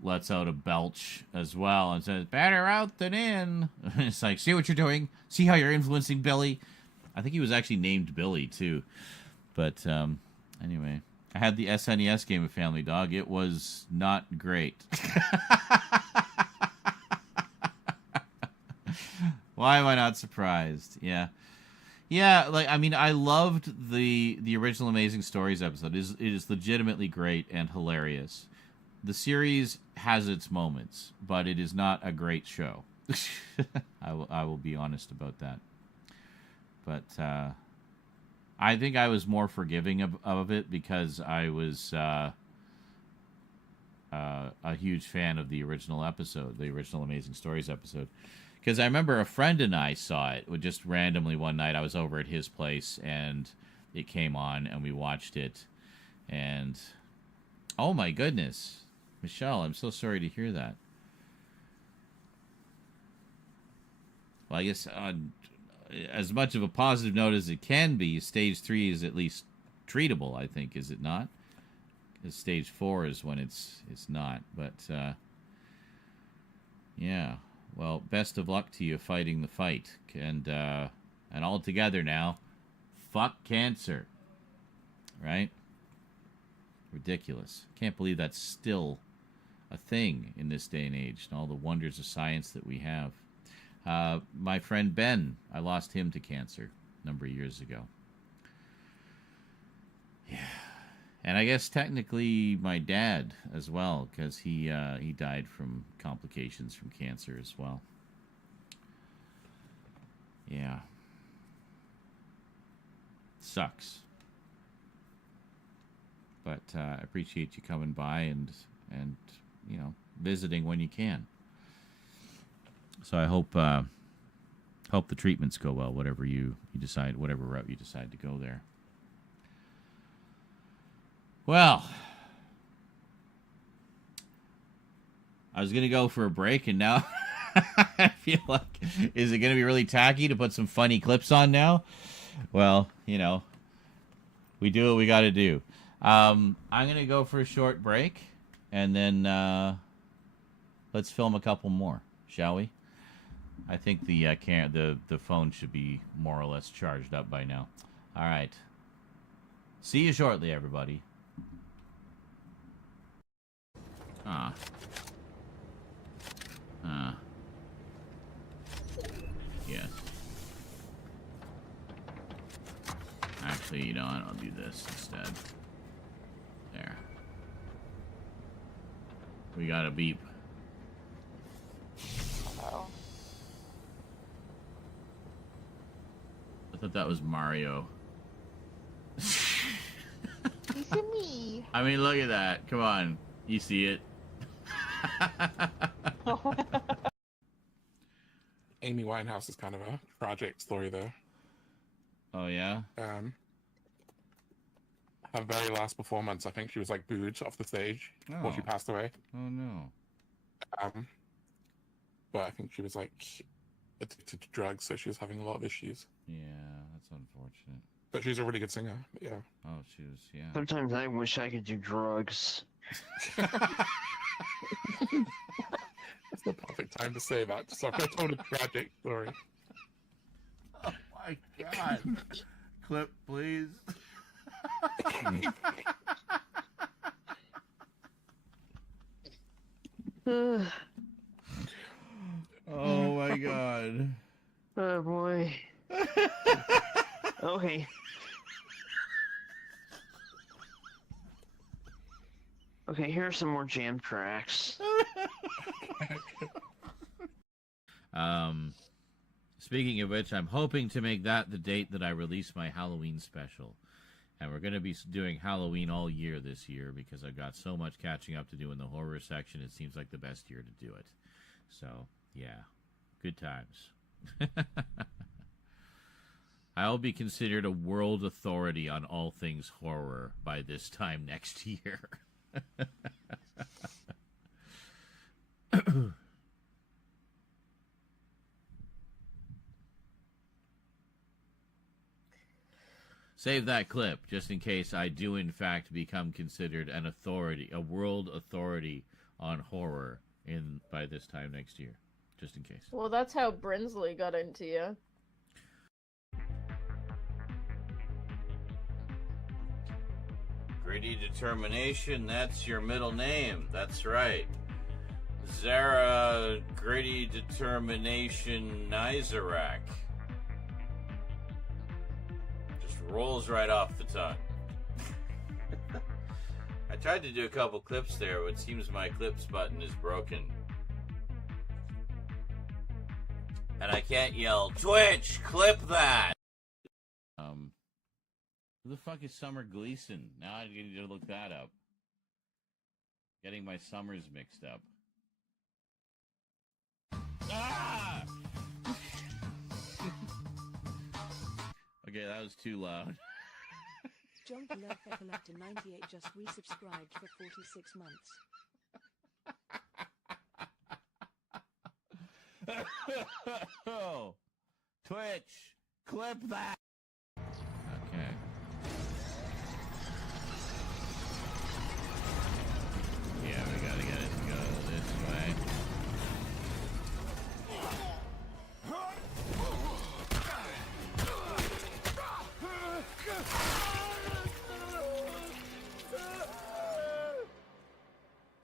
lets out a belch as well and says, better out than in. It's like, see what you're doing? See how you're influencing Billy? I think he was actually named Billy, too. But anyway, I had the SNES game of Family Dog. It was not great. Why am I not surprised? Yeah. Yeah, like, I mean, I loved the original Amazing Stories episode. It is legitimately great and hilarious. the series has its moments, but it is not a great show. I will be honest about that. But I think I was more forgiving of it because I was a huge fan of the original episode, the original Amazing Stories episode. Because I remember a friend and I saw it just randomly one night. I was over at his place, and it came on, and we watched it. And, oh my goodness. Michelle, I'm so sorry to hear that. Well, I guess as much of a positive note as it can be, stage 3 is at least treatable, I think, is it not? Because stage 4 is when it's not. But, yeah. Well, best of luck to you fighting the fight. And all together now, fuck cancer. Right? Ridiculous. Can't believe that's still a thing in this day and age, and all the wonders of science that we have. My friend Ben, I lost him to cancer a number of years ago. Yeah. And I guess technically my dad as well, because he died from complications from cancer as well. Yeah. Sucks. But I appreciate you coming by and you know, visiting when you can. So I hope the treatments go well, whatever you decide, whatever route you decide to go there. Well, I was going to go for a break, and now I feel like, is it going to be really tacky to put some funny clips on now? Well, you know, we do what we got to do. I'm going to go for a short break, and then let's film a couple more, shall we? I think the phone should be more or less charged up by now. All right. See you shortly, everybody. Yes. Actually, you know what? I'll do this instead. There. We got a beep. Oh. I thought that was Mario. It's me. I mean, look at that. Come on. You see it. Amy Winehouse is kind of a tragic story, though. Oh, yeah? Her very last performance, I think she was, like, booed off the stage before she passed away. Oh, no. But I think she was, like, addicted to drugs, so she was having a lot of issues. Yeah, that's unfortunate. But she's a really good singer, yeah. Oh, she was, yeah. Sometimes I wish I could do drugs. That's the perfect time to say that. So I told a tragic story. Oh my god. Clip, please. Oh my god. Oh boy. Okay. Okay, here are some more jam tracks. Speaking of which, I'm hoping to make that the date that I release my Halloween special. And we're going to be doing Halloween all year this year because I've got so much catching up to do in the horror section. It seems like the best year to do it. So, yeah, good times. I'll be considered a world authority on all things horror by this time next year. Save that clip, just in case I do in fact become considered an authority, a world authority on horror by this time next year. Just in case. Well, that's how Brinsley got into you. Gritty Determination, that's your middle name. That's right. Zara Gritty Determination Nizarak. Just rolls right off the tongue. I tried to do a couple clips there, but it seems my clips button is broken. And I can't yell, Twitch, clip that! Who the fuck is Summer Gleason? Now I need to look that up. Getting my summers mixed up. Ah! Okay, that was too loud. John Collector 98 just resubscribed for 46 months. Twitch, clip that. Okay. Yeah, we gotta get it to go this way.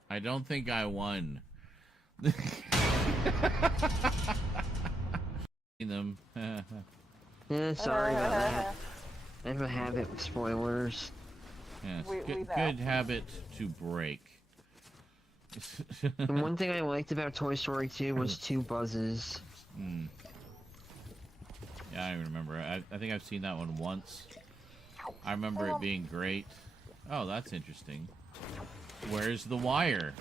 I don't think I won. Them. Yeah, sorry about that. I have a habit with spoilers. Yes, good habit to break. The one thing I liked about Toy Story 2 was 2 buzzes. Yeah, I remember. I think I've seen that one once. I remember it being great. Oh, that's interesting. Where's the wire?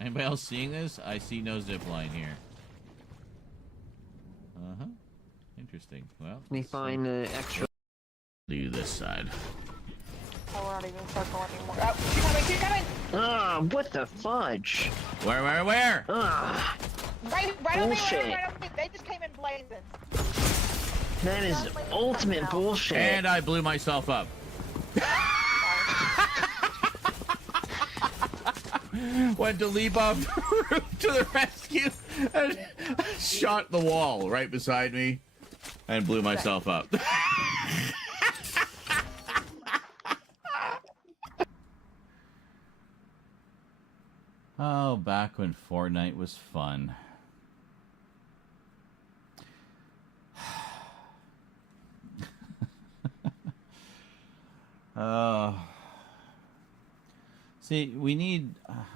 Anybody else seeing this? I see no zip line here. Uh-huh. Interesting. Well, We find the extra. Do this side. Oh, we're not even circling anymore. Oh, keep coming, keep coming! Ah, what the fudge? Where? Ah, Right on me, bullshit. right on me. They just came in blazing. That is ultimate bullshit. And I blew myself up. Went to leap off the roof to the rescue and shot the wall right beside me and blew myself up. Oh, back when Fortnite was fun. See, we need,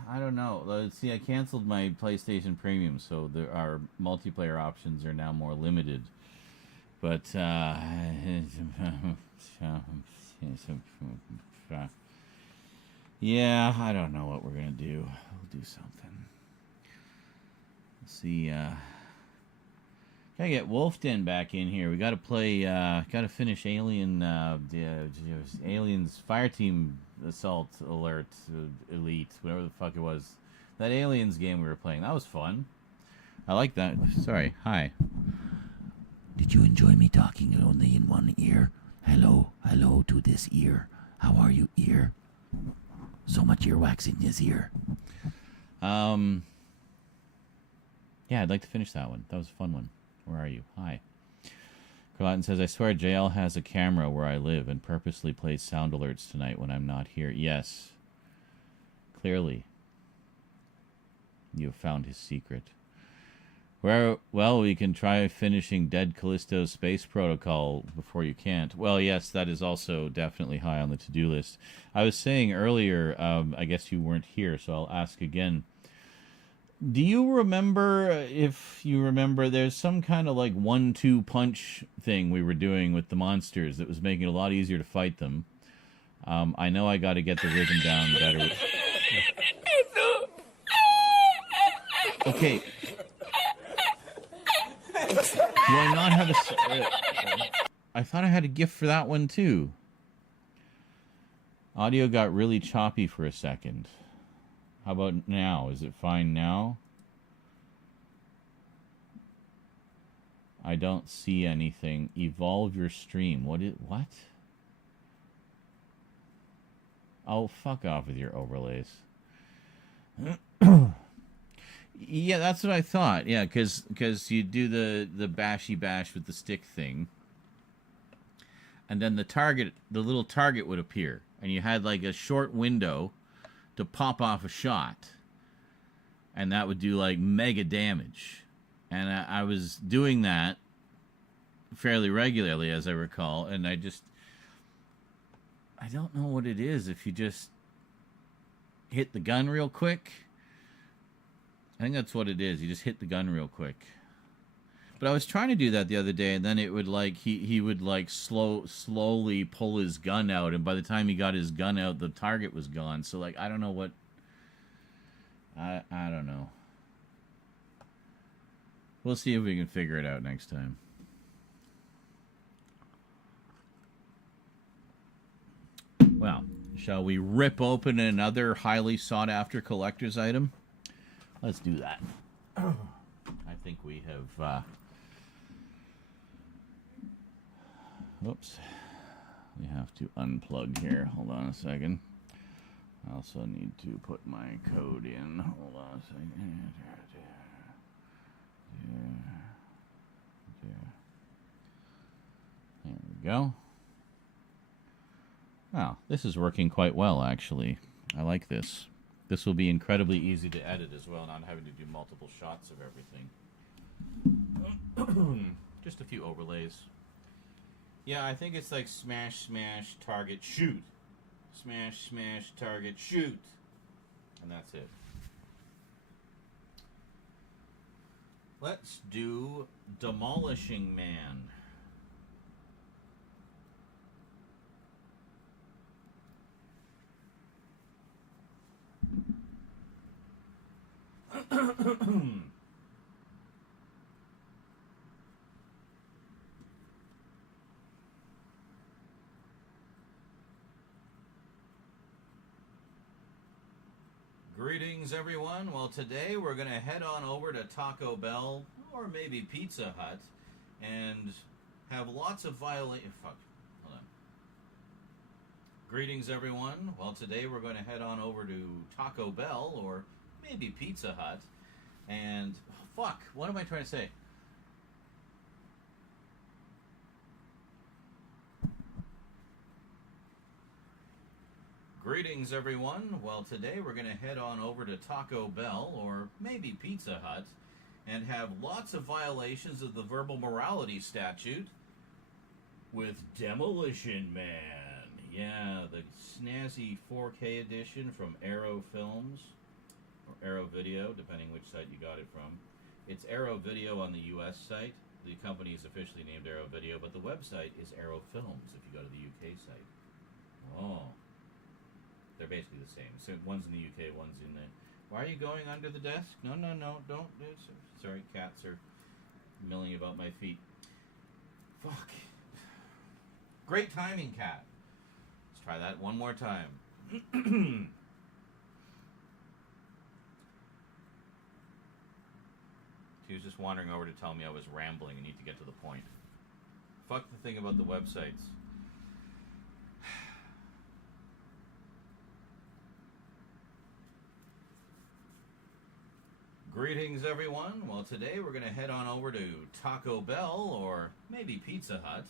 I don't know. See, I canceled my PlayStation Premium, so our multiplayer options are now more limited. But, yeah, I don't know what we're going to do. We'll do something. Let's see, gotta get Wolfden back in here. We gotta play, gotta finish Aliens Fireteam Assault Alert Elite, whatever the fuck it was. That Aliens game we were playing, that was fun. I like that. Sorry, hi. Did you enjoy me talking only in one ear? Hello to this ear. How are you, ear? So much earwax in his ear. Yeah, I'd like to finish that one. That was a fun one. Where are you? Hi. Carlotten says, I swear JL has a camera where I live and purposely plays sound alerts tonight when I'm not here. Yes. Clearly. You have found his secret. Well, we can try finishing Dead Callisto's Space Protocol before you can't. Well, yes, that is also definitely high on the to-do list. I was saying earlier, I guess you weren't here, so I'll ask again. Do you remember, if you remember, there's some kind of like 1-2 punch thing we were doing with the monsters that was making it a lot easier to fight them. I know I got to get the rhythm down better. Okay. Do I not have a... I thought I had a gift for that one too. Audio got really choppy for a second. How about now? Is it fine now? I don't see anything. Evolve your stream. What? Oh, fuck off with your overlays. Yeah, that's what I thought. Yeah, because you do the bashy bash with the stick thing. And then the little target would appear. And you had like a short window to pop off a shot, and that would do like mega damage. And I was doing that fairly regularly, as I recall, and I don't know what it is. If you just hit the gun real quick. I think that's what it is. You just hit the gun real quick. But I was trying to do that the other day, and then it would like he would like slowly pull his gun out, and by the time he got his gun out, the target was gone. So like I don't know what. I don't know. We'll see if we can figure it out next time. Well, shall we rip open another highly sought after collector's item? Let's do that. I think we have. Whoops. We have to unplug here. Hold on a second. I also need to put my code in. Hold on a second. There we go. Wow, this is working quite well, actually. I like this. This will be incredibly easy to edit as well, not having to do multiple shots of everything. Just a few overlays. Yeah, I think it's like smash, smash, target, shoot. Smash, smash, target, shoot. And that's it. Let's do Demolishing Man. Greetings, everyone. Well, today we're going to head on over to Taco Bell or maybe Pizza Hut and have lots of violations. Fuck. Hold on. Greetings, everyone. Well, today we're going to head on over to Taco Bell or maybe Pizza Hut and... fuck. What am I trying to say? Greetings, everyone. Well, today we're going to head on over to Taco Bell, or maybe Pizza Hut, and have lots of violations of the verbal morality statute with Demolition Man. Yeah, the snazzy 4K edition from Arrow Films, or Arrow Video, depending which site you got it from. It's Arrow Video on the US site. The company is officially named Arrow Video, but the website is Arrow Films if you go to the UK site. Oh. They're basically the same. So one's in the UK, one's in the... Why are you going under the desk? No, no, no, don't. Sorry, cats are milling about my feet. Fuck. Great timing, cat. Let's try that one more time. She was just wandering over to tell me I was rambling and need to get to the point. Fuck the thing about the websites. Greetings, everyone. Well, today we're going to head on over to Taco Bell, or maybe Pizza Hut,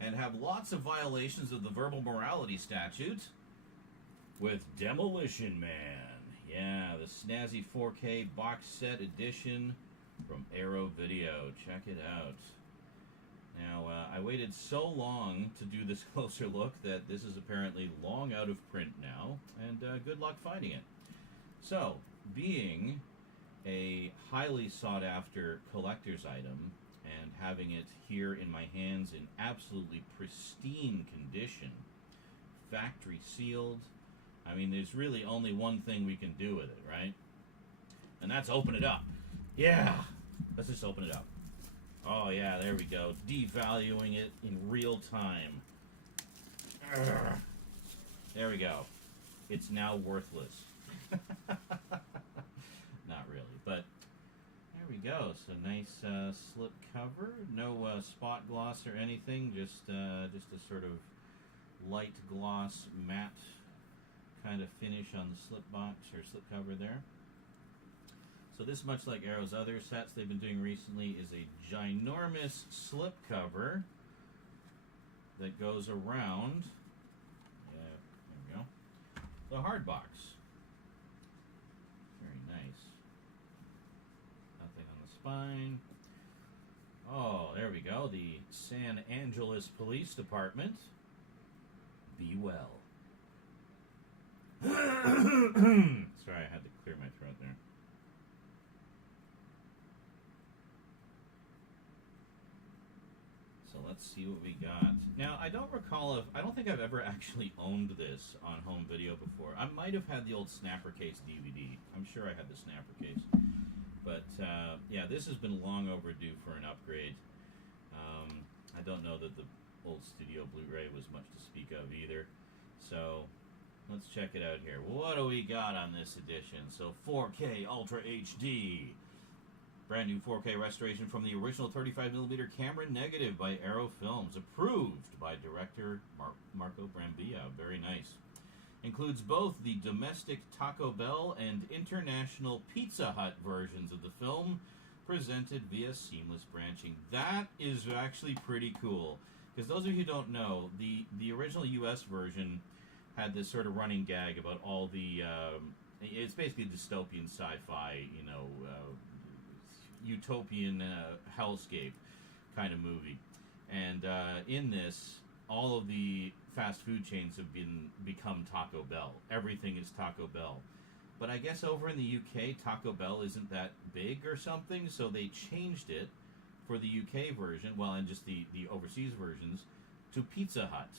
and have lots of violations of the verbal morality statute with Demolition Man. Yeah, the snazzy 4K box set edition from Arrow Video. Check it out. Now, I waited so long to do this closer look that this is apparently long out of print now, and good luck finding it. So, being a highly sought-after collector's item and having it here in my hands in absolutely pristine condition, factory sealed, I mean, there's really only one thing we can do with it, right? And that's open it up. Yeah! Let's just open it up. Oh, yeah, there we go. Devaluing it in real time. Urgh. There we go. It's now worthless. Not really, but there we go. So nice slip cover. No spot gloss or anything. Just a sort of light gloss matte kind of finish on the slip box or slip cover there. So this, much like Arrow's other sets they've been doing recently, is a ginormous slip cover that goes around. There we go. The hard box. Very nice. Nothing on the spine. Oh, there we go. The San Angeles Police Department. Be well. Sorry, I had to clear my throat there. So let's see what we got. Now, I don't think I've ever actually owned this on home video before. I might have had the old Snapper Case DVD. I'm sure I had the Snapper Case. But, yeah, this has been long overdue for an upgrade. I don't know that the old Studio Blu-ray was much to speak of either. So, let's check it out here. What do we got on this edition? So, 4K Ultra HD. Brand new 4K restoration from the original 35mm camera negative by Arrow Films. Approved by director Marco Brambilla. Very nice. Includes both the domestic Taco Bell and international Pizza Hut versions of the film, presented via seamless branching. That is actually pretty cool. Because those of you who don't know, the original US version had this sort of running gag about all the... it's basically a dystopian sci-fi, utopian hellscape kind of movie. And in this, all of the fast food chains have become Taco Bell. Everything is Taco Bell. But I guess over in the UK, Taco Bell isn't that big or something, so they changed it for the UK version, well, and just the overseas versions, to Pizza Hut.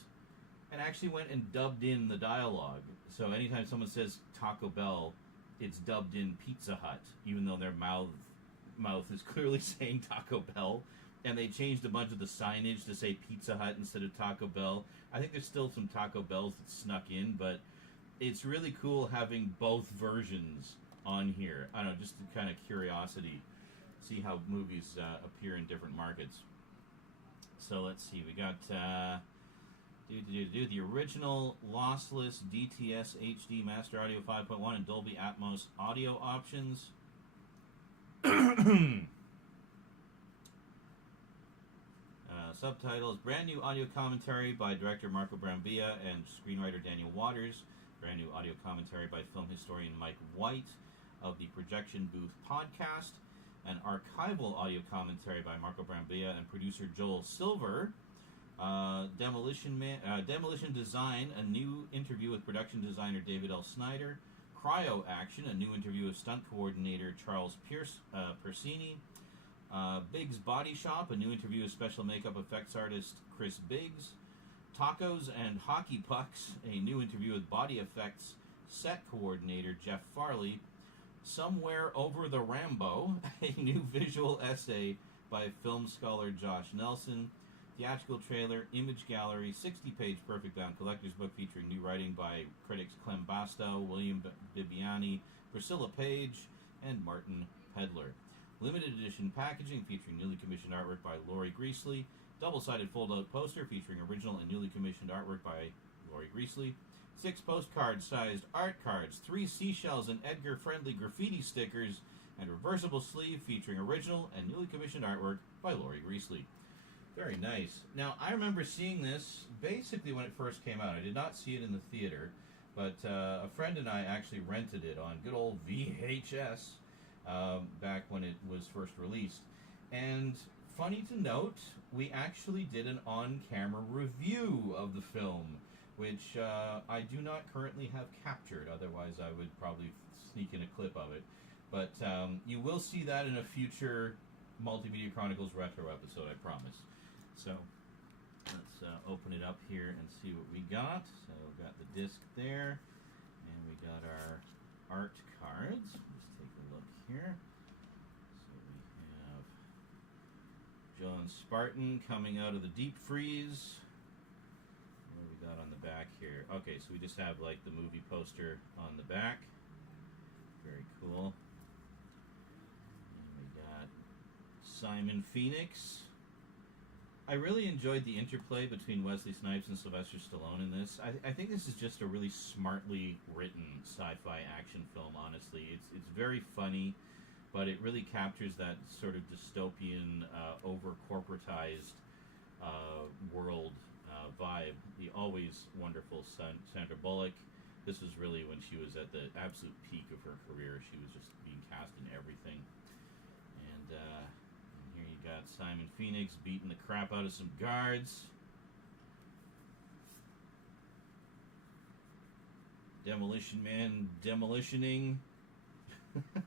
And actually went and dubbed in the dialogue. So anytime someone says Taco Bell, it's dubbed in Pizza Hut, even though their mouth is clearly saying Taco Bell. And they changed a bunch of the signage to say Pizza Hut instead of Taco Bell. I think there's still some Taco Bells that snuck in, but it's really cool having both versions on here. I don't know, just a kind of curiosity. See how movies appear in different markets. So let's see, we got the original lossless DTS HD Master Audio 5.1 and Dolby Atmos audio options. Subtitles, brand new audio commentary by director Marco Brambilla and screenwriter Daniel Waters. Brand new audio commentary by film historian Mike White of the Projection Booth podcast. An archival audio commentary by Marco Brambilla and producer Joel Silver. Demolition Design, a new interview with production designer David L. Snyder. Cryo Action, a new interview with stunt coordinator Charles Persini. Biggs Body Shop, a new interview with special makeup effects artist Chris Biggs. Tacos and Hockey Pucks, a new interview with body effects set coordinator Jeff Farley. Somewhere Over the Rambo, a new visual essay by film scholar Josh Nelson. Theatrical trailer, image gallery, 60-page Perfect Bound collector's book featuring new writing by critics Clem Bastow, William Bibiani, Priscilla Page, and Martin Pedler. Limited edition packaging featuring newly commissioned artwork by Laurie Greasley. Double-sided fold-out poster featuring original and newly commissioned artwork by Laurie Greasley. 6 postcard-sized art cards, 3 seashells and Edgar-friendly graffiti stickers, and reversible sleeve featuring original and newly commissioned artwork by Laurie Greasley. Very nice. Now, I remember seeing this basically when it first came out. I did not see it in the theater, but a friend and I actually rented it on good old VHS back when it was first released. And funny to note, we actually did an on-camera review of the film, which I do not currently have captured. Otherwise, I would probably sneak in a clip of it. But you will see that in a future Multimedia Chronicles Retro episode, I promise. So, let's open it up here and see what we got. So, we've got the disc there, and we got our art cards. Let's take a look here. So, we have John Spartan coming out of the deep freeze. What do we got on the back here? Okay, so we just have, like, the movie poster on the back. Very cool. And we got Simon Phoenix. I really enjoyed the interplay between Wesley Snipes and Sylvester Stallone in this. I think this is just a really smartly written sci-fi action film, honestly. It's very funny, but it really captures that sort of dystopian, over-corporatized world vibe. The always wonderful Sandra Bullock. This was really when she was at the absolute peak of her career. She was just being cast in everything. And here you got Simon Phoenix beating the crap out of some guards. Demolition Man demolitioning. Yeah,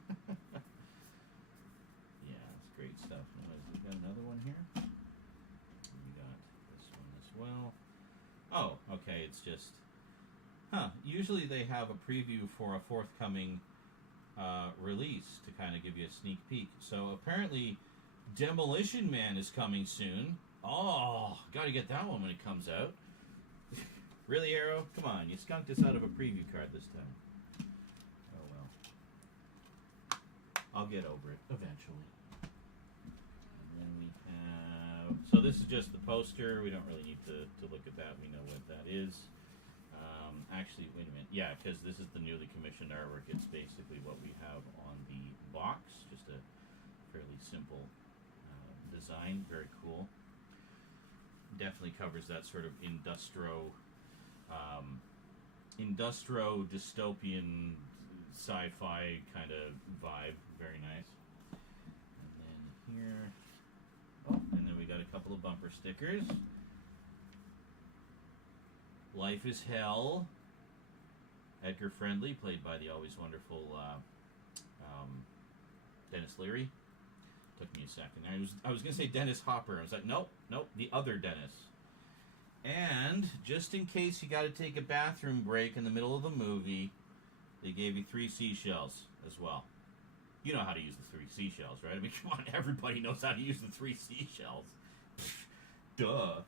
it's great stuff. We got another one here. We got this one as well. Oh, okay, it's just... Usually they have a preview for a forthcoming release to kind of give you a sneak peek. So apparently Demolition Man is coming soon. Oh, gotta get that one when it comes out. Really, Arrow? Come on, you skunked us out of a preview card this time. Oh well. I'll get over it eventually. And then we have... So this is just the poster. We don't really need to look at that. We know what that is. Actually, wait a minute. Yeah, because this is the newly commissioned artwork. It's basically what we have on the box. Just a fairly simple design. Very cool. Definitely covers that sort of industro dystopian sci-fi kind of vibe. Very nice. And then here... Oh, and then we got a couple of bumper stickers. Life is Hell. Edgar Friendly, played by the always wonderful Dennis Leary. Took me a second. I was going to say Dennis Hopper. I was like, nope, the other Dennis. And just in case you got to take a bathroom break in the middle of the movie, they gave you 3 seashells as well. You know how to use the 3 seashells, right? I mean, come on, everybody knows how to use the 3 seashells. Duh.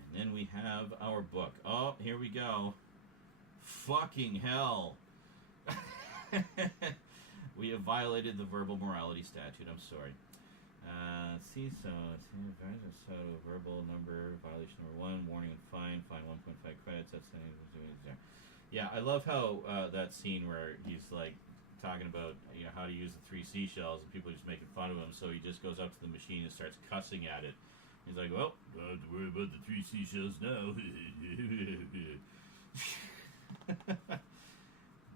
And then we have our book. Oh, here we go. Fucking hell. We have violated the verbal morality statute. I'm sorry. Let's see, so verbal number, violation number 1, warning and fine 1.5 credits. That's yeah, I love how that scene where he's like talking about how to use the 3 seashells and people are just making fun of him, so he just goes up to the machine and starts cussing at it. He's like, well, don't have to worry about the 3 seashells now.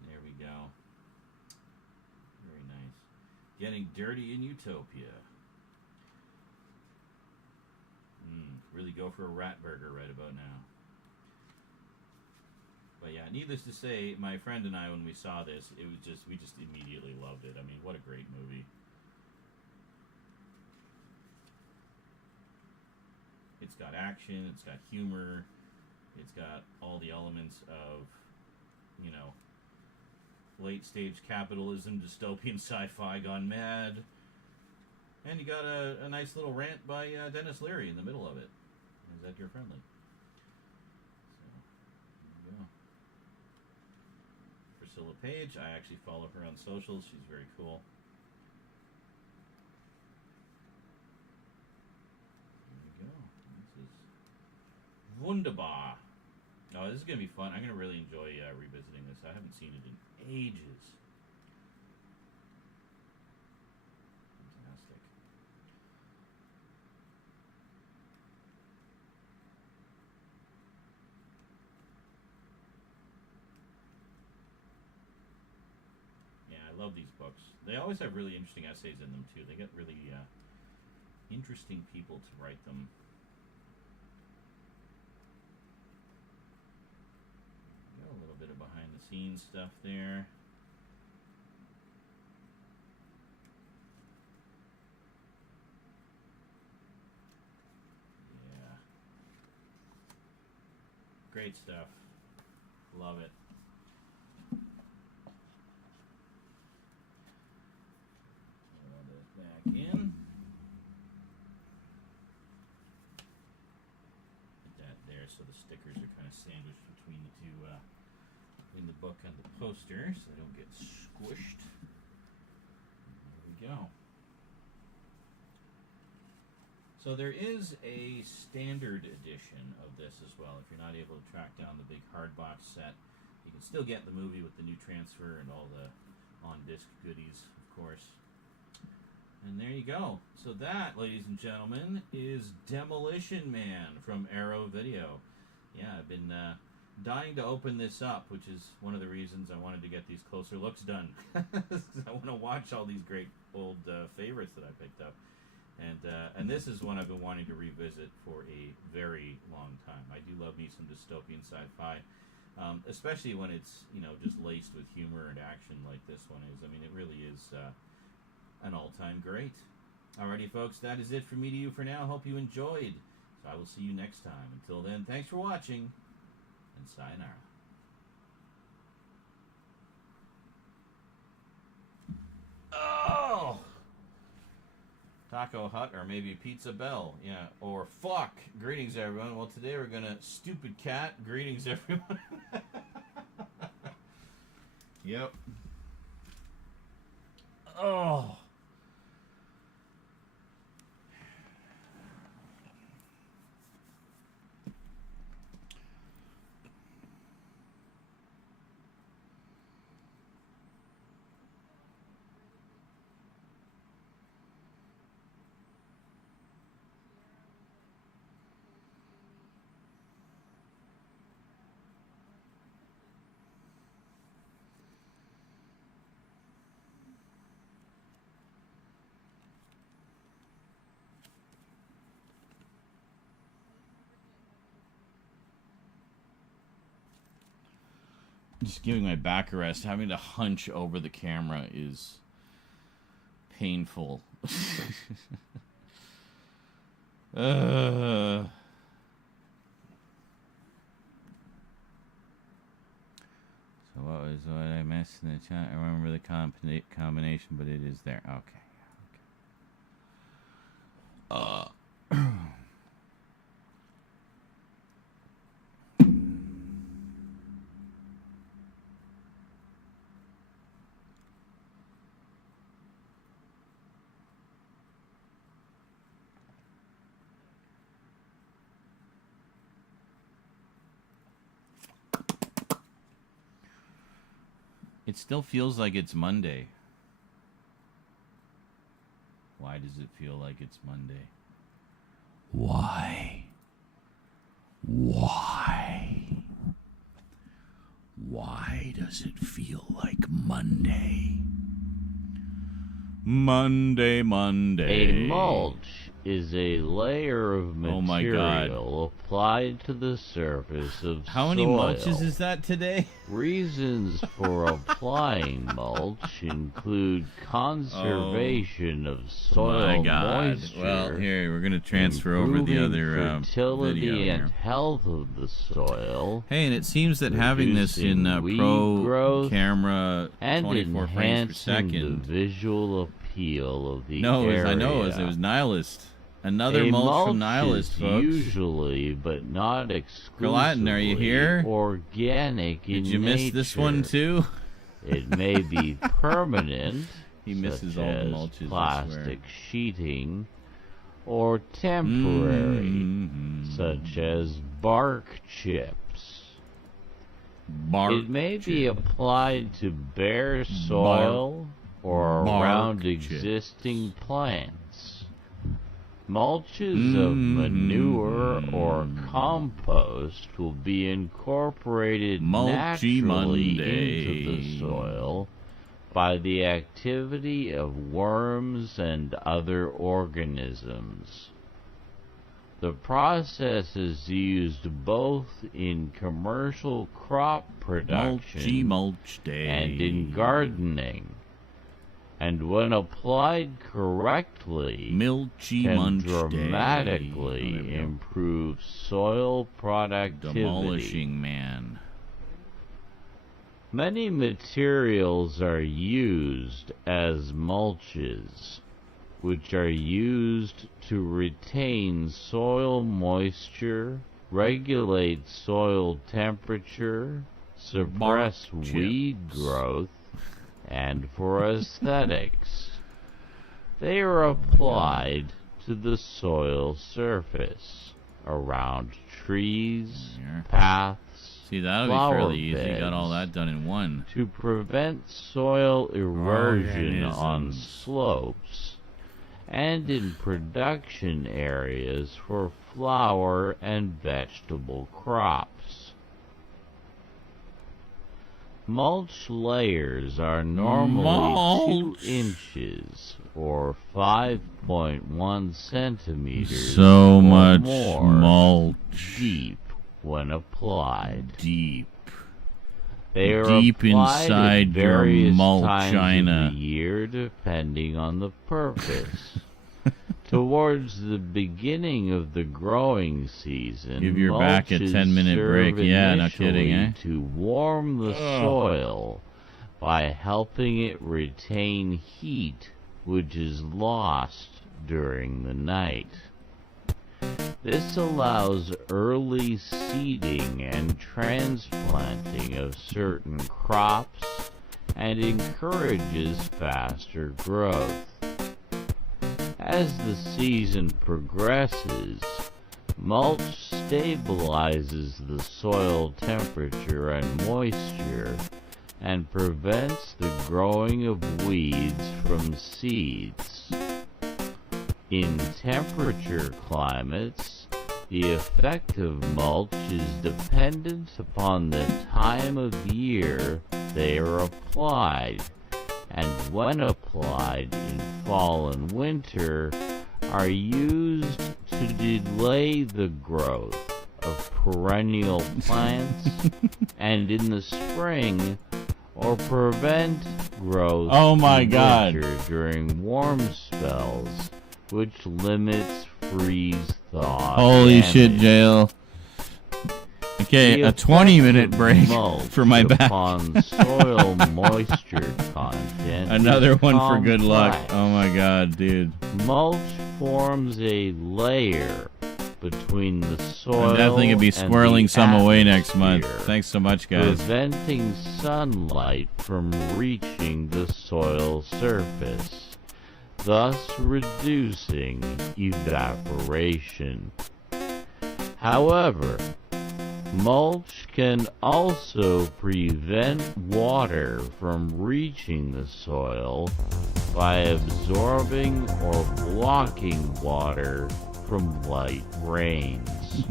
There we go. Very nice. Getting dirty in Utopia. Really go for a rat burger right about now. But yeah, needless to say, my friend and I, when we saw this, we just immediately loved it. I mean, what a great movie. It's got action, it's got humor, it's got all the elements of, late stage capitalism, dystopian sci-fi gone mad. And you got a nice little rant by Dennis Leary in the middle of it. Is that your friendly? So, there you go. Priscilla Page, I actually follow her on socials. She's very cool. There you go. This is wunderbar. Oh, this is going to be fun. I'm going to really enjoy revisiting this. I haven't seen it in ages. Fantastic. Yeah, I love these books. They always have really interesting essays in them, too. They get really interesting people to write them. A little bit of behind the scenes stuff there. Yeah. Great stuff. Love it. Throw this back in. Put that there so the stickers are kind of sandwiched between the two in the book and the poster, so they don't get squished. There we go. So there is a standard edition of this as well. If you're not able to track down the big hardbox set, you can still get the movie with the new transfer and all the on-disc goodies, of course. And there you go. So that, ladies and gentlemen, is Demolition Man from Arrow Video. Yeah, I've been dying to open this up, which is one of the reasons I wanted to get these closer looks done. I want to watch all these great old favorites that I picked up. And this is one I've been wanting to revisit for a very long time. I do love love me some dystopian sci-fi, especially when it's, you know, just laced with humor and action like this one is. I mean, it really is an all-time great. Alrighty, folks, that is it from me to you for now. Hope you enjoyed. So I will see you next time. Until then, thanks for watching, and sayonara. Oh! Taco Hut or maybe Pizza Bell. Yeah. Or fuck. Greetings, everyone. Well, today we're going to... Stupid cat. Greetings, everyone. Yep. Oh. Just giving my back a rest. Having to hunch over the camera is painful. So what I missed in the chat? I remember the combination, but it is there. Okay. It still feels like it's Monday. Why does it feel like it's Monday? Why? Why does it feel like Monday? Monday. A mulch is a layer of material applied to the surface of How many soil. mulches is that today? Reasons for applying mulch include conservation of soil moisture. Well, here, we're going to transfer over the other fertility video and here. health of the soil. Hey, and it seems that having this in reducing pro weed growth, camera and 24 frames per enhancing second. the visual appeal of the No, area. I know it was Nihilist. Another A mulch from mulch Nihilist, is folks. usually, but not exclusively, Galatin, are you here? organic in Did you miss this one nature. too? It may be permanent, He misses such all the as mulches, I plastic swear. sheeting, or temporary, Mm-hmm. such as bark chips. Bark It may be applied to bare soil or bark around chips. existing plants. Mulches of manure or compost will be incorporated Mulchy naturally Monday. into the soil by the activity of worms and other organisms. The process is used both in commercial crop production mulch day. and in gardening, and when applied correctly, Milchy can munch dramatically day. improve soil productivity. Demolishing man. Many materials are used as mulches, which are used to retain soil moisture, regulate soil temperature, suppress Bark chips. weed growth, and for aesthetics. They are applied to the soil surface, around trees, paths, See, that'll be flower fairly easy. beds, Got all that done in one. to prevent soil erosion on Organisms. slopes, and in production areas for flower and vegetable crops. Mulch layers are normally 2 inches or 5.1 centimeters So or much more mulch. deep when applied. Deep. They are Deep applied inside at your various mulchina. times of the year depending on the purpose. Towards the beginning of the growing season, Give your back a mulches 10-minute break. serve Yeah, no kidding, initially eh? to warm the soil by helping it retain heat, which is lost during the night. This allows early seeding and transplanting of certain crops and encourages faster growth. As the season progresses, mulch stabilizes the soil temperature and moisture and prevents the growing of weeds from seeds. In temperature climates, the effect of mulch is dependent upon the time of year they are applied, and when applied in fall and winter, are used to delay the growth of perennial plants, and in the spring, or prevent growth Oh my in God. winter during warm spells, which limits freeze thaw. Holy shit, damage. Jail. Okay, The a 20-minute effect of break mulch for my back. upon soil moisture content. Another is one for good luck. complex. Oh my god, dude. Mulch forms a layer between the soil I'm definitely gonna be and squirreling the some away next month. atmosphere, Thanks so much, guys. preventing sunlight from reaching the soil surface, thus reducing evaporation. However, mulch can also prevent water from reaching the soil by absorbing or blocking water from light rains.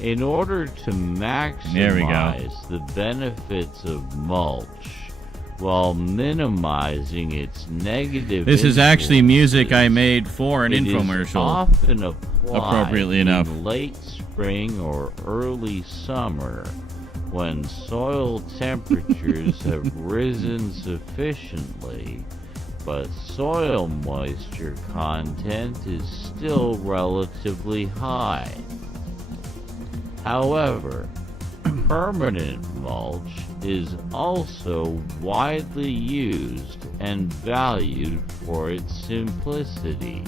In order to There we go. maximize the benefits of mulch while minimizing its negative This is actually music I influences, made for an it is infomercial. often applied Appropriately in enough. late spring or early summer when soil temperatures have risen sufficiently, but soil moisture content is still relatively high. However, permanent mulch is also widely used and valued for its simplicity,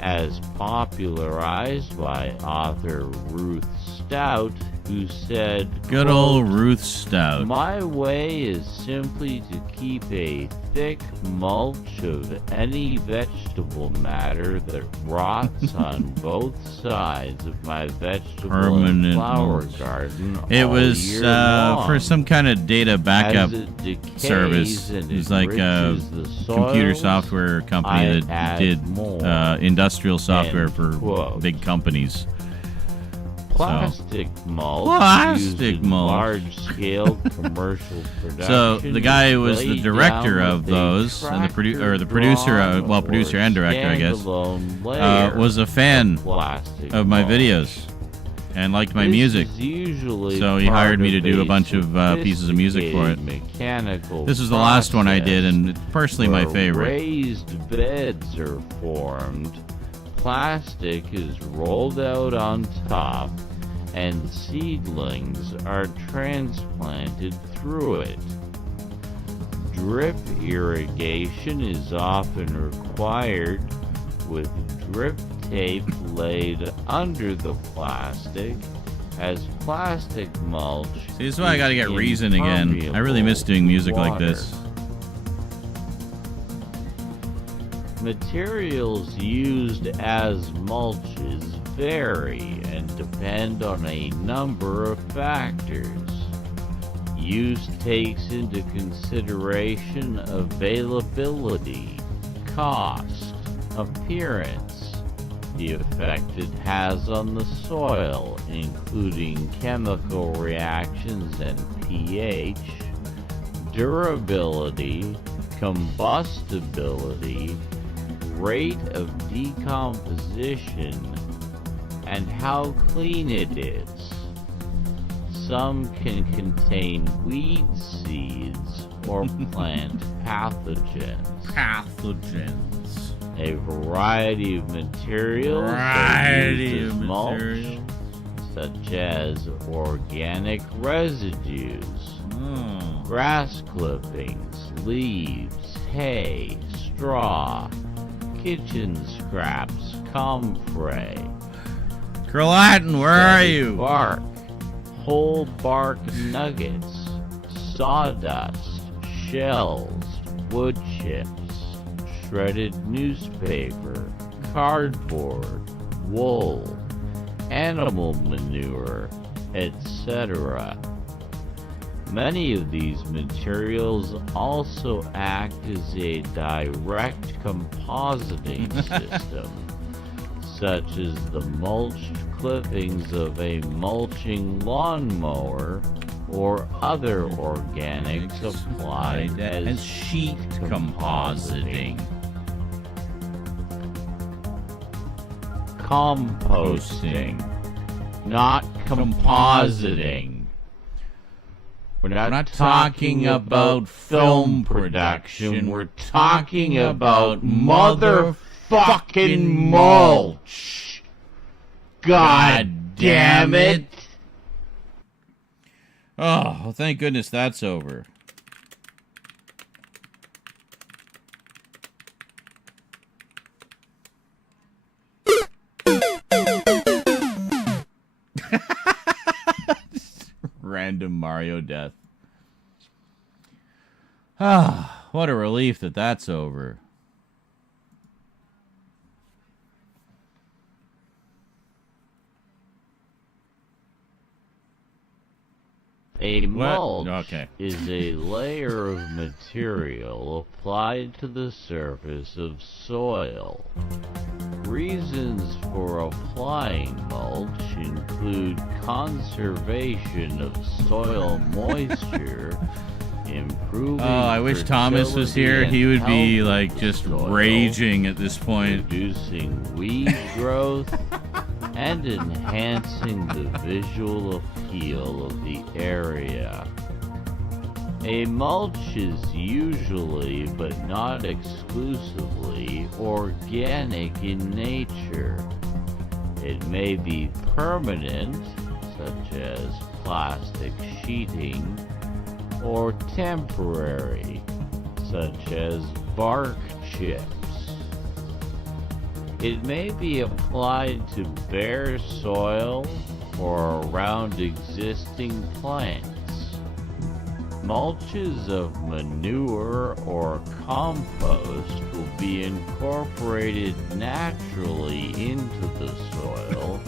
as popularized by author Ruth Stout, who said, Good quote, old Ruth Stout. "My way is simply to keep a thick mulch of any vegetable matter that rots on both sides of my vegetable Permanent and flower mulch. garden It all was year for long. some kind of data backup As it decays service. and It was like a enriches the computer soils, software company I that add did more." industrial software End for quote. big companies. Plastic mulch Plastic used in mulch. large-scale commercial production. So the guy was the laid director down of with a those, and the producer, tractor-drawn well, producer and director, I guess, standalone layer was a fan plastic of my mulch. videos and liked my This music. is usually So he part hired me to do a a bunch of pieces of music for it. sophisticated mechanical This was the last one I process did, and it's personally my where favorite. Raised beds are formed, plastic is rolled out on top, and seedlings are transplanted through it. Drip irrigation is often required, with drip tape laid under the plastic, as plastic mulch. See, this is why I gotta get is Reason again. I really miss doing music like water. this. Materials used as mulches vary and depend on a number of factors. Use takes into consideration availability, cost, appearance, the effect it has on the soil, including chemical reactions and pH, durability, combustibility, rate of decomposition, and how clean it is. Some can contain weed seeds or plant pathogens. A variety of materials are used as mulch, such as organic residues, grass clippings, leaves, hay, straw, kitchen scraps, comfrey. Curlatin, where are you? Bark, whole bark nuggets, sawdust, shells, wood chips, shredded newspaper, cardboard, wool, animal manure, etc. Many of these materials also act as a direct compositing system, such as the mulched clippings of a mulching lawnmower or other organics applied as sheet compositing. Composting, not compositing. We're not talking about film production, we're talking about motherfucking mulch. God damn it. Oh, well, thank goodness that's over. Random Mario death. Ah, what a relief that that's over. A mulch is a layer of material applied to the surface of soil. Reasons for applying mulch include conservation of soil moisture, improving I wish Thomas was here. He would be like just raging at this point. Reducing weed growth and enhancing the visual appeal of the area. A mulch is usually, but not exclusively, organic in nature. It may be permanent, such as plastic sheeting, or temporary, such as bark chips. It may be applied to bare soil or around existing plants. Mulches of manure or compost will be incorporated naturally into the soil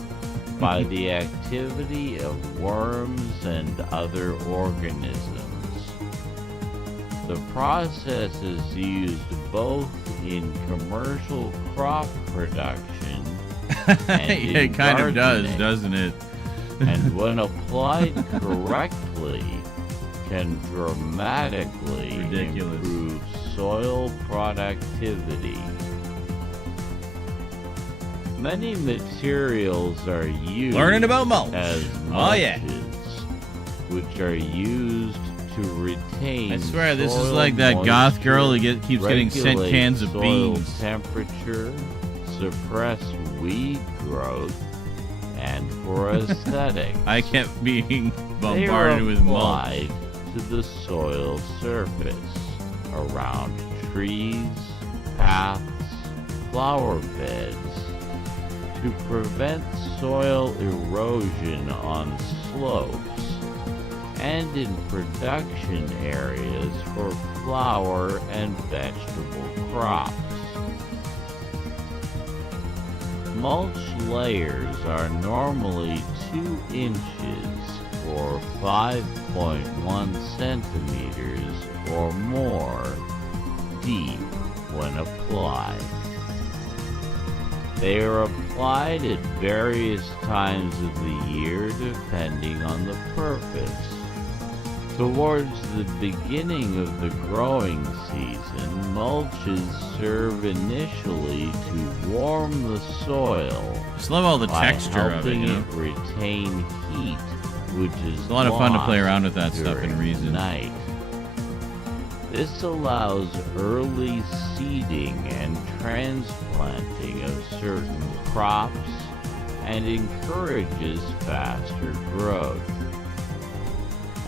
by the activity of worms and other organisms. The process is used both in commercial crop production and in it kind of does, gardening, doesn't it? and when applied correctly, can dramatically improve soil productivity. Many materials are used Learning about mulch. as Oh, yeah. mulches, which are used to retain I swear, this is soil like that goth girl moisture, who keeps getting sent regulate cans of soil beans. temperature, suppress weed growth, and for aesthetics. I kept being They are bombarded with mulch. applied to the soil surface around trees, paths, flower beds to prevent soil erosion on slopes and in production areas for flower and vegetable crops. Mulch layers are normally 2 inches or 5.1 centimeters or more deep when applied. They are applied at various times of the year depending on the purpose. Towards the beginning of the growing season, mulches serve initially to warm the soil. Just love all the by texture of it, helping you know? it retain heat, which is It's a lot of fun to play lost around with that stuff in during Reason. night. This allows early seeding and transplanting of certain crops and encourages faster growth.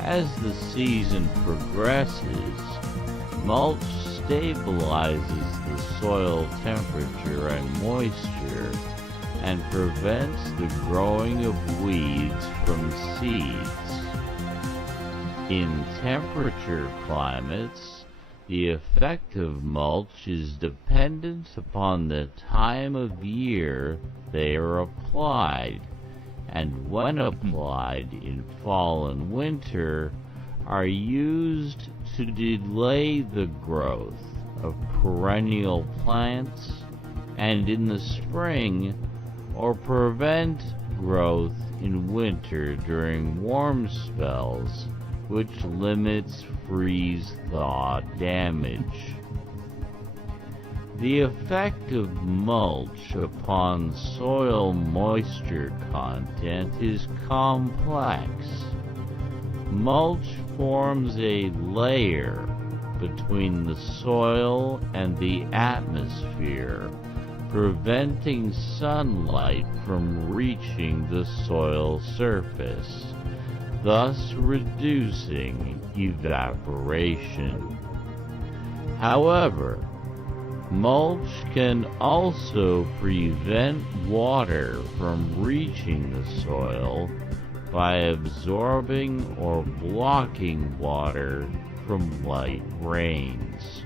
As the season progresses, mulch stabilizes the soil temperature and moisture and prevents the growing of weeds from seeds. In temperature climates, the effect of mulch is dependent upon the time of year they are applied, and when applied in fall and winter, are used to delay the growth of perennial plants, and in the spring, or prevent growth in winter during warm spells, which limits freeze-thaw damage. The effect of mulch upon soil moisture content is complex. Mulch forms a layer between the soil and the atmosphere, preventing sunlight from reaching the soil surface, thus reducing evaporation. However, mulch can also prevent water from reaching the soil by absorbing or blocking water from light rains.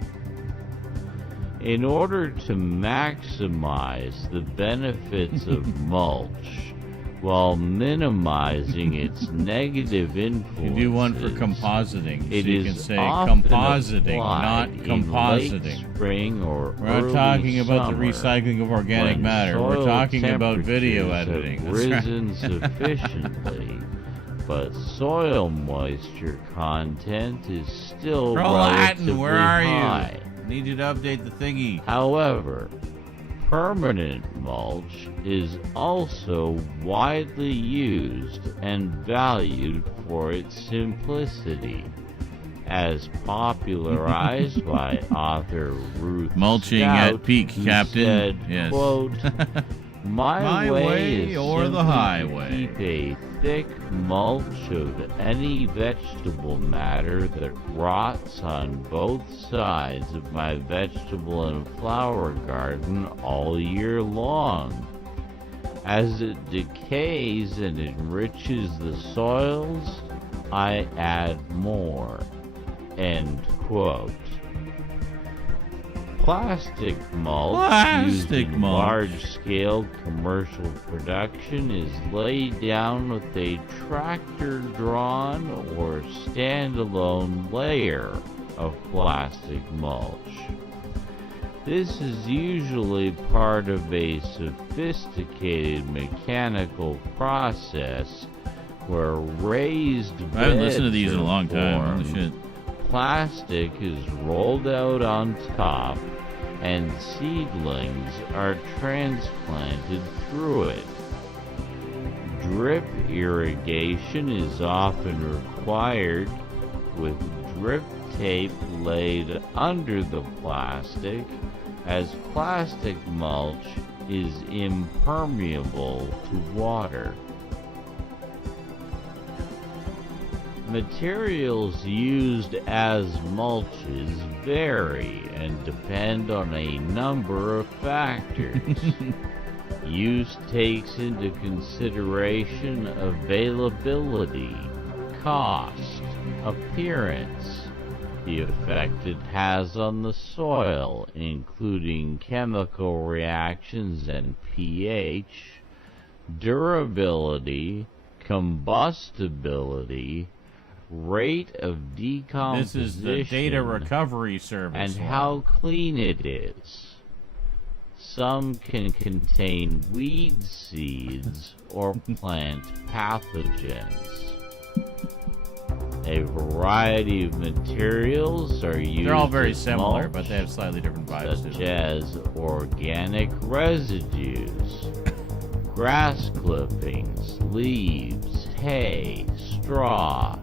In order to maximize the benefits of mulch while minimizing its negative influences, You do one for compositing. So it you is can say often compositing, not applied compositing. in late spring or We're not early talking about the summer, recycling of organic when matter. We're soil talking about video temperatures editing. have That's right. risen sufficiently, but soil moisture content is still Latin, where are high. you? Need you to update the thingy. However, permanent mulch is also widely used and valued for its simplicity, as popularized by author Ruth Mulching Stout, at peak, who Captain. said, Yes. quote, My way is or the simply highway. to keep a thick mulch of any vegetable matter that rots on both sides of my vegetable and flower garden all year long. As it decays and enriches the soils, I add more. End quote. Plastic mulch used in large-scale commercial production is laid down with a tractor-drawn or standalone layer of plastic mulch. This is usually part of a sophisticated mechanical process where raised beds I haven't listened to these in a are long time. Holy formed. shit. Plastic is rolled out on top and seedlings are transplanted through it. Drip irrigation is often required, with drip tape laid under the plastic, as plastic mulch is impermeable to water. Materials used as mulches vary and depend on a number of factors. Use takes into consideration availability, cost, appearance, the effect it has on the soil, including chemical reactions and pH, durability, combustibility, rate of decomposition, This is the data recovery service. and how clean it is. Some can contain weed seeds or plant pathogens. A variety of materials are used. They're all very as similar, mulch, but they have slightly different vibes. such as organic residues, grass clippings, leaves, hay, straw,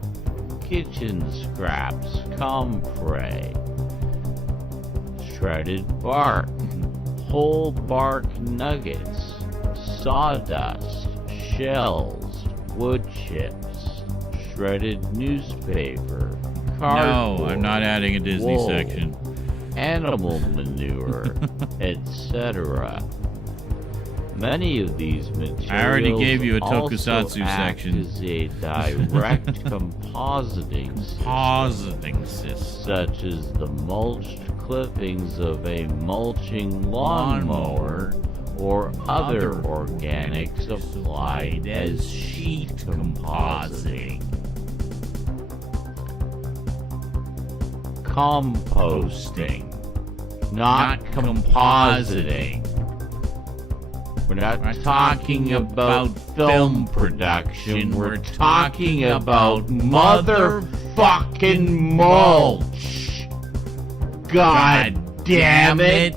kitchen scraps, comfrey, shredded bark, whole bark nuggets, sawdust, shells, wood chips, shredded newspaper, cardboard, No, I'm not adding a Disney wool, section. animal manure, etc. Many of these materials I already gave you a also tokusatsu act section. as a direct compositing system, Compositing system. such as the mulched clippings of a mulching lawnmower or other organics applied as sheet compositing. Composting, not compositing. We're not talking about film production. We're talking about motherfucking mulch. God damn it.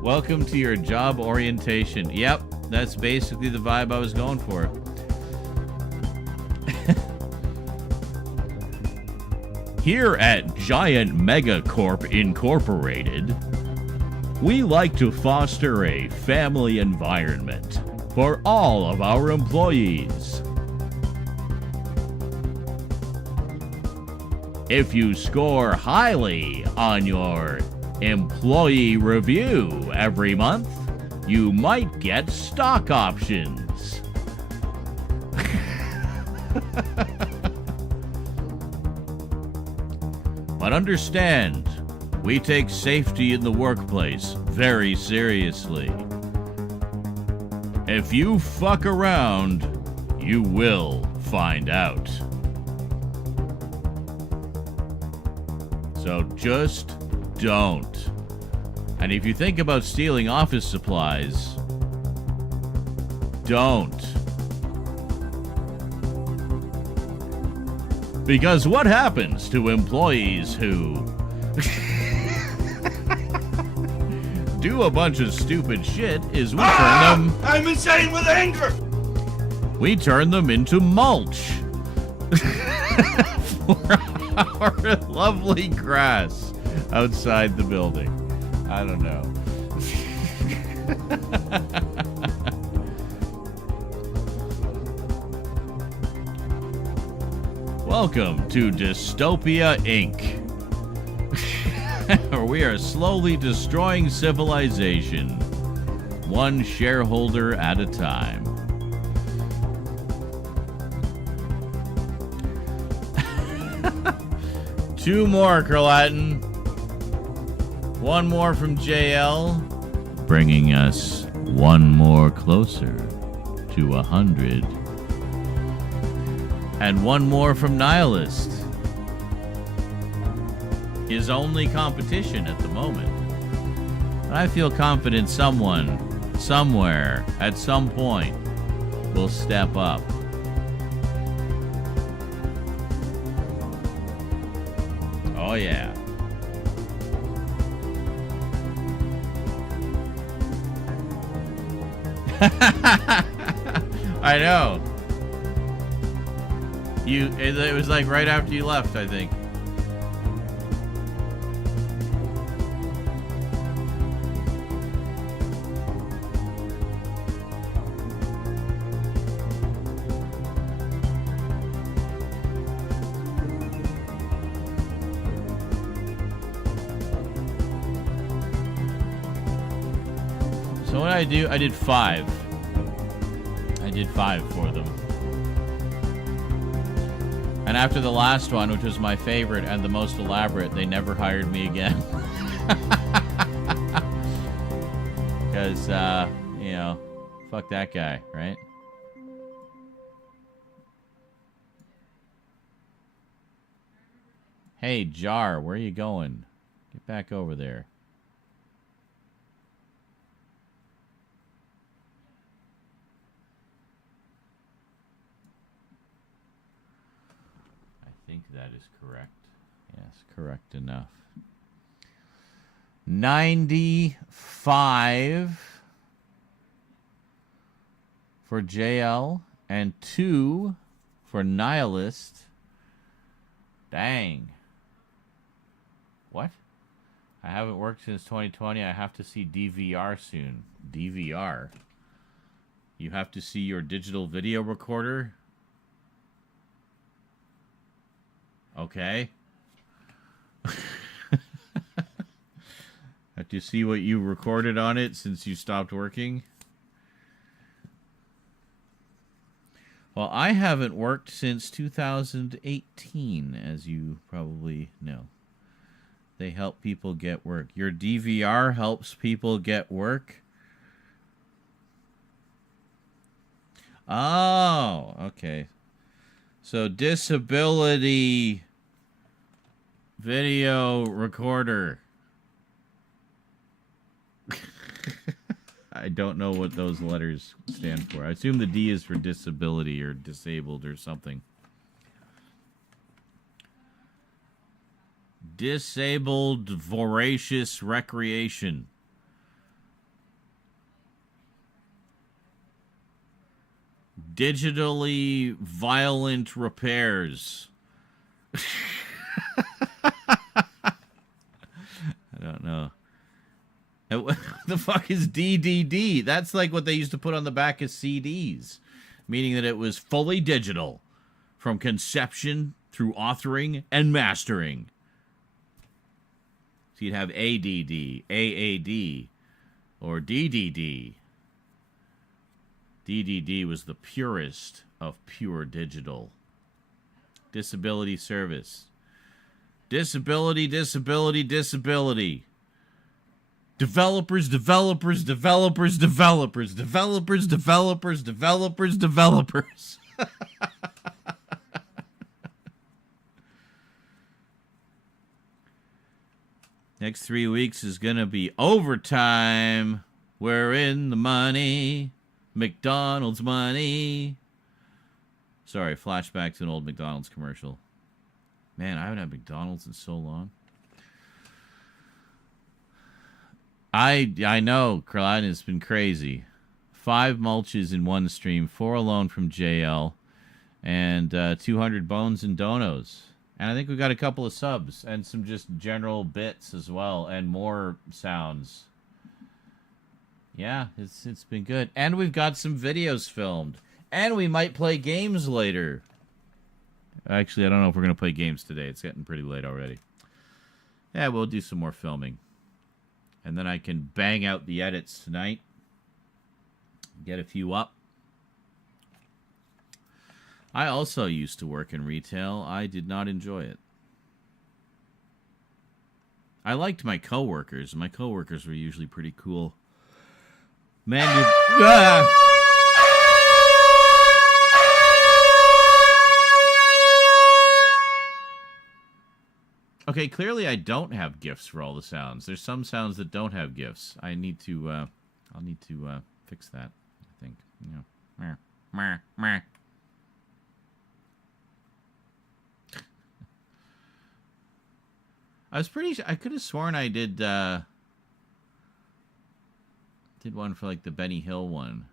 Welcome to your job orientation. Yep, that's basically the vibe I was going for. Here at Giant Megacorp Incorporated, we like to foster a family environment for all of our employees. If you score highly on your employee review every month, you might get stock options. But understand, we take safety in the workplace very seriously. If you fuck around, you will find out. So just don't. And if you think about stealing office supplies, don't. Because what happens to employees who do a bunch of stupid shit is we turn them... I'm insane with anger! We turn them into mulch. For our lovely grass outside the building. I don't know. Welcome to Dystopia Inc., where we are slowly destroying civilization, one shareholder at a time. Two more, Kerlatin. One more from JL, bringing us one more closer to 100. And one more from Nihilist. His only competition at the moment. But I feel confident someone, somewhere, at some point, will step up. Oh yeah. I know. It was like right after you left, I think. So what did I do? I did 5. I did 5 for them. And after the last one, which was my favorite and the most elaborate, they never hired me again. Because, you know, fuck that guy, right? Hey, Jar, where are you going? Get back over there. think that is correct. Yes, correct enough. 95 for JL and 2 for Nihilist. Dang. What? I haven't worked since 2020. I have to see DVR soon. DVR? You have to see your digital video recorder? Okay. Have to see what you recorded on it since you stopped working? Well, I haven't worked since 2018, as you probably know. They help people get work. Your DVR helps people get work? Oh, okay. So, disability video recorder. I don't know what those letters stand for. I assume the D is for disability or disabled or something. Disabled voracious recreation. Digitally violent repairs. I don't know. What the fuck is DDD? That's like what they used to put on the back of CDs, meaning that it was fully digital from conception through authoring and mastering. So you'd have ADD, AAD, or DDD. DDD was the purest of pure digital. Disability service. Disability, disability, disability. Developers, developers, developers, developers, developers, developers, developers, developers. Next 3 weeks is going to be overtime. We're in the money. McDonald's money. Sorry, flashback to an old McDonald's commercial. Man, I haven't had McDonald's in so long. I know, Carolina has been crazy. 5 mulches in one stream, 4 alone from JL, and 200 bones and donos. And I think we got a couple of subs and some just general bits as well, and more sounds. Yeah, it's been good. And we've got some videos filmed. And we might play games later. Actually, I don't know if we're going to play games today. It's getting pretty late already. Yeah, we'll do some more filming. And then I can bang out the edits tonight. Get a few up. I also used to work in retail. I did not enjoy it. I liked my coworkers. My coworkers were usually pretty cool. Man, Okay, clearly I don't have GIFs for all the sounds. There's some sounds that don't have GIFs. I need to, I'll need to fix that, I think. You know. Meh, meh, meh. I could have sworn I did one for like the Benny Hill one.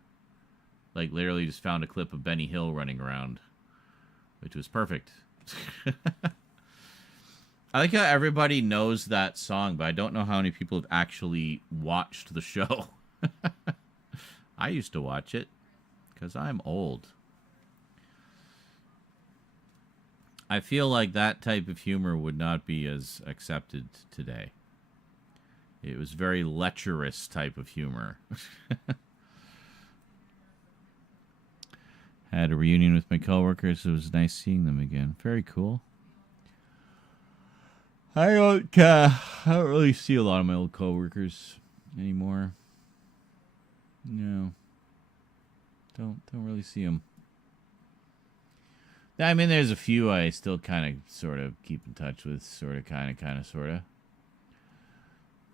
Like literally just found a clip of Benny Hill running around, which was perfect. I like how everybody knows that song, but I don't know how many people have actually watched the show. I used to watch it because I'm old. I feel like that type of humor would not be as accepted today. It was very lecherous type of humor. Had a reunion with my coworkers. It was nice seeing them again. Very cool. I don't really see a lot of my old coworkers anymore. No. Don't really see them. I mean, there's a few I still kind of sort of keep in touch with, sort of, kind of.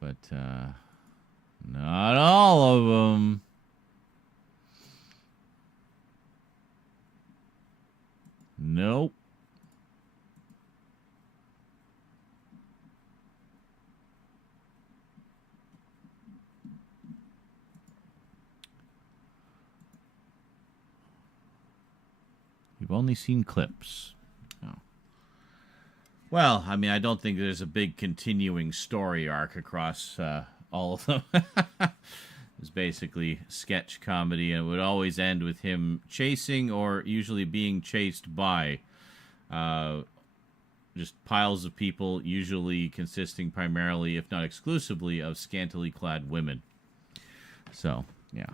But, not all of them. Nope. We've only seen clips. Oh. Well, I mean, I don't think there's a big continuing story arc across all of them. It's basically sketch comedy, and it would always end with him chasing or usually being chased by just piles of people, usually consisting primarily, if not exclusively, of scantily clad women. So, yeah.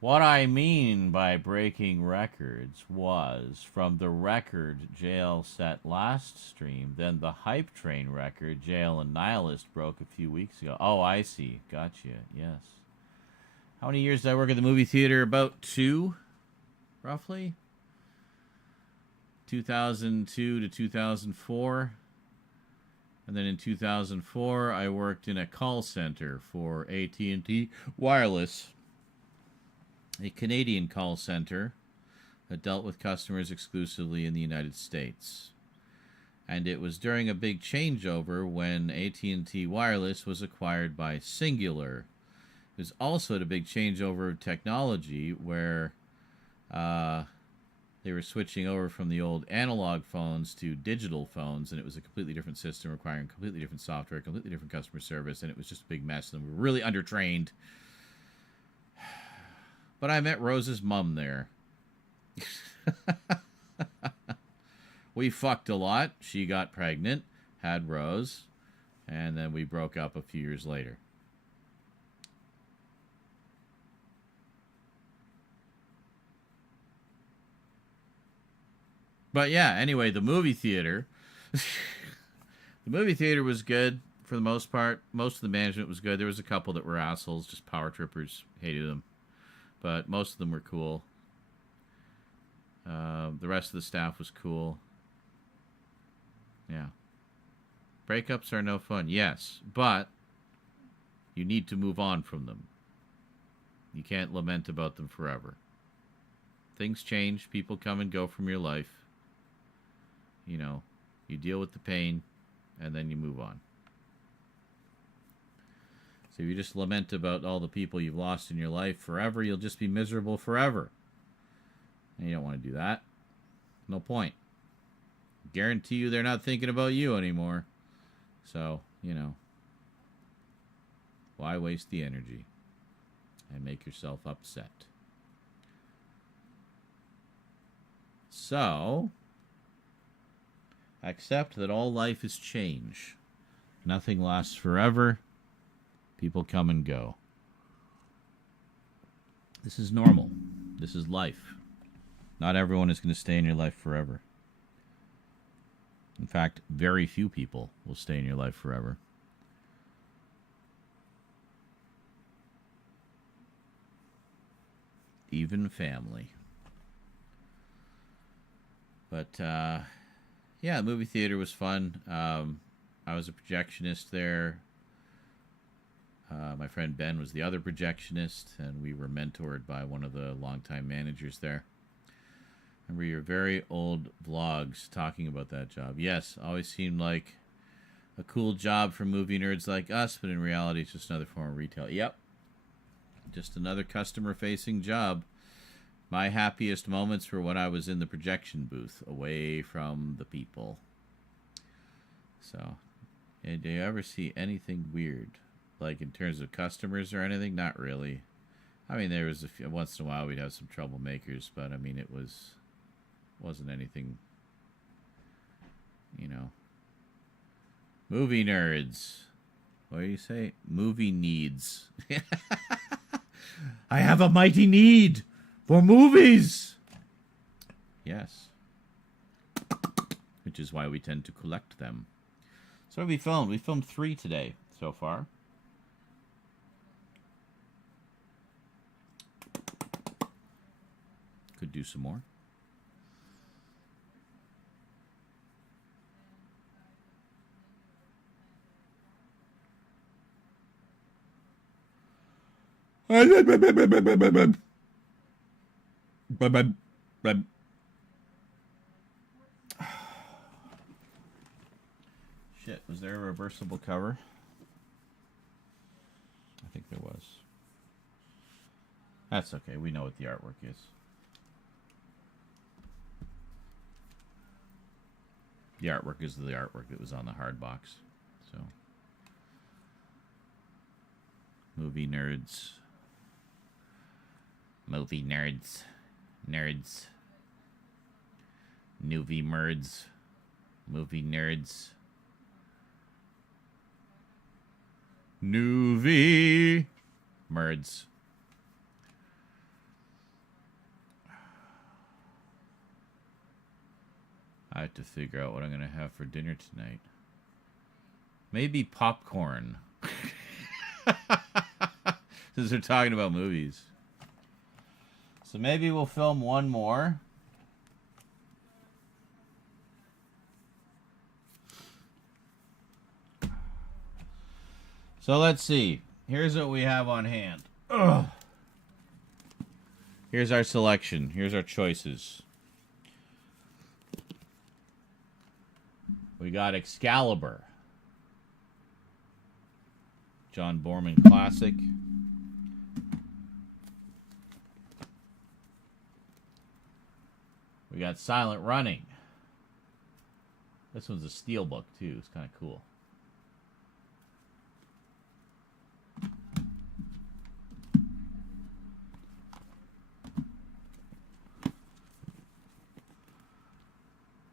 What I mean by breaking records was from the record JL set last stream, then the Hype Train record JL and Nihilist broke a few weeks ago. Oh, I see. Gotcha. Yes. How many years did I work at the movie theater? About 2, roughly. 2002 to 2004. And then in 2004, I worked in a call center for AT&T Wireless, a Canadian call center that dealt with customers exclusively in the United States. And it was during a big changeover when AT&T Wireless was acquired by Singular. It was also a big changeover of technology where they were switching over from the old analog phones to digital phones, and it was a completely different system requiring completely different software, completely different customer service, and it was just a big mess, and we were really undertrained. But I met Rose's mom there. We fucked a lot. She got pregnant, had Rose, and then we broke up a few years later. But yeah, anyway, the movie theater. The movie theater was good for the most part. Most of the management was good. There was a couple that were assholes, just power trippers, hated them. But most of them were cool. The rest of the staff was cool. Yeah. Breakups are no fun, yes. But you need to move on from them. You can't lament about them forever. Things change. People come and go from your life. You know, you deal with the pain, and then you move on. So if you just lament about all the people you've lost in your life forever, you'll just be miserable forever. And you don't want to do that. No point. Guarantee you they're not thinking about you anymore. So, you know, why waste the energy and make yourself upset? So, accept that all life is change. Nothing lasts forever. People come and go. This is normal. This is life. Not everyone is going to stay in your life forever. In fact, very few people will stay in your life forever. Even family. But, yeah, the movie theater was fun. I was a projectionist there. My friend Ben was the other projectionist, and we were mentored by one of the longtime managers there. I remember your very old vlogs talking about that job. Yes, always seemed like a cool job for movie nerds like us, but in reality it's just another form of retail. Yep. Just another customer-facing job. My happiest moments were when I was in the projection booth, away from the people. So, yeah, do you ever see anything weird? Like in terms of customers or anything? Not really. I mean, there was a few, once in a while we'd have some troublemakers, but I mean, wasn't anything, you know. Movie nerds. What do you say? Movie needs. I have a mighty need for movies. Yes. Which is why we tend to collect them. So what have we filmed? We filmed 3 today so far. Could do some more. Shit, was there a reversible cover? I think there was. That's okay, we know what the artwork is. The artwork is the artwork that was on the hard box. So, movie nerds. Movie nerds. Nerds. Movie merds. Movie nerds. Movie merds. I have to figure out what I'm going to have for dinner tonight. Maybe popcorn. Since we're talking about movies. So maybe we'll film one more. So let's see. Here's what we have on hand. Ugh. Here's our selection. Here's our choices. We got Excalibur. John Borman classic. We got Silent Running. This one's a steelbook too. It's kind of cool.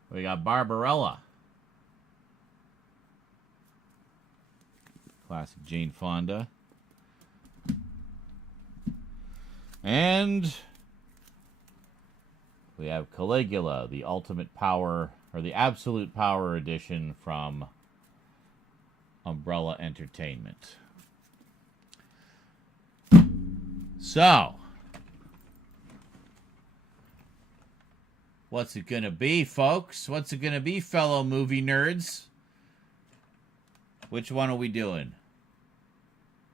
We got Barbarella. Classic Jane Fonda. And we have Caligula, the Ultimate Power, or the Absolute Power edition from Umbrella Entertainment. So, what's it gonna be, folks? What's it gonna be, fellow movie nerds? Which one are we doing?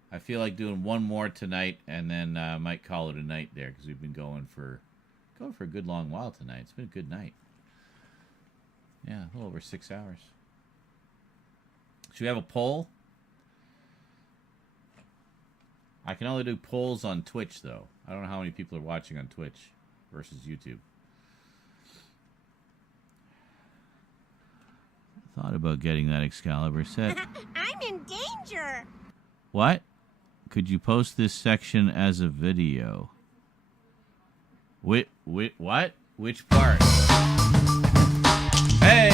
I feel like doing one more tonight, and then I might call it a night there, because we've been going for a good long while tonight. It's been a good night. Yeah, a little over 6 hours. Should we have a poll? I can only do polls on Twitch, though. I don't know how many people are watching on Twitch versus YouTube. Thought about getting that Excalibur set. I'm in danger. What? Could you post this section as a video? What? Which part? Hey!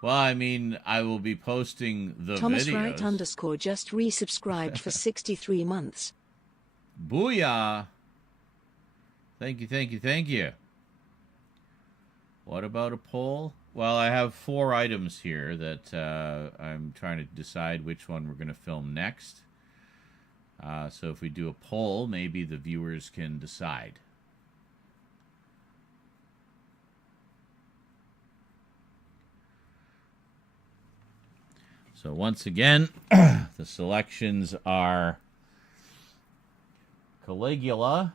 Well, I mean, I will be posting the Thomas videos. Wright _ just resubscribed for 63 months. Booyah! Thank you, thank you, thank you. What about a poll? Well, I have 4 items here that I'm trying to decide which one we're going to film next. So if we do a poll, maybe the viewers can decide. So once again, the selections are Caligula,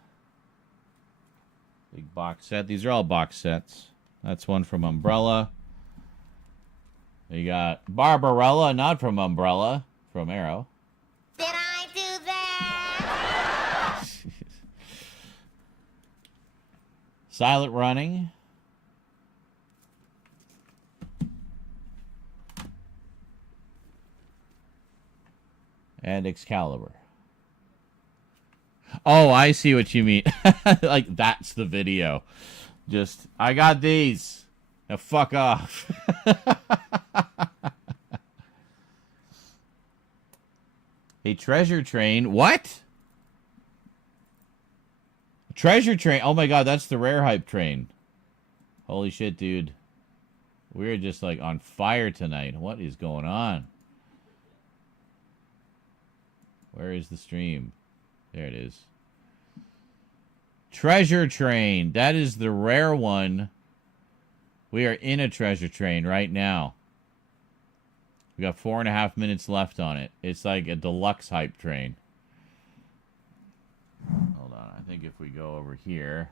big box set. These are all box sets. That's one from Umbrella. You got Barbarella, not from Umbrella, from Arrow. Did I do that? Silent Running. And Excalibur. Oh, I see what you mean. Like, that's the video. Just, I got these. Now fuck off. A treasure train. What? A treasure train. Oh my god, that's the rare hype train. Holy shit, dude. We're just like on fire tonight. What is going on? Where is the stream? There it is. Treasure train. That is the rare one. We are in a treasure train right now. We got 4.5 minutes left on it. It's like a deluxe hype train. Hold on. I think if we go over here.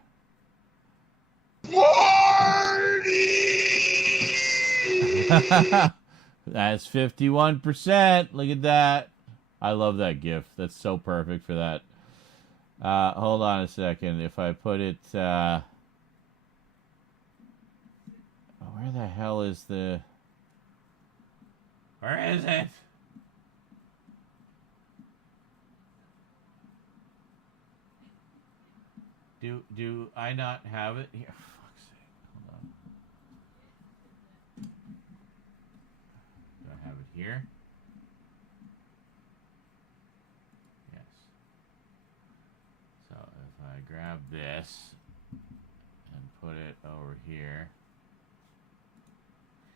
That's 51%. Look at that. I love that GIF. That's so perfect for that. Hold on a second. If I put it... Where the hell is the... Where is it? Do I not have it here? For fuck's sake. Hold on. Do I have it here? Yes. So if I grab this and put it over here.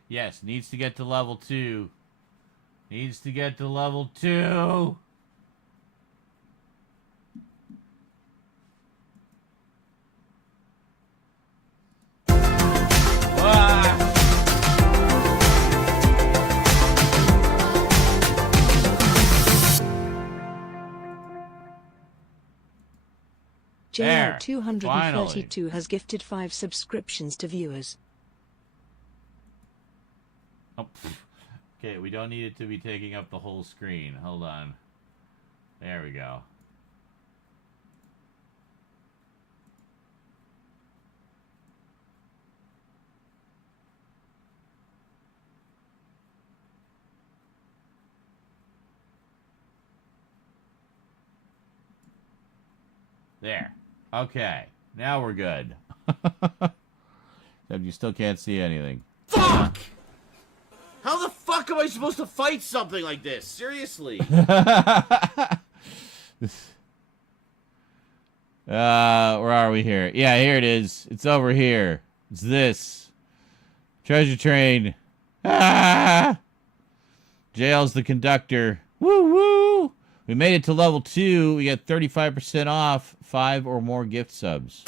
Yes, needs to get to level 2. Needs to get to level 2. JL232 has gifted 5 subscriptions to viewers. Oh, okay, we don't need it to be taking up the whole screen. Hold on. There we go. There. Okay. Now we're good. Except you still can't see anything. Fuck! How the fuck am I supposed to fight something like this? Seriously. Where are we here? Yeah, here it is. It's over here. It's this. Treasure train. Ah! Jail's the conductor. Woo woo! We made it to level 2. We got 35% off 5 or more gift subs.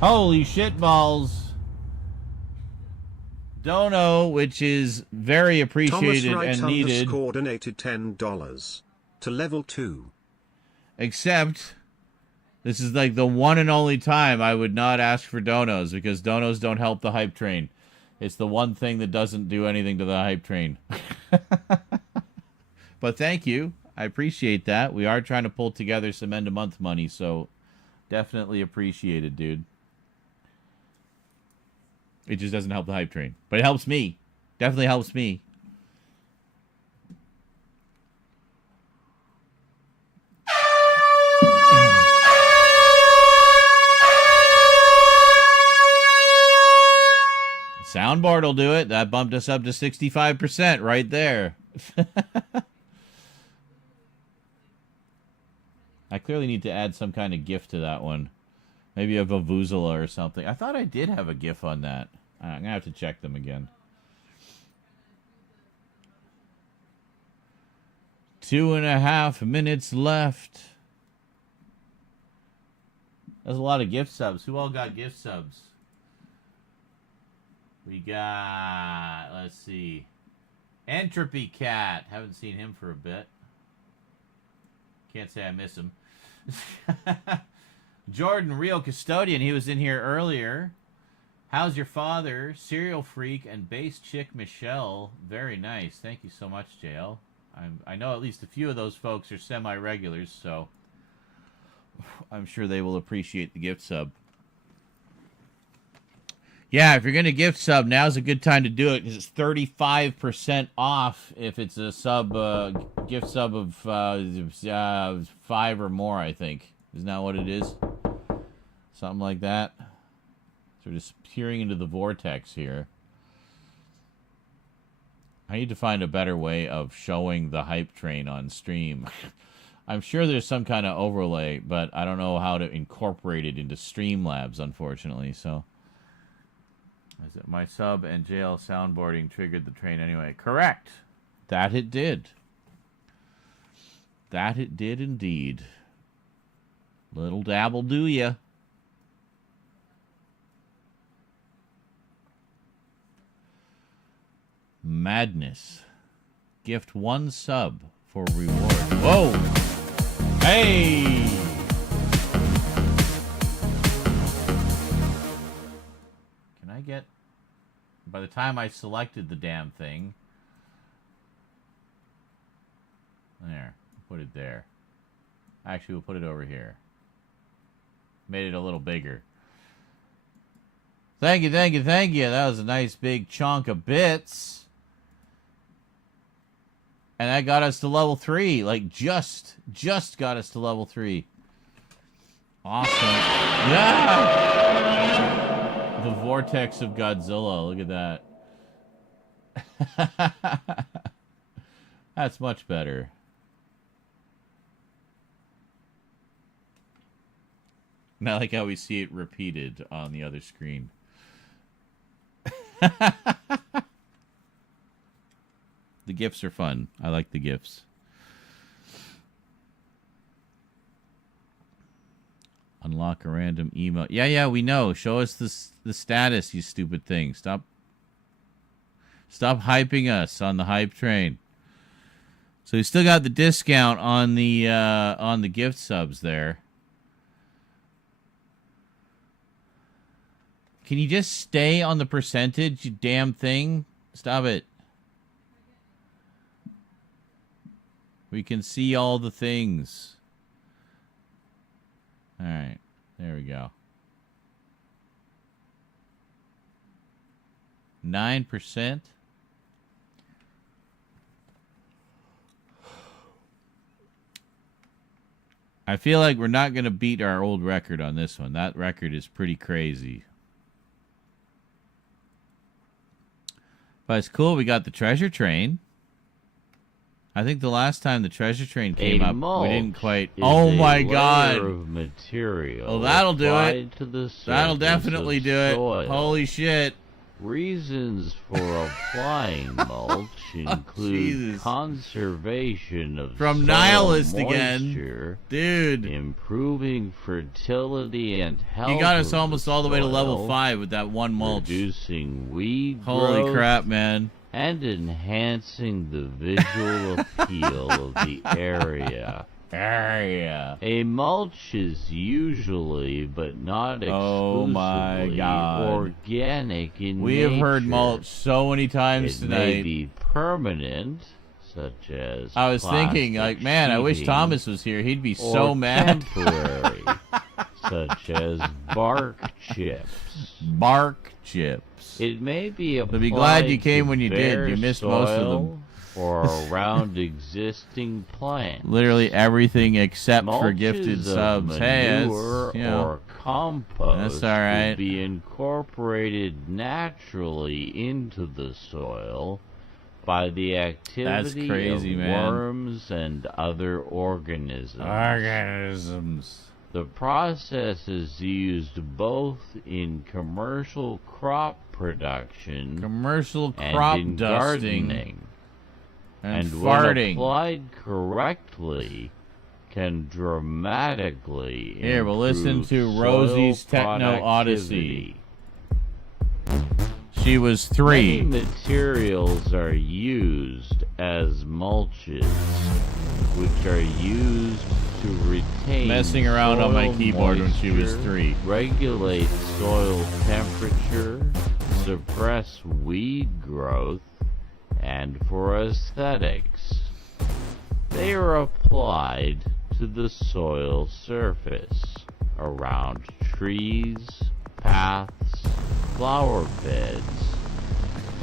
Holy shit balls. Dono, which is very appreciated and needed. Thomas donated $10 to level 2. Except, this is like the one and only time I would not ask for donos, because donos don't help the hype train. It's the one thing that doesn't do anything to the hype train. But thank you. I appreciate that. We are trying to pull together some end-of-month money, so definitely appreciate it, dude. It just doesn't help the hype train. But it helps me. Definitely helps me. Soundboard will do it. That bumped us up to 65% right there. I clearly need to add some kind of GIF to that one. Maybe a Vuvuzela or something. I thought I did have a GIF on that. I'm going to have to check them again. 2.5 minutes left. That's a lot of gift subs. Who all got gift subs? We got, let's see, Entropy Cat. Haven't seen him for a bit. Can't say I miss him. Jordan, Real Custodian. He was in here earlier. How's your father? Serial Freak and Bass Chick Michelle. Very nice. Thank you so much, JL. I know at least a few of those folks are semi-regulars, so I'm sure they will appreciate the gift sub. Yeah, if you're going to gift sub, now's a good time to do it because it's 35% off if it's a sub, gift sub of 5 or more, I think. Isn't that what it is? Something like that. So we're just peering into the vortex here. I need to find a better way of showing the hype train on stream. I'm sure there's some kind of overlay, but I don't know how to incorporate it into Streamlabs, unfortunately, so... Is it my sub and JL soundboarding triggered the train anyway? Correct. That it did. That it did indeed. Little dabble do ya. Madness. Gift 1 sub for reward. Whoa! Hey! Can I get... By the time I selected the damn thing... There. Put it there. Actually, we'll put it over here. Made it a little bigger. Thank you, thank you, thank you. That was a nice big chunk of bits. And that got us to level 3. Like, just got us to level 3. Awesome. Yeah! The vortex of Godzilla. Look at that. That's much better. Not like how we see it repeated on the other screen. The GIFs are fun. I like the GIFs. Unlock a random email. Yeah, we know. Show us the status, you stupid thing. Stop hyping us on the hype train. So we still got the discount on the gift subs there. Can you just stay on the percentage, you damn thing? Stop it. We can see all the things. All right. There we go. 9%. I feel like we're not going to beat our old record on this one. That record is pretty crazy. But it's cool. We got the treasure train. I think the last time the treasure train came up, we didn't quite. Oh my God! Of material well, that'll do it. To the that'll definitely do it. soil. Holy shit! Reasons for applying mulch include conservation of from soil Nihilist moisture, again, dude. Improving fertility and health. You got us almost all the way to level soil, 5 with that one mulch. Reducing weed Holy growth, crap, man! And enhancing the visual appeal of the area. A mulch is usually, but not exclusively, organic in We nature. have heard mulch so many times tonight. It may be permanent, such as I was thinking, like, man, I wish Thomas was here. He'd be so mad. Temporary, such as bark chips. Bark chips. It may be applied But be glad you came when you did. bare You missed most of soil them. Or around existing plants. Literally everything except for Mulches gifted of subs. Hey, manure it's, you know, or compost that's all right. will be incorporated naturally into the soil by the activity crazy, of man. worms and other organisms. The process is used both in commercial crop production, commercial and crop in dusting, gardening, and when farting. applied correctly, can dramatically Here, we'll listen improve to soil Rosie's Techno Odyssey. She was 3. Many materials are used as mulches, which are used to retain Messing around on my soil keyboard when she was moisture, 3. regulate soil temperature, suppress weed growth, and for aesthetics. They are applied to the soil surface, around trees, paths, flower beds,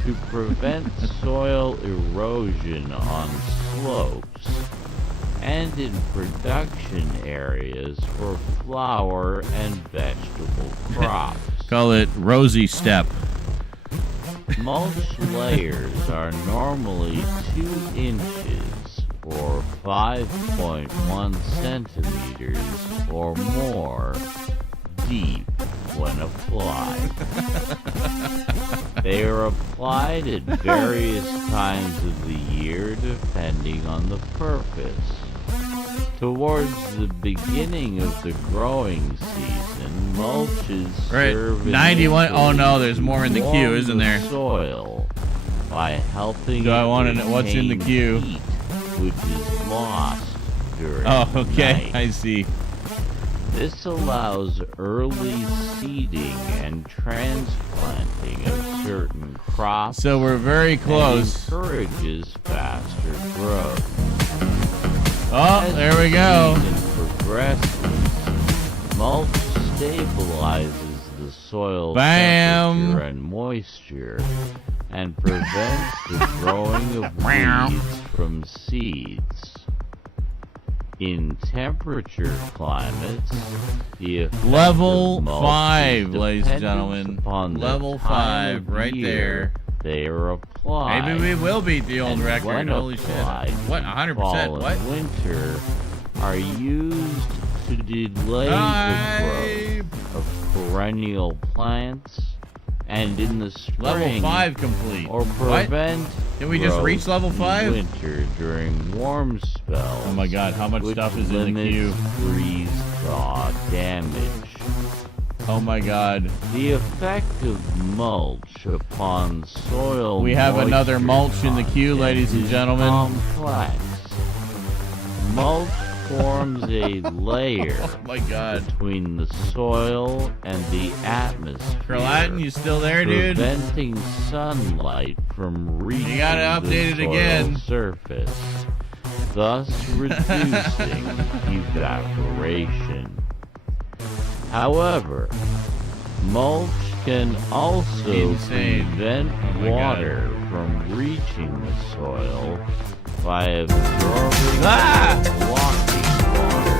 to prevent soil erosion on slopes, and in production areas for flower and vegetable crops. Call it Rosie Step. Mulch layers are normally 2 inches or 5.1 centimeters or more deep when applied. They are applied at various times of the year depending on the purpose. Towards the beginning of the growing season, mulches serve 91. Oh no, there's more in the queue, warm isn't there? Soil by helping. Do I want to know what's in the retain queue? heat, which is lost during Oh, the okay, night. I see. This allows early seeding and transplanting of certain crops. So we're very close. And encourages faster growth. Oh, As there we the go. season progresses, mulch stabilizes the soil Bam! temperature and moisture, and prevents the growing of weeds from seeds. In temperature climates, the effect Level of mulch 5, is ladies and dependent gentlemen. upon the Level time 5, of right year there. They are applied. Maybe we will beat the old and record. when Holy shit. applied What? in 100%? fall What? and winter are used to delay the growth of perennial plants, and in the spring Level 5 complete. or What? prevent Did we just growth reach level in 5? winter during warm spells. Oh my god, how much which stuff is in the limits queue? freeze thaw damage. Oh my god. The effect of mulch upon soil. We have another moisture mulch in the queue, content ladies and is gentlemen. Complex. Mulch forms a layer Oh my god. between the soil and the atmosphere. Kralatin, you still there, dude? Preventing sunlight from reaching You gotta update it the soil again. surface, thus reducing evaporation. However, mulch can also Insane. prevent Oh my water from reaching the soil by absorbing walking water.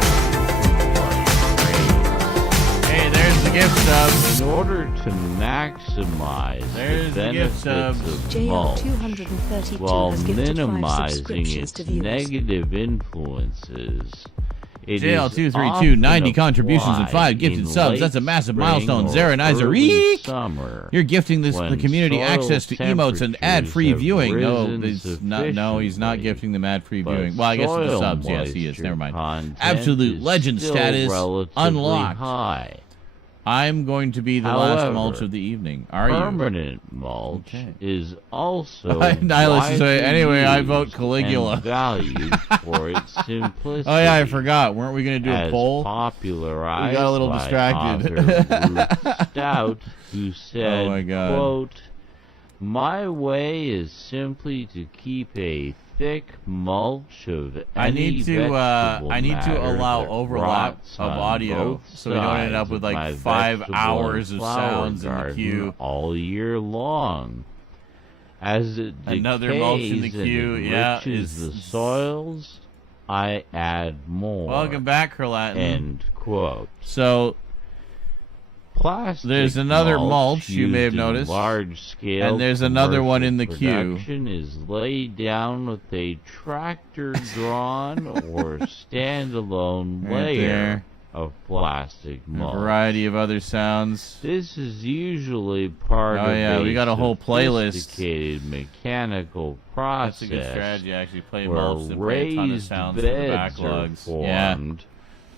Hey, there's the gift stub. In order to maximize There's the the gift benefits subs. of JL mulch 232 while has gifted 5 minimizing subscriptions its to viewers. negative influences, it is JL232, 90 often contributions and 5 applied gifted in subs. late That's a massive spring milestone. or Zarenizer, early eek! summer, You're gifting the when community soil access to emotes and ad-free temperatures viewing. have No, risen it's not, no, he's not sufficiently, gifting them ad-free but viewing. Well, I guess the soil subs, yes, he is. moisture Never mind. content Absolute is legend still status relatively unlocked. high. I'm going to be the However, last mulch of the evening. Are you? permanent mulch Okay. is also Nihilus, so anyway, I vote used Caligula. and valued for its simplicity. Oh yeah, I forgot. Weren't we going to do a as poll? popularized We got a little by distracted. author Ruth Stout, who said, Oh my God. quote, "My way is simply to keep a thick mulch of I any need to vegetable matter allow that overlap rots of on audio, both so we don't end up sides with of like my 5 vegetable hours and of flower sounds in the garden queue. all year long. As it Another mulch in the decays and queue, yeah, enriches is- the soils, I add more." Welcome back, Kralatin. End quote. So Plastic there's another mulch you may have used in noticed, large scale and there's another one in the commercial queue. production is laid down with a tractor drawn or standalone Right layer there. of plastic A mulch. variety of other sounds. This is usually part Oh of yeah, we got a whole playlist. sophisticated mechanical process. That's a good strategy, actually. Play where mulch and play a ton of raised sounds for the beds are backlogs. Yeah. formed.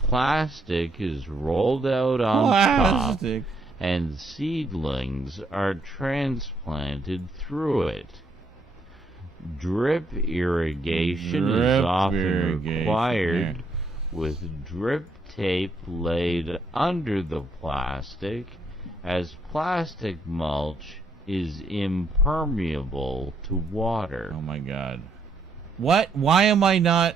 Plastic is rolled out on Plastic. top, and seedlings are transplanted through it. Drip irrigation is Drip often irrigation, required, with drip tape laid under the plastic, as plastic mulch is impermeable to water. Oh my god. What? Why am I not...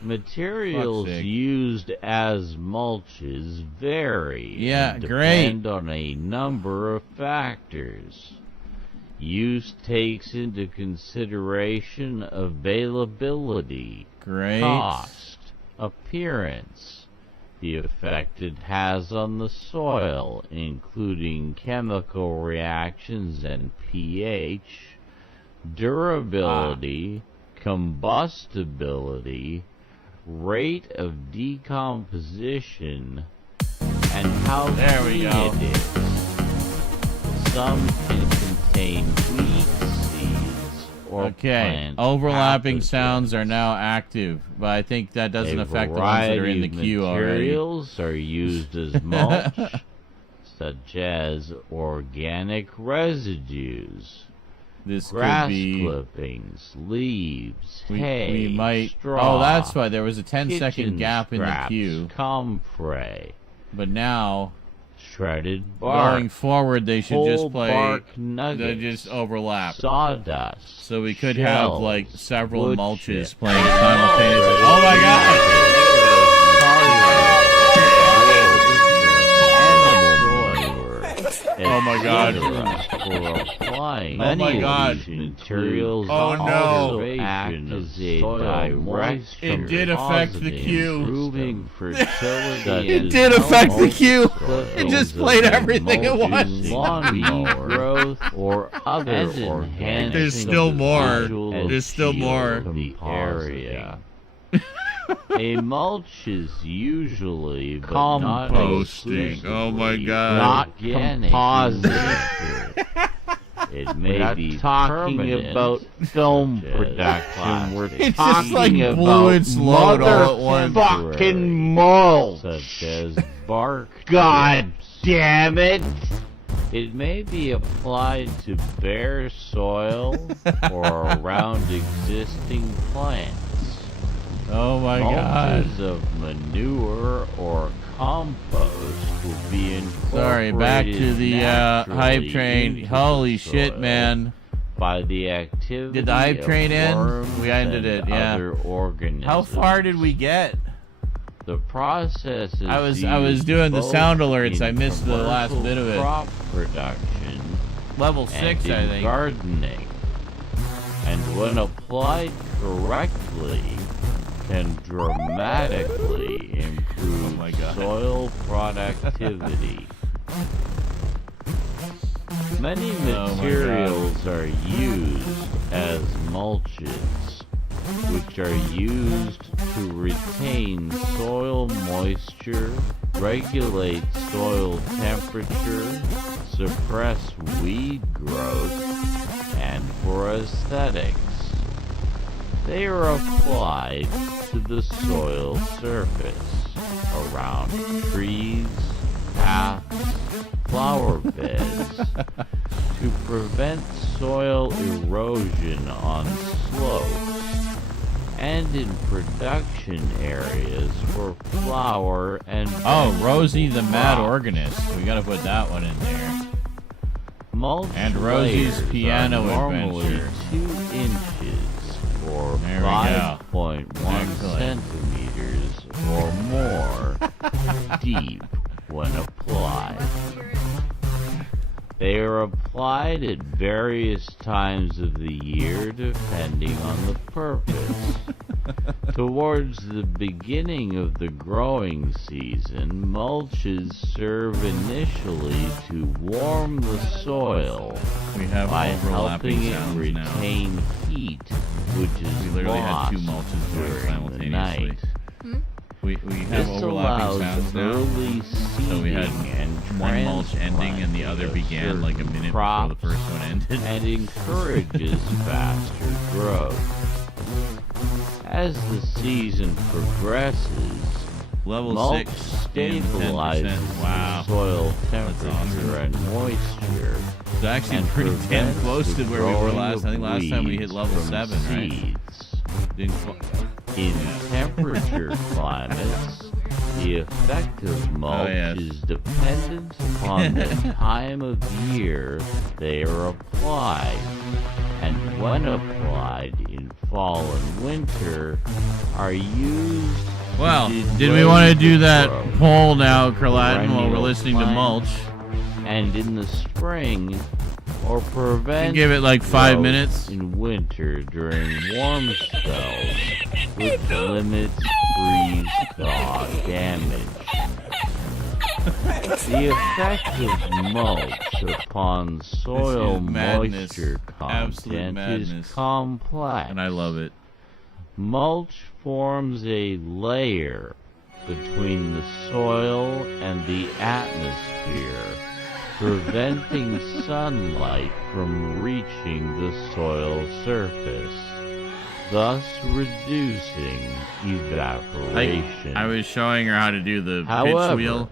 Materials Fuck's sake. used as mulches vary Yeah, and great. depend on a number of factors. Use takes into consideration availability, Great. cost, appearance, the effect it has on the soil, including chemical reactions and pH, durability, combustibility, rate of decomposition, and how There we clean go. it is. Some can contain weed seeds or Okay, plant overlapping pathogens. sounds are now active, but I think that doesn't A affect the ones that are in the variety queue of already. materials are used as mulch, such as organic residues, This grass could be... clippings, leaves, hay, we might... straw, Oh, that's why there was a 10-second kitchen gap in the scraps, queue. comfrey, But now, shredded bark, going forward, they should whole just play... bark They nuggets, just overlap. sawdust, So we could have, shells, like, several wood mulches chips, playing simultaneously. Oh my god! animal manure, for applying Oh my any God. of these materials Oh, no. also act as a direct It did affect the queue. improving fertility. It did affect the queue. It just played everything at once. Lawn growth or other organic. There's still more. There's still more. The area. A mulch is usually but not Composting. Oh my God. not compositing. It may be talking permanent, about film production. We're It's talking just like blue about and slowed all at once. fucking mulch, such as bark. God damn it! It may be applied to bare soil or around existing plants. Oh my God. Mulches of manure or compost will be incorporated. Sorry, back to the hype naturally train. into Holy the shit, soil man. By the activity Did the hype of train end? worms We ended and it, yeah. other organisms. How far did we get? The process is I was doing the both sound alerts. I in missed the last commercial bit of it. Crop production, Level 6, and I in think. gardening, and when applied correctly, can dramatically improve soil productivity. Many materials are used as mulches, which are used to retain soil moisture, regulate soil temperature, suppress weed growth, and for aesthetics. They are applied to the soil surface, around trees, paths, flower beds, to prevent soil erosion on slopes, and in production areas for flower and Rosie the Mad crops. Organist. We gotta put that one in there. Mulch And Rosie's layers Piano are normally Adventure. 2 inches or There we 5.1 Excellent. centimeters or more deep when applied. They are applied at various times of the year depending on the purpose. Towards the beginning of the growing season, mulches serve initially to warm the soil We have by overlapping helping it sounds now. retain heat, which is We literally had lost two mulches going during the simultaneously. night. We have This overlapping allows sounds now. early So we had seeding and one mulch ending and the other transplanting began of like a certain minute before the crops first one ended. and encourages faster growth. As the season progresses, Level mulch 6 in 10%. stabilizes Wow. the soil That's temperature awesome. and moisture. It's actually and pretty damn prevents close the to where we were growing last. I of think last time we hit weeds level from 7, right? seeds. Didn't In temperature climates, the effect of mulch yes. is dependent upon the time of year they are applied, and when applied in fall and winter, are used Well, to did we want to delay do the that growth poll now, of Carlatin, while we're perennial listening to mulch? plants, and in the spring, or prevent Give it like 5 growth minutes. in winter during warm spells, which limits freeze-thaw damage. The effect of mulch upon soil This is madness. moisture Absolute content madness. is complex. And I love it. Mulch forms a layer between the soil and the atmosphere, preventing sunlight from reaching the soil surface, thus reducing evaporation. I was showing her how to do the pitch However, wheel,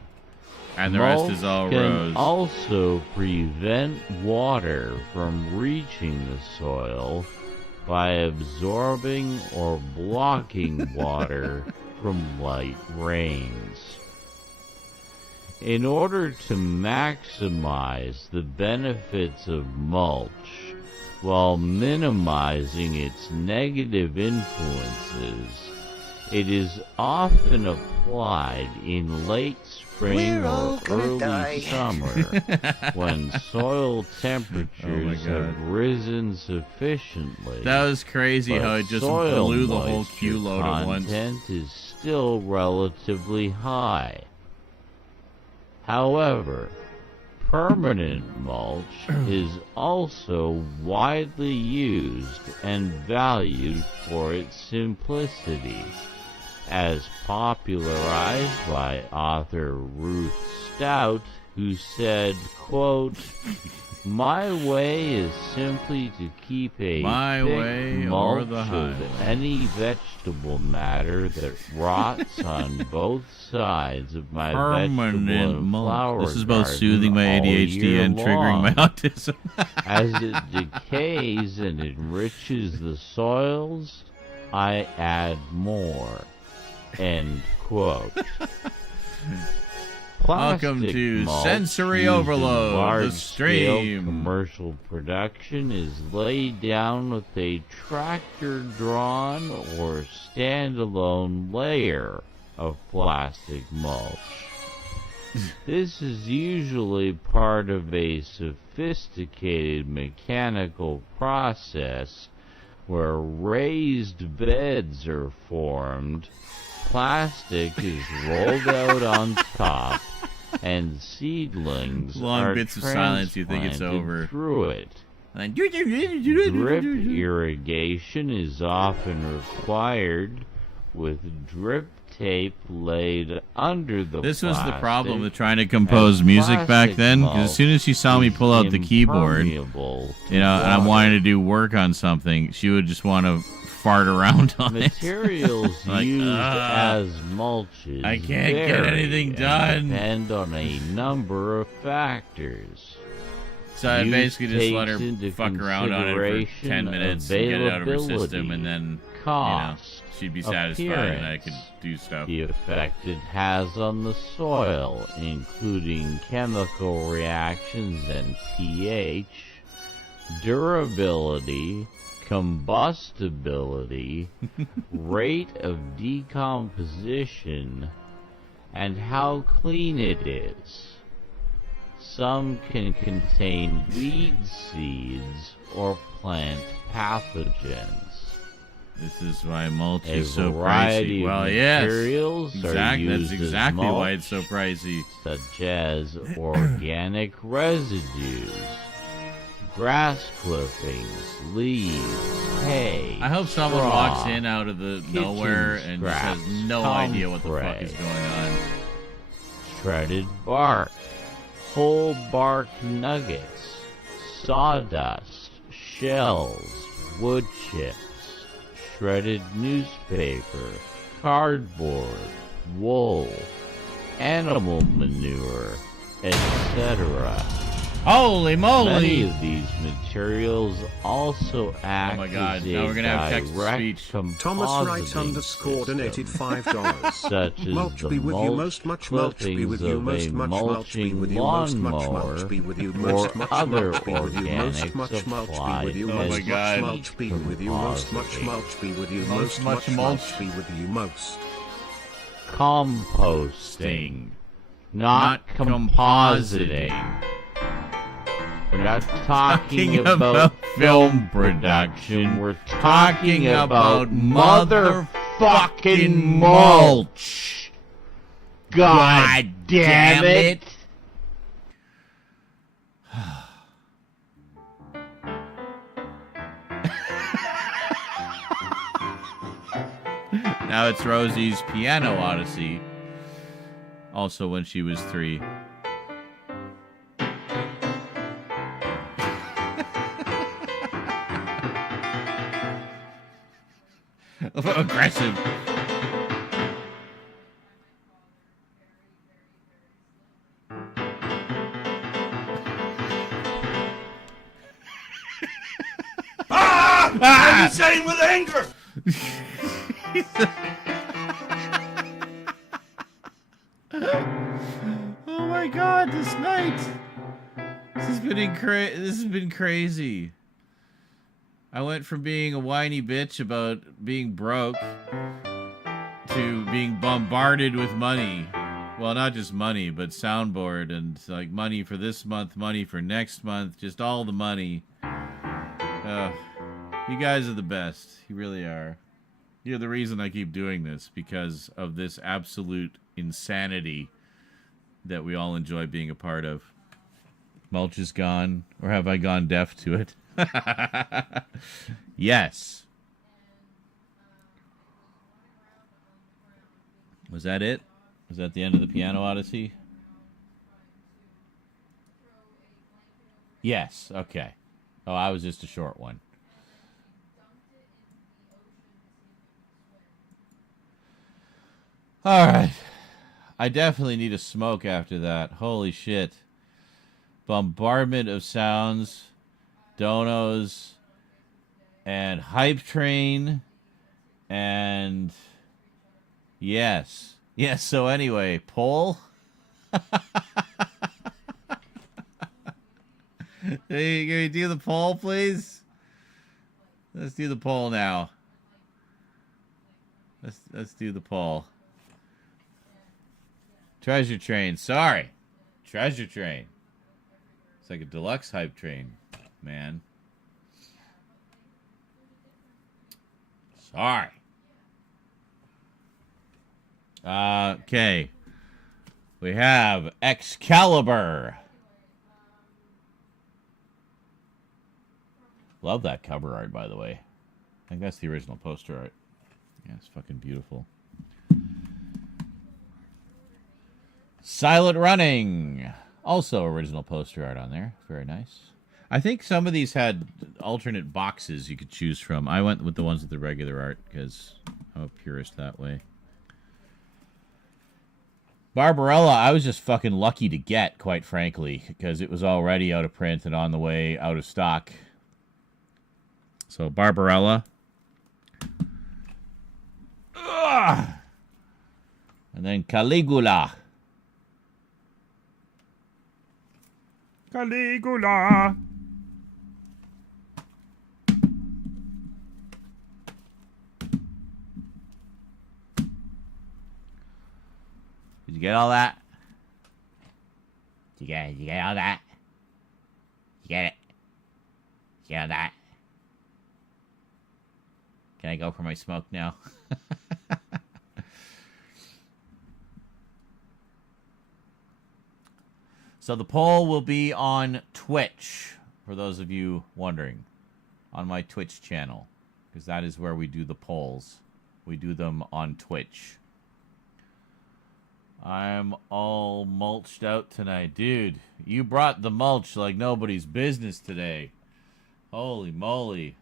and the rest mulch is all can rose. also prevent water from reaching the soil by absorbing or blocking water from light rains. In order to maximize the benefits of mulch while minimizing its negative influences, It is often applied in late spring or early summer when soil temperatures have risen sufficiently. That was crazy how it just blew the whole Q load at once. Content is still relatively high. However, permanent mulch is also widely used and valued for its simplicity, as popularized by author Ruth Stout, who said, quote, "My way is simply to keep a thick mulch of any vegetable matter that rots on both sides of my vegetable and flower This is both garden soothing my all ADHD year and triggering my long. autism. As it decays and enriches the soils, I add more." End quote. Welcome to Sensory Overload, the stream. Commercial production is laid down with a tractor-drawn or standalone layer of plastic mulch. This is usually part of a sophisticated mechanical process where raised beds are formed, plastic is rolled out on top, and seedlings Long are bits of silence, you think it's transplanted over. through it. Drip irrigation is often required, with drip tape laid under the This was the plastic, problem with trying to compose music back plastic then, because as soon as she saw me pull out the keyboard, impermeable to you know, and I water. wanted to do work on something, she would just want to fart around on Materials it. Like, used as mulches I can't get anything and done. depend on a number of factors. So I Use basically just let her takes into fuck around on it for 10 consideration minutes and get it out of her system, and then, cost, she'd be satisfied and I could do stuff. The effect it has on the soil, including chemical reactions and pH, durability, combustibility, rate of decomposition, and how clean it is. Some can contain weed seeds or plant pathogens. This is why mulch A is so variety pricey. of Well, yes, materials are used that's exactly as why mulch, it's so pricey. such as organic residues, grass clippings, leaves, hay. I hope someone straw, walks in out of the kitchen nowhere and just has scraps, no idea what the fuck is comfrey, going on. shredded bark, whole bark nuggets, sawdust, shells, wood chips, shredded newspaper, cardboard, wool, animal manure, etc. Holy moly! Many of these materials also act my God, as now a we're gonna have text-to-speech. direct Thomas Wright compositing donated system, $5. such as Mulch the be with you, most much mulch be clippings with you, of most a much mulch be mulching with you, most much lawnmower mulch be with you, or most much other mulch be with you, most organic much mulch be supplied with you, Oh my most God. much mulch be with you, most much compositing. mulch be with you, Most most much much mulch. mulch be with you, most. Composting, not compositing. We're not talking about film production. We're talking about motherfucking mulch. God damn it. Now it's Rosie's Piano Odyssey. Also when she was 3. Aggressive. I'm insane with anger! Oh my God, this night. This has been crazy. I went from being a whiny bitch about being broke to being bombarded with money. Well, not just money, but soundboard and like money for this month, money for next month, just all the money. You guys are the best. You really are. You're the reason I keep doing this, because of this absolute insanity that we all enjoy being a part of. Mulch is gone, or have I gone deaf to it? Yes. Was that it? Was that the end of the Piano Odyssey? Yes, okay. Oh, I was just a short one. All right. I definitely need a smoke after that. Holy shit. Bombardment of sounds, donos, and hype train, and yes. Yes, so anyway, poll. Hey, can we do the poll, please? Let's do the poll now. Let's do the poll. Treasure Train. Sorry. Treasure Train. It's like a deluxe hype train, man. Sorry. Okay. We have Excalibur. Love that cover art, by the way. I think that's the original poster art. Yeah, it's fucking beautiful. Silent Running. Also original poster art on there. Very nice. I think some of these had alternate boxes you could choose from. I went with the ones with the regular art because I'm a purist that way. Barbarella, I was just fucking lucky to get, quite frankly, because it was already out of print and on the way out of stock. So, Barbarella. Ugh! And then Caligula. Caligula. Did you get all that? Did you get all that? You get it? You get all that? Can I go for my smoke now? So the poll will be on Twitch, for those of you wondering, on my Twitch channel, because that is where we do the polls. We do them on Twitch. I'm all mulched out tonight. Dude, you brought the mulch like nobody's business today. Holy moly.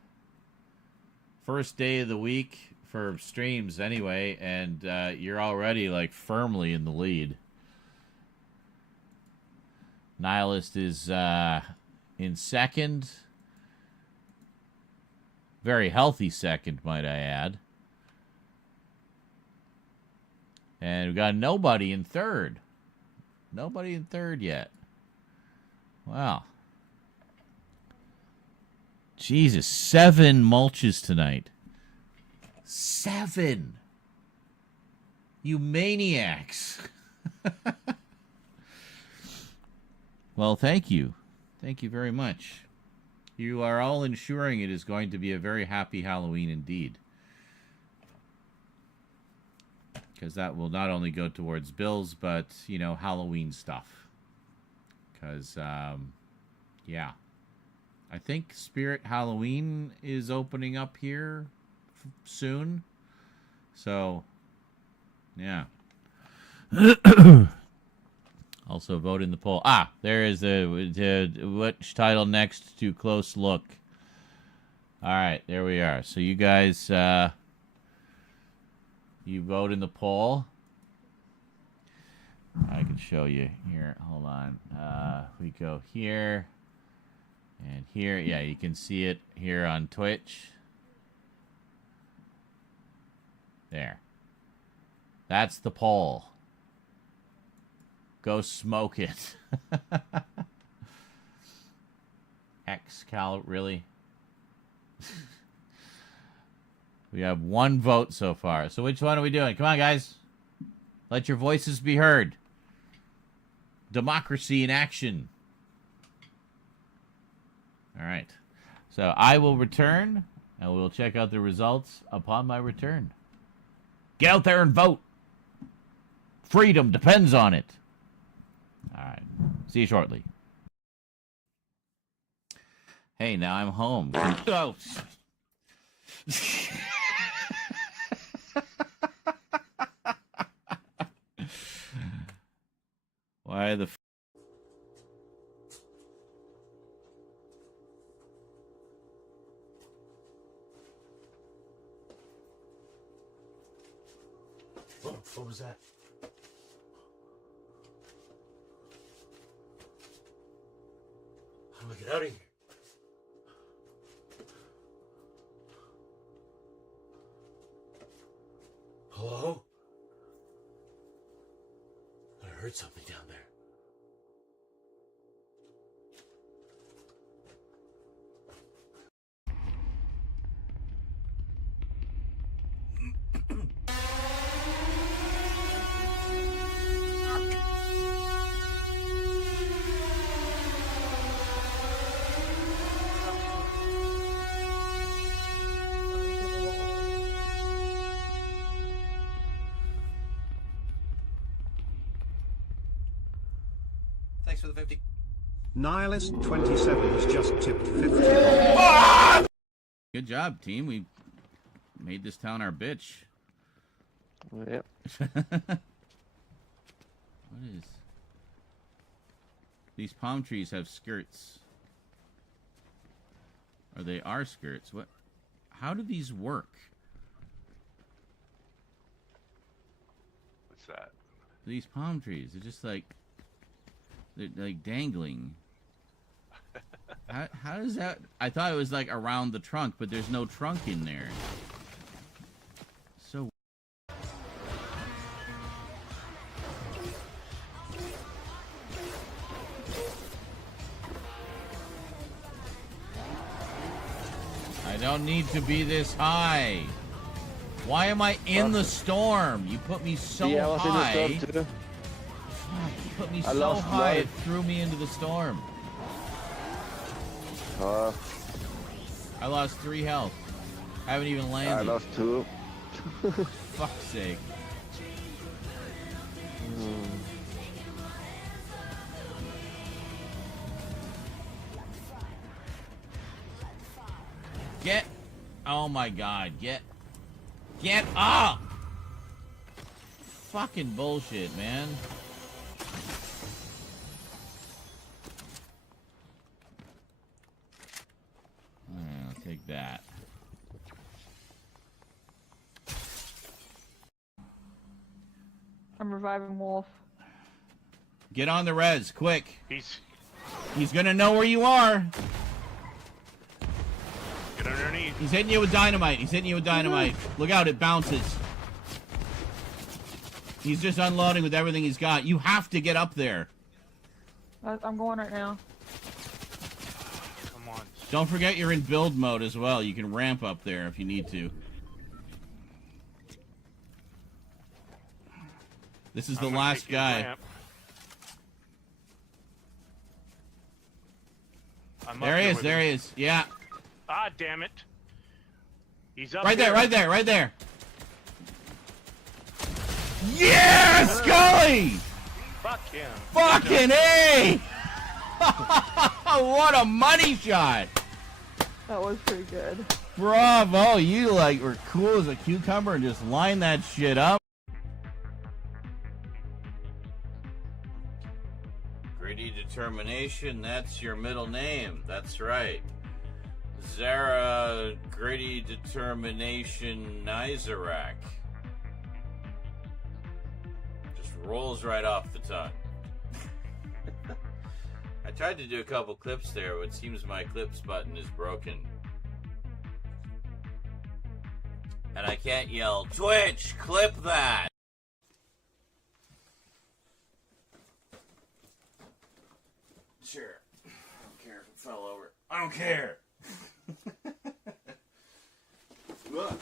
First day of the week for streams anyway, and you're already like firmly in the lead. Nihilist is in second. Very healthy second, might I add. And we've got nobody in third. Nobody in third yet. Wow. Jesus, 7 mulches tonight. 7! You maniacs. Well, thank you. Thank you very much. You are all ensuring it is going to be a very happy Halloween indeed. Because that will not only go towards bills, but, you know, Halloween stuff. Because, yeah. I think Spirit Halloween is opening up here soon. So, yeah. Also, vote in the poll. Ah, there is the which title next to Close Look. All right, there we are. So you guys, you vote in the poll. I can show you here. Hold on. We go here and here. Yeah, you can see it here on Twitch. There. That's the poll. Go smoke it. Excalibur, really? We have 1 vote so far. So which one are we doing? Come on, guys. Let your voices be heard. Democracy in action. All right. So I will return, and we'll check out the results upon my return. Get out there and vote. Freedom depends on it. All right. See you shortly. Hey, now I'm home. Oh. Why the What was that? How do I get out of here? Hello? I heard something down there. Thanks for the 50. Nihilist27 has just tipped 50. Good job, team. We made this town our bitch. Yep. What is... These palm trees have skirts. Or they are skirts. What? How do these work? What's that? These palm trees, they're just like... They're like dangling. How does that... I thought it was like around the trunk, but there's no trunk in there. So... I don't need to be this high. Why am I in the storm? You put me so Yeah, I was high. in the storm too. You put me I so lost high, blood. it threw me into the storm. I lost 3 health. I haven't even landed. I lost 2. Fuck's sake. Get... Oh my god, get up! Fucking bullshit, man. I'll take that. I'm reviving Wolf. Get on the res, quick. He's gonna know where you are. get underneath. He's hitting you with dynamite. He's hitting you with dynamite. Look out, it bounces. He's just unloading with everything he's got. You have to get up there. I'm going right now. Come on. Don't forget you're in build mode as well. You can ramp up there if you need to. This is the last guy. There he is, there he is. Yeah. Ah, damn it. He's up Right there, right there, right there. Yeah, Scully! Fuck him. Fucking A! What a money shot! That was pretty good. Bravo, you like were cool as a cucumber and just lined that shit up. Gritty Determination, that's your middle name. That's right. Zara Gritty Determination Nizarak. Just rolls right off the tongue. I tried to do a couple clips there, but it seems my clips button is broken. And I can't yell, Twitch, clip that! Sure. I don't care if it fell over. I don't care! Look.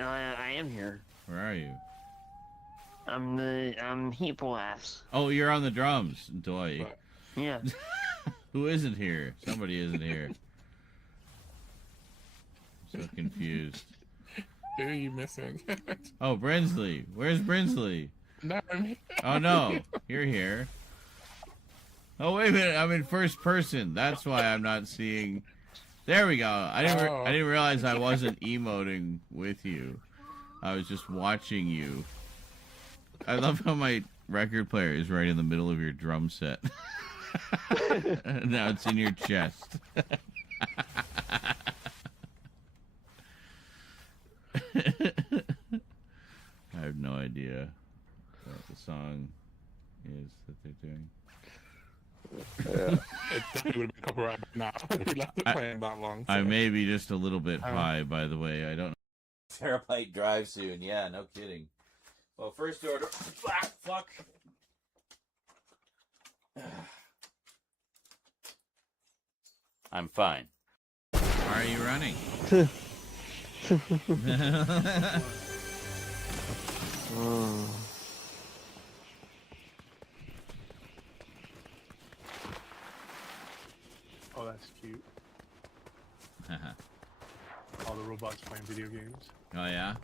No, I am here. Where are you? I'm Heat Blast. Oh, you're on the drums, Doy. Yeah. Who isn't here? Somebody isn't here. I'm so confused. Who are you missing? Oh, Brinsley. Where's Brinsley? No, I'm here. Oh, no. You're here. Oh, wait a minute. I'm in first person. That's why I'm not seeing... There we go. I didn't realize I wasn't emoting with you. I was just watching you. I love how my record player is right in the middle of your drum set. Now it's in your chest. I have no idea what the song is that they're doing. It definitely would have been copyrighted now. We left it playing that long. I may be just a little bit high, by the way. I don't know. Terabyte drive soon. Yeah, no kidding. Well, first order. Ah, fuck. I'm fine. Why are you running? Oh, that's cute. All the robots playing video games. Oh, yeah?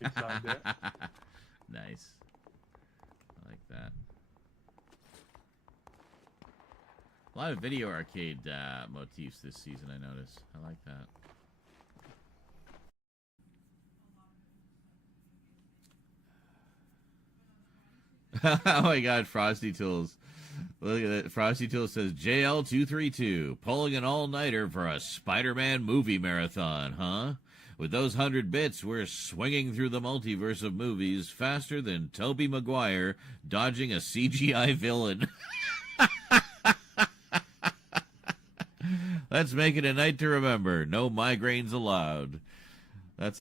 Inside there. Nice. I like that. A lot of video arcade motifs this season, I noticed. I like that. Oh my god, Frosty Tools. Look at that. Frosty Tools says, JL232, pulling an all-nighter for a Spider-Man movie marathon, huh? With those 100 bits, we're swinging through the multiverse of movies faster than Tobey Maguire dodging a CGI villain. Let's make it a night to remember. No migraines allowed. That's...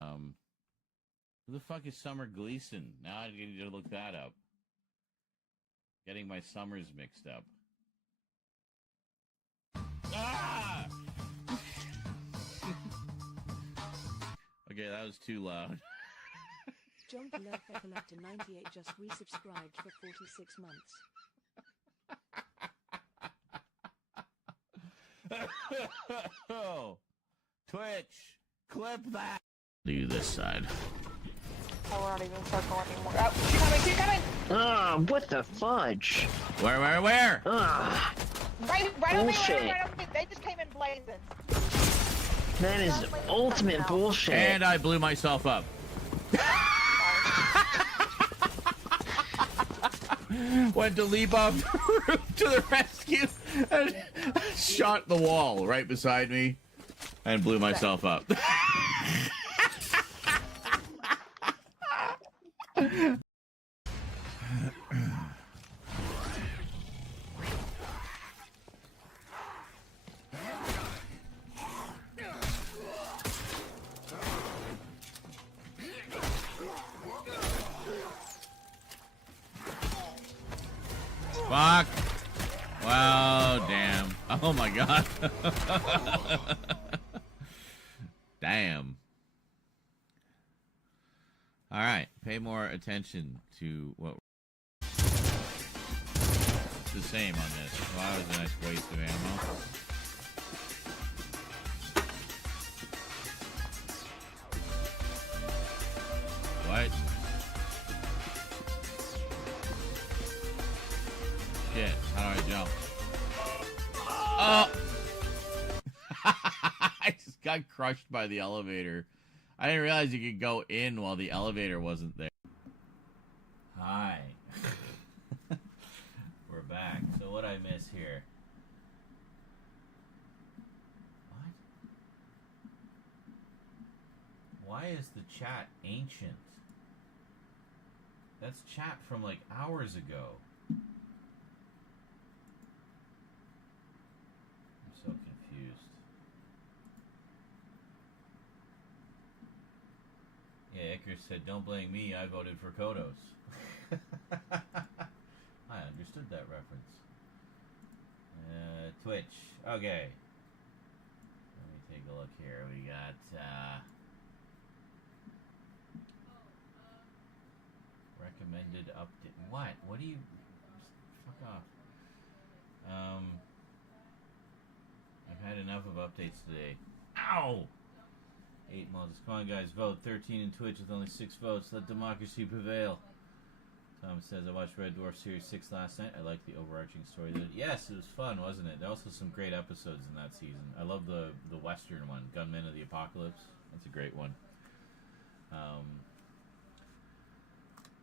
Who the fuck is Summer Gleason? Now I need to look that up. Getting my summers mixed up. Ah! Okay, that was too loud. John Love Collector 98 just resubscribed for 46 months. Oh, Twitch, clip that. Do this side. Oh, we're not even circle anymore. Oh, keep coming, keep coming! Ah, what the fudge? Where? Ah, Right on me, bullshit. right on me. They just came in blazing. That is ultimate bullshit. And I blew myself up. Went to leap off the roof to the rescue and shot the wall right beside me and blew myself up. Fuck. Wow, damn. Oh my god. Damn. Alright, pay more attention to what... It's the same on this. Wow, that was a nice waste of ammo. What? Shit, how do I jump? Oh! I just got crushed by the elevator. I didn't realize you could go in while the elevator wasn't there. Hi. We're back. So what'd I miss here? What? Why is the chat ancient? That's chat from like hours ago. So confused. Yeah, Icarus said, don't blame me, I voted for Kodos. I understood that reference. Twitch. Okay. Let me take a look here. We got, recommended update. What? What do you... Fuck off. I've had enough of updates today. Ow! 8 months. Come on, guys, vote. 13 in Twitch with only 6 votes. Let democracy prevail. Thomas says, I watched Red Dwarf Series 6 last night. I liked the overarching story. Yes, it was fun, wasn't it? There were also some great episodes in that season. I love the Western one, Gunmen of the Apocalypse. That's a great one.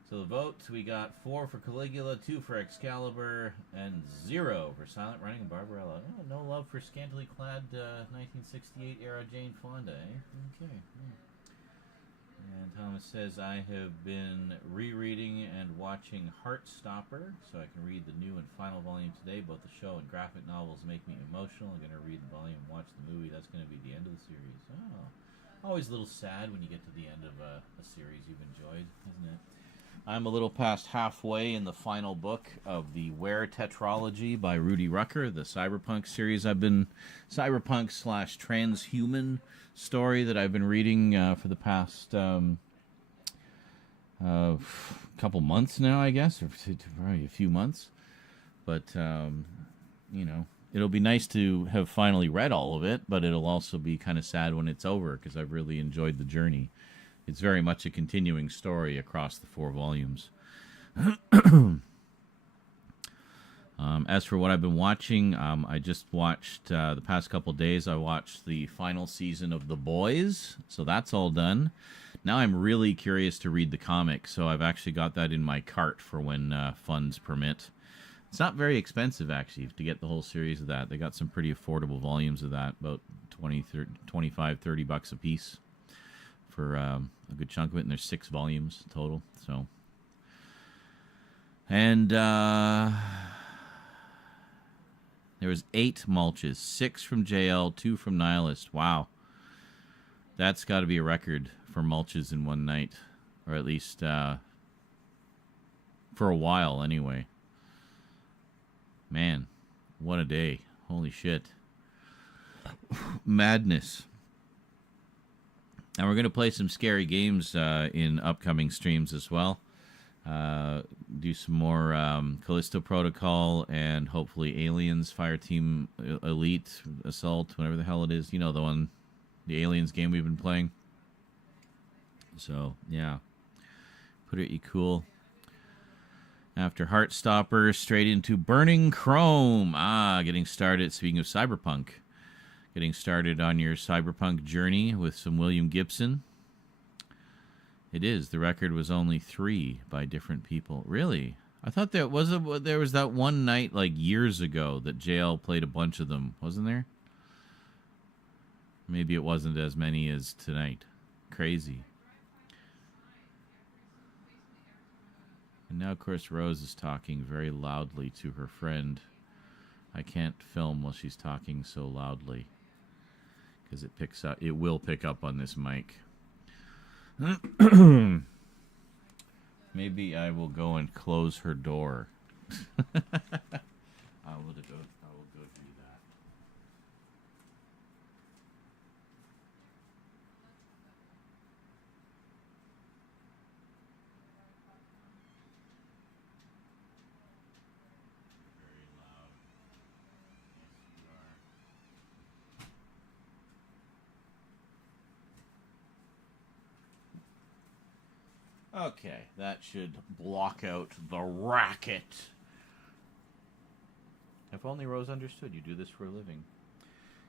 So the vote, we got 4 for Caligula, 2 for Excalibur, and 0 for Silent Running and Barbarella. Oh, no love for scantily clad 1968 era Jane Fonda, eh? Okay. And Thomas says, I have been rereading and watching Heartstopper, so I can read the new and final volume today. Both the show and graphic novels make me emotional. I'm going to read the volume and watch the movie. That's going to be the end of the series. Oh, always a little sad when you get to the end of a series you've enjoyed, isn't it? I'm a little past halfway in the final book of the Ware Tetralogy by Rudy Rucker, the cyberpunk series cyberpunk/transhuman story that I've been reading for the past couple months now, I guess, or probably a few months. But, you know, it'll be nice to have finally read all of it, but it'll also be kind of sad when it's over because I've really enjoyed the journey. It's very much a continuing story across the 4 volumes. As for what I've been watching, I just watched, the past couple days, I watched the final season of The Boys, so that's all done. Now I'm really curious to read the comic, so I've actually got that in my cart for when funds permit. It's not very expensive, actually, to get the whole series of that. They got some pretty affordable volumes of that, about 25, 30 bucks a piece for a good chunk of it, and there's 6 volumes total. So, and there was 8 mulches, 6 from JL, 2 from Nihilist. Wow, that's got to be a record for mulches in one night, or at least for a while, anyway. Man, what a day! Holy shit, madness. And we're going to play some scary games in upcoming streams as well. Do some more Callisto Protocol and hopefully Aliens, Fireteam Elite, Assault, whatever the hell it is. You know, the one, the Aliens game we've been playing. So, yeah. Pretty cool. After Heartstopper, straight into Burning Chrome. Getting started, speaking of Cyberpunk. Getting started on your cyberpunk journey with some William Gibson. It is. The record was only 3 by different people. Really? I thought there was that one night like years ago that JL played a bunch of them, wasn't there? Maybe it wasn't as many as tonight. Crazy. And now, of course, Rose is talking very loudly to her friend. I can't film while she's talking so loudly, because it picks up. It will pick up on this mic. Maybe I will go and close her door. I will go do that. Very loud. Yes, you are. Okay, that should block out the racket. If only Rose understood. You do this for a living.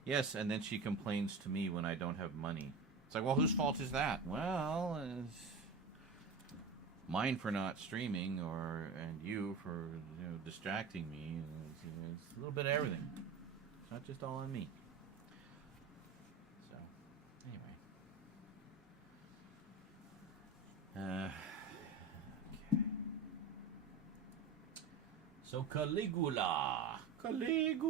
Yes, and then she complains to me when I don't have money. It's like, well, whose fault is that? Well, it's mine for not streaming, and you for distracting me. It's a little bit of everything. It's not just all on me. So, anyway. Okay. So Caligula. Wait a minute.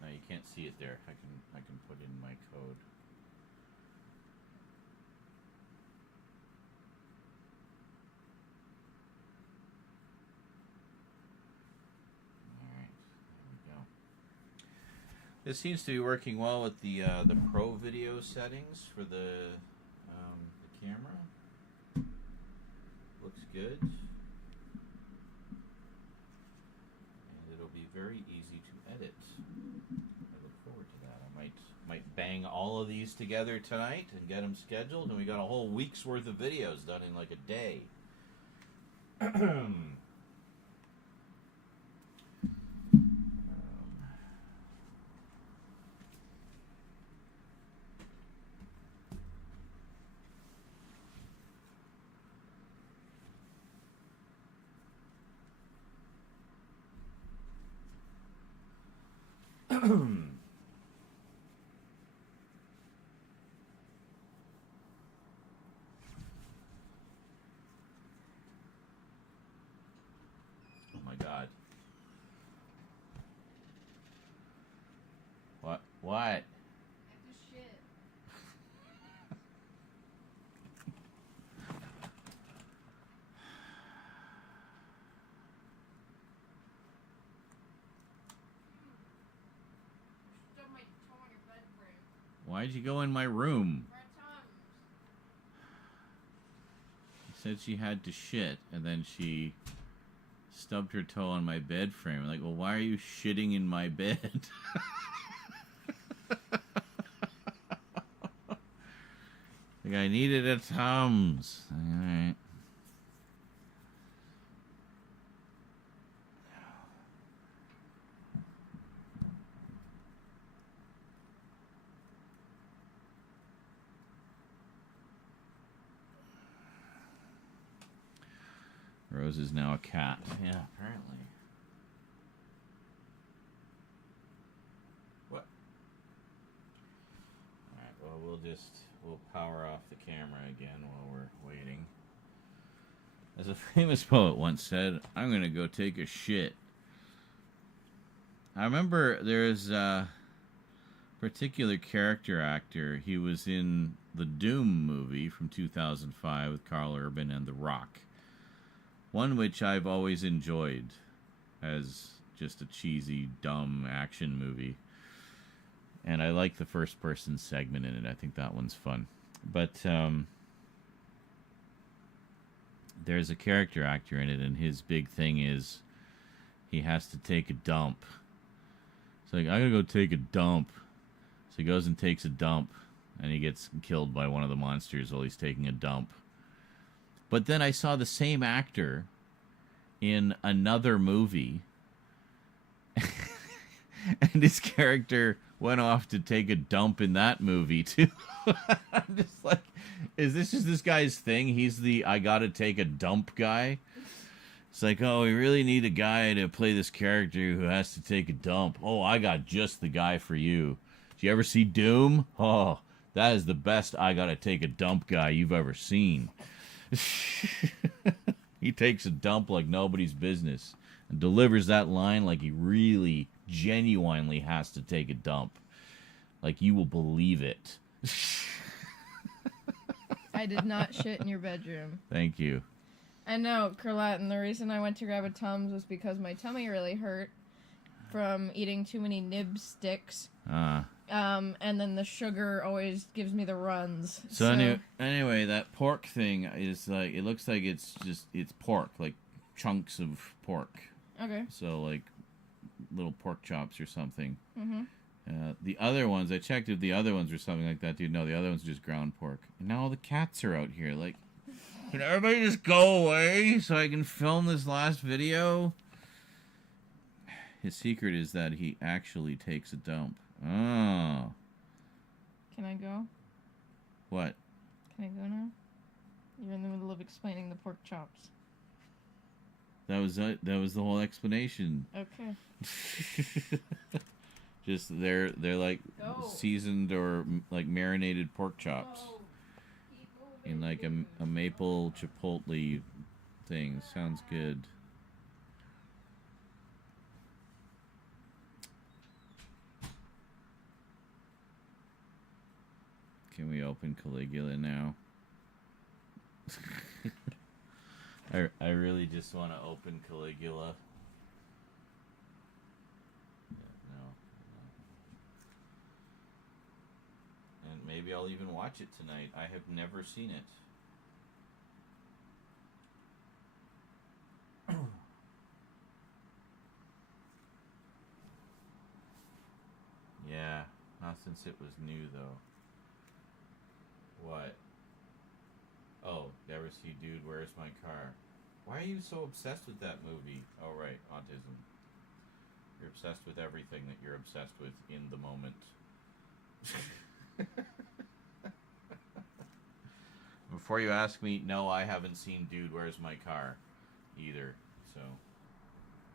No, you can't see it there. I can put in my code. All right. There we go. This seems to be working well with the Pro Video settings for the camera. looks good. And it'll be very easy to edit. I look forward to that. I might bang all of these together tonight and get them scheduled, and we got a whole week's worth of videos done in like a day. Oh my God. What? Why'd you go in my room? She said she had to shit, and then she stubbed her toe on my bed frame. I'm like, well, why are you shitting in my bed? Like, I needed a Tums. Alright. Rose is now a cat. Yeah, apparently. What? Alright, well, we'll power off the camera again while we're waiting. As a famous poet once said, I'm gonna go take a shit. I remember there's a particular character actor. He was in the Doom movie from 2005 with Carl Urban and The Rock. One which I've always enjoyed as just a cheesy, dumb action movie. And I like the first-person segment in it. I think that one's fun. But there's a character actor in it, and his big thing is he has to take a dump. It's like, I gotta go take a dump. So he goes and takes a dump, and he gets killed by one of the monsters while he's taking a dump. But then I saw the same actor in another movie, and his character went off to take a dump in that movie, too. I'm just like, is this just this guy's thing? He's the I gotta take a dump guy? It's like, oh, we really need a guy to play this character who has to take a dump. Oh, I got just the guy for you. Did you ever see Doom? Oh, that is the best I gotta take a dump guy you've ever seen. He takes a dump like nobody's business and delivers that line like he really genuinely has to take a dump. Like you will believe it. I did not shit in your bedroom. Thank you. I know, Curlat, and the reason I went to grab a Tums was because my tummy really hurt from eating too many nib sticks. And then the sugar always gives me the runs. So anyway, that pork thing is like, it looks like it's pork, like chunks of pork. Okay. So like little pork chops or something. Mm-hmm. The other ones, I checked if the other ones were something like that, dude. No, the other ones are just ground pork. And now all the cats are out here. Like, can everybody just go away so I can film this last video? His secret is that he actually takes a dump. Oh. Can I go? What? Can I go now? You're in the middle of explaining the pork chops. That was it. That was the whole explanation. Okay. Just they're like seasoned or like marinated pork chops in like a maple chipotle thing. Sounds good. Can we open Caligula now? I really just want to open Caligula. No. And maybe I'll even watch it tonight. I have never seen it. Since it was new, though. What? Oh, never see Dude, Where's My Car? Why are you so obsessed with that movie? Oh, right, autism. You're obsessed with everything that you're obsessed with in the moment. Before you ask me, no, I haven't seen Dude, Where's My Car? Either. So,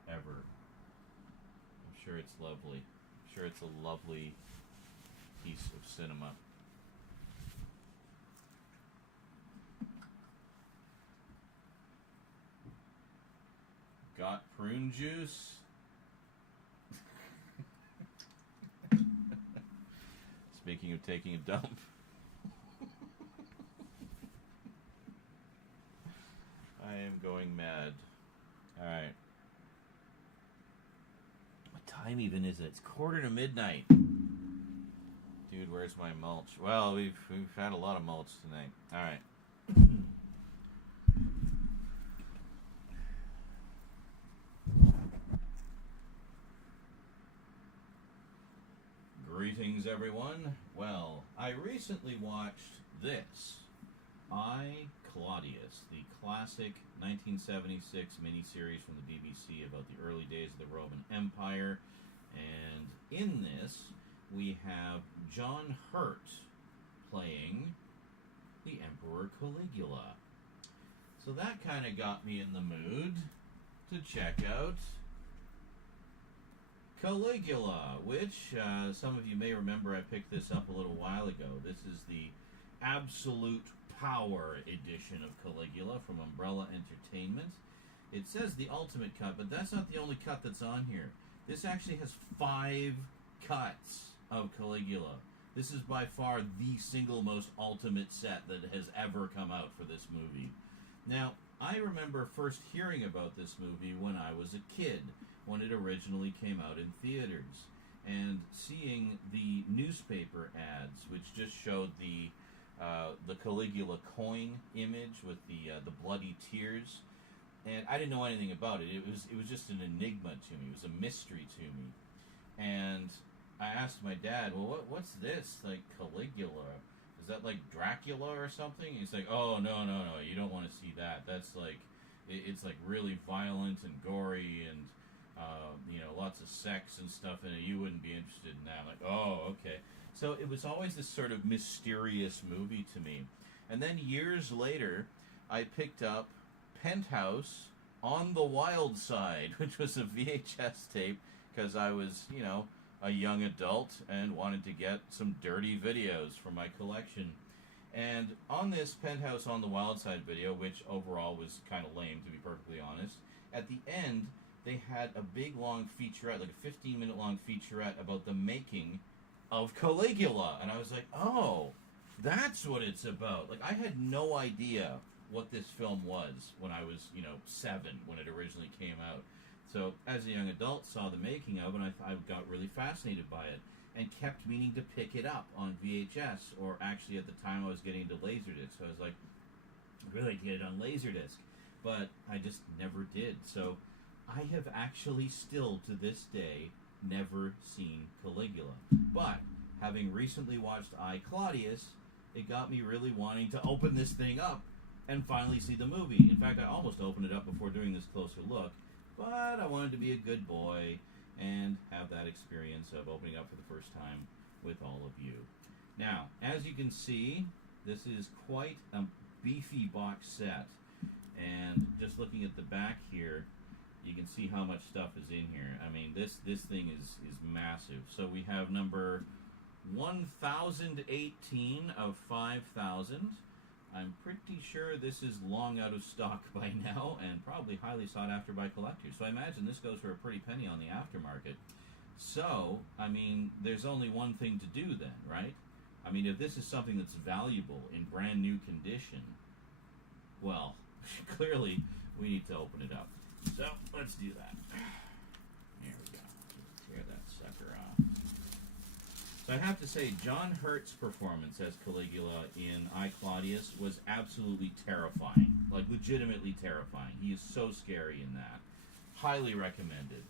ever. I'm sure it's lovely. I'm sure it's a lovely piece of cinema. Got prune juice? Speaking of taking a dump. I am going mad. Alright. What time even is it? It's 1:45. Dude, where's my mulch? Well, we've had a lot of mulch tonight. Alright. Greetings, everyone. Well, I recently watched this. I, Claudius, the classic 1976 miniseries from the BBC about the early days of the Roman Empire. And in this, we have John Hurt playing the Emperor Caligula. So that kind of got me in the mood to check out Caligula, which some of you may remember I picked this up a little while ago. This is the Absolute Power edition of Caligula from Umbrella Entertainment. It says the Ultimate Cut, but that's not the only cut that's on here. This actually has 5 cuts of Caligula. This is by far the single most ultimate set that has ever come out for this movie. Now, I remember first hearing about this movie when I was a kid, when it originally came out in theaters, and seeing the newspaper ads, which just showed the Caligula coin image with the bloody tears, and I didn't know anything about it. It was just an enigma to me. It was a mystery to me, and I asked my dad, "Well, what's this? Like Caligula? Is that like Dracula or something?" And he's like, "Oh, no, you don't want to see that. That's like, it's like really violent and gory and lots of sex and stuff in it. You wouldn't be interested in that." I'm like, "Oh, okay." So it was always this sort of mysterious movie to me. And then years later, I picked up Penthouse on the Wild Side, which was a VHS tape because I was, a young adult and wanted to get some dirty videos for my collection. And on this Penthouse on the Wild Side video, which overall was kind of lame, to be perfectly honest, at the end, they had a big, long featurette, like a 15-minute long featurette about the making of Caligula. And I was like, oh, that's what it's about. Like, I had no idea what this film was when I was, 7, when it originally came out. So, as a young adult, saw the making of it, and I got really fascinated by it, and kept meaning to pick it up on VHS, or actually at the time I was getting into Laserdisc. So I was like, I'd really like to get it on Laserdisc, but I just never did. So, I have actually still, to this day, never seen Caligula. But, having recently watched I, Claudius, it got me really wanting to open this thing up and finally see the movie. In fact, I almost opened it up before doing this closer look, but I wanted to be a good boy and have that experience of opening up for the first time with all of you. Now, as you can see, this is quite a beefy box set. And just looking at the back here, you can see how much stuff is in here. I mean, this thing is massive. So we have number 1018 of 5,000. I'm pretty sure this is long out of stock by now and probably highly sought after by collectors. So I imagine this goes for a pretty penny on the aftermarket. So, I mean, there's only one thing to do then, right? I mean, if this is something that's valuable in brand new condition, well, clearly we need to open it up. So, let's do that. Here we go. Just tear that sucker off. So I have to say, John Hurt's performance as Caligula in I, Claudius was absolutely terrifying. Like, legitimately terrifying. He is so scary in that. Highly recommended.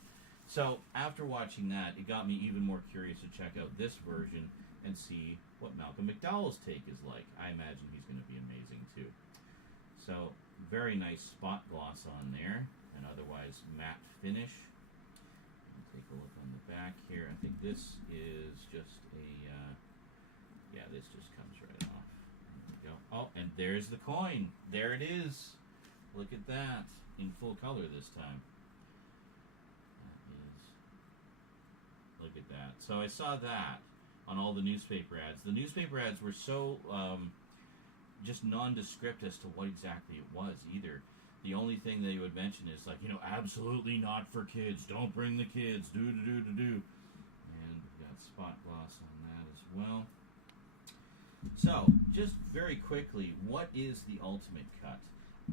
So, after watching that, it got me even more curious to check out this version. and see what Malcolm McDowell's take is like. I imagine he's going to be amazing too. So, very nice spot gloss on there, and otherwise matte finish. Take a look on the back here. I think this is just a, yeah, this just comes right off. There we go. Oh, and there's the coin. There it is. Look at that. In full color this time. That is, look at that. So I saw that on all the newspaper ads. The newspaper ads were so just nondescript as to what exactly it was either. The only thing they would mention is like, absolutely not for kids. Don't bring the kids. Do. And we've got spot gloss on that as well. So, just very quickly, what is the Ultimate Cut?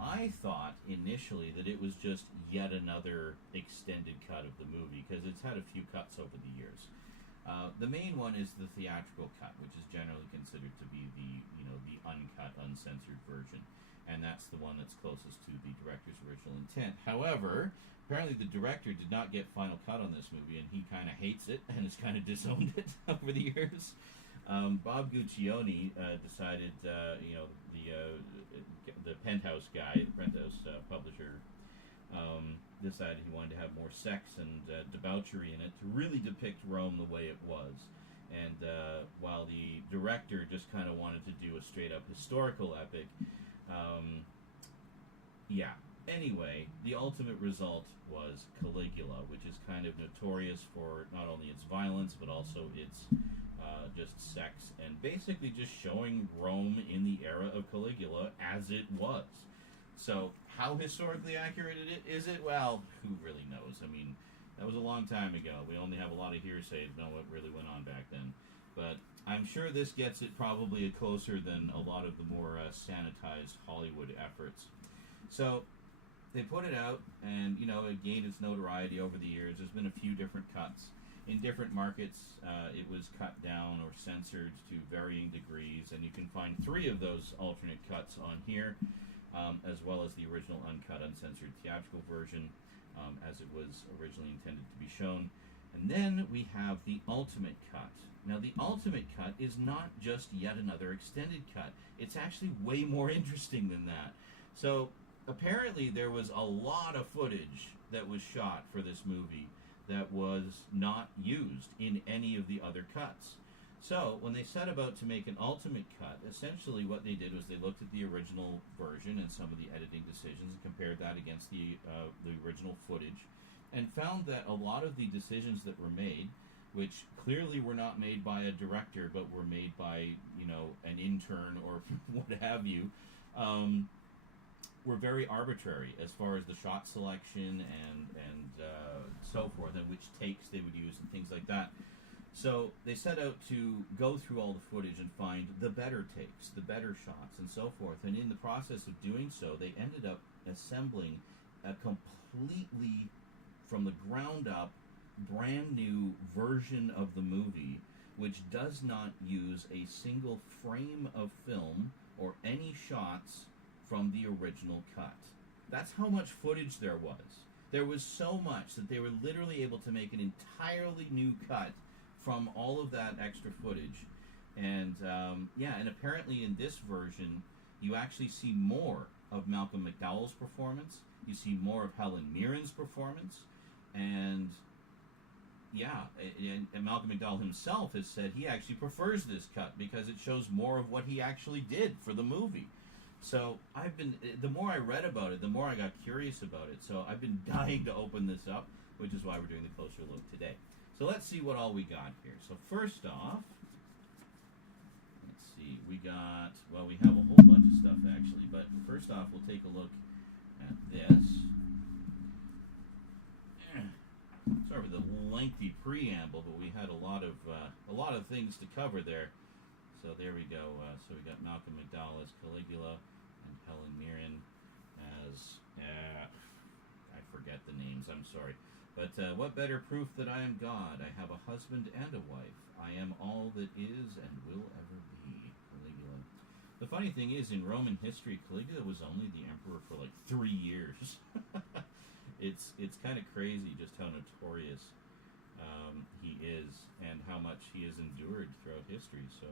I thought initially that it was just yet another extended cut of the movie, because it's had a few cuts over the years. The main one is the theatrical cut, which is generally considered to be the uncut, uncensored version. And that's the one that's closest to the director's original intent. However, apparently the director did not get final cut on this movie, and he kind of hates it and has kind of disowned it over the years. Bob Guccione decided, the Penthouse guy, the Penthouse publisher, decided he wanted to have more sex and debauchery in it to really depict Rome the way it was. And while the director just kind of wanted to do a straight-up historical epic, Anyway, the ultimate result was Caligula, which is kind of notorious for not only its violence, but also its just sex, and basically just showing Rome in the era of Caligula as it was. So, how historically accurate is it? Well, who really knows? I mean, that was a long time ago. We only have a lot of hearsay to know what really went on back then. But I'm sure this gets it probably closer than a lot of the more sanitized Hollywood efforts. So, they put it out, and, it gained its notoriety over the years. There's been a few different cuts. In different markets, it was cut down or censored to varying degrees, and you can find 3 of those alternate cuts on here, as well as the original uncut, uncensored theatrical version, as it was originally intended to be shown. And then we have the ultimate cut. Now, the ultimate cut is not just yet another extended cut. It's actually way more interesting than that. So, apparently there was a lot of footage that was shot for this movie that was not used in any of the other cuts. So, when they set about to make an ultimate cut, essentially what they did was they looked at the original version and some of the editing decisions and compared that against the original footage, and found that a lot of the decisions that were made, which clearly were not made by a director, but were made by, an intern or what have you, were very arbitrary as far as the shot selection and so forth, and which takes they would use and things like that. So they set out to go through all the footage and find the better takes, the better shots, and so forth. And in the process of doing so, they ended up assembling a completely, from the ground up, brand new version of the movie, which does not use a single frame of film or any shots from the original cut. That's how much footage there was. There was so much that they were literally able to make an entirely new cut from all of that extra footage. And and apparently in this version, you actually see more of Malcolm McDowell's performance. You see more of Helen Mirren's performance. And and Malcolm McDowell himself has said he actually prefers this cut because it shows more of what he actually did for the movie. So the more I read about it, the more I got curious about it. So I've been dying to open this up, which is why we're doing the closer look today. So let's see what all we got here. So first off, let's see, we have a whole bunch of stuff actually, but first off we'll take a look at this. Sorry for the lengthy preamble, but we had a lot of things to cover there. So there we go. So we got Malcolm McDowell as Caligula and Helen Mirren as I forget the names. I'm sorry. But what better proof that I am God? I have a husband and a wife. I am all that is and will ever be. Caligula. The funny thing is, in Roman history, Caligula was only the emperor for like 3 years. It's kind of crazy just how notorious he is and how much he has endured throughout history. So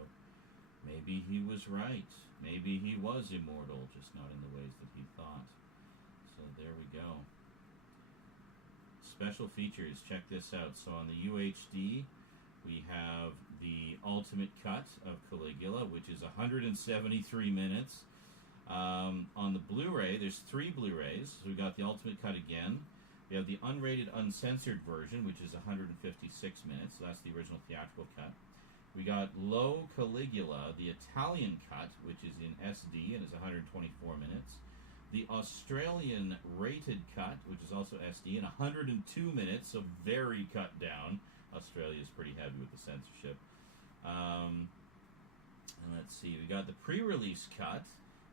maybe he was right. Maybe he was immortal, just not in the ways that he thought. So there we go. Special features, check this out. So on the UHD, we have the ultimate cut of Caligula, which is 173 minutes. On the Blu-ray, there's 3 Blu-rays. So we got the ultimate cut again. We have the unrated, uncensored version, which is 156 minutes. So that's the original theatrical cut. We got Low Caligula, the Italian cut, which is in SD and is 124 minutes. The Australian rated cut, which is also SD, and 102 minutes, so very cut down. Australia is pretty heavy with the censorship. And let's see, we got the pre-release cut,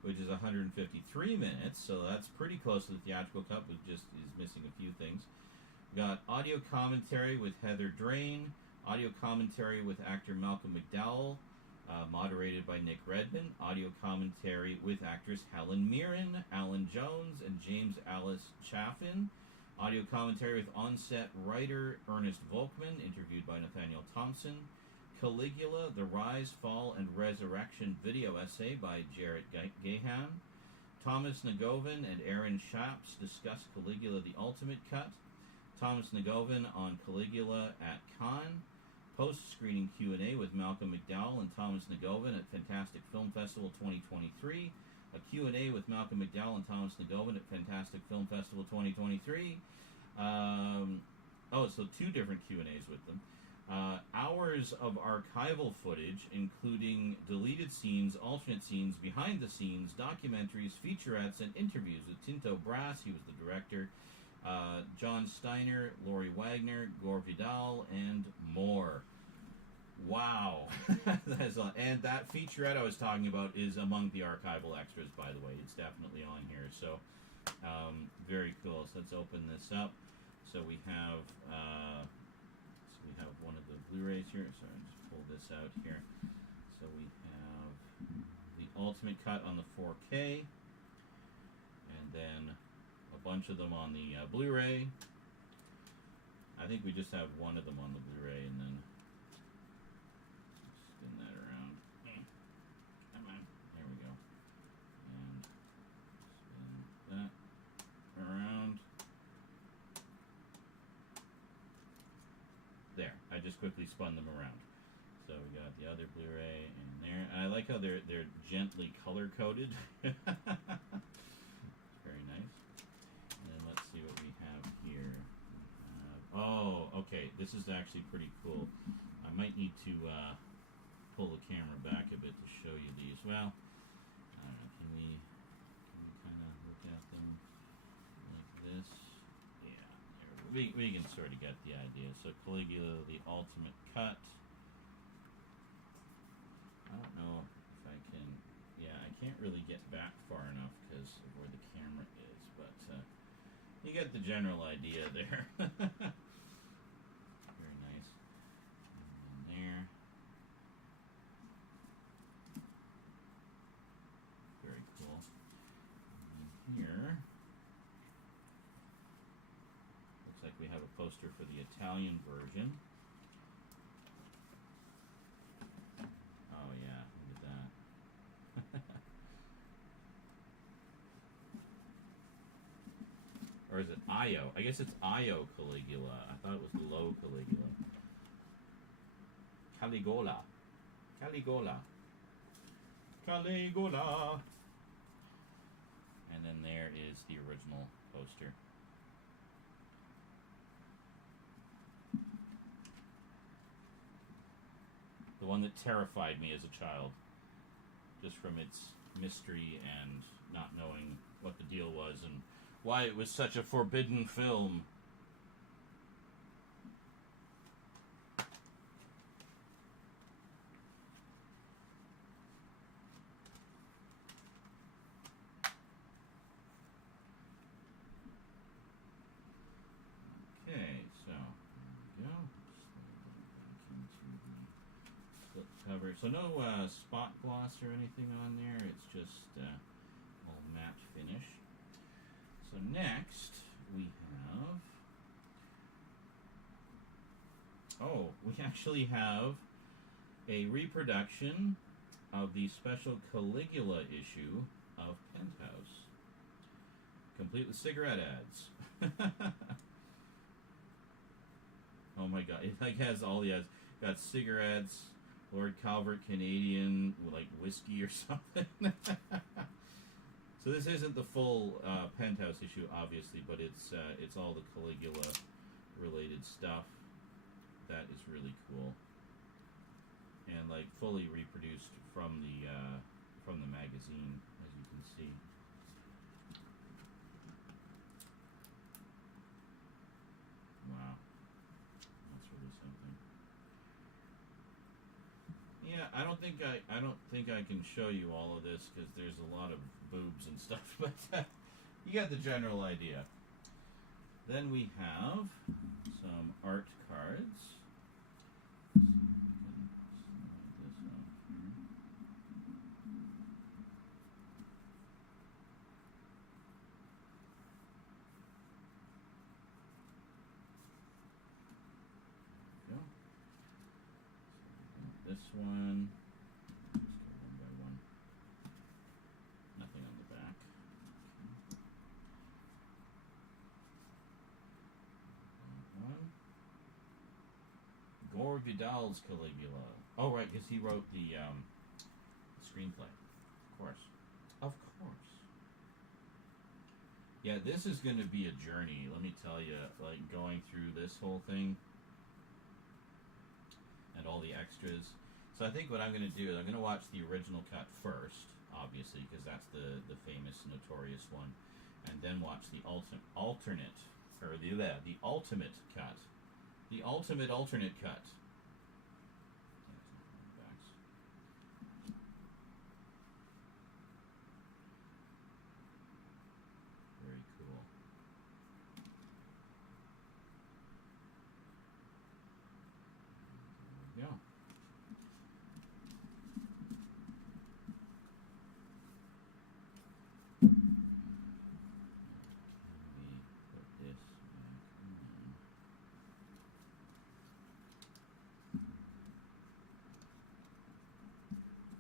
which is 153 minutes, so that's pretty close to the theatrical cut, but just is missing a few things. We got audio commentary with Heather Drain, audio commentary with actor Malcolm McDowell, moderated by Nick Redman, audio commentary with actors Helen Mirren, Alan Jones, and James Alice Chaffin, audio commentary with on-set writer Ernest Volkman, interviewed by Nathaniel Thompson, Caligula, The Rise, Fall, and Resurrection video essay by Jarrett Gahan, Thomas Nagovin and Aaron Shaps discuss Caligula the Ultimate Cut, Thomas Nagovin on Caligula at Cannes, post-screening Q&A with Malcolm McDowell and Thomas Nagovin at Fantastic Film Festival 2023, a Q&A with Malcolm McDowell and Thomas Nagovin at Fantastic Film Festival 2023. So 2 different Q&As with them. Hours of archival footage, including deleted scenes, alternate scenes, behind the scenes, documentaries, featurettes, and interviews with Tinto Brass, he was the director, John Steiner, Lori Wagner, Gore Vidal, and more. Wow. And that featurette I was talking about is among the archival extras, by the way. It's definitely on here. So, very cool. So let's open this up. So we have one of the Blu-rays here. Sorry, just pull this out here. So we have the Ultimate Cut on the 4K, and then a bunch of them on the Blu-ray. I think we just have one of them on the Blu-ray, and then spin that around. Come on. There we go. And spin that around. There. I just quickly spun them around. So we got the other Blu-ray in there. And I like how they're gently color-coded. It's very nice. And then let's see what we have here. Okay. This is actually pretty cool. I might need to pull the camera back a bit to show you these. Well, I don't know. Can we kind of look at them like this? Yeah. We can sort of get the idea. So Caligula, the Ultimate Cut. I don't know if I can. Yeah, I can't really get back far enough because of where the camera is, but you get the general idea there. Very nice. And then there. Very cool. And then here. Looks like we have a poster for the Italian version. Oh yeah, look at that. Or is it Io? I guess it's Io Caligula. I thought it was Low Caligula. Caligula. Caligula. Caligula. And then there is the original poster. The one that terrified me as a child. Just from its mystery and not knowing what the deal was and why it was such a forbidden film. Okay, so there we go. Back into the flip cover. So no spot gloss or anything on there. It's just all matte finish. So next we have. Oh, we actually have a reproduction of the special Caligula issue of Penthouse, complete with cigarette ads. Oh my god, it like has all the ads. Got cigarettes, Lord Calvert Canadian, like whiskey or something. So this isn't the full Penthouse issue, obviously, but it's all the Caligula related stuff. That is really cool, and like fully reproduced from the magazine, as you can see. Wow, that's really something. Yeah, I don't think I can show you all of this because there's a lot of boobs and stuff, but you get the general idea. Then we have some art cards. This one. Let's go one by one. Nothing on the back. One. Gore Vidal's Caligula. Oh, right, because he wrote the screenplay. Of course. Of course. Yeah, this is going to be a journey, let me tell you. Like, going through this whole thing and all the extras. So I think what I'm going to do is I'm going to watch the original cut first, obviously, because that's the famous, notorious one, and then watch the ultimate cut, the ultimate alternate cut. Very cool. There we go.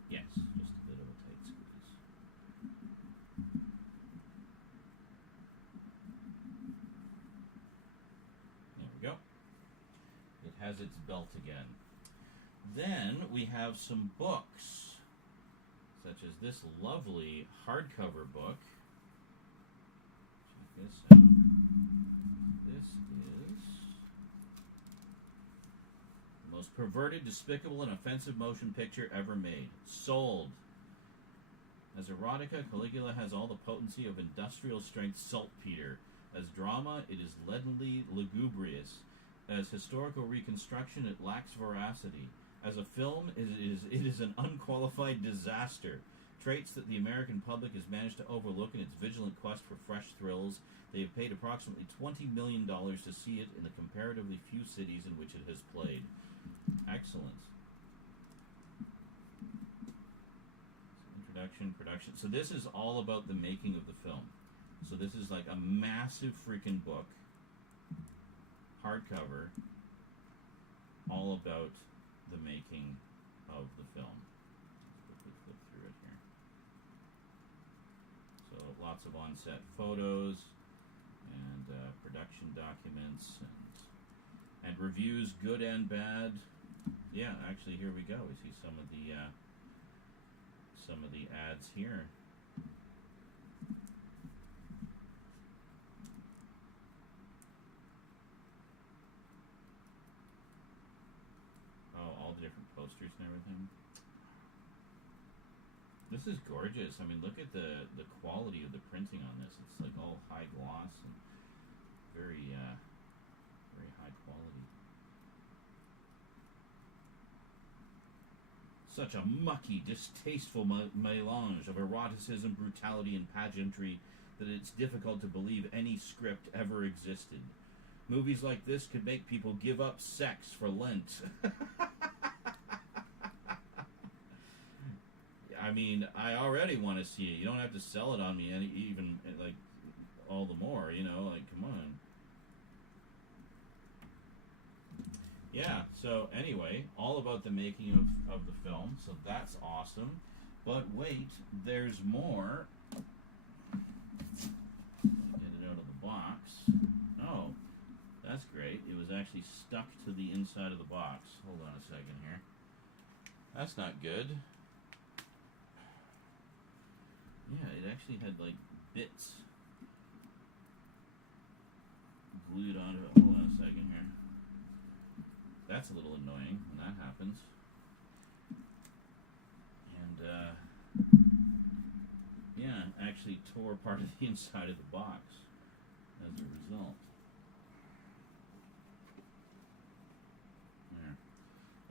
Yes, just a bit of a tight squeeze. There we go. It has its belt again. Then we have some books, such as this lovely hardcover book. Check this out. This is the most perverted, despicable, and offensive motion picture ever made. Sold. As erotica, Caligula has all the potency of industrial-strength saltpeter. As drama, it is leadenly lugubrious. As historical reconstruction, it lacks veracity. As a film, it is an unqualified disaster. Traits that the American public has managed to overlook in its vigilant quest for fresh thrills. They have paid approximately $20 million to see it in the comparatively few cities in which it has played. Excellent. Introduction, production. So this is all about the making of the film. So this is like a massive freaking book, hardcover, all about the making of the film. Let's quickly flip through it here. So lots of on-set photos and production documents and reviews, good and bad. Yeah, actually, here we go. We see some of the ads here. Oh, all the different posters and everything. This is gorgeous. I mean, look at the quality of the printing on this. It's like all high gloss and very high quality. Such a mucky, distasteful melange of eroticism, brutality, and pageantry that it's difficult to believe any script ever existed. Movies like this could make people give up sex for Lent. I mean, I already want to see it. You don't have to sell it on me even like all the more, you know, like come on. yeah, so anyway, all about the making of the film, so that's awesome. But wait, there's more. Get it out of the box. Oh, that's great. It was actually stuck to the inside of the box. Hold on a second here. That's not good. Yeah, it actually had like bits glued onto it. Hold on a second here. That's a little annoying when that happens. And, yeah, actually tore part of the inside of the box as a result. There.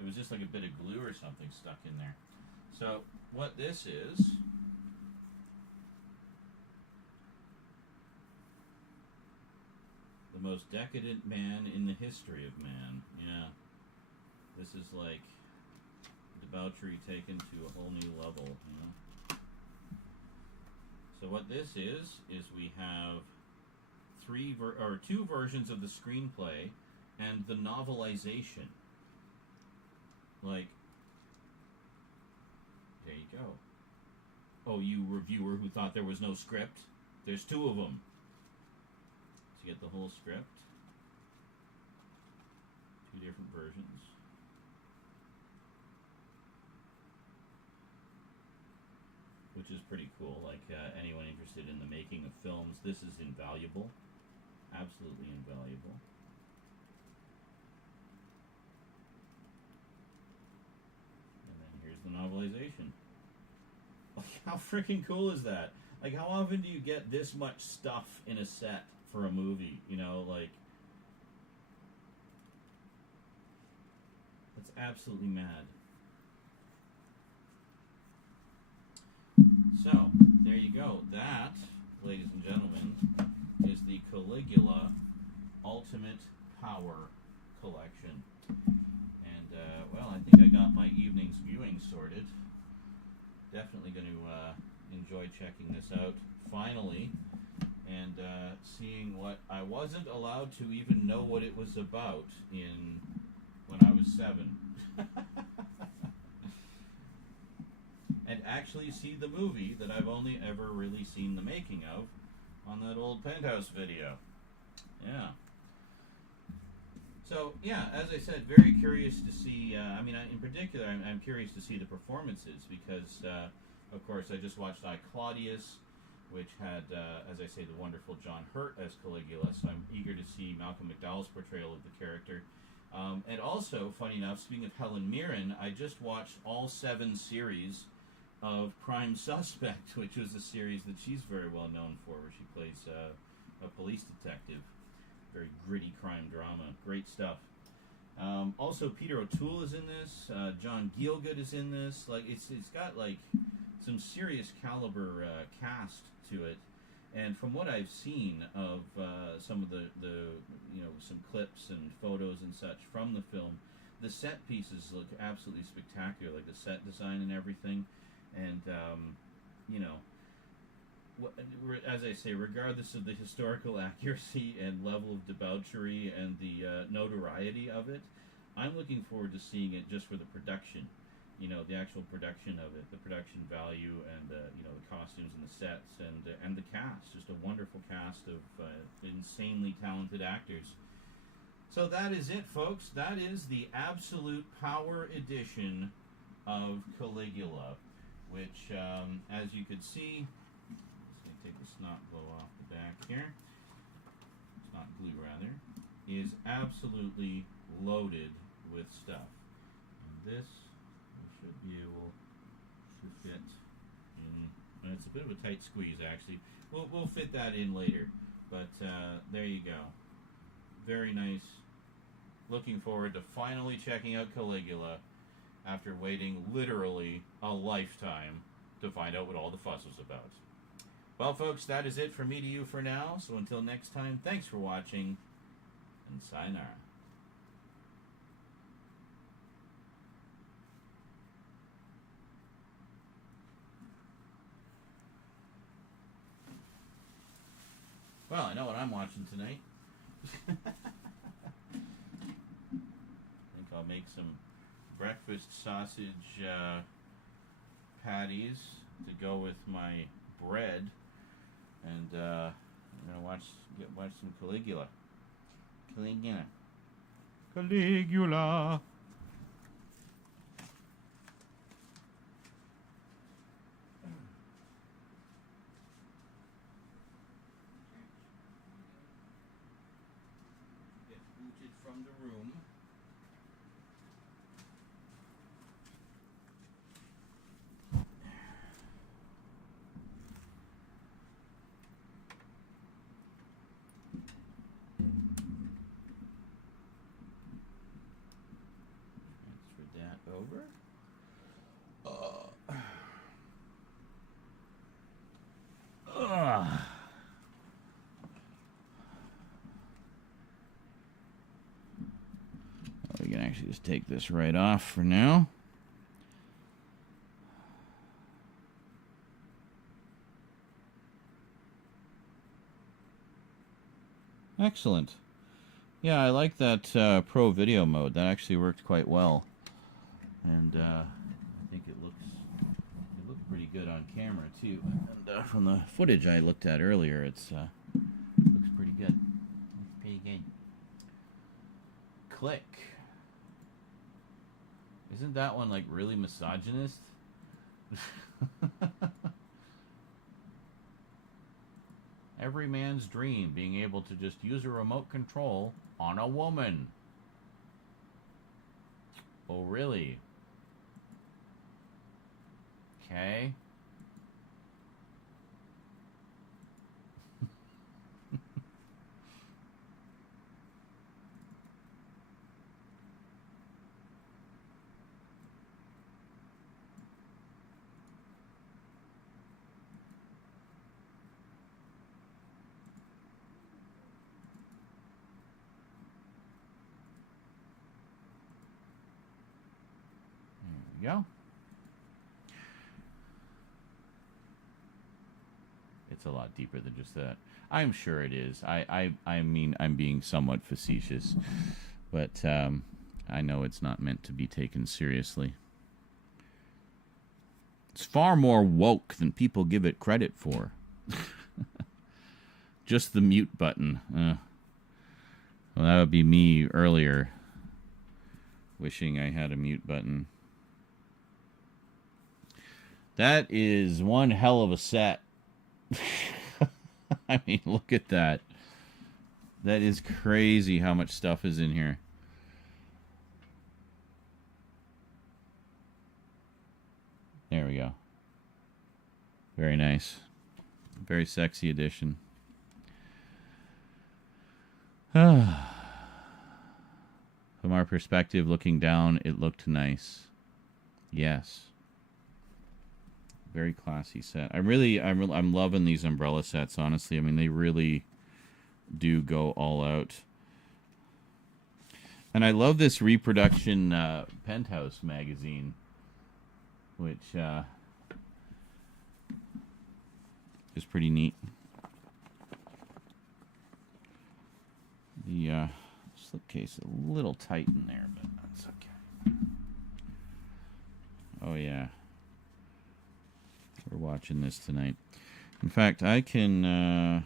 It was just like a bit of glue or something stuck in there. So, what this is... the most decadent man in the history of man. Yeah. This is like debauchery taken to a whole new level, you know. So what this is we have two versions of the screenplay and the novelization. Like, there you go. Oh, you reviewer who thought there was no script? There's two of them. To get the whole script. Two different versions. Which is pretty cool. Like, anyone interested in the making of films, this is invaluable. Absolutely invaluable. And then here's the novelization. Like, how freaking cool is that? Like, how often do you get this much stuff in a set for a movie? You know, like... That's absolutely mad. So, there you go. That, ladies and gentlemen, is the Caligula Ultimate Power Collection. And, well, I think I got my evening's viewing sorted. Definitely going to enjoy checking this out, finally, and seeing what I wasn't allowed to even know what it was about when I was 7. And actually see the movie that I've only ever really seen the making of on that old Penthouse video. Yeah. So, yeah, as I said, very curious to see, in particular, I'm curious to see the performances because, of course, I just watched I, Claudius, which had, as I say, the wonderful John Hurt as Caligula, so I'm eager to see Malcolm McDowell's portrayal of the character. And also, funny enough, speaking of Helen Mirren, I just watched all 7 series of Prime Suspect, which was a series that she's very well known for, where she plays a police detective. Very gritty crime drama. Great stuff. Also, Peter O'Toole is in this. John Gielgud is in this. Like, it's got like some serious caliber cast to it. And from what I've seen of some of the some clips and photos and such from the film, the set pieces look absolutely spectacular. Like the set design and everything. And as I say, regardless of the historical accuracy and level of debauchery and the notoriety of it, I'm looking forward to seeing it just for the production, the actual production of it, the production value, and the costumes and the sets and the cast. Just a wonderful cast of insanely talented actors. So that is it, folks. That is the Absolute Power edition of Caligula, which, as you could see, let's take the snot glow off the back here, snot glue rather, is absolutely loaded with stuff. And this we should be able to fit in, and it's a bit of a tight squeeze actually. We'll fit that in later, but there you go. Very nice. Looking forward to finally checking out Caligula after waiting literally a lifetime to find out what all the fuss was about. Well, folks, that is it from me to you for now. So until next time, thanks for watching, and sayonara. Well, I know what I'm watching tonight. I'll make some breakfast sausage patties to go with my bread, and I'm gonna watch some Caligula. Caligula. Get booted from the room. Over. We can actually just take this right off for now. Excellent. Yeah, I like that Pro Video mode. That actually worked quite well. And I think it looked pretty good on camera too. And from the footage I looked at earlier, it's looks pretty good. Looks pretty good. Click. Isn't that one like really misogynist? Every man's dream, being able to just use a remote control on a woman. Oh, really? Okay. There we go. It's a lot deeper than just that. I'm sure it is. I mean, I'm being somewhat facetious, but I know it's not meant to be taken seriously. It's far more woke than people give it credit for. Just the mute button. Well, that would be me earlier, wishing I had a mute button. That is one hell of a set. I mean, look at that. That is crazy how much stuff is in here. There we go. Very nice. Very sexy edition. From our perspective, looking down, it looked nice. Yes. Very classy set. I'm loving these umbrella sets, honestly. I mean, they really do go all out. And I love this reproduction Penthouse magazine, which is pretty neat. The slipcase is a little tight in there, but that's okay. Oh, yeah. We're watching this tonight. In fact, I can...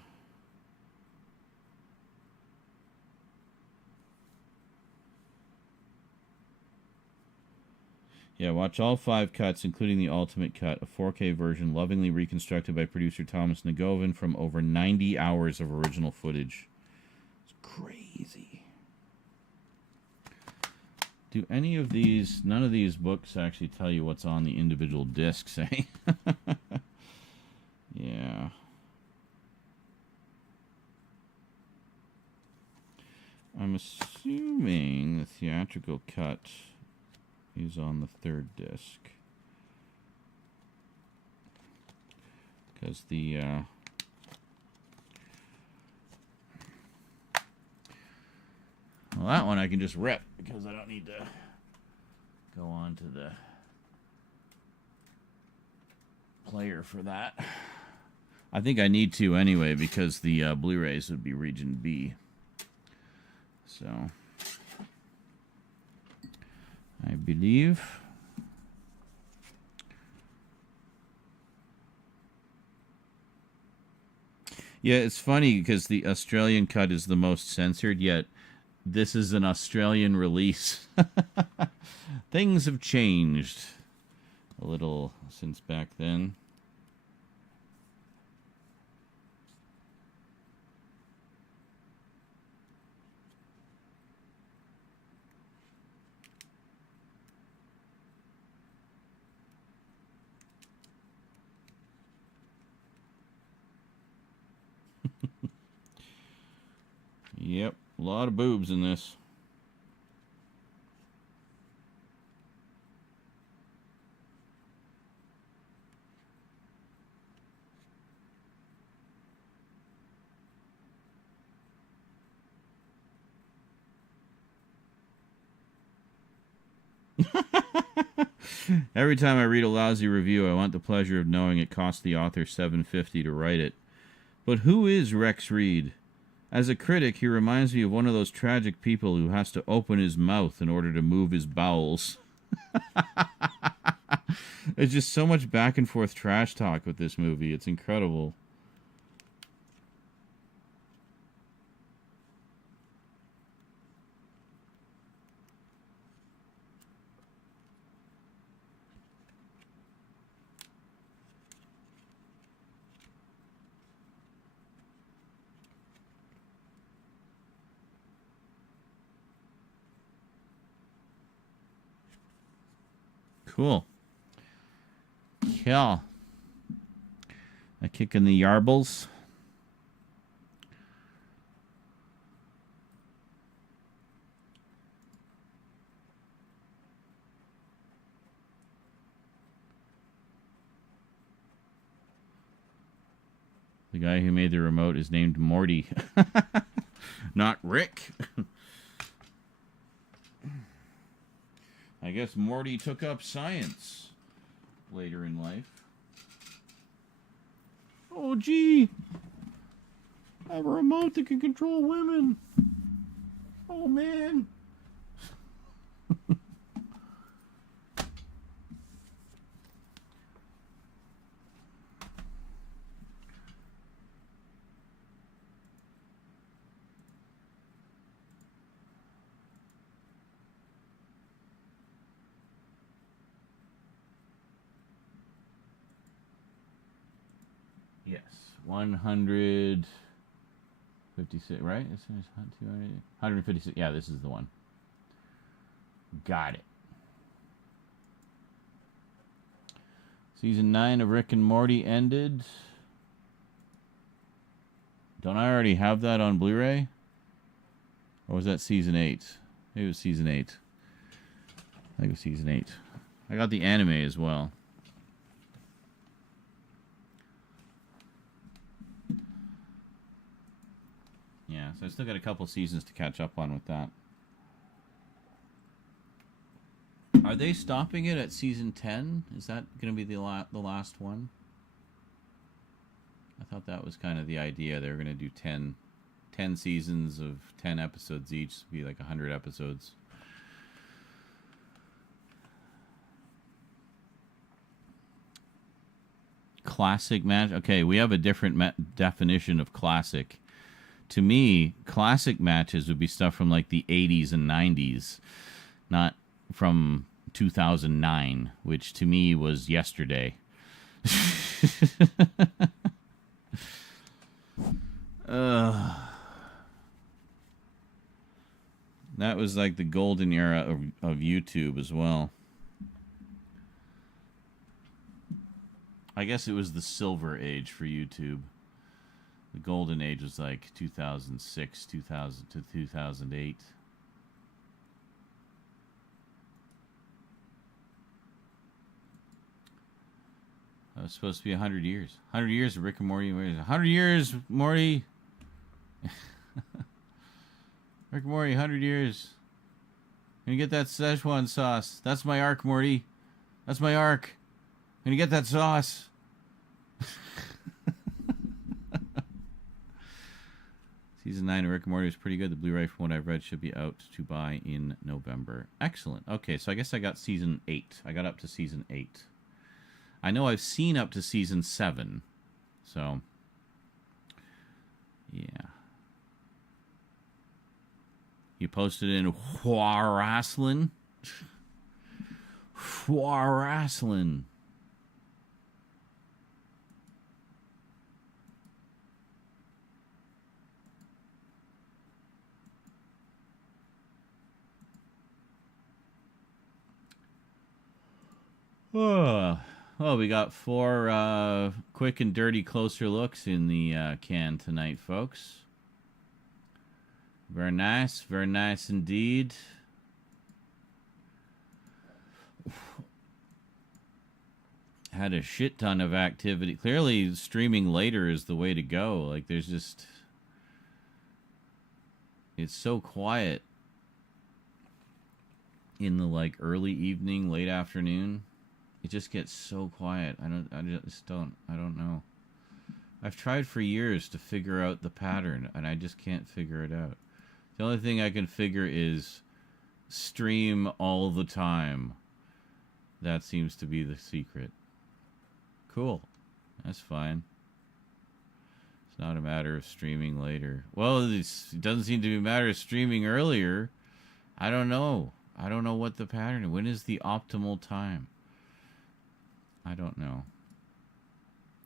Yeah, watch all 5 cuts, including the ultimate cut, a 4K version lovingly reconstructed by producer Thomas Nagovin from over 90 hours of original footage. It's crazy. Do any of these, none of these books actually tell you what's on the individual discs, eh? Yeah. I'm assuming the theatrical cut is on the 3rd disc. Because the well, that one I can just rip because I don't need to go on to the player for that. I think I need to anyway because the Blu-rays would be region B. So I believe. Yeah, it's funny because the Australian cut is the most censored, yet this is an Australian release. Things have changed a little since back then. Yep, a lot of boobs in this. Every time I read a lousy review, I want the pleasure of knowing it cost the author $7.50 to write it. But who is Rex Reed? As a critic, he reminds me of one of those tragic people who has to open his mouth in order to move his bowels. There's just so much back and forth trash talk with this movie. It's incredible. Cool. Yeah. A kick in the yarbles. The guy who made the remote is named Morty. Not Rick. I guess Morty took up science later in life. Oh, gee. I have a remote that can control women. Oh, man. Yes, 156, right? 156. Yeah, this is the one. Got it. Season 9 of Rick and Morty ended. Don't I already have that on Blu-ray? Or was that season 8? Maybe it was season 8. I think it was season 8. I got the anime as well. Yeah, so I still got a couple seasons to catch up on with that. Are they stopping it at season 10? Is that going to be the last one? I thought that was kind of the idea. They were going to do 10 seasons of 10 episodes each. It'd be like 100 episodes. Classic match. Okay, we have a different definition of classic. To me, classic matches would be stuff from like the 80s and 90s, not from 2009, which to me was yesterday. That was like the golden era of YouTube as well. I guess it was the silver age for YouTube. The golden age was like 2006, 2000 to 2008. That was supposed to be 100 years. 100 years of Rick and Morty. 100 years, Morty. Rick and Morty, 100 years. Gonna get that Szechuan sauce. That's my arc, Morty. That's my arc. Gonna get that sauce. Season 9 of Rick and Morty is pretty good. The Blu-ray, from what I've read, should be out to buy in November. Excellent. Okay, so I guess I got Season 8. I got up to Season 8. I know I've seen up to Season 7. So, yeah. You posted in Wrestling. Wrestling. Oh, well, we got 4 quick and dirty closer looks in the can tonight, folks. Very nice indeed. Had a shit ton of activity. Clearly, streaming later is the way to go. Like, there's just... It's so quiet in the, like, early evening, late afternoon. It just gets so quiet. I don't know. I've tried for years to figure out the pattern, and I just can't figure it out. The only thing I can figure is stream all the time. That seems to be the secret. Cool. That's fine. It's not a matter of streaming later. Well, it doesn't seem to be a matter of streaming earlier. I don't know. I don't know what the pattern is. When is the optimal time? I don't know.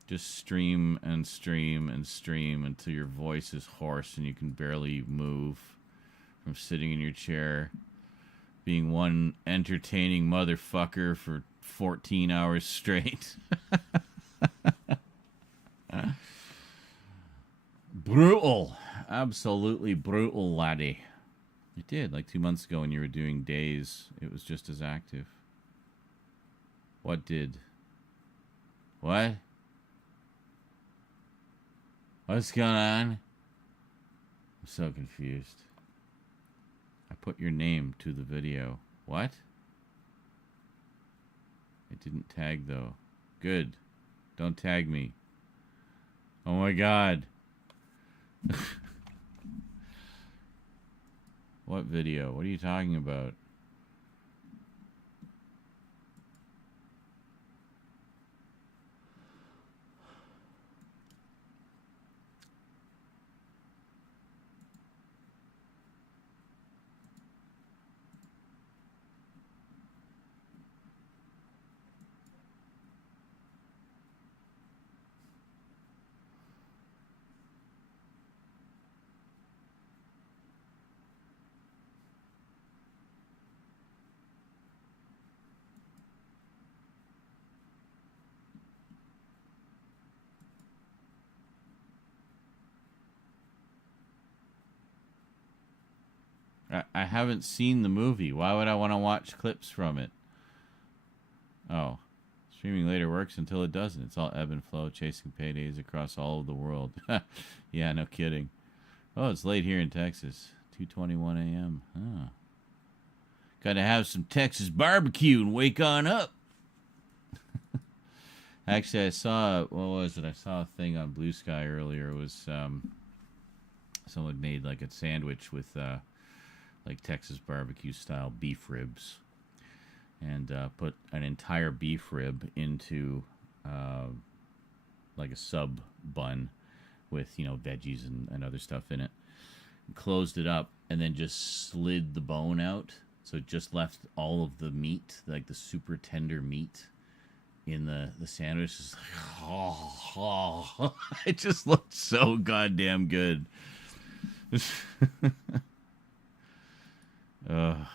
Just stream and stream and stream until your voice is hoarse and you can barely move from sitting in your chair, being one entertaining motherfucker for 14 hours straight. Brutal. Absolutely brutal, laddie. You did, like 2 months ago when you were doing days, it was just as active. What did? What? What's going on? I'm so confused. I put your name to the video. What? It didn't tag, though. Good. Don't tag me. Oh my god. What video? What are you talking about? I haven't seen the movie. Why would I want to watch clips from it? Oh. Streaming later works until it doesn't. It's all ebb and flow, chasing paydays across all of the world. Yeah, no kidding. Oh, it's late here in Texas. 2:21 a.m. Oh. Gotta have some Texas barbecue and wake on up. Actually, I saw... What was it? I saw a thing on Blue Sky earlier. It was... someone made like a sandwich with... like Texas barbecue style beef ribs, and put an entire beef rib into like a sub bun with, you know, veggies and other stuff in it, and closed it up, and then just slid the bone out, so it just left all of the meat, like the super tender meat, in the sandwich. It's like, it just looked so goddamn good. Oh,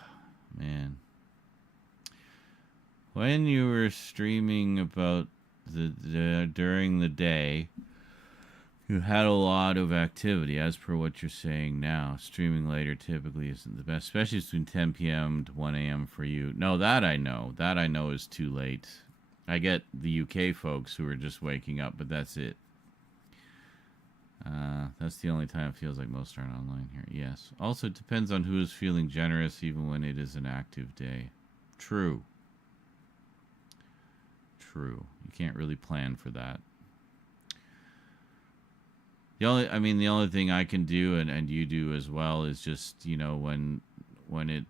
man. When you were streaming about during the day, you had a lot of activity, as per what you're saying now. Streaming later typically isn't the best, especially between 10 p.m. to 1 a.m. for you. No, that I know. That I know is too late. I get the UK folks who are just waking up, but that's it. That's the only time it feels like most aren't online here. Yes. Also, it depends on who is feeling generous, even when it is an active day. True. True. You can't really plan for that. The only thing I can do, and you do as well, is just, you know, when it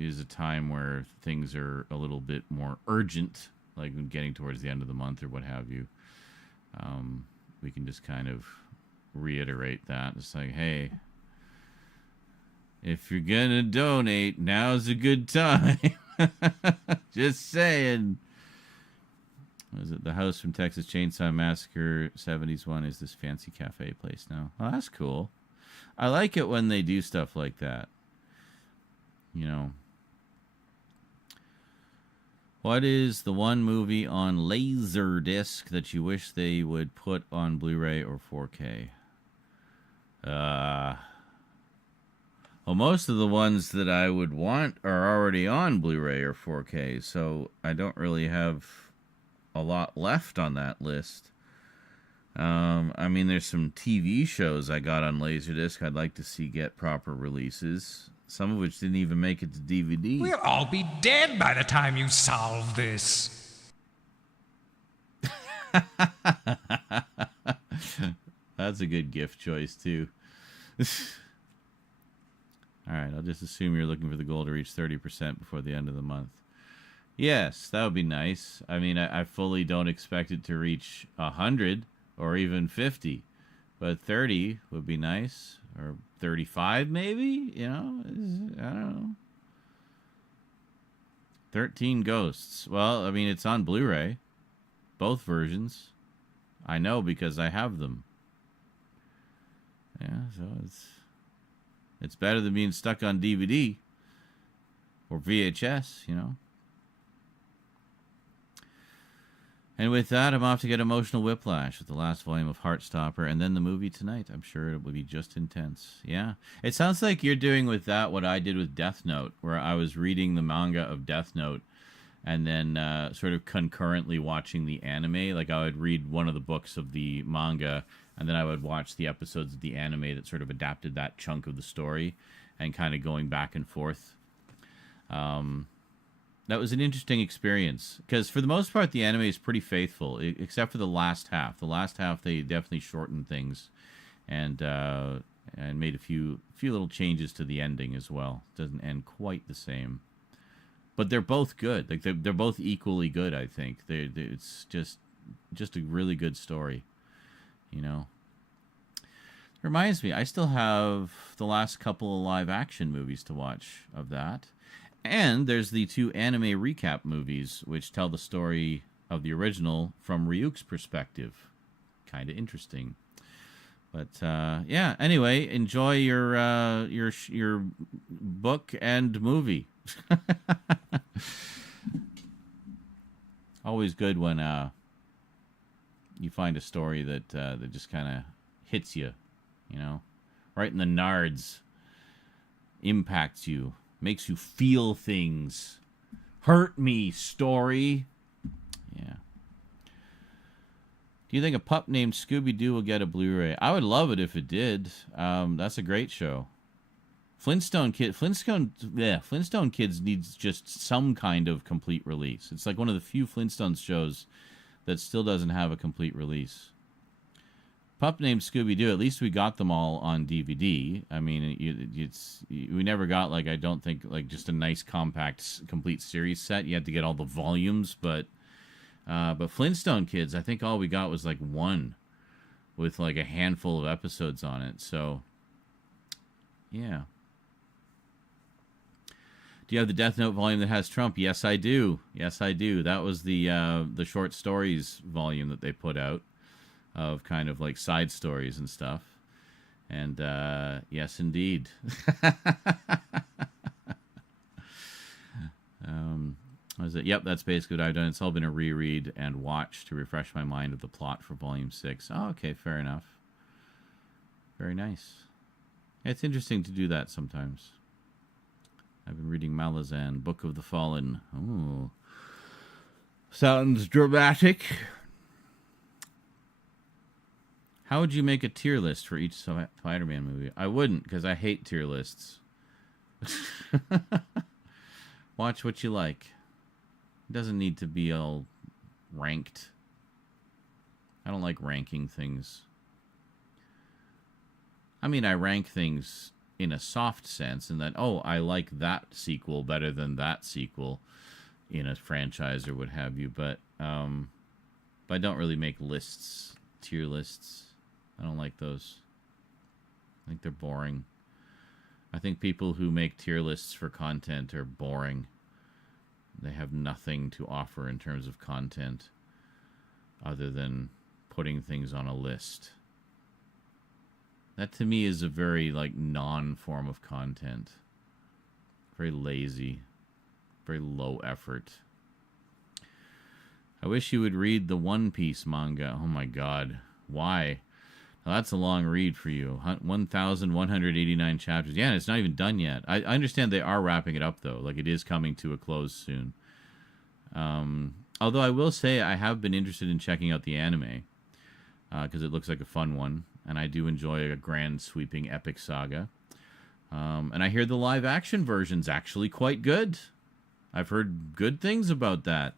is a time where things are a little bit more urgent, like getting towards the end of the month or what have you, we can just kind of reiterate that. It's like, hey, if you're gonna donate, now's a good time. Just saying. Was it the house from Texas Chainsaw Massacre 70s one? Is this fancy cafe place now? Oh, that's cool. I like it when they do stuff like that. You know. What is the one movie on Laserdisc that you wish they would put on Blu-ray or 4K? Well, most of the ones that I would want are already on Blu-ray or 4K, so I don't really have a lot left on that list. I mean, there's some TV shows I got on Laserdisc I'd like to see get proper releases, some of which didn't even make it to DVD. We'll all be dead by the time you solve this. That's a good gift choice, too. All right, I'll just assume you're looking for the goal to reach 30% before the end of the month. Yes, that would be nice. I mean, I fully don't expect it to reach 100 or even 50, but 30 would be nice, or 35 maybe, you know? I don't know. 13 Ghosts. Well, I mean, it's on Blu-ray. Both versions. I know because I have them. Yeah, so it's better than being stuck on DVD or VHS, you know. And with that, I'm off to get Emotional Whiplash with the last volume of Heartstopper, and then the movie tonight. I'm sure it will be just intense. Yeah. It sounds like you're doing with that what I did with Death Note, where I was reading the manga of Death Note and then sort of concurrently watching the anime. Like, I would read one of the books of the manga, and then I would watch the episodes of the anime that sort of adapted that chunk of the story, and kind of going back and forth. That was an interesting experience, because for the most part, the anime is pretty faithful, except for the last half. The last half, they definitely shortened things, and made a few little changes to the ending as well. It doesn't end quite the same, but they're both good. Like they're both equally good. I think it's just a really good story, you know. Reminds me, I still have the last couple of live action movies to watch of that. And there's the 2 anime recap movies, which tell the story of the original from Ryuk's perspective. Kind of interesting. But, yeah, anyway, enjoy your book and movie. Always good when you find a story that just kind of hits you, you know? Right in the nards. Impacts you. Makes you feel things. Hurt me, story. Yeah. Do you think a pup named Scooby-Doo will get a Blu-ray? I would love it if it did. That's a great show. Flintstone Kids needs just some kind of complete release. It's like one of the few Flintstones shows that still doesn't have a complete release. Pup named Scooby-Doo, at least we got them all on DVD. I mean, we never got, like, I don't think, like, just a nice compact complete series set. You had to get all the volumes, but Flintstone Kids, I think all we got was, like, one with, like, a handful of episodes on it. So, yeah. Do you have the Death Note volume that has Trump? Yes, I do. Yes, I do. That was the short stories volume that they put out, of kind of like side stories and stuff. And yes, indeed. What is it? Yep, that's basically what I've done. It's all been a reread and watch to refresh my mind of the plot for Volume 6. Oh, okay, fair enough. Very nice. It's interesting to do that sometimes. I've been reading Malazan, Book of the Fallen. Oh, sounds dramatic. How would you make a tier list for each Spider-Man movie? I wouldn't, because I hate tier lists. Watch what you like. It doesn't need to be all ranked. I don't like ranking things. I mean, I rank things in a soft sense, and that, oh, I like that sequel better than that sequel in a franchise or what have you, but I don't really make lists, tier lists. I don't like those. I think they're boring. I think people who make tier lists for content are boring. They have nothing to offer in terms of content other than putting things on a list. That to me is a very like non-form of content. Very lazy. Very low effort. I wish you would read the One Piece manga. Oh my god. Why? Now that's a long read for you. 1,189 chapters. Yeah, and it's not even done yet. I understand they are wrapping it up, though. Like, it is coming to a close soon. Although I will say I have been interested in checking out the anime. Because it looks like a fun one. And I do enjoy a grand, sweeping, epic saga. And I hear the live-action version's actually quite good. I've heard good things about that.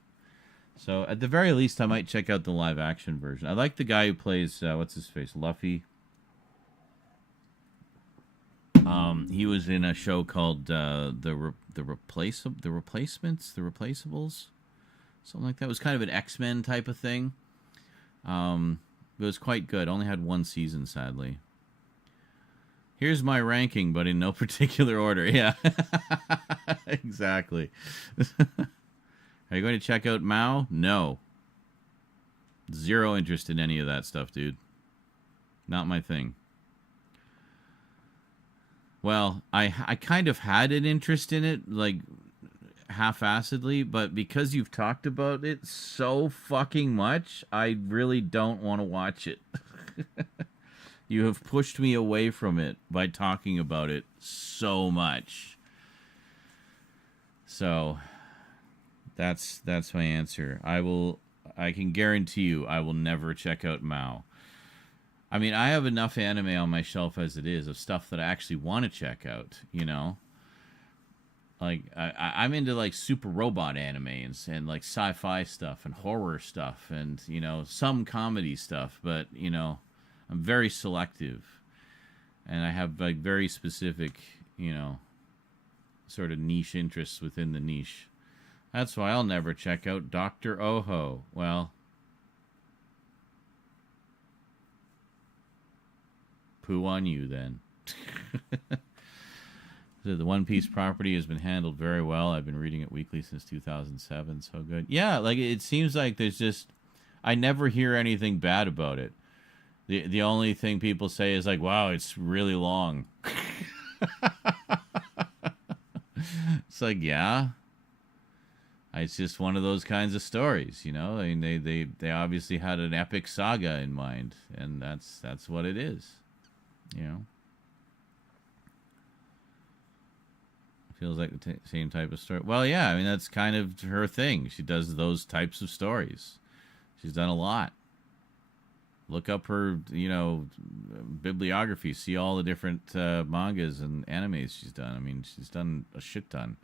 So, at the very least, I might check out the live-action version. I like the guy who plays, what's his face, Luffy. He was in a show called The Replacements? The Replaceables? Something like that. It was kind of an X-Men type of thing. It was quite good. Only had one season, sadly. Here's my ranking, but in no particular order. Yeah. Exactly. Are you going to check out Mao? No. Zero interest in any of that stuff, dude. Not my thing. Well, I kind of had an interest in it, like, half-assedly, but because you've talked about it so fucking much, I really don't want to watch it. You have pushed me away from it by talking about it so much. So... That's my answer. I can guarantee you I will never check out Mao. I mean, I have enough anime on my shelf as it is of stuff that I actually want to check out, you know? Like, I'm into, like, super robot anime and like, sci-fi stuff and horror stuff and, you know, some comedy stuff. But, you know, I'm very selective. And I have, like, very specific, you know, sort of niche interests within the niche. That's why I'll never check out Dr. Oho. Well, poo on you then. The One Piece property has been handled very well. I've been reading it weekly since 2007. So good. Yeah, like it seems like there's just... I never hear anything bad about it. The only thing people say is like, wow, it's really long. It's like, yeah... It's just one of those kinds of stories, you know. I mean, they obviously had an epic saga in mind, and that's what it is, you know. Feels like the same type of story. Well, yeah, I mean that's kind of her thing. She does those types of stories. She's done a lot. Look up her, you know, bibliography. See all the different mangas and animes she's done. I mean, she's done a shit ton.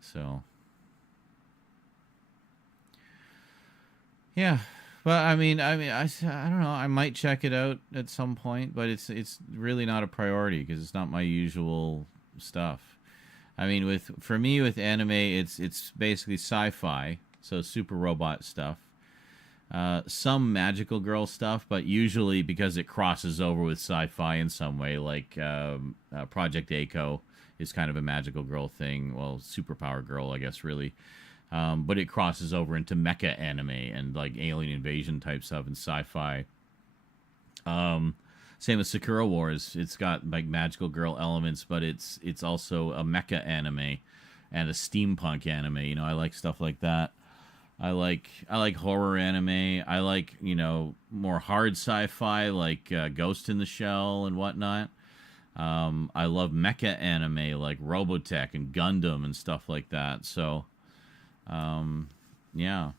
So. Yeah, but I mean, I don't know. I might check it out at some point, but it's really not a priority because it's not my usual stuff. I mean, for me with anime, it's basically sci-fi, so super robot stuff, some magical girl stuff, but usually because it crosses over with sci-fi in some way, like Project A-ko is kind of a magical girl thing. Well, superpower girl, I guess, really. But it crosses over into mecha anime and like alien invasion type stuff and sci-fi. Same as Sakura Wars. It's got like magical girl elements, but it's also a mecha anime and a steampunk anime. You know, I like stuff like that. I like horror anime. I like, you know, more hard sci-fi like Ghost in the Shell and whatnot. I love mecha anime like Robotech and Gundam and stuff like that. So. Yeah,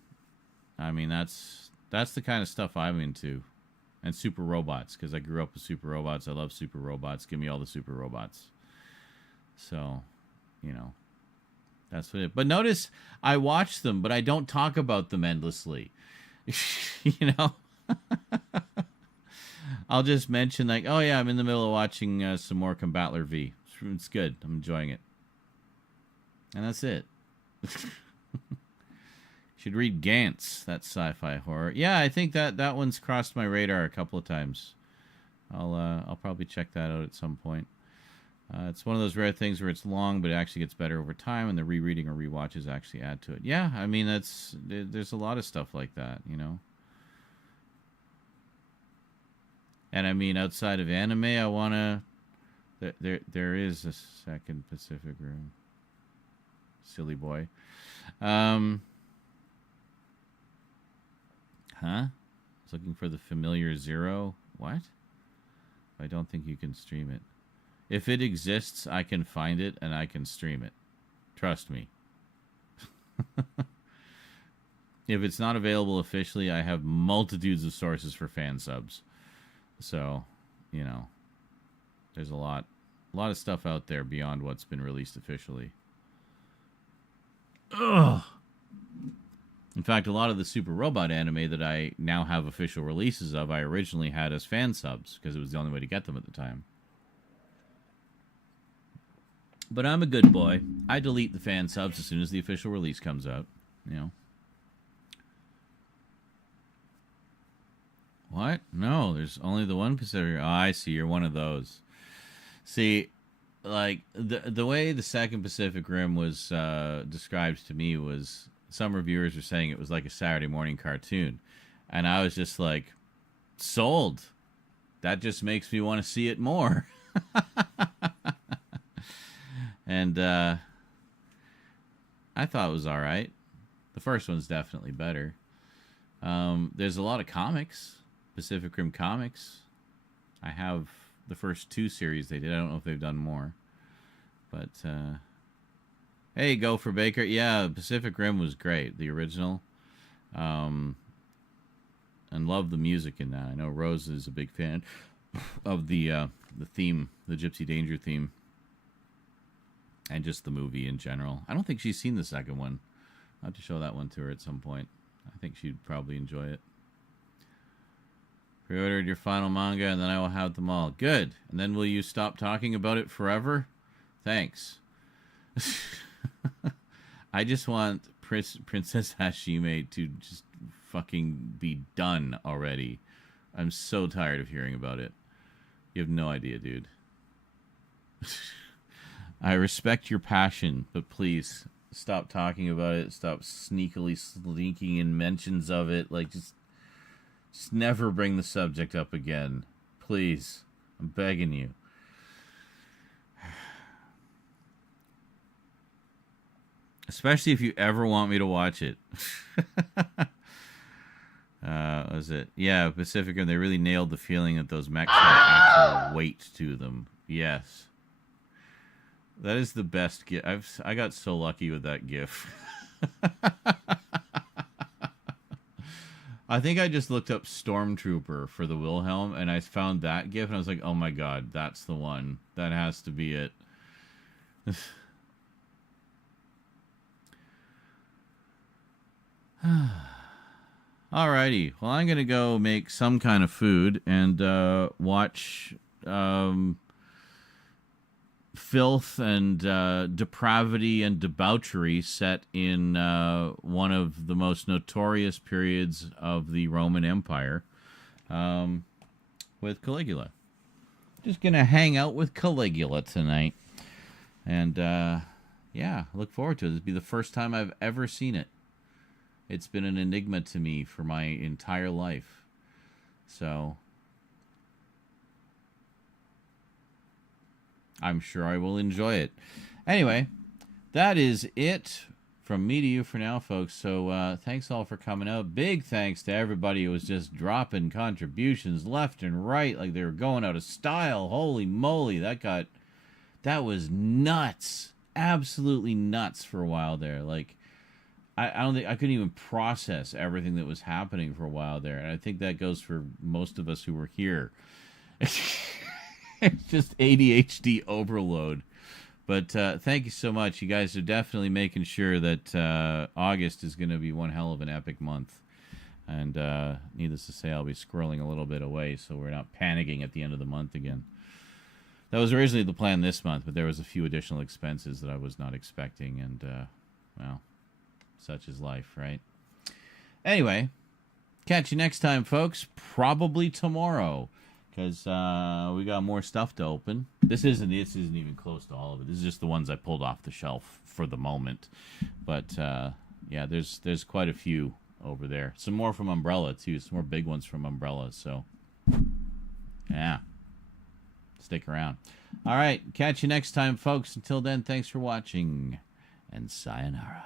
I mean, that's the kind of stuff I'm into. And super robots, because I grew up with super robots. I love super robots. Give me all the super robots. So, you know, that's what it... But notice, I watch them, but I don't talk about them endlessly. You know? I'll just mention, like, oh yeah, I'm in the middle of watching some more Combattler V. It's good. I'm enjoying it. And that's it. Should read Gantz. That's sci-fi horror. Yeah, I think that one's crossed my radar a couple of times. I'll probably check that out at some point. It's one of those rare things where it's long, but it actually gets better over time, and the rereading or rewatches actually add to it. Yeah, I mean, there's a lot of stuff like that, you know. And I mean, outside of anime, I wanna. There is a second Pacific Rim. Silly boy. Huh? I was looking for the familiar Zero. What? I don't think you can stream it. If it exists, I can find it and I can stream it. Trust me. If it's not available officially, I have multitudes of sources for fan subs. So, you know, there's a lot of stuff out there beyond what's been released officially. Ugh. In fact, a lot of the Super Robot anime that I now have official releases of, I originally had as fan subs because it was the only way to get them at the time. But I'm a good boy. I delete the fan subs as soon as the official release comes out. You know. What? No, there's only the one Pacific. Oh, I see. You're one of those. See, like, the way the second Pacific Rim was described to me was, some reviewers were saying it was like a Saturday morning cartoon. And I was just like, sold. That just makes me want to see it more. And I thought it was all right. The first one's definitely better. There's a lot of comics, Pacific Rim comics. I have the first 2 series they did. I don't know if they've done more. But, hey, Gopher Baker. Yeah, Pacific Rim was great, the original. And love the music in that. I know Rose is a big fan of the theme, the Gypsy Danger theme. And just the movie in general. I don't think she's seen the second one. I'll have to show that one to her at some point. I think she'd probably enjoy it. Pre-ordered your final manga, and then I will have them all. Good. And then will you stop talking about it forever? Thanks. I just want Princess Hashime to just fucking be done already. I'm so tired of hearing about it. You have no idea, dude. I respect your passion, but please stop talking about it. Stop sneaking in mentions of it. Like, just never bring the subject up again. Please. I'm begging you. Especially if you ever want me to watch it. Was it? Yeah, Pacific Rim, they really nailed the feeling that those mechs had actual weight to them. Yes. That is the best GIF. I got so lucky with that GIF. I think I just looked up Stormtrooper for the Wilhelm, and I found that GIF, and I was like, oh my god, that's the one. That has to be it. Alrighty. Well, I'm going to go make some kind of food and watch filth and depravity and debauchery set in one of the most notorious periods of the Roman Empire with Caligula. Just going to hang out with Caligula tonight. And, yeah, look forward to it. This will be the first time I've ever seen it. It's been an enigma to me for my entire life. So I'm sure I will enjoy it. Anyway, that is it from me to you for now, folks. So thanks all for coming out. Big thanks to everybody who was just dropping contributions left and right like they were going out of style. Holy moly, that was nuts. Absolutely nuts for a while there. Like, I don't think I couldn't even process everything that was happening for a while there. And I think that goes for most of us who were here. It's just ADHD overload. But thank you so much. You guys are definitely making sure that August is going to be one hell of an epic month. And needless to say, I'll be squirreling a little bit away so we're not panicking at the end of the month again. That was originally the plan this month, but there was a few additional expenses that I was not expecting, and, well, such is life, right? Anyway, catch you next time, folks. Probably tomorrow, because we got more stuff to open. This isn't even close to all of it. This is just the ones I pulled off the shelf for the moment. But, yeah, there's quite a few over there. Some more from Umbrella, too. Some more big ones from Umbrella, so, yeah. Stick around. All right, catch you next time, folks. Until then, thanks for watching, and sayonara.